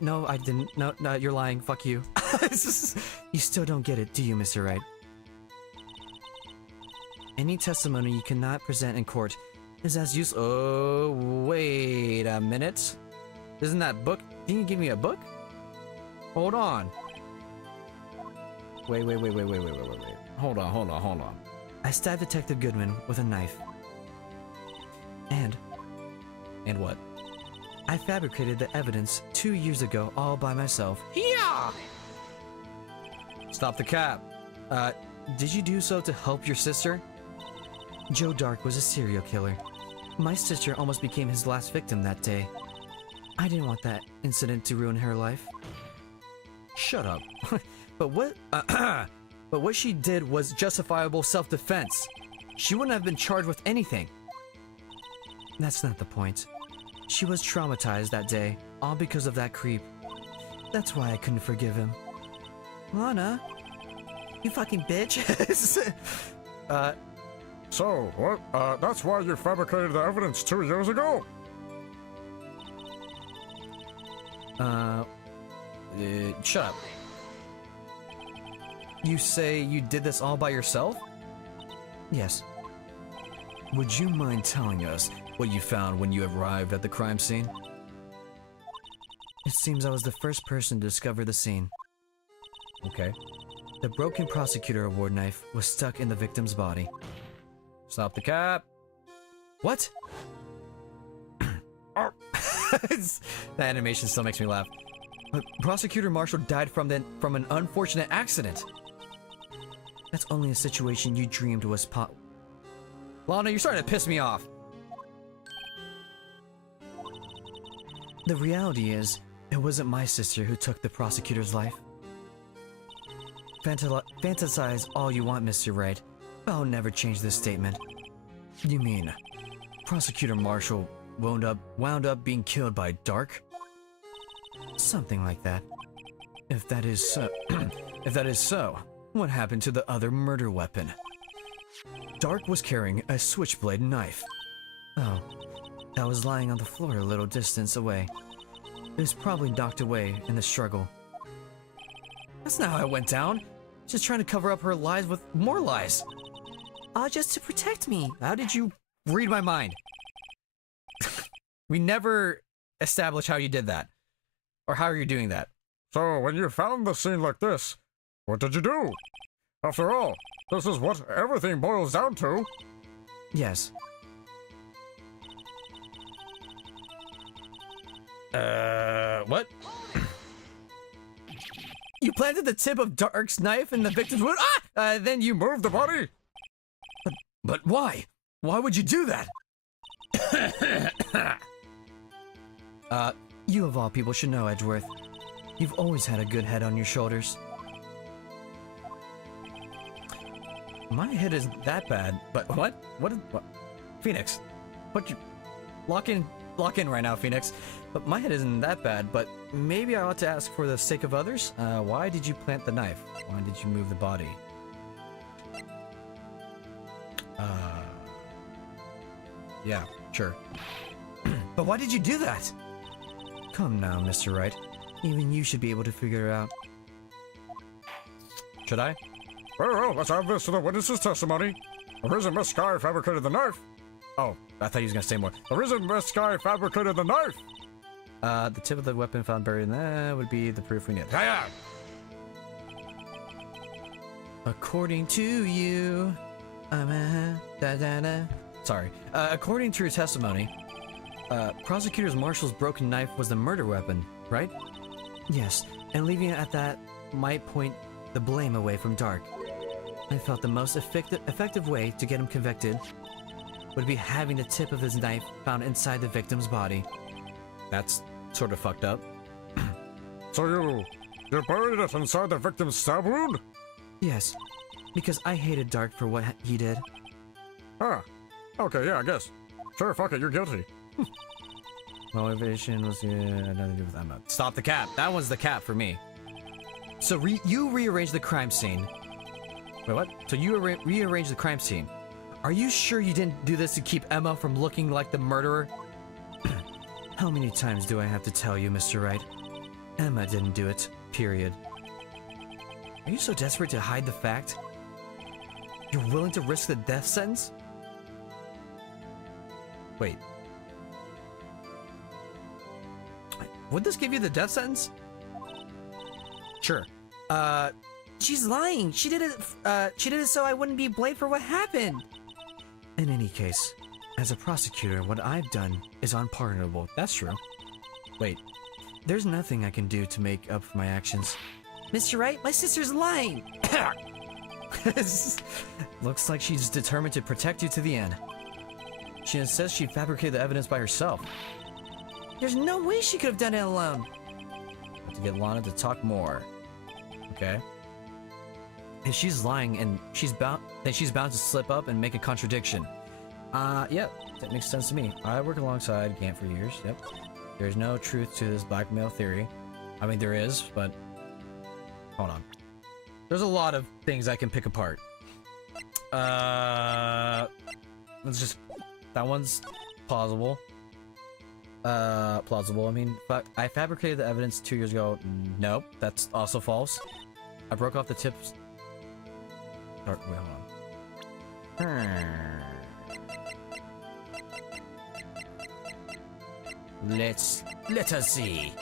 No, I didn't. No, you're lying. Fuck you. You still don't get it, do you, Mr. Wright? Any testimony you cannot present in court is as useless. Oh, wait a minute. Isn't that book? Didn't you give me a book? Hold on. Wait. Hold on. I stabbed Detective Goodman with a knife. And what? I fabricated the evidence 2 years ago all by myself. Yeah! Stop the cap. Did you do so to help your sister? Joe Dark was a serial killer. My sister almost became his last victim that day. I didn't want that incident to ruin her life. Shut up. But what she did was justifiable self-defense. She wouldn't have been charged with anything. That's not the point. She was traumatized that day, all because of that creep. That's why I couldn't forgive him. Lana, you fucking bitch. So, what? That's why you fabricated the evidence 2 years ago? Shut up. You say you did this all by yourself? Yes. Would you mind telling us what you found when you arrived at the crime scene? It seems I was the first person to discover the scene. Okay. The broken prosecutor award knife was stuck in the victim's body. Stop the cap. What? The animation still makes me laugh. But Prosecutor Marshall died from an unfortunate accident. That's only a situation you dreamed was Lana, you're starting to piss me off. The reality is, it wasn't my sister who took the prosecutor's life. Fantasize all you want, Mr. Wright, but I'll never change this statement. You mean Prosecutor Marshall wound up being killed by Dark? Something like that. If that is so, what happened to the other murder weapon? Dark was carrying a switchblade knife. Oh, that was lying on the floor a little distance away. It was probably knocked away in the struggle. That's not how it went down. She's trying to cover up her lies with more lies. All just to protect me. How did you read my mind? We never established how you did that. Or how you're doing that. So, when you found the scene like this, what did you do? After all, this is what everything boils down to. Yes. What? You planted the tip of Dark's knife in the victim's wound. Then you Move the body! But why? Why would you do that? You of all people should know, Edgeworth. You've always had a good head on your shoulders. My head isn't that bad, but what? What? Phoenix, what you... Lock in right now, Phoenix. But my head isn't that bad, but maybe I ought to ask for the sake of others. Why did you plant the knife? Why did you move the body? Yeah, sure. But why did you do that? Come now, Mr. Wright. Even you should be able to figure it out. Should I? Well, let's add this to the witness's testimony. The reason Miss Sky fabricated the knife. Oh, I thought he was gonna say more. The reason Miss Sky fabricated the knife. The tip of the weapon found buried in that would be the proof we need. Yeah. According to you, I'm a da-da-da. Sorry. According to your testimony, Prosecutor's Marshall's broken knife was the murder weapon, right? Yes, and leaving it at that might point the blame away from Dark. I felt the most effective way to get him convicted would be having the tip of his knife found inside the victim's body. That's sort of fucked up. So you buried it inside the victim's stab wound? Yes, because I hated Dark for what he did. Huh. Okay, yeah, I guess. Sure, fuck it, you're guilty. Motivation was nothing to do with Emma. Stop the cap. That one's the cap for me. So you rearranged the crime scene. Wait, what? So you rearranged the crime scene. Are you sure you didn't do this to keep Emma from looking like the murderer? How many times do I have to tell you, Mr. Wright? Emma didn't do it, period. Are you so desperate to hide the fact? You're willing to risk the death sentence? Wait. Would this give you the death sentence? Sure. She's lying. She did it so I wouldn't be blamed for what happened. In any case, as a prosecutor, what I've done is unpardonable. That's true. Wait. There's nothing I can do to make up for my actions. Mr. Wright, my sister's lying. Looks like she's determined to protect you to the end. She insists she fabricated the evidence by herself. There's no way she could have done it alone. Have to get Lana to talk more. Okay. If she's lying and then she's bound to slip up and make a contradiction. Yep, that makes sense to me. I work alongside Gant for years. Yep. There's no truth to this blackmail theory. I mean, there is, but hold on. There's a lot of things I can pick apart. Let's just... That one's plausible. Plausible. I mean, I fabricated the evidence 2 years ago. Nope, that's also false. I broke off the tips. Wait, hold on. Let us see.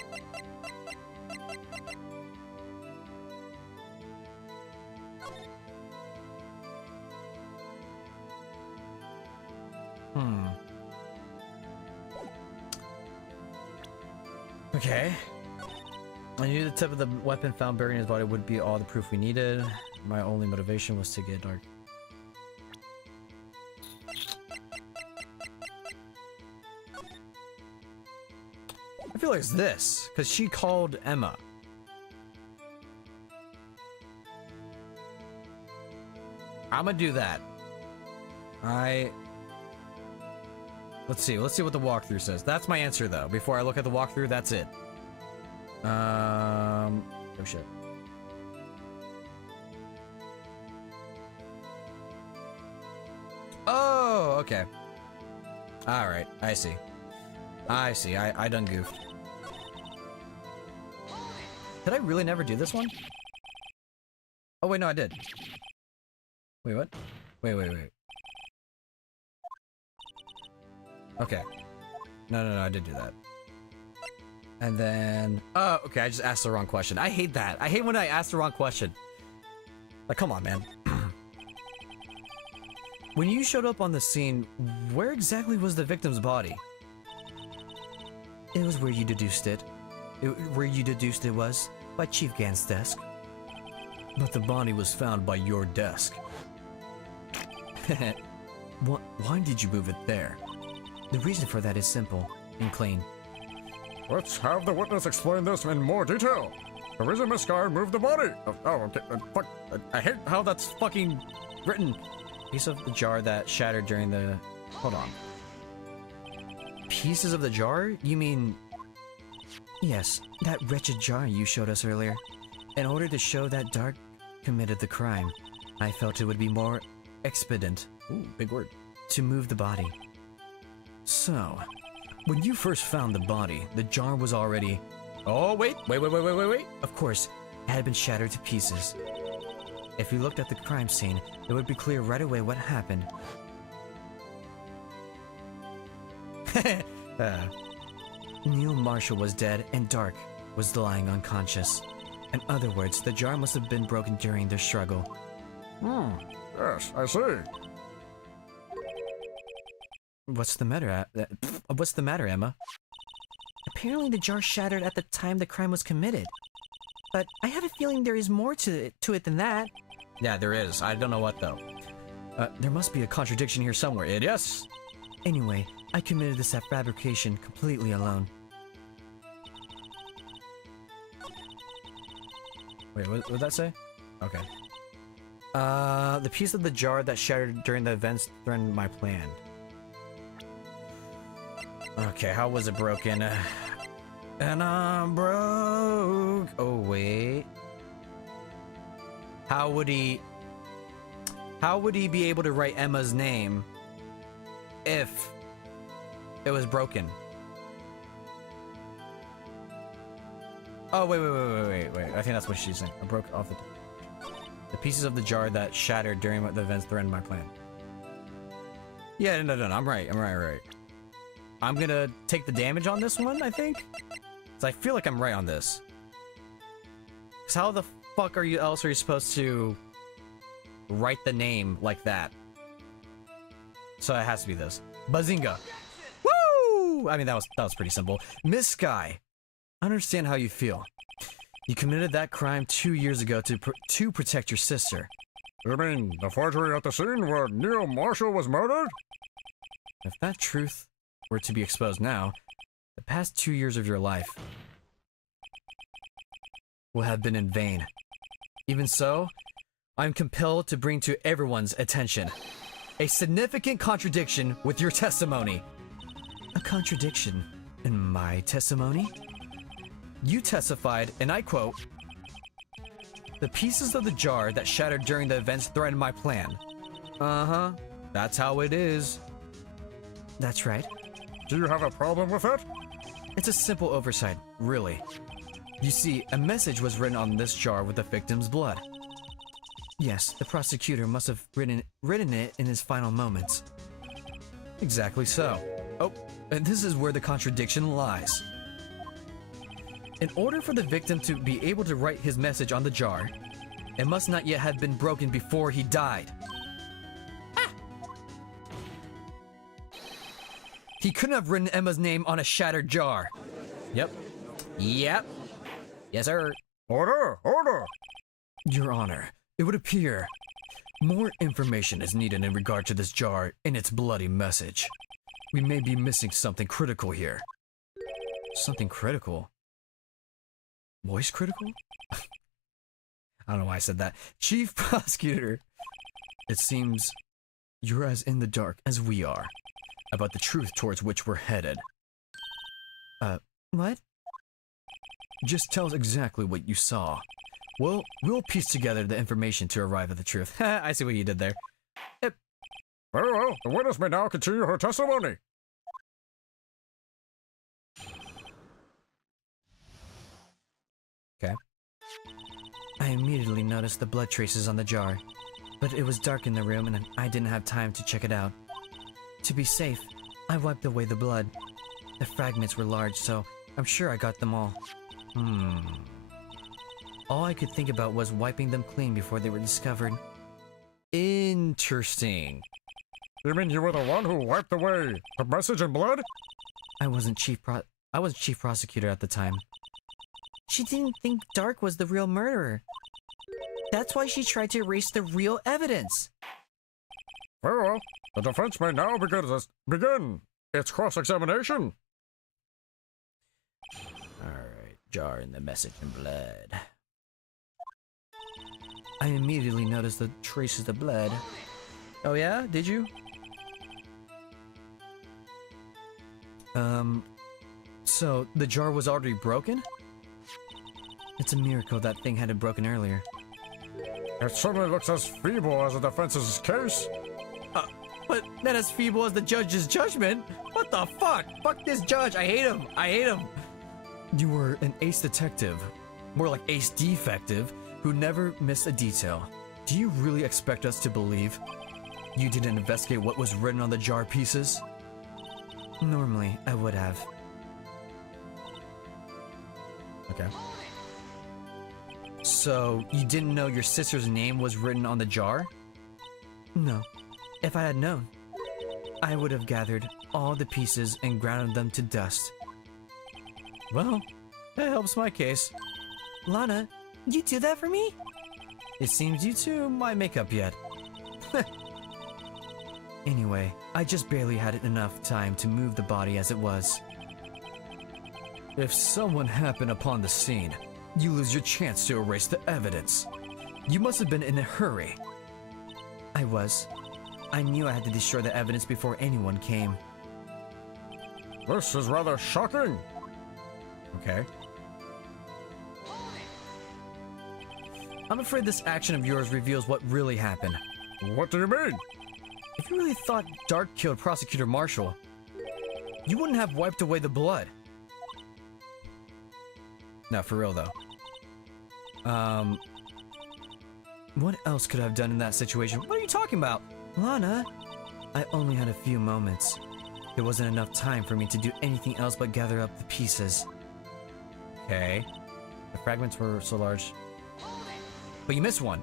Okay. I knew the tip of the weapon found buried in his body would be all the proof we needed. My only motivation was to get Dark. I feel like it's this, because she called Emma. I'm gonna do that. Let's see what the walkthrough says. That's my answer though. Before I look at the walkthrough, that's it. Oh shit. Oh, okay. Alright, I see. I done goofed. Did I really never do this one? Oh wait, no, I did. Wait, what? Wait. Okay. No, I did do that. And then... okay, I just asked the wrong question. I hate that. I hate when I ask the wrong question. Like, come on, man. When you showed up on the scene, where exactly was the victim's body? It was where you deduced it. Where you deduced it was? By Chief Gan's desk. But the body was found by your desk. Why did you move it there? The reason for that is simple and clean. Let's have the witness explain this in more detail. The reason Miss Sky moved the body. Okay. Fuck. I hate how that's fucking written. Piece of the jar that shattered during the... Hold on. Pieces of the jar? You mean... Yes, that wretched jar you showed us earlier. In order to show that Dark committed the crime, I felt it would be more expedient. Ooh, big word. To move the body. So, when you first found the body, the jar was already... Oh, wait. Of course, it had been shattered to pieces. If you looked at the crime scene, it would be clear right away what happened. Neil Marshall was dead and Dark was lying unconscious. In other words, the jar must have been broken during their struggle. Yes, I see. What's the matter, Emma? Apparently the jar shattered at the time the crime was committed. But I have a feeling there is more to it than that. Yeah, there is. I don't know what, though. There must be a contradiction here somewhere. Yes. Anyway, I committed this fabrication completely alone. Wait, what did that say? Okay. The piece of the jar that shattered during the events threatened my plan. Okay, how was it broken? And I'm broke. Oh, wait. How would he be able to write Emma's name if it was broken? Oh, wait. I think that's what she's saying. I broke off the pieces of the jar that shattered during the events threatened my plan. Yeah, no. I'm right. I'm gonna take the damage on this one, I think. So I feel like I'm right on this. Cause how the fuck are you supposed to write the name like that? So it has to be this. Bazinga! Woo! I mean, that was pretty simple. Miss Sky, I understand how you feel. You committed that crime 2 years ago to protect your sister. You mean the forgery at the scene where Neil Marshall was murdered? If that truth were to be exposed now, the past 2 years of your life will have been in vain. Even so, I'm compelled to bring to everyone's attention a significant contradiction with your testimony. A contradiction in my testimony? You testified, and I quote, "The pieces of the jar that shattered during the events threatened my plan." Uh-huh. That's how it is. That's right. Do you have a problem with it? It's a simple oversight, really. You see, a message was written on this jar with the victim's blood. Yes, the prosecutor must have written it in his final moments. Exactly so. Oh, and this is where the contradiction lies. In order for the victim to be able to write his message on the jar, it must not yet have been broken before he died. He couldn't have written Emma's name on a shattered jar. Yep. Yes, sir. Order! Your Honor, it would appear more information is needed in regard to this jar and its bloody message. We may be missing something critical here. Something critical? Voice critical? I don't know why I said that. Chief Prosecutor, it seems you're as in the dark as we are about the truth towards which we're headed. What? Just tell us exactly what you saw. Well, we'll piece together the information to arrive at the truth. I see what you did there. Very well, the witness may now continue her testimony. Okay. I immediately noticed the blood traces on the jar, but it was dark in the room and I didn't have time to check it out. To be safe, I wiped away the blood. The fragments were large, so I'm sure I got them all. All I could think about was wiping them clean before they were discovered. Interesting. You mean you were the one who wiped away the message in blood? I wasn't chief prosecutor at the time. She didn't think Dark was the real murderer. That's why she tried to erase the real evidence. Very well. The defense may now begin its cross-examination. Alright, jar in the message in blood. I immediately noticed the traces of blood. Oh yeah? Did you? So the jar was already broken? It's a miracle that thing hadn't broken earlier. It certainly looks as feeble as the defense's case. But not as feeble as the judge's judgment. What the fuck? Fuck this judge. I hate him. I hate him. You were an ace detective, More like ace defective. who never missed a detail. Do you really expect us to believe you didn't investigate what was written on the jar pieces? Normally, I would have. Okay. So, you didn't know your sister's name was written on the jar? No. If I had known, I would have gathered all the pieces and ground them to dust. Well, that helps my case. Lana, you do that for me? It seems you two might make up yet. Anyway, I just barely had enough time to move the body as it was. If someone happened upon the scene, you lose your chance to erase the evidence. You must have been in a hurry. I was. I knew I had to destroy the evidence before anyone came. This is rather shocking. Okay. I'm afraid this action of yours reveals what really happened. What do you mean? If you really thought Dark killed Prosecutor Marshall, You wouldn't have wiped away the blood. No, for real though. what else could I have done in that situation? What are you talking about? Lana, I only had a few moments. There wasn't enough time for me to do anything else but gather up the pieces. Okay. The fragments were so large. But you missed one.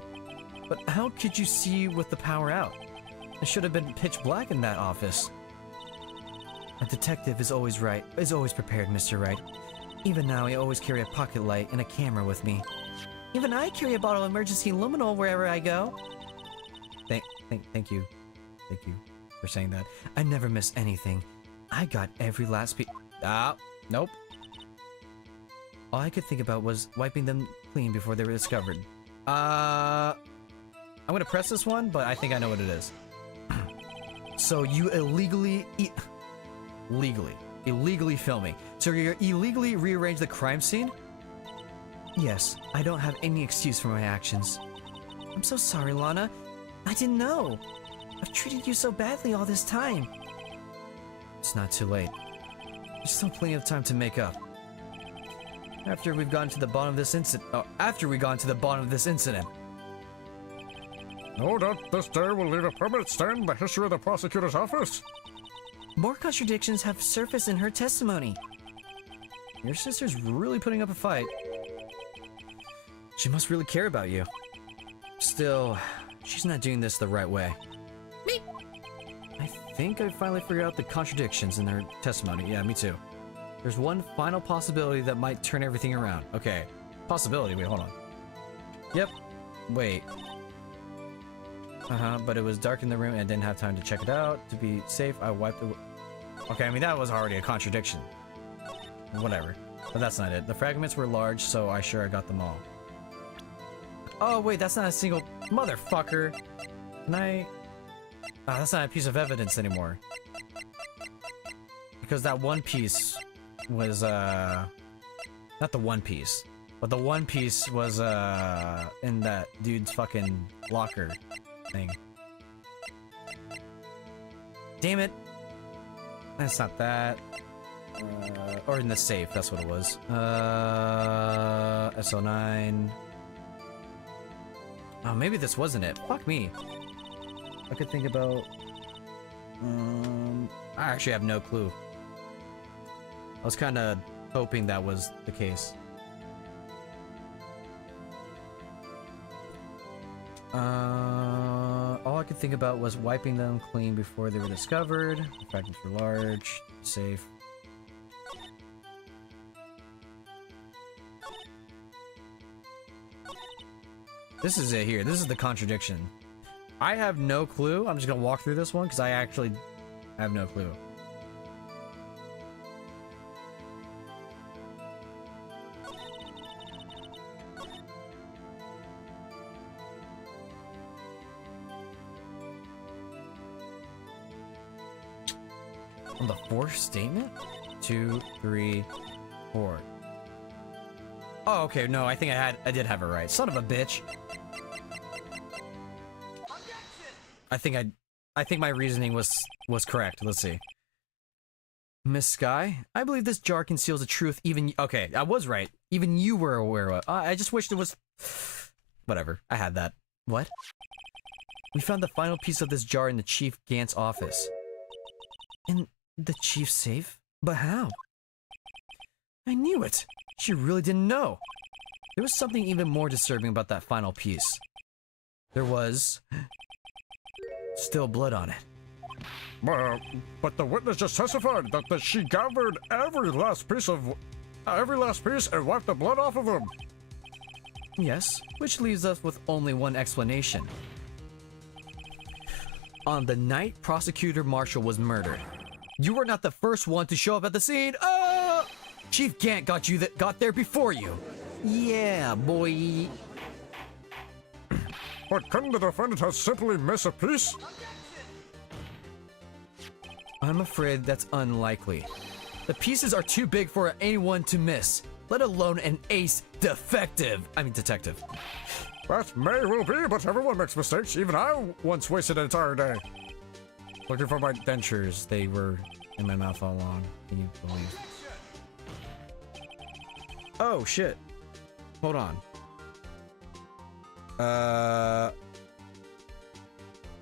But how could you see with the power out? It should have been pitch black in that office. A detective is always right, is always prepared, Mr. Wright. Even now, I always carry a pocket light and a camera with me. Even I carry a bottle of emergency luminol wherever I go. Thank you. Thank you for saying that. I never miss anything. I got every last piece. Ah, nope. All I could think about was wiping them clean before they were discovered. I'm gonna press this one, but I think I know what it is. So you illegally filming. So you're illegally rearranged the crime scene? Yes, I don't have any excuse for my actions. I'm so sorry, Lana. I didn't know. I've treated you so badly all this time. It's not too late. There's still plenty of time to make up. After we've gone to the bottom of this incident. No doubt this day will leave a permanent stain in the history of the prosecutor's office. More contradictions have surfaced in her testimony. Your sister's really putting up a fight. She must really care about you. Still, she's not doing this the right way. I think I finally figured out the contradictions in her testimony. Yeah, me too. There's one final possibility that might turn everything around. Okay. Possibility. Wait, hold on. Yep. Wait. But it was dark in the room and I didn't have time to check it out. To be safe, I wiped it. Okay, I mean, that was already a contradiction. Whatever. But that's not it. The fragments were large, so I got them all. Oh, wait, that's not a single... Motherfucker! Can I... Ah, that's not a piece of evidence anymore. Because that one piece was, not the one piece. But the one piece was, in that dude's fucking locker thing. Damn it! That's not that. Or in the safe, that's what it was. SO9. Oh, maybe this wasn't it. Fuck me. I could think about... I actually have no clue. I was kind of hoping that was the case. All I could think about was wiping them clean before they were discovered. The fragments were large, safe. This is it here. This is the contradiction. I have no clue. I'm just gonna walk through this one because I actually have no clue. On the fourth statement? 2, 3, 4. Oh, okay. No, I think I did have it right. Son of a bitch. I think my reasoning was correct. Let's see. Miss Sky, I believe this jar conceals a truth even... Okay, I was right. Even you were aware of. I just wished it was... Whatever. I had that. What? We found the final piece of this jar in the Chief Gant's office. In the Chief's safe? But how? I knew it. She really didn't know. There was something even more disturbing about that final piece. There was... still blood on it. But the witness just testified that she gathered every last piece and wiped the blood off of them. Yes, which leaves us with only one explanation. On the night Prosecutor Marshall was murdered, you were not the first one to show up at the scene. Chief Gant got there before you. Yeah, boy. But couldn't the defendant have simply missed a piece? I'm afraid that's unlikely. The pieces are too big for anyone to miss, let alone an ace detective. That may well be, but everyone makes mistakes. Even I once wasted an entire day. Looking for my dentures. They were in my mouth all along. Can you believe? Oh, shit. Hold on.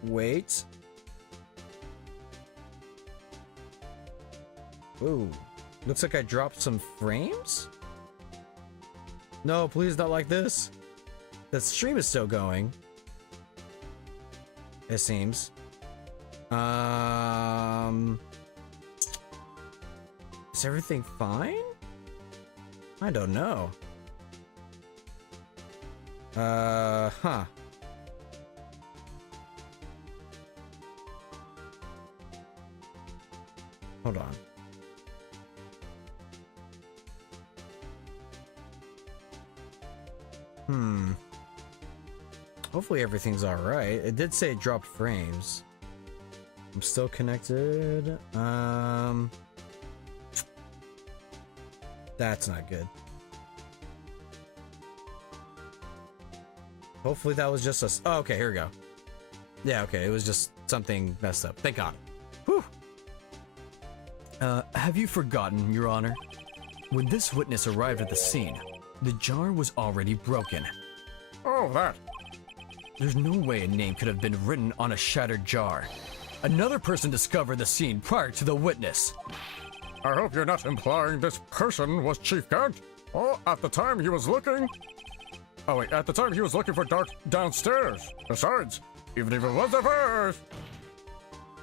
Wait. Ooh. Looks like I dropped some frames? No, please not like this. The stream is still going. It seems. Is everything fine? I don't know. Huh. Hold on. Hopefully everything's alright. It did say it dropped frames. I'm still connected. That's not good. Hopefully that was just a... Oh, okay, here we go. Yeah, okay, it was just something messed up. Thank God. Whew. Have you forgotten, Your Honor? When this witness arrived at the scene, the jar was already broken. Oh, that. There's no way a name could have been written on a shattered jar. Another person discovered the scene prior to the witness. I hope you're not implying this person was Chief Gant. Oh, at the time he was looking... Oh wait, at the time he was looking for Dark downstairs. Besides, even if it was the first...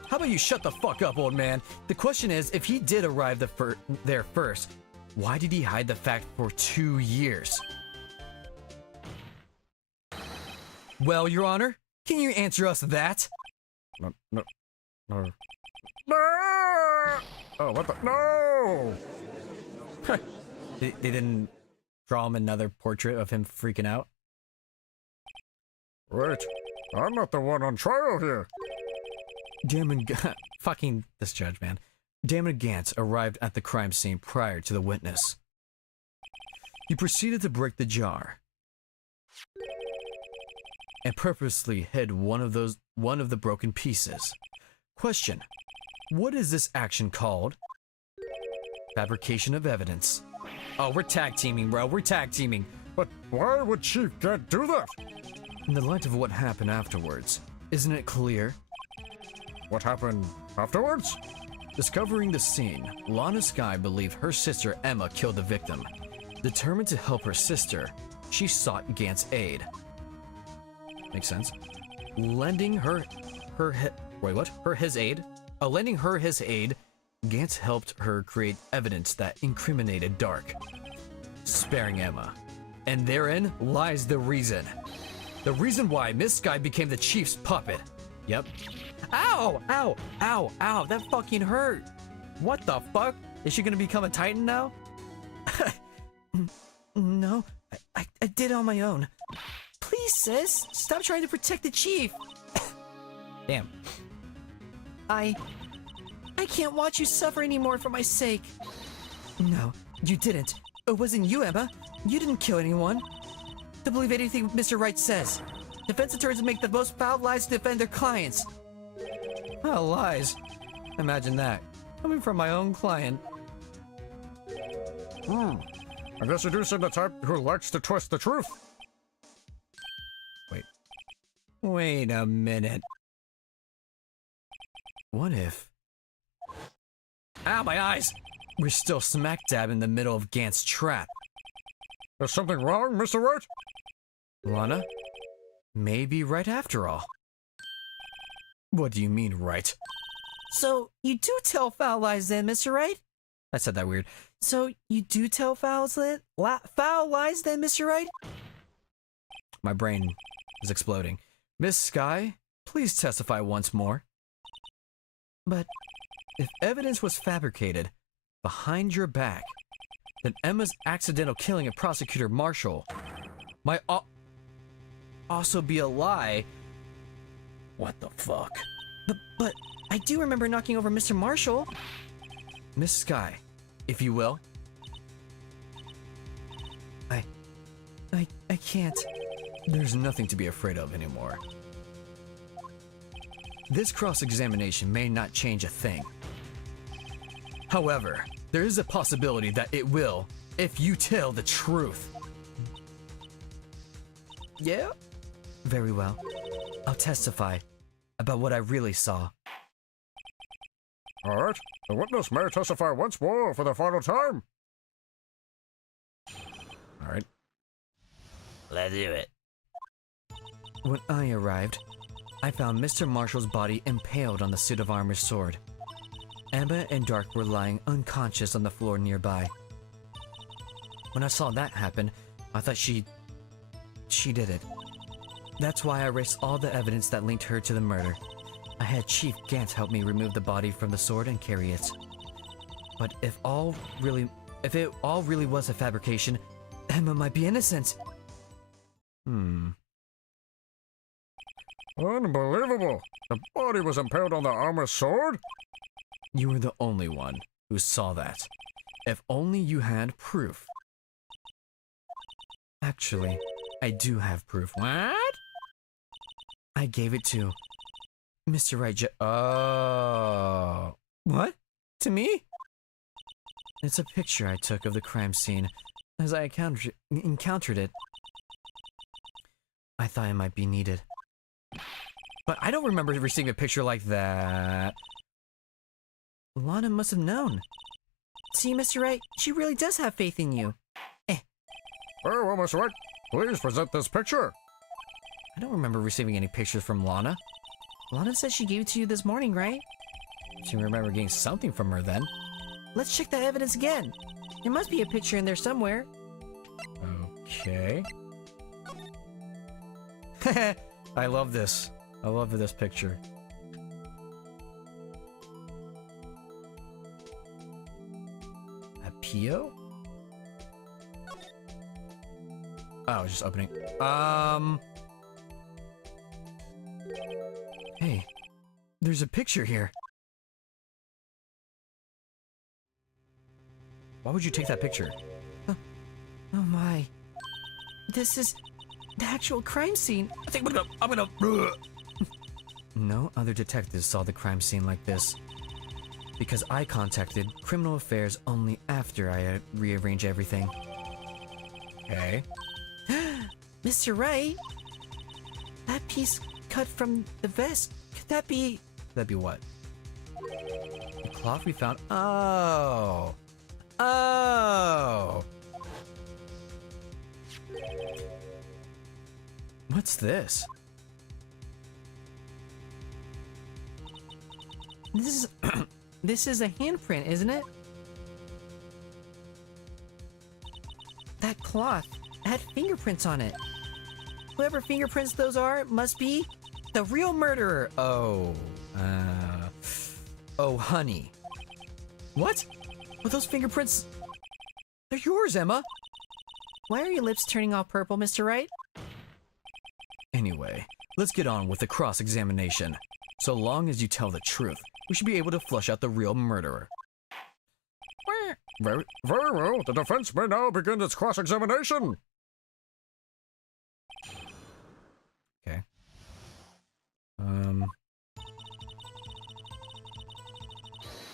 How about you shut the fuck up, old man? The question is, if he did arrive there first, why did he hide the fact for 2 years? Well, Your Honor, can you answer us that? No. Oh, what the... No! They didn't draw him another portrait of him freaking out? Wait, I'm not the one on trial here. Damon fucking this judge, man. Damon Gantz arrived at the crime scene prior to the witness. He proceeded to break the jar and purposely hid one of the broken pieces. Question: what is this action called? Fabrication of evidence. Oh, we're tag teaming, bro. We're tag teaming. But why would Chief Gant do that? In the light of what happened afterwards, isn't it clear? What happened afterwards? Discovering the scene, Lana Skye believed her sister Emma killed the victim. Determined to help her sister, she sought Gant's aid. Makes sense. Lending his aid. Lending her his aid, Gant helped her create evidence that incriminated Dark, sparing Emma. And therein lies the reason. The reason why Miss Skye became the chief's puppet. Yep. Ow! Ow! Ow! Ow! That fucking hurt! What the fuck? Is she gonna become a Titan now? No, I did it on my own. Please, sis, stop trying to protect the chief. Damn. I can't watch you suffer anymore for my sake. No, you didn't. It wasn't you, Emma. You didn't kill anyone. To believe anything Mr. Wright says. Defense attorneys make the most foul lies to defend their clients. Oh, lies. Imagine that. Coming from my own client. I guess you do seem the type who likes to twist the truth. Wait a minute. What if... Ow, my eyes! We're still smack dab in the middle of Gant's trap. Is something wrong, Mr. Wright? Lana? Maybe right after all. What do you mean, right? So, you do tell foul lies then, Mr. Wright? I said that weird. So, you do tell foul lies then, Mr. Wright? My brain is exploding. Miss Skye, please testify once more. But If evidence was fabricated behind your back, then Emma's accidental killing of Prosecutor Marshall might also be a lie. What the fuck? But I do remember knocking over Mr. Marshall. Miss Skye, if you will. I can't. There's nothing to be afraid of anymore. This cross-examination may not change a thing. However, there is a possibility that it will if you tell the truth. Yeah? Very well. I'll testify about what I really saw. All right, the witness may testify once more for the final time. All right. Let's do it. When I arrived, I found Mr. Marshall's body impaled on the suit of armor's sword. Emma and Dark were lying unconscious on the floor nearby. When I saw that happen, I thought she did it. That's why I erased all the evidence that linked her to the murder. I had Chief Gant help me remove the body from the sword and carry it. But if it all really was a fabrication, Emma might be innocent. Unbelievable! The body was impaled on the armor sword? You were the only one who saw that. If only you had proof. Actually, I do have proof. What? I gave it to Mr. Wright. Oh. What? To me? It's a picture I took of the crime scene as I encountered it. I thought it might be needed. But I don't remember receiving a picture like that. Lana must have known. See, Mr. Wright, she really does have faith in you. Very well, Mr. Wright. Please present this picture. I don't remember receiving any pictures from Lana. Lana said she gave it to you this morning, right? Do you remember getting something from her then? Let's check that evidence again. There must be a picture in there somewhere. Okay. I love this. I love this picture. A Pio? Oh, it's just opening. Hey, there's a picture here. Why would you take that picture? Oh my. This is the actual crime scene. I think I'm gonna. No other detectives saw the crime scene like this. Because I contacted Criminal Affairs only after I rearranged everything. Okay. Mr. Wright, that piece cut from the vest, could that be... That'd be what? cloth we found. Oh. Oh. What's this? This is this is a handprint, isn't it? That cloth had fingerprints on it. Whoever fingerprints those are must be the real murderer. Oh, honey. What? Were those fingerprints? They're yours, Emma. Why are your lips turning all purple, Mr. Wright? Anyway, let's get on with the cross-examination. So long as you tell the truth, we should be able to flush out the real murderer. Very well. The defense may now begin its cross-examination. Okay.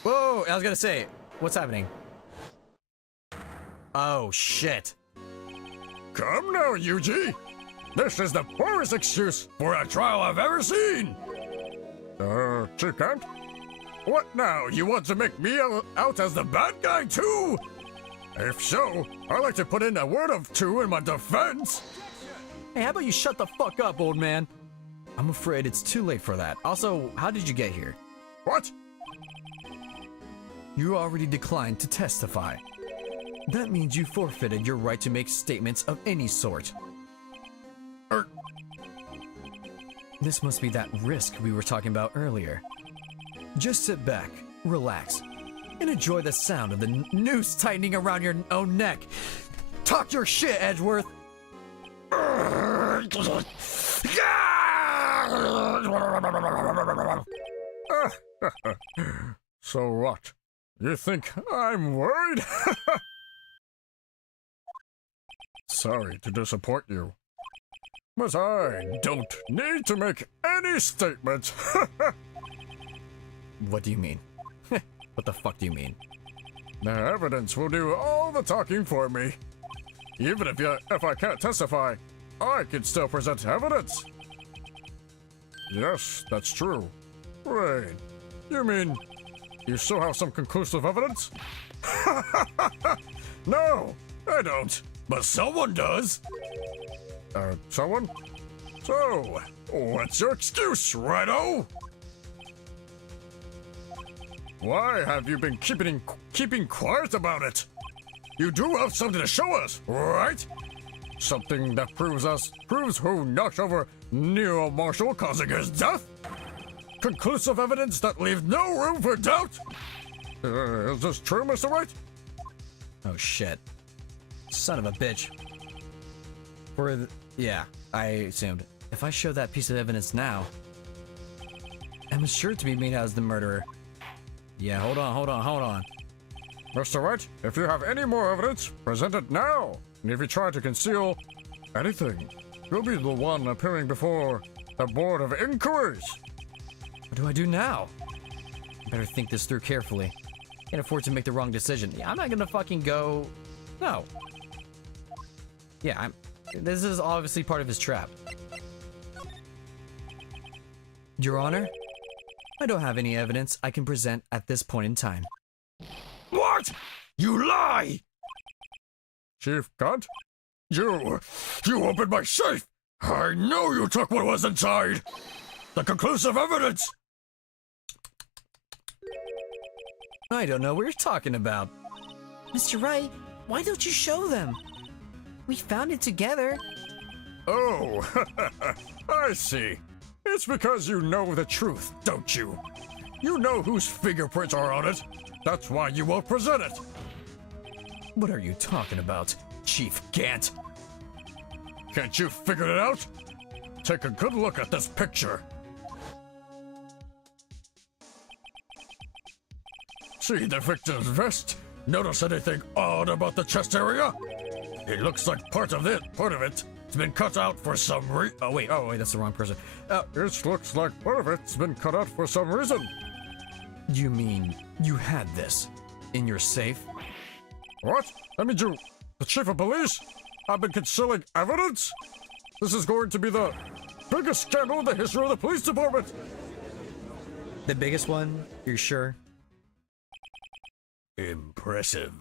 Whoa! I was gonna say, what's happening? Oh shit! Come now, Yuji. This is the poorest excuse for a trial I've ever seen. Chief Kent? What now? You want to make me out as the bad guy too? If so, I'd like to put in a word of two in my defense. Hey, how about you shut the fuck up, old man? I'm afraid it's too late for that. Also, how did you get here? What? You already declined to testify. That means you forfeited your right to make statements of any sort. This must be that risk we were talking about earlier. Just sit back, relax, and enjoy the sound of the noose tightening around your own neck. Talk your shit, Edgeworth! So what? You think I'm worried? Sorry to disappoint you, but I don't need to make any statements. What do you mean? What the fuck do you mean? The evidence will do all the talking for me. Even if I can't testify, I can still present evidence. Yes, that's true. Wait, you mean you still have some conclusive evidence? No, I don't. But someone does. Someone? So, what's your excuse, Righto? Why have you been keeping quiet about it? You do have something to show us, right? Something that proves who knocked over Neo Marshall, causing his death? Conclusive evidence that leaves no room for doubt? Is this true, Mr. Wright? Oh shit. Son of a bitch. Yeah, I assumed. If I show that piece of evidence now, Emma's sure to be made out as the murderer. Yeah, hold on. Mr. Wright, if you have any more evidence, present it now. And if you try to conceal anything, you'll be the one appearing before the Board of Inquiries. What do I do now? I better think this through carefully. Can't afford to make the wrong decision. Yeah, I'm not gonna fucking go... No. Yeah, this is obviously part of his trap. Your Honor, I don't have any evidence I can present at this point in time. What? You lie! Chief Kent? You opened my safe! I know you took what was inside! The conclusive evidence! I don't know what you're talking about. Mr. Wright, why don't you show them? We found it together. Oh, I see. It's because you know the truth, don't you? You know whose fingerprints are on it. That's why you won't present it. What are you talking about, Chief Gant? Can't you figure it out? Take a good look at this picture. See the victim's vest? Notice anything odd about the chest area? It looks like part of it's been cut out for some reason. Oh wait, that's the wrong person. It looks like part of it's been cut out for some reason. You mean you had this in your safe? What? That means you, the chief of police, have been concealing evidence? This is going to be the biggest scandal in the history of the police department. The biggest one? You're sure? Impressive.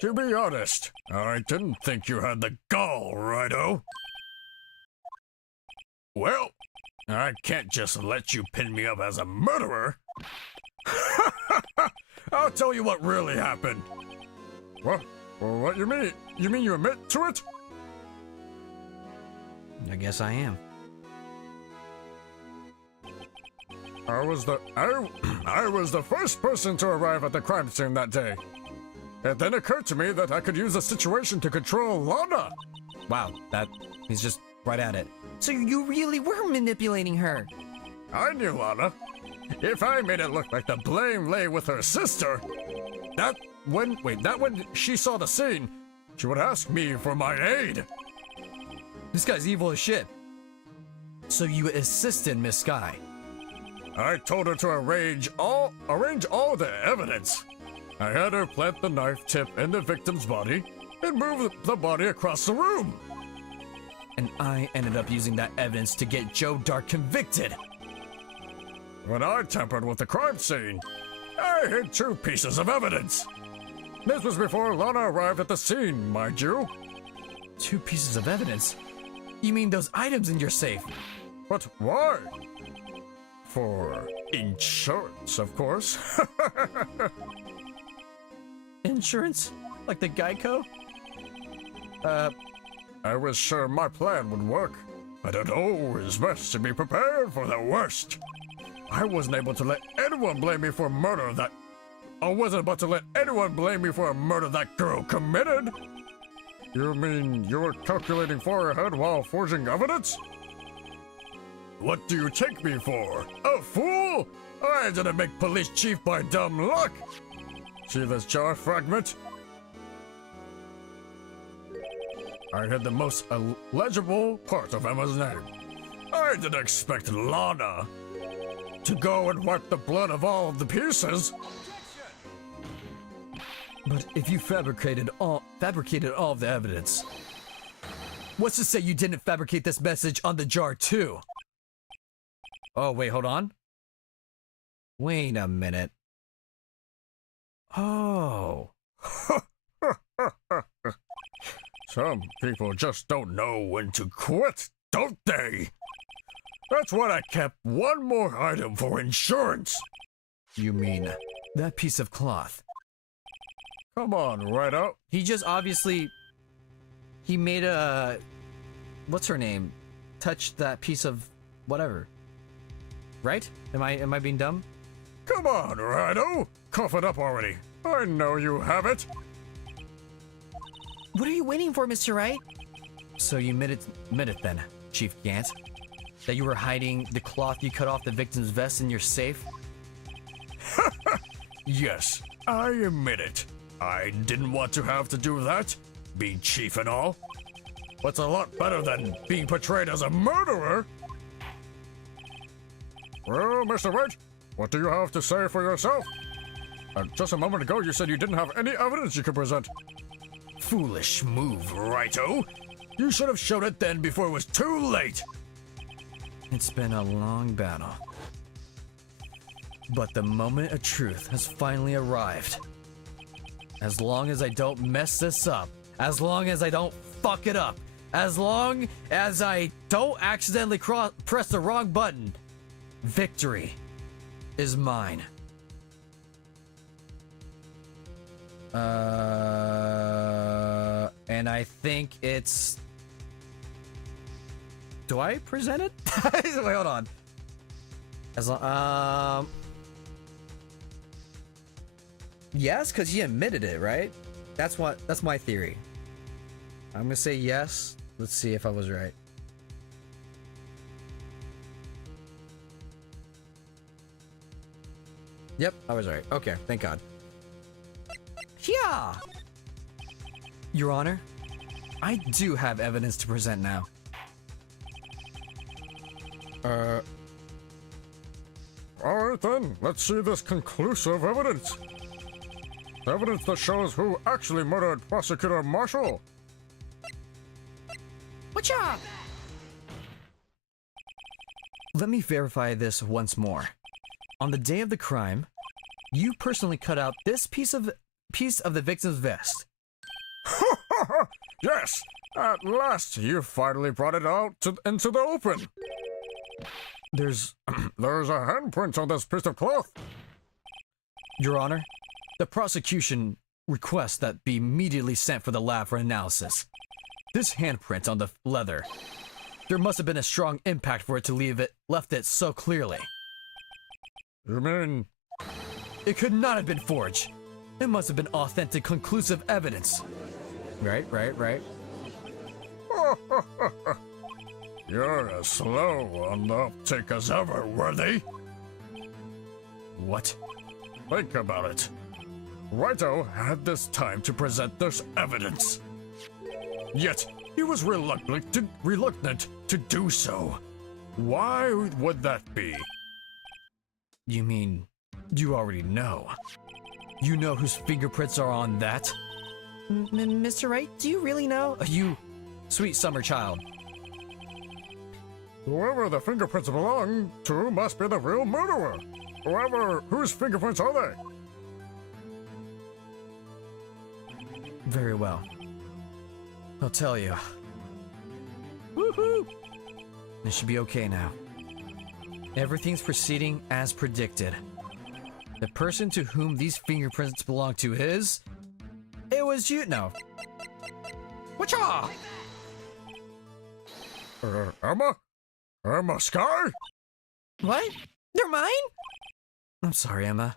To be honest, I didn't think you had the gall, Righto. Well, I can't just let you pin me up as a murderer. I'll tell you what really happened. What? Well, what you mean? You mean you admit to it? I guess I am. I was the first person to arrive at the crime scene that day. It then occurred to me that I could use the situation to control Lana. Wow, he's just right at it. So you really were manipulating her. I knew Lana. If I made it look like the blame lay with her sister, that when she saw the scene, she would ask me for my aid. This guy's evil as shit. So you assisted Miss Sky. I told her to arrange all the evidence. I had her plant the knife tip in the victim's body and move the body across the room. And I ended up using that evidence to get Joe Dark convicted. When I tampered with the crime scene, I hid 2 pieces of evidence. This was before Lana arrived at the scene, mind you. 2 pieces of evidence? You mean those items in your safe? But why? For insurance, of course. Insurance? Like the Geico? I was sure my plan would work, but it always best to be prepared for the worst. I wasn't able to let anyone blame me for a murder that... I wasn't about to let anyone blame me for a murder that girl committed. You mean you were calculating far ahead while forging evidence? What do you take me for? A fool? I didn't make police chief by dumb luck. See this jar fragment? I had the most illegible part of Emma's name. I didn't expect Lana to go and wipe the blood of all of the pieces. But if you fabricated all of the evidence, what's to say you didn't fabricate this message on the jar too? Oh, wait, hold on. Wait a minute. Oh. Some people just don't know when to quit, don't they? That's why I kept one more item for insurance. You mean that piece of cloth? Come on, Righto. He just obviously... He made a... What's her name? Touch that piece of... whatever. Right? Am I being dumb? Come on, Righto. Cough it up already. I know you have it. What are you waiting for, Mr. Wright? So you admit it then, Chief Gant? That you were hiding the cloth you cut off the victim's vest in your safe? Yes, I admit it. I didn't want to have to do that, being chief and all. What's a lot better than being portrayed as a murderer? Well, Mr. Wright, what do you have to say for yourself? Just a moment ago, you said you didn't have any evidence you could present. Foolish move, Righto. You should have shown it then before it was too late. It's been a long battle. But the moment of truth has finally arrived. As long as I don't mess this up, as long as I don't fuck it up, as long as I don't accidentally press the wrong button, victory is mine. And I think it's... Do I present it? Wait, hold on. As long, yes, because he admitted it, right? That's my theory. I'm gonna say yes. Let's see if I was right. Yep, I was right. Okay, thank God. Yeah! Your Honor, I do have evidence to present now. Alright then, let's see this conclusive evidence. Evidence that shows who actually murdered Prosecutor Marshall. What's up? Let me verify this once more. On the day of the crime, you personally cut out this piece of the victim's vest. Yes, at last you finally brought it out into the open. There's, There's a handprint on this piece of cloth. Your Honor, the prosecution requests that be immediately sent for the lab for analysis. This handprint on the leather, there must have been a strong impact for it to left it so clearly. You mean? It could not have been forged. It must have been authentic, conclusive evidence. Right. You're as slow on the uptake as ever, Worthy. What? Think about it. Wright had this time to present this evidence. Yet, he was reluctant to do so. Why would that be? You mean, you already know? You know whose fingerprints are on that? Mr. Wright, do you really know? You, sweet summer child. Whoever the fingerprints belong to must be the real murderer. Whose fingerprints are they? Very well. I'll tell you. Woohoo! It should be okay now. Everything's proceeding as predicted. The person to whom these fingerprints belong to is... It was you. No. Whatcha? Emma? Emma Sky? What? They're mine? I'm sorry, Emma.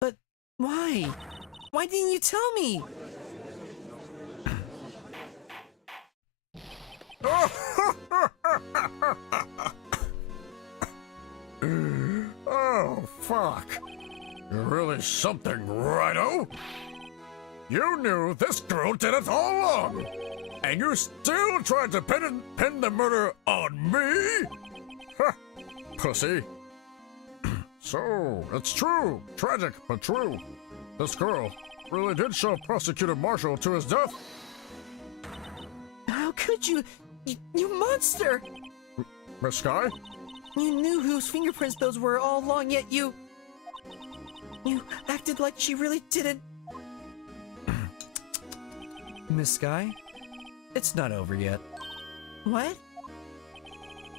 But why? Why didn't you tell me? Oh, fuck. You're really something, Righto. You knew this girl did it all along, and you still tried to pin the murder on me? Ha! Pussy. So, it's true. Tragic, but true. This girl really did shove Prosecutor Marshall to his death. How could you? You monster! Miss Sky? You knew whose fingerprints those were all along, yet you acted like she really didn't. Miss Sky, it's not over yet. What?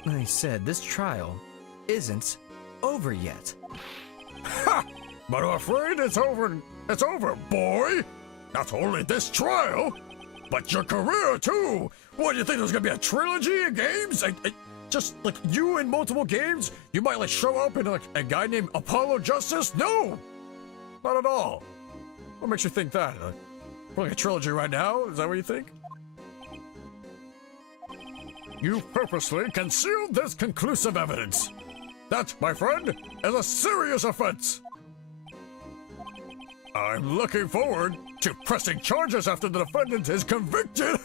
I said this trial isn't over yet. Ha! But I'm afraid it's over. It's over, boy. Not only this trial, but your career too. What do you think? There's gonna be a trilogy of games? Just like you in multiple games? You might like show up in like a guy named Apollo Justice? No, not at all. What makes you think that? We're like a trilogy right now? Is that what you think? You purposely concealed this conclusive evidence. That, my friend, is a serious offense. I'm looking forward to pressing charges after the defendant is convicted.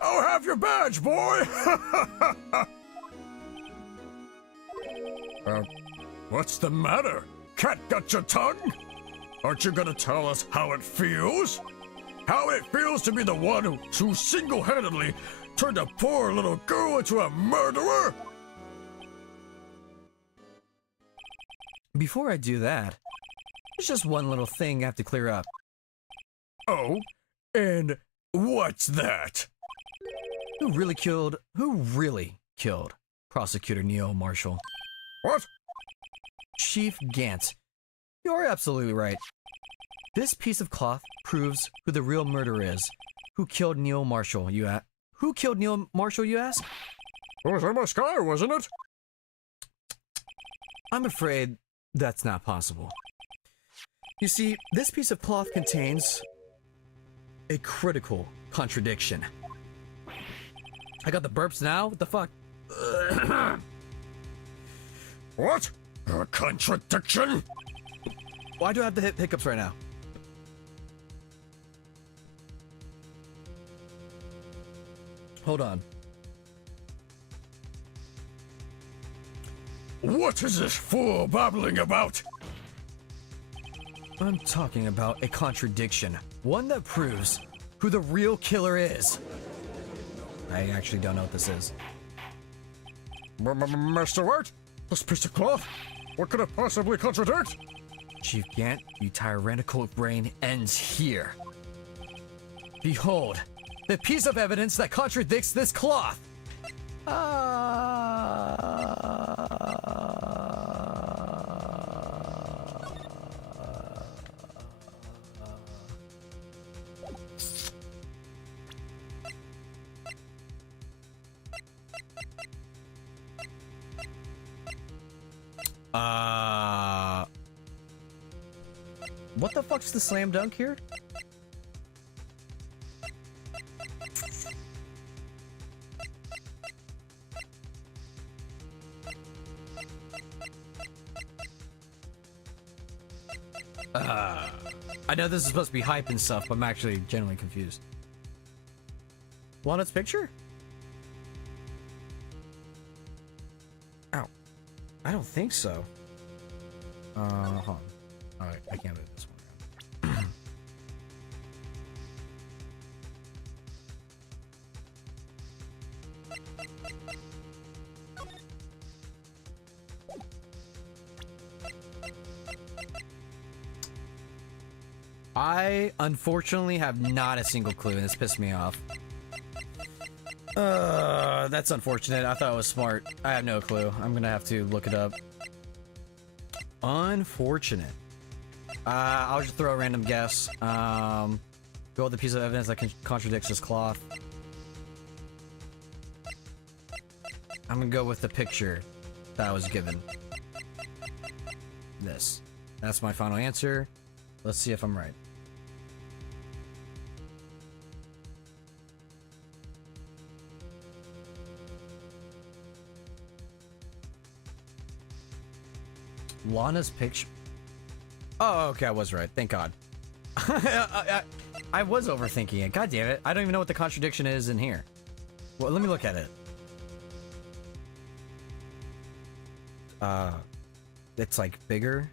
I'll have your badge, boy. What's the matter? Cat got your tongue? Aren't you gonna tell us how it feels? How it feels to be the one who single-handedly turned a poor little girl into a murderer? Before I do that, there's just one little thing I have to clear up. Oh, and what's that? Who really killed Prosecutor Neil Marshall? What? Chief Gant. You're absolutely right. This piece of cloth proves who the real murderer is. Who killed Neil Marshall, you ask? Who killed Neil Marshall, you ask? It was Emma Sky, wasn't it? I'm afraid that's not possible. You see, this piece of cloth contains a critical contradiction. I got the burps now? What the fuck? What? A contradiction? Why do I have the hiccups right now? Hold on. What is this fool babbling about? I'm talking about a contradiction. One that proves who the real killer is. I actually don't know what this is. Mr. Wright, this piece of cloth, What could it possibly contradict? Chief Gant, your tyrannical reign ends here. Behold, the piece of evidence that contradicts this cloth. What the fuck's the slam dunk here? I know this is supposed to be hype and stuff, but I'm actually genuinely confused. Walnut's picture? Ow. I don't think so. Hold on. Alright, I can't move this one around. I unfortunately have not a single clue, and this pissed me off. That's unfortunate. I thought it was smart. I have no clue. I'm gonna have to look it up. Unfortunate. I'll just throw a random guess. Go with the piece of evidence that contradicts this cloth. I'm gonna go with the picture that I was given. This. That's my final answer. Let's see if I'm right. Lana's picture. Oh, okay, I was right. Thank God. I was overthinking it. God damn it. I don't even know what the contradiction is in here. Well, let me look at it. It's like bigger.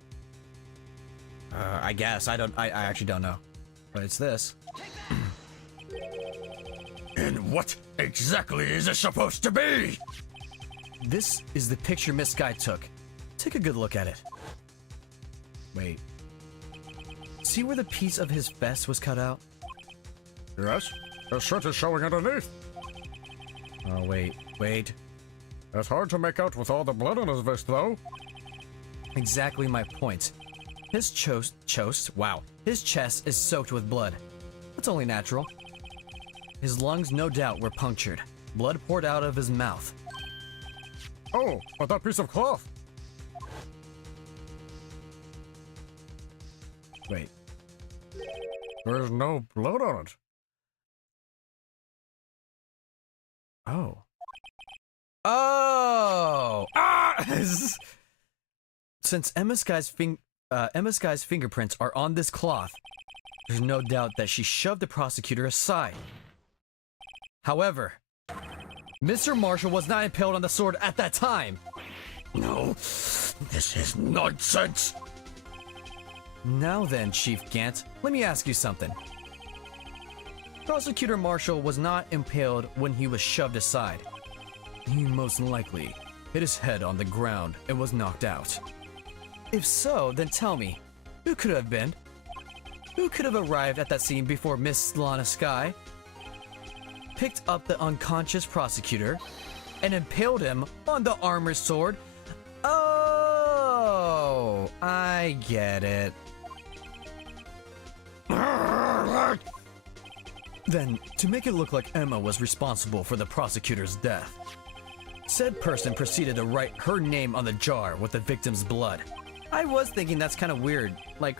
I guess. I actually don't know. But it's this. And what exactly is it supposed to be? This is the picture Miss Guy took. Take a good look at it. Wait. See where the piece of his vest was cut out? Yes, his shirt is showing underneath. Oh, wait. Wait. It's hard to make out with all the blood on his vest, though. Exactly my point. His His chest is soaked with blood. That's only natural. His lungs, no doubt, were punctured. Blood poured out of his mouth. Oh, but that piece of cloth. Wait. There's no blood on it. Oh. Oh! Ah! Since Emma Sky's fingerprints are on this cloth, there's no doubt that she shoved the prosecutor aside. However, Mr. Marshall was not impaled on the sword at that time. No, this is nonsense. Now then, Chief Gant, let me ask you something. Prosecutor Marshall was not impaled when he was shoved aside. He most likely hit his head on the ground and was knocked out. If so, then tell me, who could it have been? Who could have arrived at that scene before Miss Lana Sky, picked up the unconscious prosecutor, and impaled him on the armored sword? Oh, I get it. Then, to make it look like Emma was responsible for the prosecutor's death, said person proceeded to write her name on the jar with the victim's blood. I was thinking that's kind of weird. Like,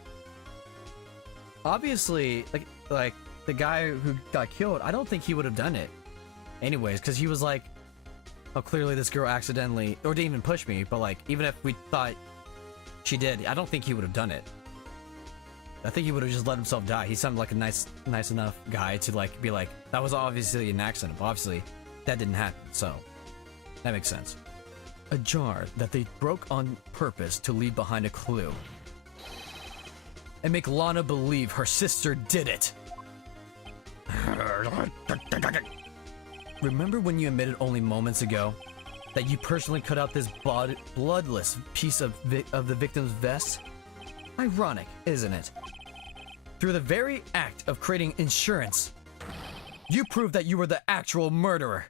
obviously, like the guy who got killed, I don't think he would have done it. Anyways, because he was like, oh, clearly this girl accidentally, or didn't even push me, but like, even if we thought she did, I don't think he would have done it. I think he would have just let himself die. He sounded like a nice enough guy to like be like, that was obviously an accident, but obviously that didn't happen, so that makes sense. A jar that they broke on purpose to leave behind a clue and make Lana believe her sister did it. Remember when you admitted only moments ago that you personally cut out this bloodless piece of the victim's vest? Ironic, isn't it? Through the very act of creating insurance, you proved that you were the actual murderer.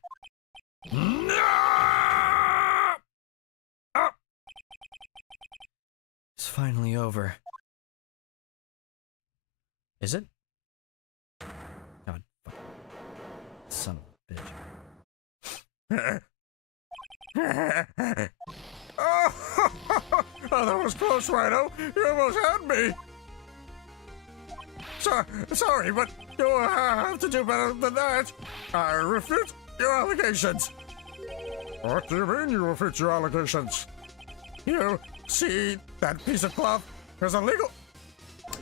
It's finally over. Is it? God, fuck. Son of a bitch. Oh, that was close, Rhino. You almost had me. Sorry, but you'll have to do better than that. I refute your allegations. What do you mean you refute your allegations? You see that piece of cloth is illegal?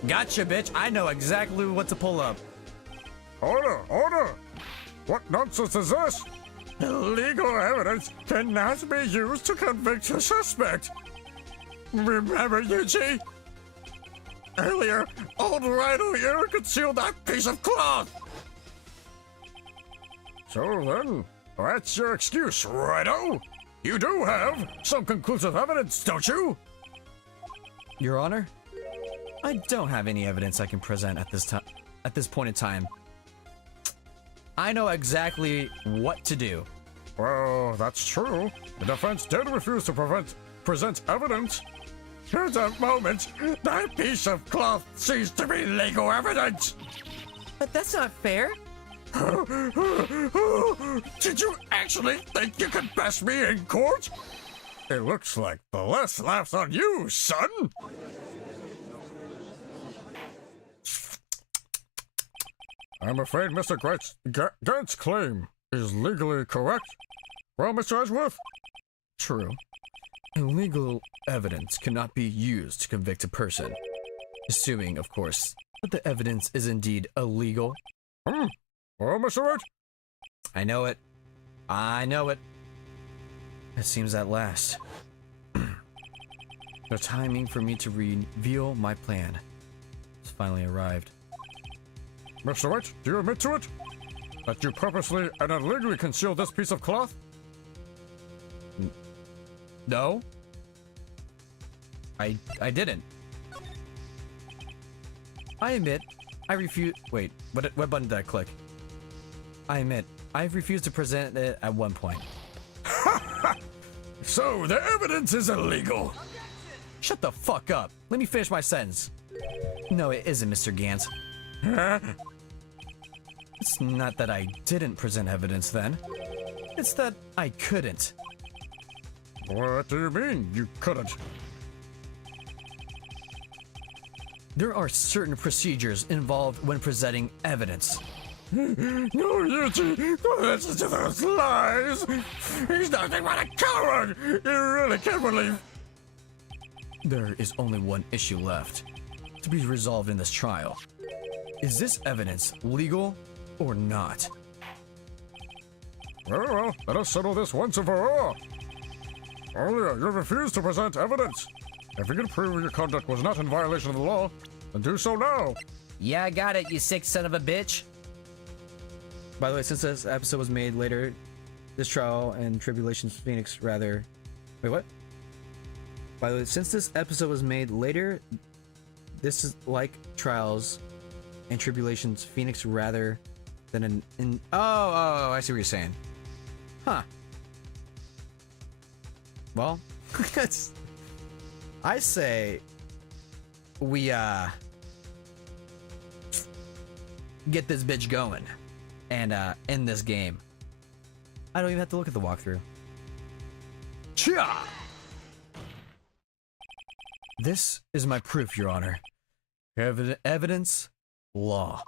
Gotcha, bitch. I know exactly what to pull up. Order, order! What nonsense is this? Illegal evidence cannot be used to convict a suspect. Remember, Yuji? Earlier, old Rhino here concealed that piece of cloth. So then, that's your excuse, Rhino? You do have some conclusive evidence, don't you? Your Honor, I don't have any evidence I can present at this point in time. I know exactly what to do. Well, that's true. The defense did refuse to present evidence. At that moment, that piece of cloth ceased to be legal evidence. But that's not fair. Did you actually think you could best me in court? It looks like the less laughs on you, son. I'm afraid Mr. Grant's claim is legally correct. Well, Mr. Edgeworth? True. Illegal evidence cannot be used to convict a person. Assuming, of course, that the evidence is indeed illegal. Well, Mr. Wright? I know it. I know it. It seems at last. The timing for me to reveal my plan has finally arrived. Mr. Wright, do you admit to it? That you purposely and illegally concealed this piece of cloth? No. I didn't. I admit, I refuse. Wait, what button did I click? I admit, I've refused to present it at one point. So, the evidence is illegal. Shut the fuck up. Let me finish my sentence. No, it isn't, Mr. Gantz. It's not that I didn't present evidence then. It's that I couldn't. What do you mean, you couldn't? There are certain procedures involved when presenting evidence. No, Yuji, don't listen to those lies. He's nothing but a coward. You really can't believe. There is only one issue left to be resolved in this trial. Is this evidence legal or not? Very well, let us settle this once and for all. Earlier, you refused to present evidence. If you can prove your conduct was not in violation of the law, then do so now. Yeah, I got it, you sick son of a bitch. By the way, since this episode was made later, this trial and Tribulations Phoenix rather... Wait, what? By the way, since this episode was made later, this is like Trials and Tribulations Phoenix rather than an... Oh, I see what you're saying. Huh. Well, I say we get this bitch going and end this game. I don't even have to look at the walkthrough. Chia! This is my proof, Your Honor. Evidence, law.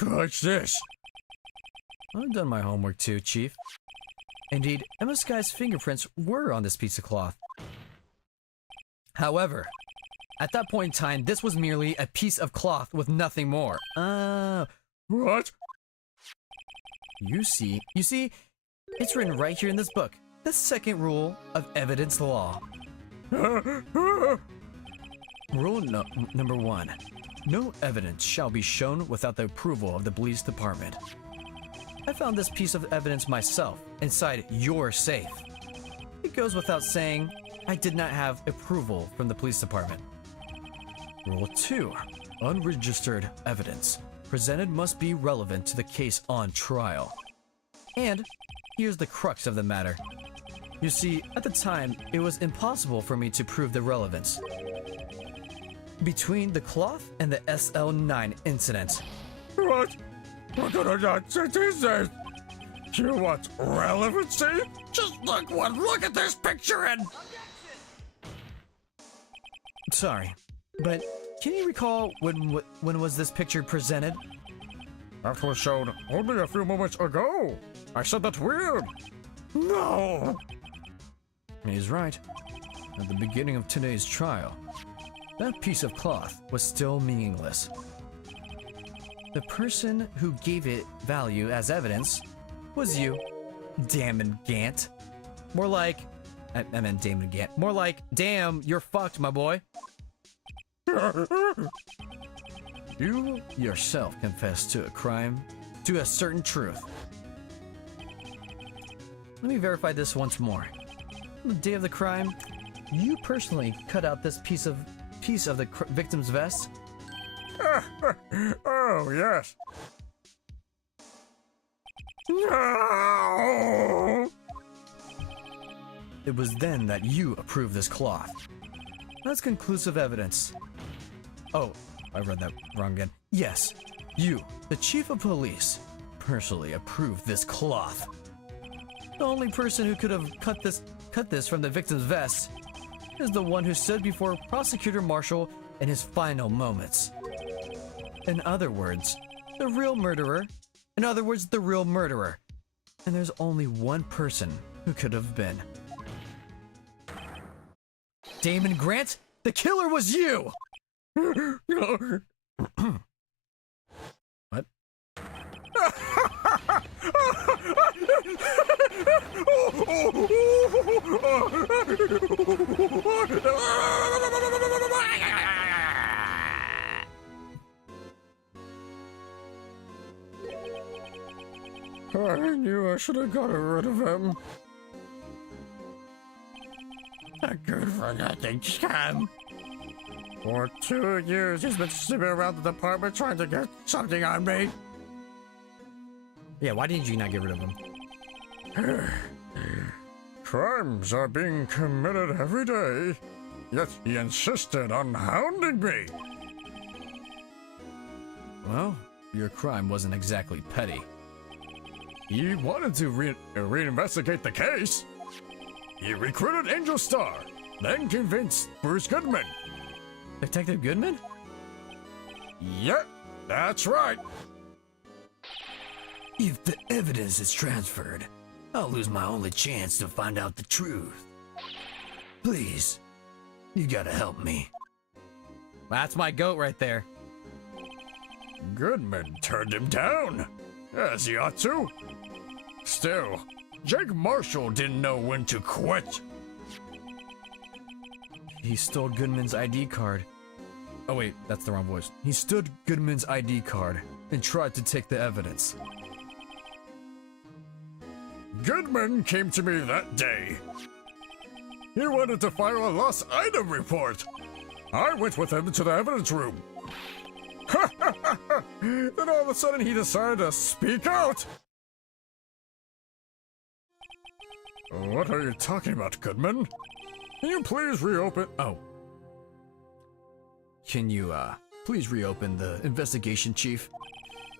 What's this? I've done my homework too, Chief. Indeed, Emma Sky's fingerprints were on this piece of cloth. However, at that point in time, this was merely a piece of cloth with nothing more. What? You see, it's written right here in this book. The second rule of evidence law. Rule number 1. No evidence shall be shown without the approval of the police department. I found this piece of evidence myself inside your safe. It goes without saying, I did not have approval from the police department. Rule 2. Unregistered evidence presented must be relevant to the case on trial. And here's the crux of the matter. You see, at the time, it was impossible for me to prove the relevance between the cloth and the SL9 incident. What? What kind of nonsense is this? You want relevancy? Just look at this picture and... Sorry, but can you recall when was this picture presented? That was shown only a few moments ago. I said that's weird. No! He's right. At the beginning of today's trial, that piece of cloth was still meaningless. The person who gave it value as evidence was you, Damon Gant. More like... I meant Damon Gant. More like, damn, you're fucked, my boy. You yourself confessed to a crime, to a certain truth. Let me verify this once more. On the day of the crime, you personally cut out this piece of the victim's vest? Oh, yes. No! It was then that you approved this cloth. That's conclusive evidence. Oh, I read that wrong again. Yes, you, the chief of police, personally approved this cloth. The only person who could have cut this from the victim's vest is the one who stood before Prosecutor Marshall in his final moments. In other words, the real murderer. And there's only one person who could have been. Damon Grant, the killer was you! What? I knew I should have gotten rid of him. A good for nothing scam. For 2 years, he's been sniffing around the department trying to get something on me. Yeah, why didn't you not get rid of him? Crimes are being committed every day, yet he insisted on hounding me. Well, your crime wasn't exactly petty. He wanted to reinvestigate the case. He recruited Angel Star, then convinced Bruce Goodman. Detective Goodman? Yep, that's right. If the evidence is transferred, I'll lose my only chance to find out the truth. Please, you gotta help me. That's my goat right there. Goodman turned him down, as he ought to. Still, Jake Marshall didn't know when to quit. He stole Goodman's ID card. Oh wait, that's the wrong voice. He stood Goodman's ID card and tried to take the evidence. Goodman came to me that day. He wanted to file a lost item report. I went with him to the evidence room. Then all of a sudden he decided to speak out. What are you talking about, Goodman? Can you please reopen? Oh. Can you, please reopen the investigation, Chief?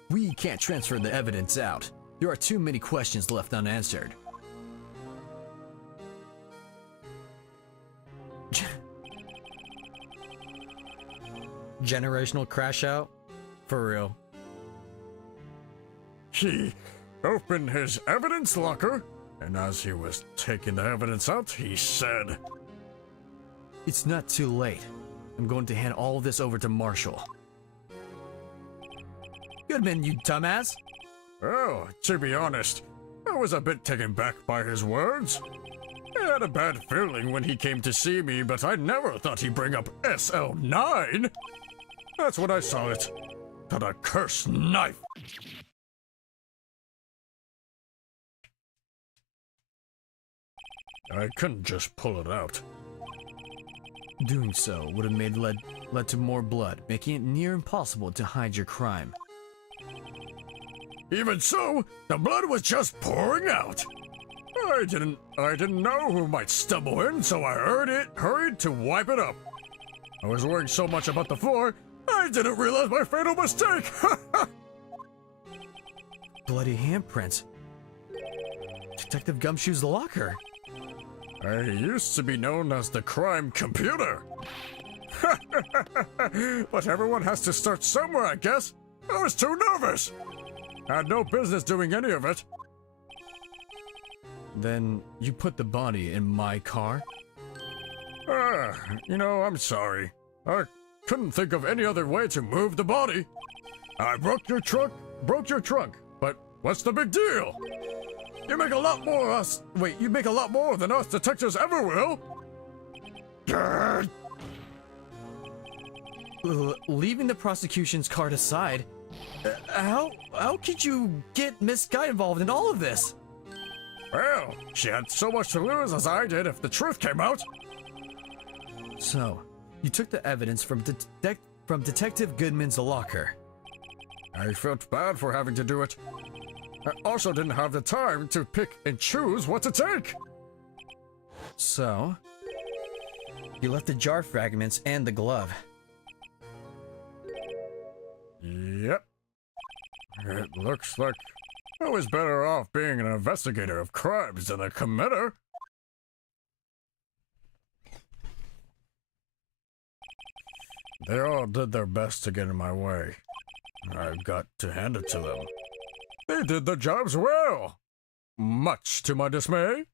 We can't transfer the evidence out. There are too many questions left unanswered. Generational crash out? For real. He opened his evidence locker, and as he was taking the evidence out, he said, It's not too late. I'm going to hand all this over to Marshall. Goodman, you dumbass! Oh, to be honest, I was a bit taken back by his words. I had a bad feeling when he came to see me, but I never thought he'd bring up SL9. That's when I saw it. That accursed knife. I couldn't just pull it out. Doing so would have led to more blood, making it near impossible to hide your crime. Even so, the blood was just pouring out. I didn't know who might stumble in, so I hurried to wipe it up. I was worrying so much about the floor, I didn't realize my fatal mistake. Bloody handprints. Detective Gumshoe's locker. I used to be known as the crime computer. But everyone has to start somewhere, I guess. I was too nervous. I had no business doing any of it. Then you put the body in my car? I'm sorry. I couldn't think of any other way to move the body. I broke your trunk, but what's the big deal? You make a lot more than us detectives ever will. Leaving the prosecution's card aside, how could you get Miss Guy involved in all of this? Well, she had so much to lose as I did if the truth came out. So, you took the evidence from Detective Goodman's locker. I felt bad for having to do it. I also didn't have the time to pick and choose what to take. So, you left the jar fragments and the glove. Yep. It looks like I was better off being an investigator of crimes than a committer. They all did their best to get in my way. I've got to hand it to them. They did their jobs well, much to my dismay.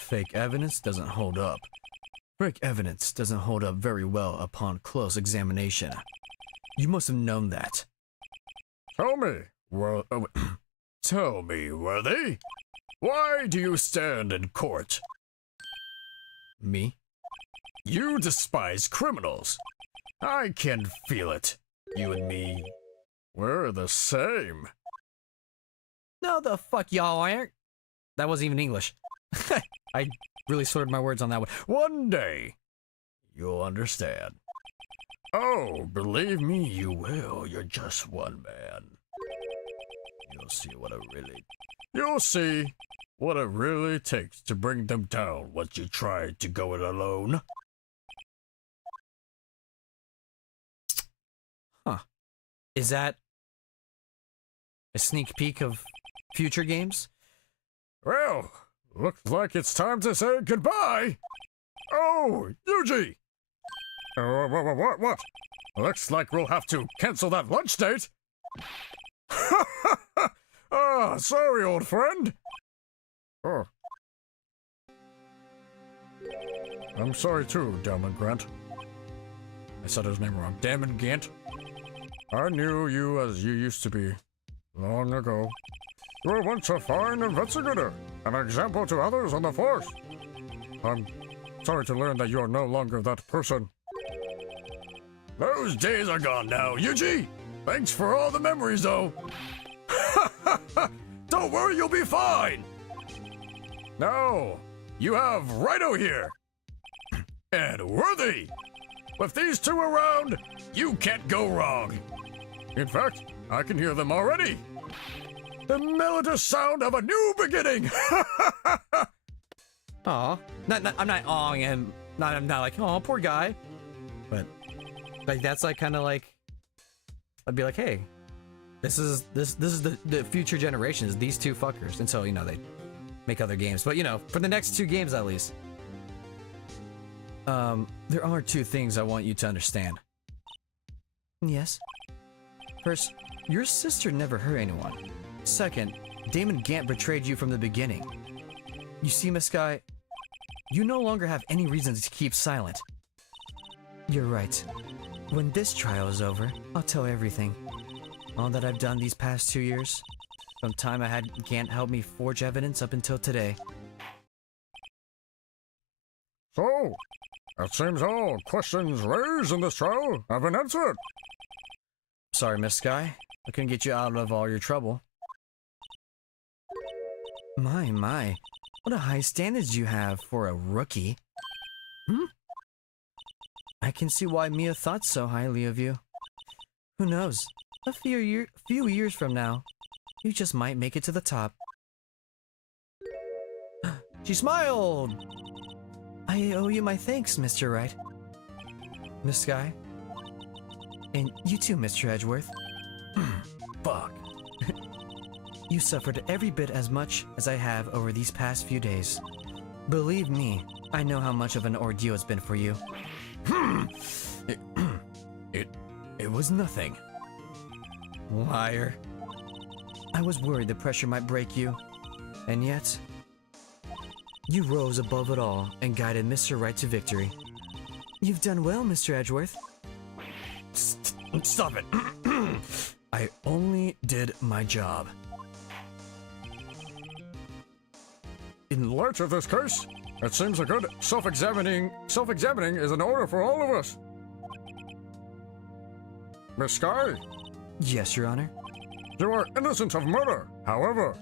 Fake evidence doesn't hold up. Fake evidence doesn't hold up very well upon close examination. You must have known that. Tell me, Worthy, why do you stand in court? Me? You despise criminals. I can feel it. You and me, we're the same. No, the fuck y'all aren't. That wasn't even English. I really sorted my words on that one. One day, you'll understand. Oh, believe me, you will. You're just one man. You'll see what it really takes to bring them down once you try to go it alone. Huh. Is that a sneak peek of future games? Well, looks like it's time to say goodbye. Oh, Yuji! What? Looks like we'll have to cancel that lunch date. Sorry, old friend. Oh. I'm sorry too, Damon Grant. I said his name wrong. Damon Gant. I knew you as you used to be, long ago. You were once a fine investigator, an example to others on the force. I'm sorry to learn that you are no longer that person. Those days are gone now, Yuji! Thanks for all the memories, though. Don't worry, you'll be fine! Now, you have Wright here. And Worthy! With these two around, you can't go wrong. In fact, I can hear them already. The melodious sound of a new beginning! Aw. I'm not awing him. I'm not like, oh, poor guy. But, like, that's like kind of like, I'd be like, hey, this is the future generations, these two fuckers, until, they make other games. But, for the next two games at least. There are two things I want you to understand. Yes. First, your sister never hurt anyone. Second, Damon Gant betrayed you from the beginning. You see, Miss Guy, you no longer have any reason to keep silent. You're right. When this trial is over, I'll tell everything. All that I've done these past 2 years, from time I had Gant help me forge evidence up until today. So, it seems all questions raised in this trial have been answered. Sorry, Miss Guy. I couldn't get you out of all your trouble. My. What a high standards you have for a rookie. I can see why Mia thought so highly of you. Who knows? A few years from now, you just might make it to the top. She smiled! I owe you my thanks, Mr. Wright. Miss Sky? And you too, Mr. Edgeworth. Fuck. You suffered every bit as much as I have over these past few days. Believe me, I know how much of an ordeal it's been for you. It was nothing. Liar. I was worried the pressure might break you. And yet, you rose above it all and guided Mr. Wright to victory. You've done well, Mr. Edgeworth. Stop it. I only did my job. In light of this case, it seems a good self-examining is in order for all of us. Miss Sky, Yes, Your Honor. you are innocent of murder. However,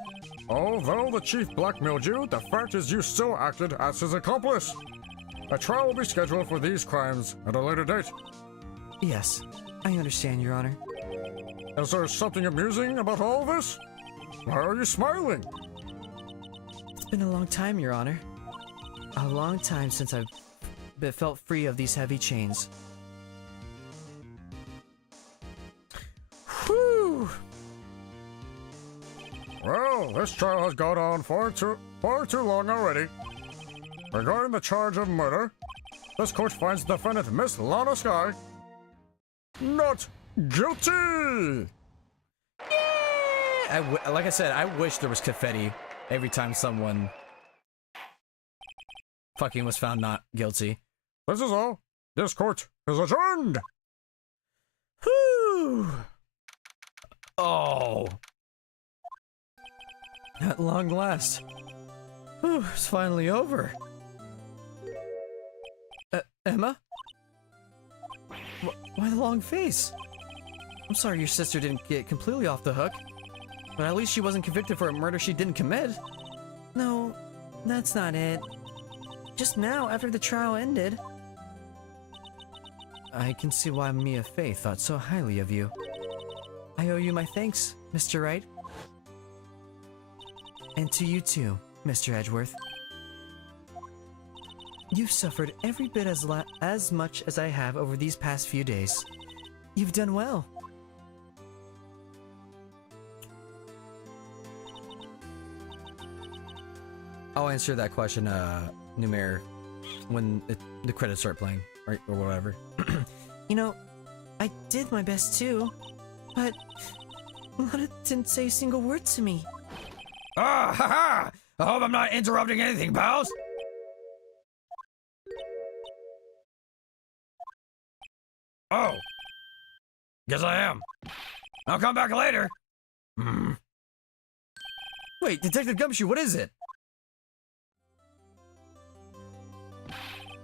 although the chief blackmailed you, the fact is you still acted as his accomplice. A trial will be scheduled for these crimes at a later date. Yes, I understand, Your Honor. Is there something amusing about all this? Why are you smiling? It's been a long time, Your Honor. A long time since I've felt free of these heavy chains. Whew! Well, this trial has gone on far too long already. Regarding the charge of murder, this court finds the defendant, Miss Lana Sky, not guilty! Like I said, I wish there was confetti every time someone fucking was found not guilty. This is all. This court is adjourned! Whew! Oh. At long last. Whew, it's finally over. Emma? Why the long face? I'm sorry your sister didn't get completely off the hook. But at least she wasn't convicted for a murder she didn't commit. No, that's not it. Just now, after the trial ended. I can see why Mia Fey thought so highly of you. I owe you my thanks, Mr. Wright. And to you too, Mr. Edgeworth. You've suffered every bit as much as I have over these past few days. You've done well. I'll answer that question, Numair, when the credits start playing, or whatever. You know, I did my best too, but Lana didn't say a single word to me. Ah, ha ha! I hope I'm not interrupting anything, pals. Oh. Guess I am. I'll come back later. Wait, Detective Gumshoe, what is it?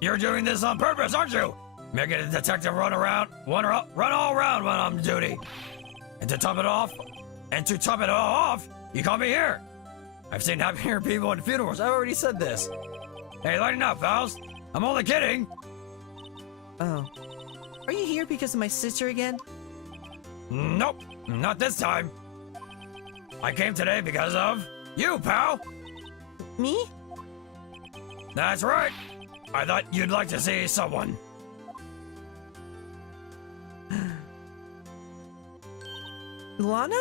You're doing this on purpose, aren't you? Making a detective run all around when I'm on duty. And to top it all off, you call me here. I've seen happier people in funerals. I already said this. Hey, lighten up, pals. I'm only kidding. Oh. Are you here because of my sister again? Nope, not this time. I came today because of you, pal. Me? That's right. I thought you'd like to see someone. Lana?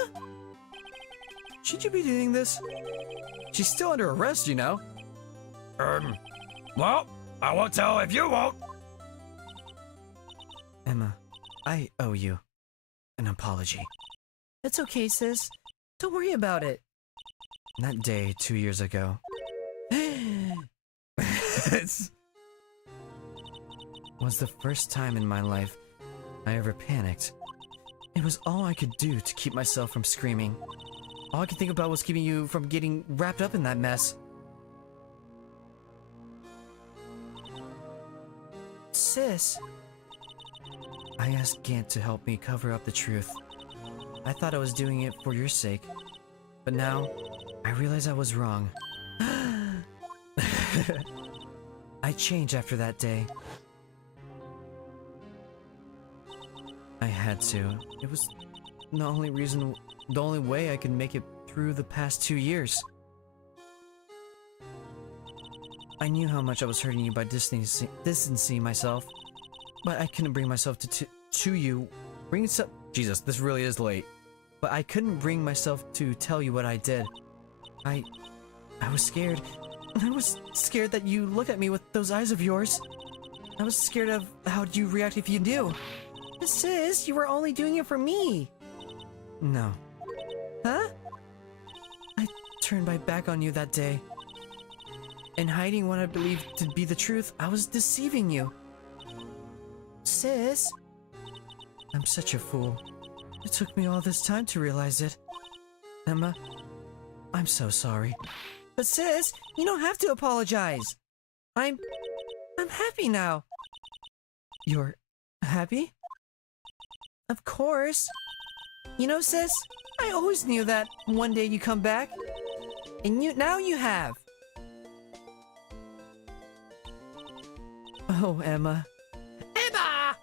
Should you be doing this? She's still under arrest, you know. Well, I won't tell if you won't. Emma, I owe you an apology. It's okay, sis. Don't worry about it. That day 2 years ago. Was the first time in my life I ever panicked. It was all I could do to keep myself from screaming. All I could think about was keeping you from getting wrapped up in that mess. Sis. I asked Gant to help me cover up the truth. I thought I was doing it for your sake. But now, I realize I was wrong. I changed after that day. I had to. It was the only way I could make it through the past 2 years. I knew how much I was hurting you by distancing myself, but I couldn't bring myself to you. Jesus, this really is late. But I couldn't bring myself to tell you what I did. I was scared. I was scared that you look at me with those eyes of yours. I was scared of how you react if you knew. But sis, you were only doing it for me. No. Huh? I turned my back on you that day. And hiding what I believed to be the truth, I was deceiving you. Sis? I'm such a fool. It took me all this time to realize it. Emma, I'm so sorry. But sis, you don't have to apologize. I'm happy now. You're happy? Of course. You know, sis, I always knew that one day you'd come back. And now you have. Oh, Emma. Emma!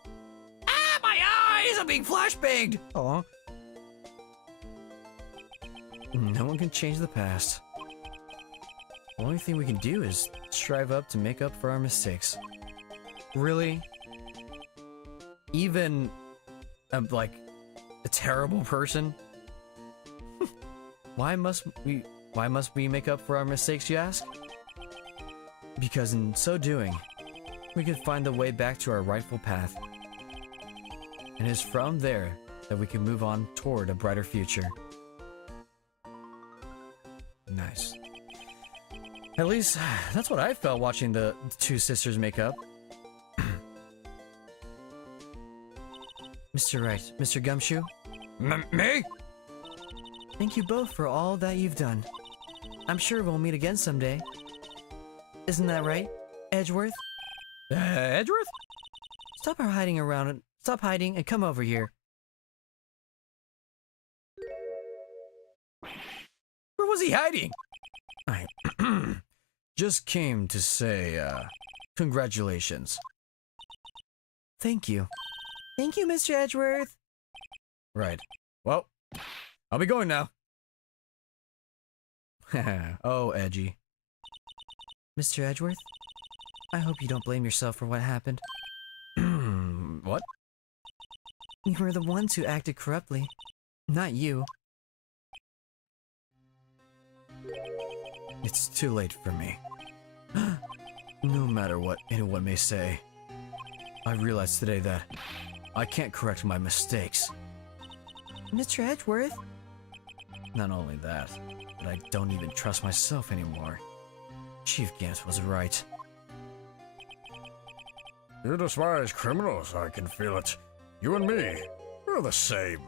Ah, my eyes! I'm being flashbanged! Aw. No one can change the past. The only thing we can do is strive up to make up for our mistakes. Really? Even, like, a terrible person? Why must we make up for our mistakes, you ask? Because in so doing, we can find the way back to our rightful path. And it's from there that we can move on toward a brighter future. Nice. At least, that's what I felt watching the two sisters make up. Mr. Wright, Mr. Gumshoe? Me? Thank you both for all that you've done. I'm sure we'll meet again someday. Isn't that right, Edgeworth? Edgeworth? Stop hiding and come over here. Where was he hiding? I just came to say, congratulations. Thank you. Thank you, Mr. Edgeworth. Right. Well, I'll be going now. Oh, Edgy. Mr. Edgeworth, I hope you don't blame yourself for what happened. What? You were the ones who acted corruptly, not you. It's too late for me. No matter what anyone may say, I realized today that I can't correct my mistakes. Mr. Edgeworth? Not only that, but I don't even trust myself anymore. Chief Gant was right. You despise criminals, I can feel it. You and me, we're the same.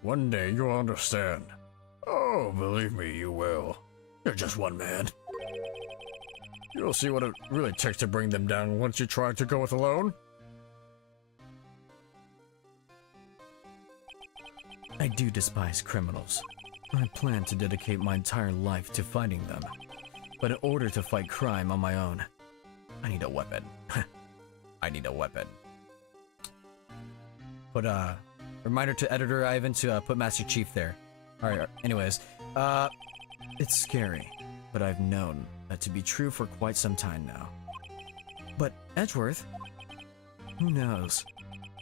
One day you'll understand. Oh, believe me, you will. You're just one man. You'll see what it really takes to bring them down once you try to go it alone. I do despise criminals. I plan to dedicate my entire life to fighting them. But in order to fight crime on my own, I need a weapon. I need a weapon. Put reminder to editor Ivan to put Master Chief there. Alright, anyways. It's scary, but I've known that to be true for quite some time now. But Edgeworth? Who knows?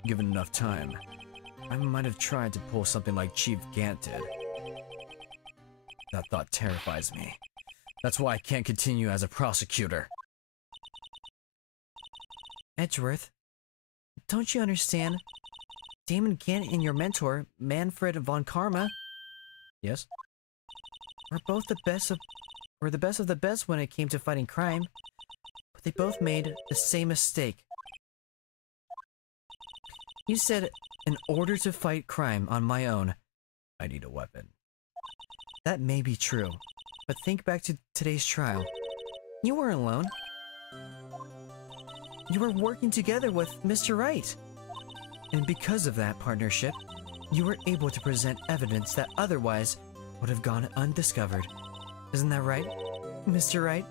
Given enough time, I might have tried to pull something like Chief Gant did. That thought terrifies me. That's why I can't continue as a prosecutor. Edgeworth, don't you understand? Damon Gant and your mentor, Manfred von Karma. Yes? We're the best of the best when it came to fighting crime. But they both made the same mistake. You said, in order to fight crime on my own, I need a weapon. That may be true, but think back to today's trial. You weren't alone. You were working together with Mr. Wright. And because of that partnership, you were able to present evidence that otherwise would have gone undiscovered. Isn't that right? Mr. Wright.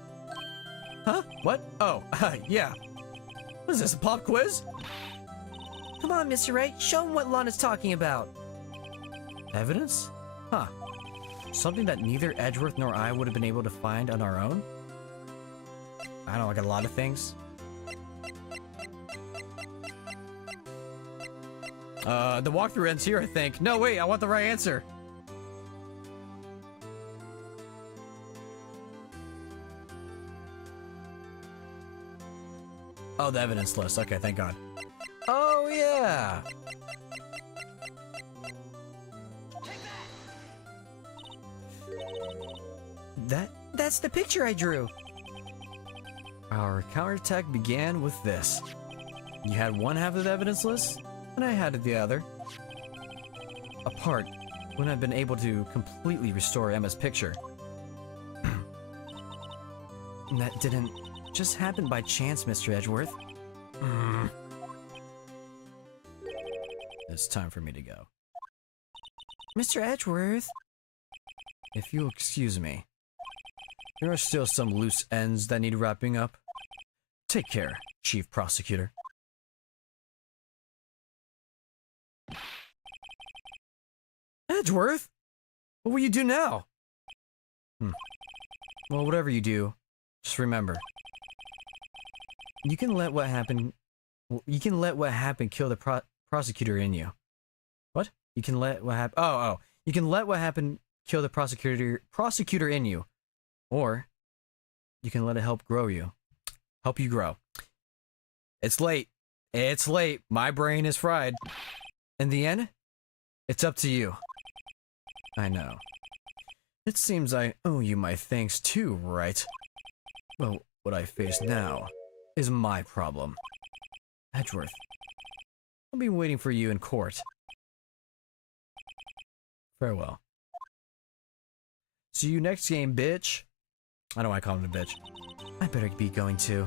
Huh? What? Oh, yeah. What is this, a pop quiz? Come on, Mr. Wright, show him what Lana's talking about. Evidence? Huh. Something that neither Edgeworth nor I would have been able to find on our own? I don't know, like a lot of things. The walkthrough ends here, I think. No, wait, I want the right answer. Oh, the evidence list. Okay, thank God. Oh, yeah. That's the picture I drew. Our counterattack began with this. You had one half of the evidence list, and I had the other. Apart, when I've been able to completely restore Emma's picture. And that didn't just happen by chance, Mr. Edgeworth. It's time for me to go. Mr. Edgeworth. If you'll excuse me. There are still some loose ends that need wrapping up. Take care, Chief Prosecutor. Edgeworth? What will you do now? Well, whatever you do, just remember. You can let what happened kill the prosecutor in you. What? You can let what happen. Oh. You can let what happened kill the prosecutor in you. Or you can let it help you grow. It's late. My brain is fried. In the end, it's up to you. I know. It seems I owe you my thanks too, right? Well, what I face now is my problem. Edgeworth, I'll be waiting for you in court. Farewell. See you next game, bitch. I don't want to call him a bitch. I better be going too.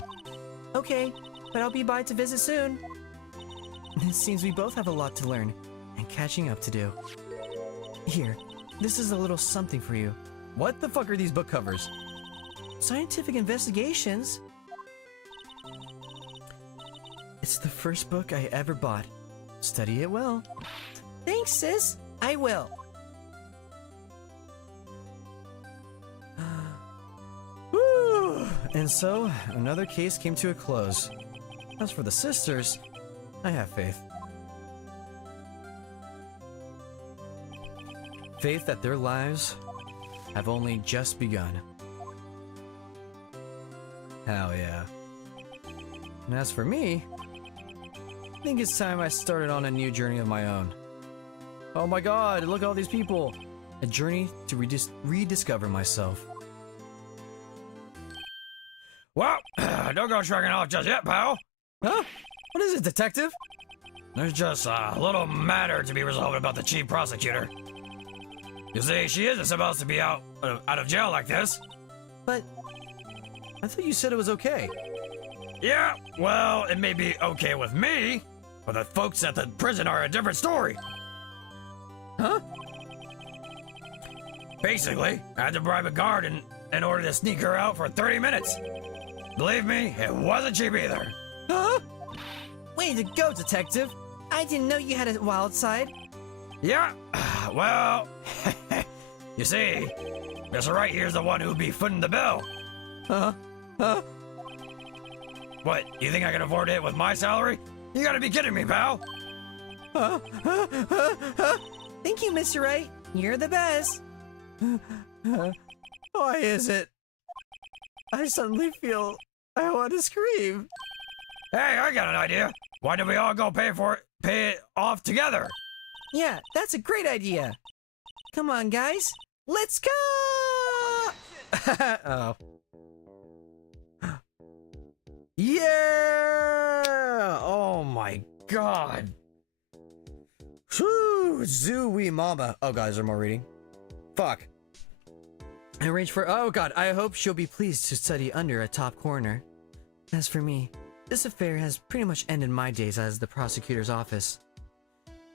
Okay, but I'll be by to visit soon. It seems we both have a lot to learn and catching up to do. Here, this is a little something for you. What the fuck are these book covers? Scientific investigations? It's the first book I ever bought. Study it well. Thanks, sis. I will. Whew. And so, another case came to a close. As for the sisters, I have faith. Faith that their lives have only just begun. Hell yeah. And as for me, I think it's time I started on a new journey of my own. Oh my god, look at all these people! A journey to rediscover myself. Well, don't go shrugging off just yet, pal. Huh? What is it, detective? There's just a little matter to be resolved about the chief prosecutor. You see, she isn't supposed to be out of jail like this. But I thought you said it was okay. Yeah, well, it may be okay with me, but the folks at the prison are a different story. Huh? Basically, I had to bribe a guard in order to sneak her out for 30 minutes. Believe me, it wasn't cheap either. Huh? Way to go, detective. I didn't know you had a wild side. Yeah, well, you see, Mr. Wright here's the one who'd be footing the bill. Huh? What, you think I can afford it with my salary? You gotta be kidding me, pal. Thank you, Mr. Wright. You're the best. Why is it? I suddenly feel I want to scream. Hey, I got an idea. Why don't we all go pay it off together? Yeah, that's a great idea. Come on, guys. Let's go! Oh. Yeah! Oh my god. Whew, Zooey mama. Oh god, is there more reading? Fuck. I arranged for. Oh god, I hope she'll be pleased to study under a top coroner. As for me, this affair has pretty much ended my days as the prosecutor's office.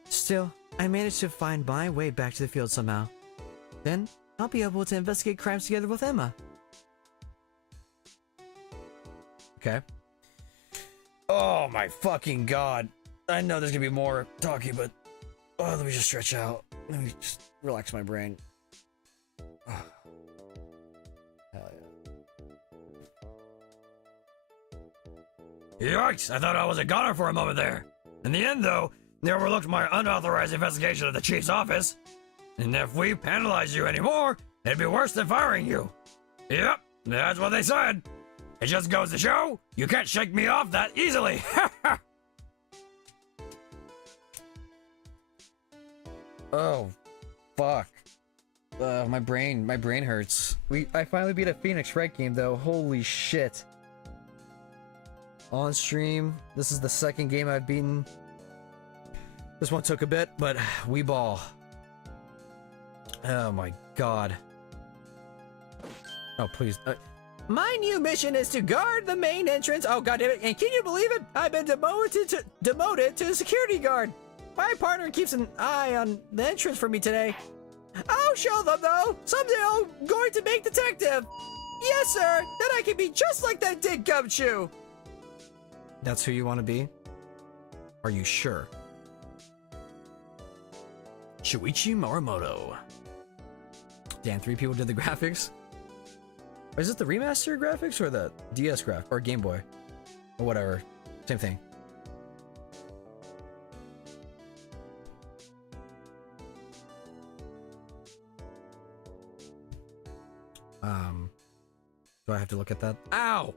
Still, I managed to find my way back to the field somehow. Then, I'll be able to investigate crimes together with Emma. Okay. Oh my fucking god. I know there's gonna be more talking, but let me just stretch out. Let me just relax my brain. Hell yeah. Yikes! I thought I was a goner for a moment there. In the end, though, they overlooked my unauthorized investigation of the chief's office. And if we penalize you anymore, it'd be worse than firing you. Yep, that's what they said. It just goes to show you can't shake me off that easily. Oh, fuck. My brain hurts. I finally beat a Phoenix Wright game though. Holy shit. On stream, this is the second game I've beaten. This one took a bit, but we ball. Oh my god. Oh, please. My new mission is to guard the main entrance. Oh god damn it. And can you believe it? I've been demoted to a security guard. My partner keeps an eye on the entrance for me today. I'll show them though. Someday I'm going to make detective. Yes, sir. Then I can be just like that Dick Gumshoe. That's who you want to be? Are you sure? Shuichi Morimoto. Damn, 3 people did the graphics. Is it the remaster graphics or the DS graph or Game Boy or whatever? Same thing. Do I have to look at that? Ow!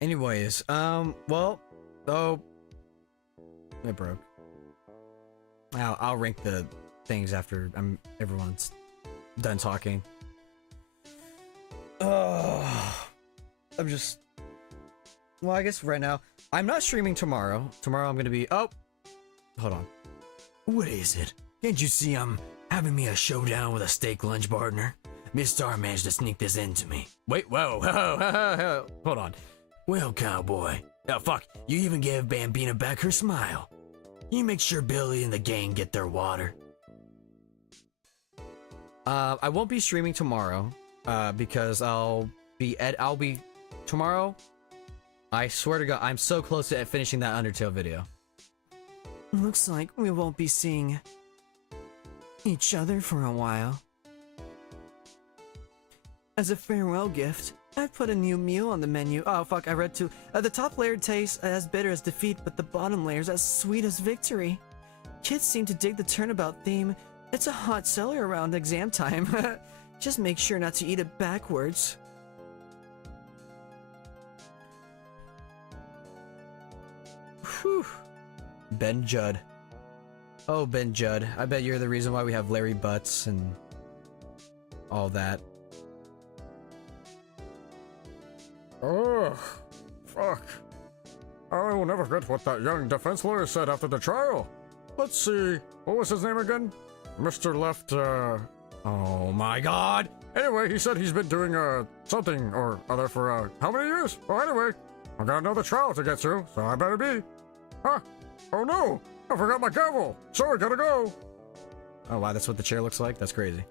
Anyways, well, oh, it broke. I'll rank the things after everyone's done talking. I'm just, well, I guess right now I'm not streaming tomorrow. Tomorrow I'm gonna be. Oh, hold on. What is it? Can't you see I'm having me a showdown with a steak lunch partner? Miss Star managed to sneak this into me. Wait, whoa, hold on. Well, cowboy. Oh, fuck. You even gave Bambina back her smile. You make sure Billy and the gang get their water. I won't be streaming tomorrow, because I'll be tomorrow. I swear to God, I'm so close to finishing that Undertale video. Looks like we won't be seeing each other for a while. As a farewell gift, I've put a new meal on the menu. Oh fuck, I read too. The top layer tastes as bitter as defeat, but the bottom layer's as sweet as victory. Kids seem to dig the turnabout theme. It's a hot seller around exam time. Just make sure not to eat it backwards. Whew. Ben Judd. Oh, Ben Judd. I bet you're the reason why we have Larry Butts and all that. Ugh, fuck. I will never forget what that young defense lawyer said after the trial. Let's see, what was his name again? Mr. Left, oh my god! Anyway, he said he's been doing, something or other for, how many years? Well, anyway, I've got another trial to get through, so I better be. Huh? Oh no! I forgot my gavel! Sorry, gotta go! Oh wow, that's what the chair looks like? That's crazy.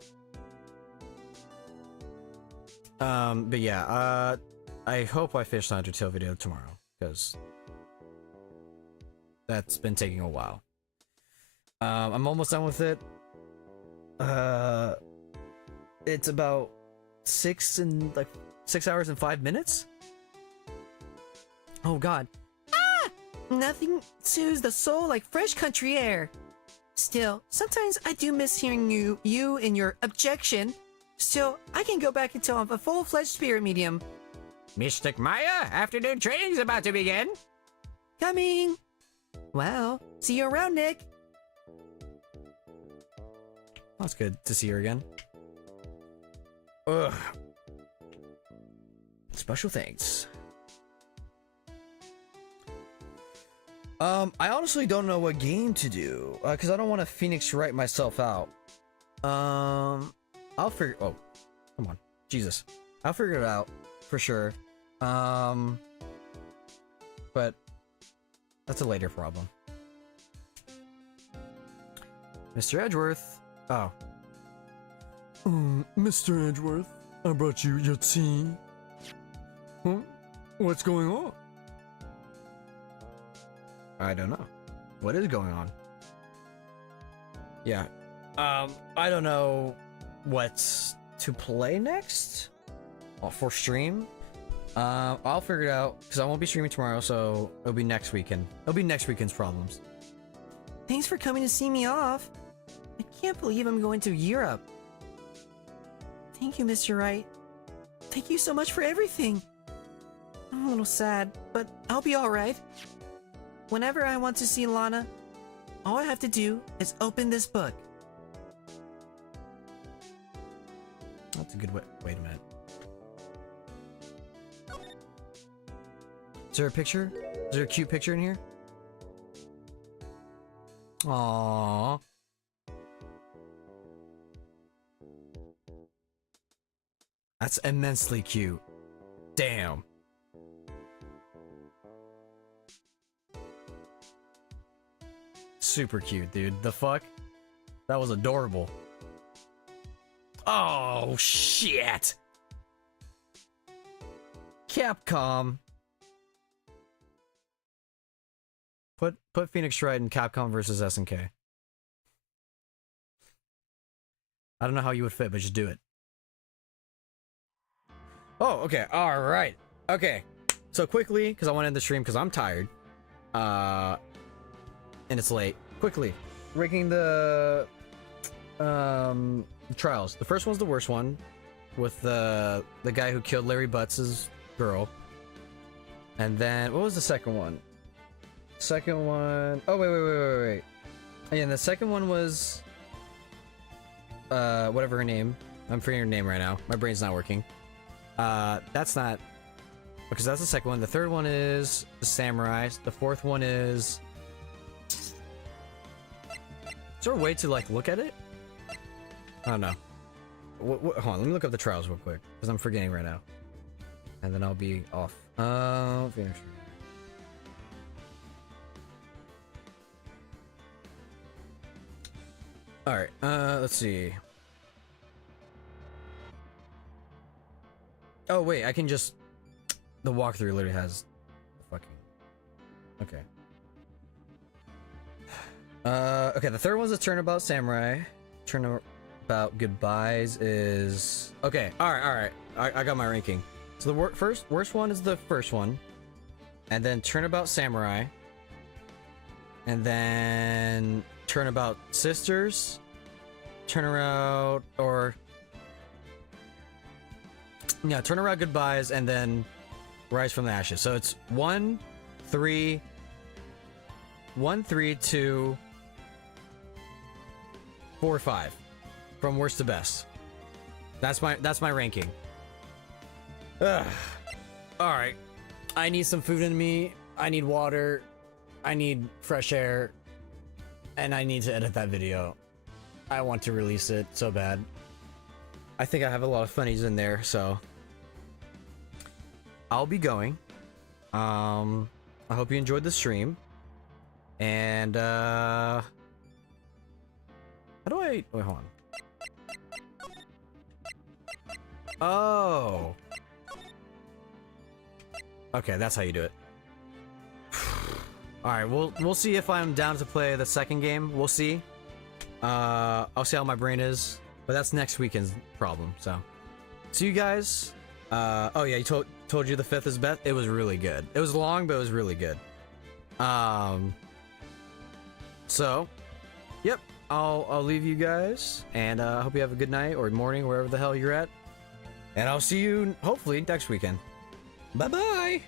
But yeah, I hope I finish the Undertale video tomorrow, because that's been taking a while. I'm almost done with it. It's about 6 hours and 5 minutes? Oh god. Ah! Nothing soothes the soul like fresh country air. Still, sometimes I do miss hearing you and your objection. Still, I can go back until I'm a full-fledged spirit medium. Mystic Maya, afternoon training's about to begin. Coming. Well, see you around, Nick. Well, it's good to see her again. Ugh. Special thanks. I honestly don't know what game to do, because I don't want to Phoenix Wright myself out. I'll figure. Oh, come on, Jesus! I'll figure it out for sure. But that's a later problem. Mr. Edgeworth. Oh. Mr. Edgeworth, I brought you your tea. Huh? What's going on? I don't know. What is going on? Yeah. I don't know what's to play next for stream. I'll figure it out because I won't be streaming tomorrow, so it'll be next weekend. It'll be next weekend's problems. Thanks for coming to see me off. I can't believe I'm going to Europe. Thank you, Mr. Wright. Thank you so much for everything. I'm a little sad, but I'll be alright. Whenever I want to see Lana, all I have to do is open this book. That's a good way. Wait a minute. Is there a picture? Is there a cute picture in here? Aww. That's immensely cute. Damn. Super cute, dude. The fuck? That was adorable. Oh, shit! Capcom. Put Phoenix Wright in Capcom versus SNK. I don't know how you would fit, but just do it. Oh, okay. All right. Okay. So quickly, because I want to end the stream because I'm tired. And it's late. Quickly, ranking the trials. The first one's the worst one, with the guy who killed Larry Butts' girl. And then what was the second one? Second one. Oh wait. And the second one was whatever her name. I'm forgetting her name right now. My brain's not working. That's not, because that's the second one. The third one is the samurai. The fourth one is. Is there a way to like look at it? I don't know. Hold on, let me look up the trials real quick because I'm forgetting right now, and then I'll be off. Finish. All right. Let's see. Oh wait, I can just. The walkthrough literally has. Fucking. Okay. Okay, the third one's a Turnabout Samurai. Turnabout Goodbyes is... Okay, alright. I got my ranking. So the worst one is the first one. And then Turnabout Samurai. And then Turnabout Sisters. Turnaround... Or... Yeah, Turnaround Goodbyes, and then Rise from the Ashes. So it's 1, 3, 2... 4, 5, from worst to best. That's my ranking. Ugh. All right, I need some food in me. I need water. I need fresh air, and I need to edit that video. I want to release it so bad. I think I have a lot of funnies in there, so I'll be going. I hope you enjoyed the stream, and how do I... Wait, hold on. Oh. Okay, that's how you do it. Alright, we'll see if I'm down to play the second game. We'll see. I'll see how my brain is. But that's next weekend's problem, so. See you guys. Oh yeah, told you the 5th is best. It was really good. It was long, but it was really good. So, yep. I'll leave you guys, and I hope you have a good night or morning, wherever the hell you're at. And I'll see you, hopefully, next weekend. Bye-bye!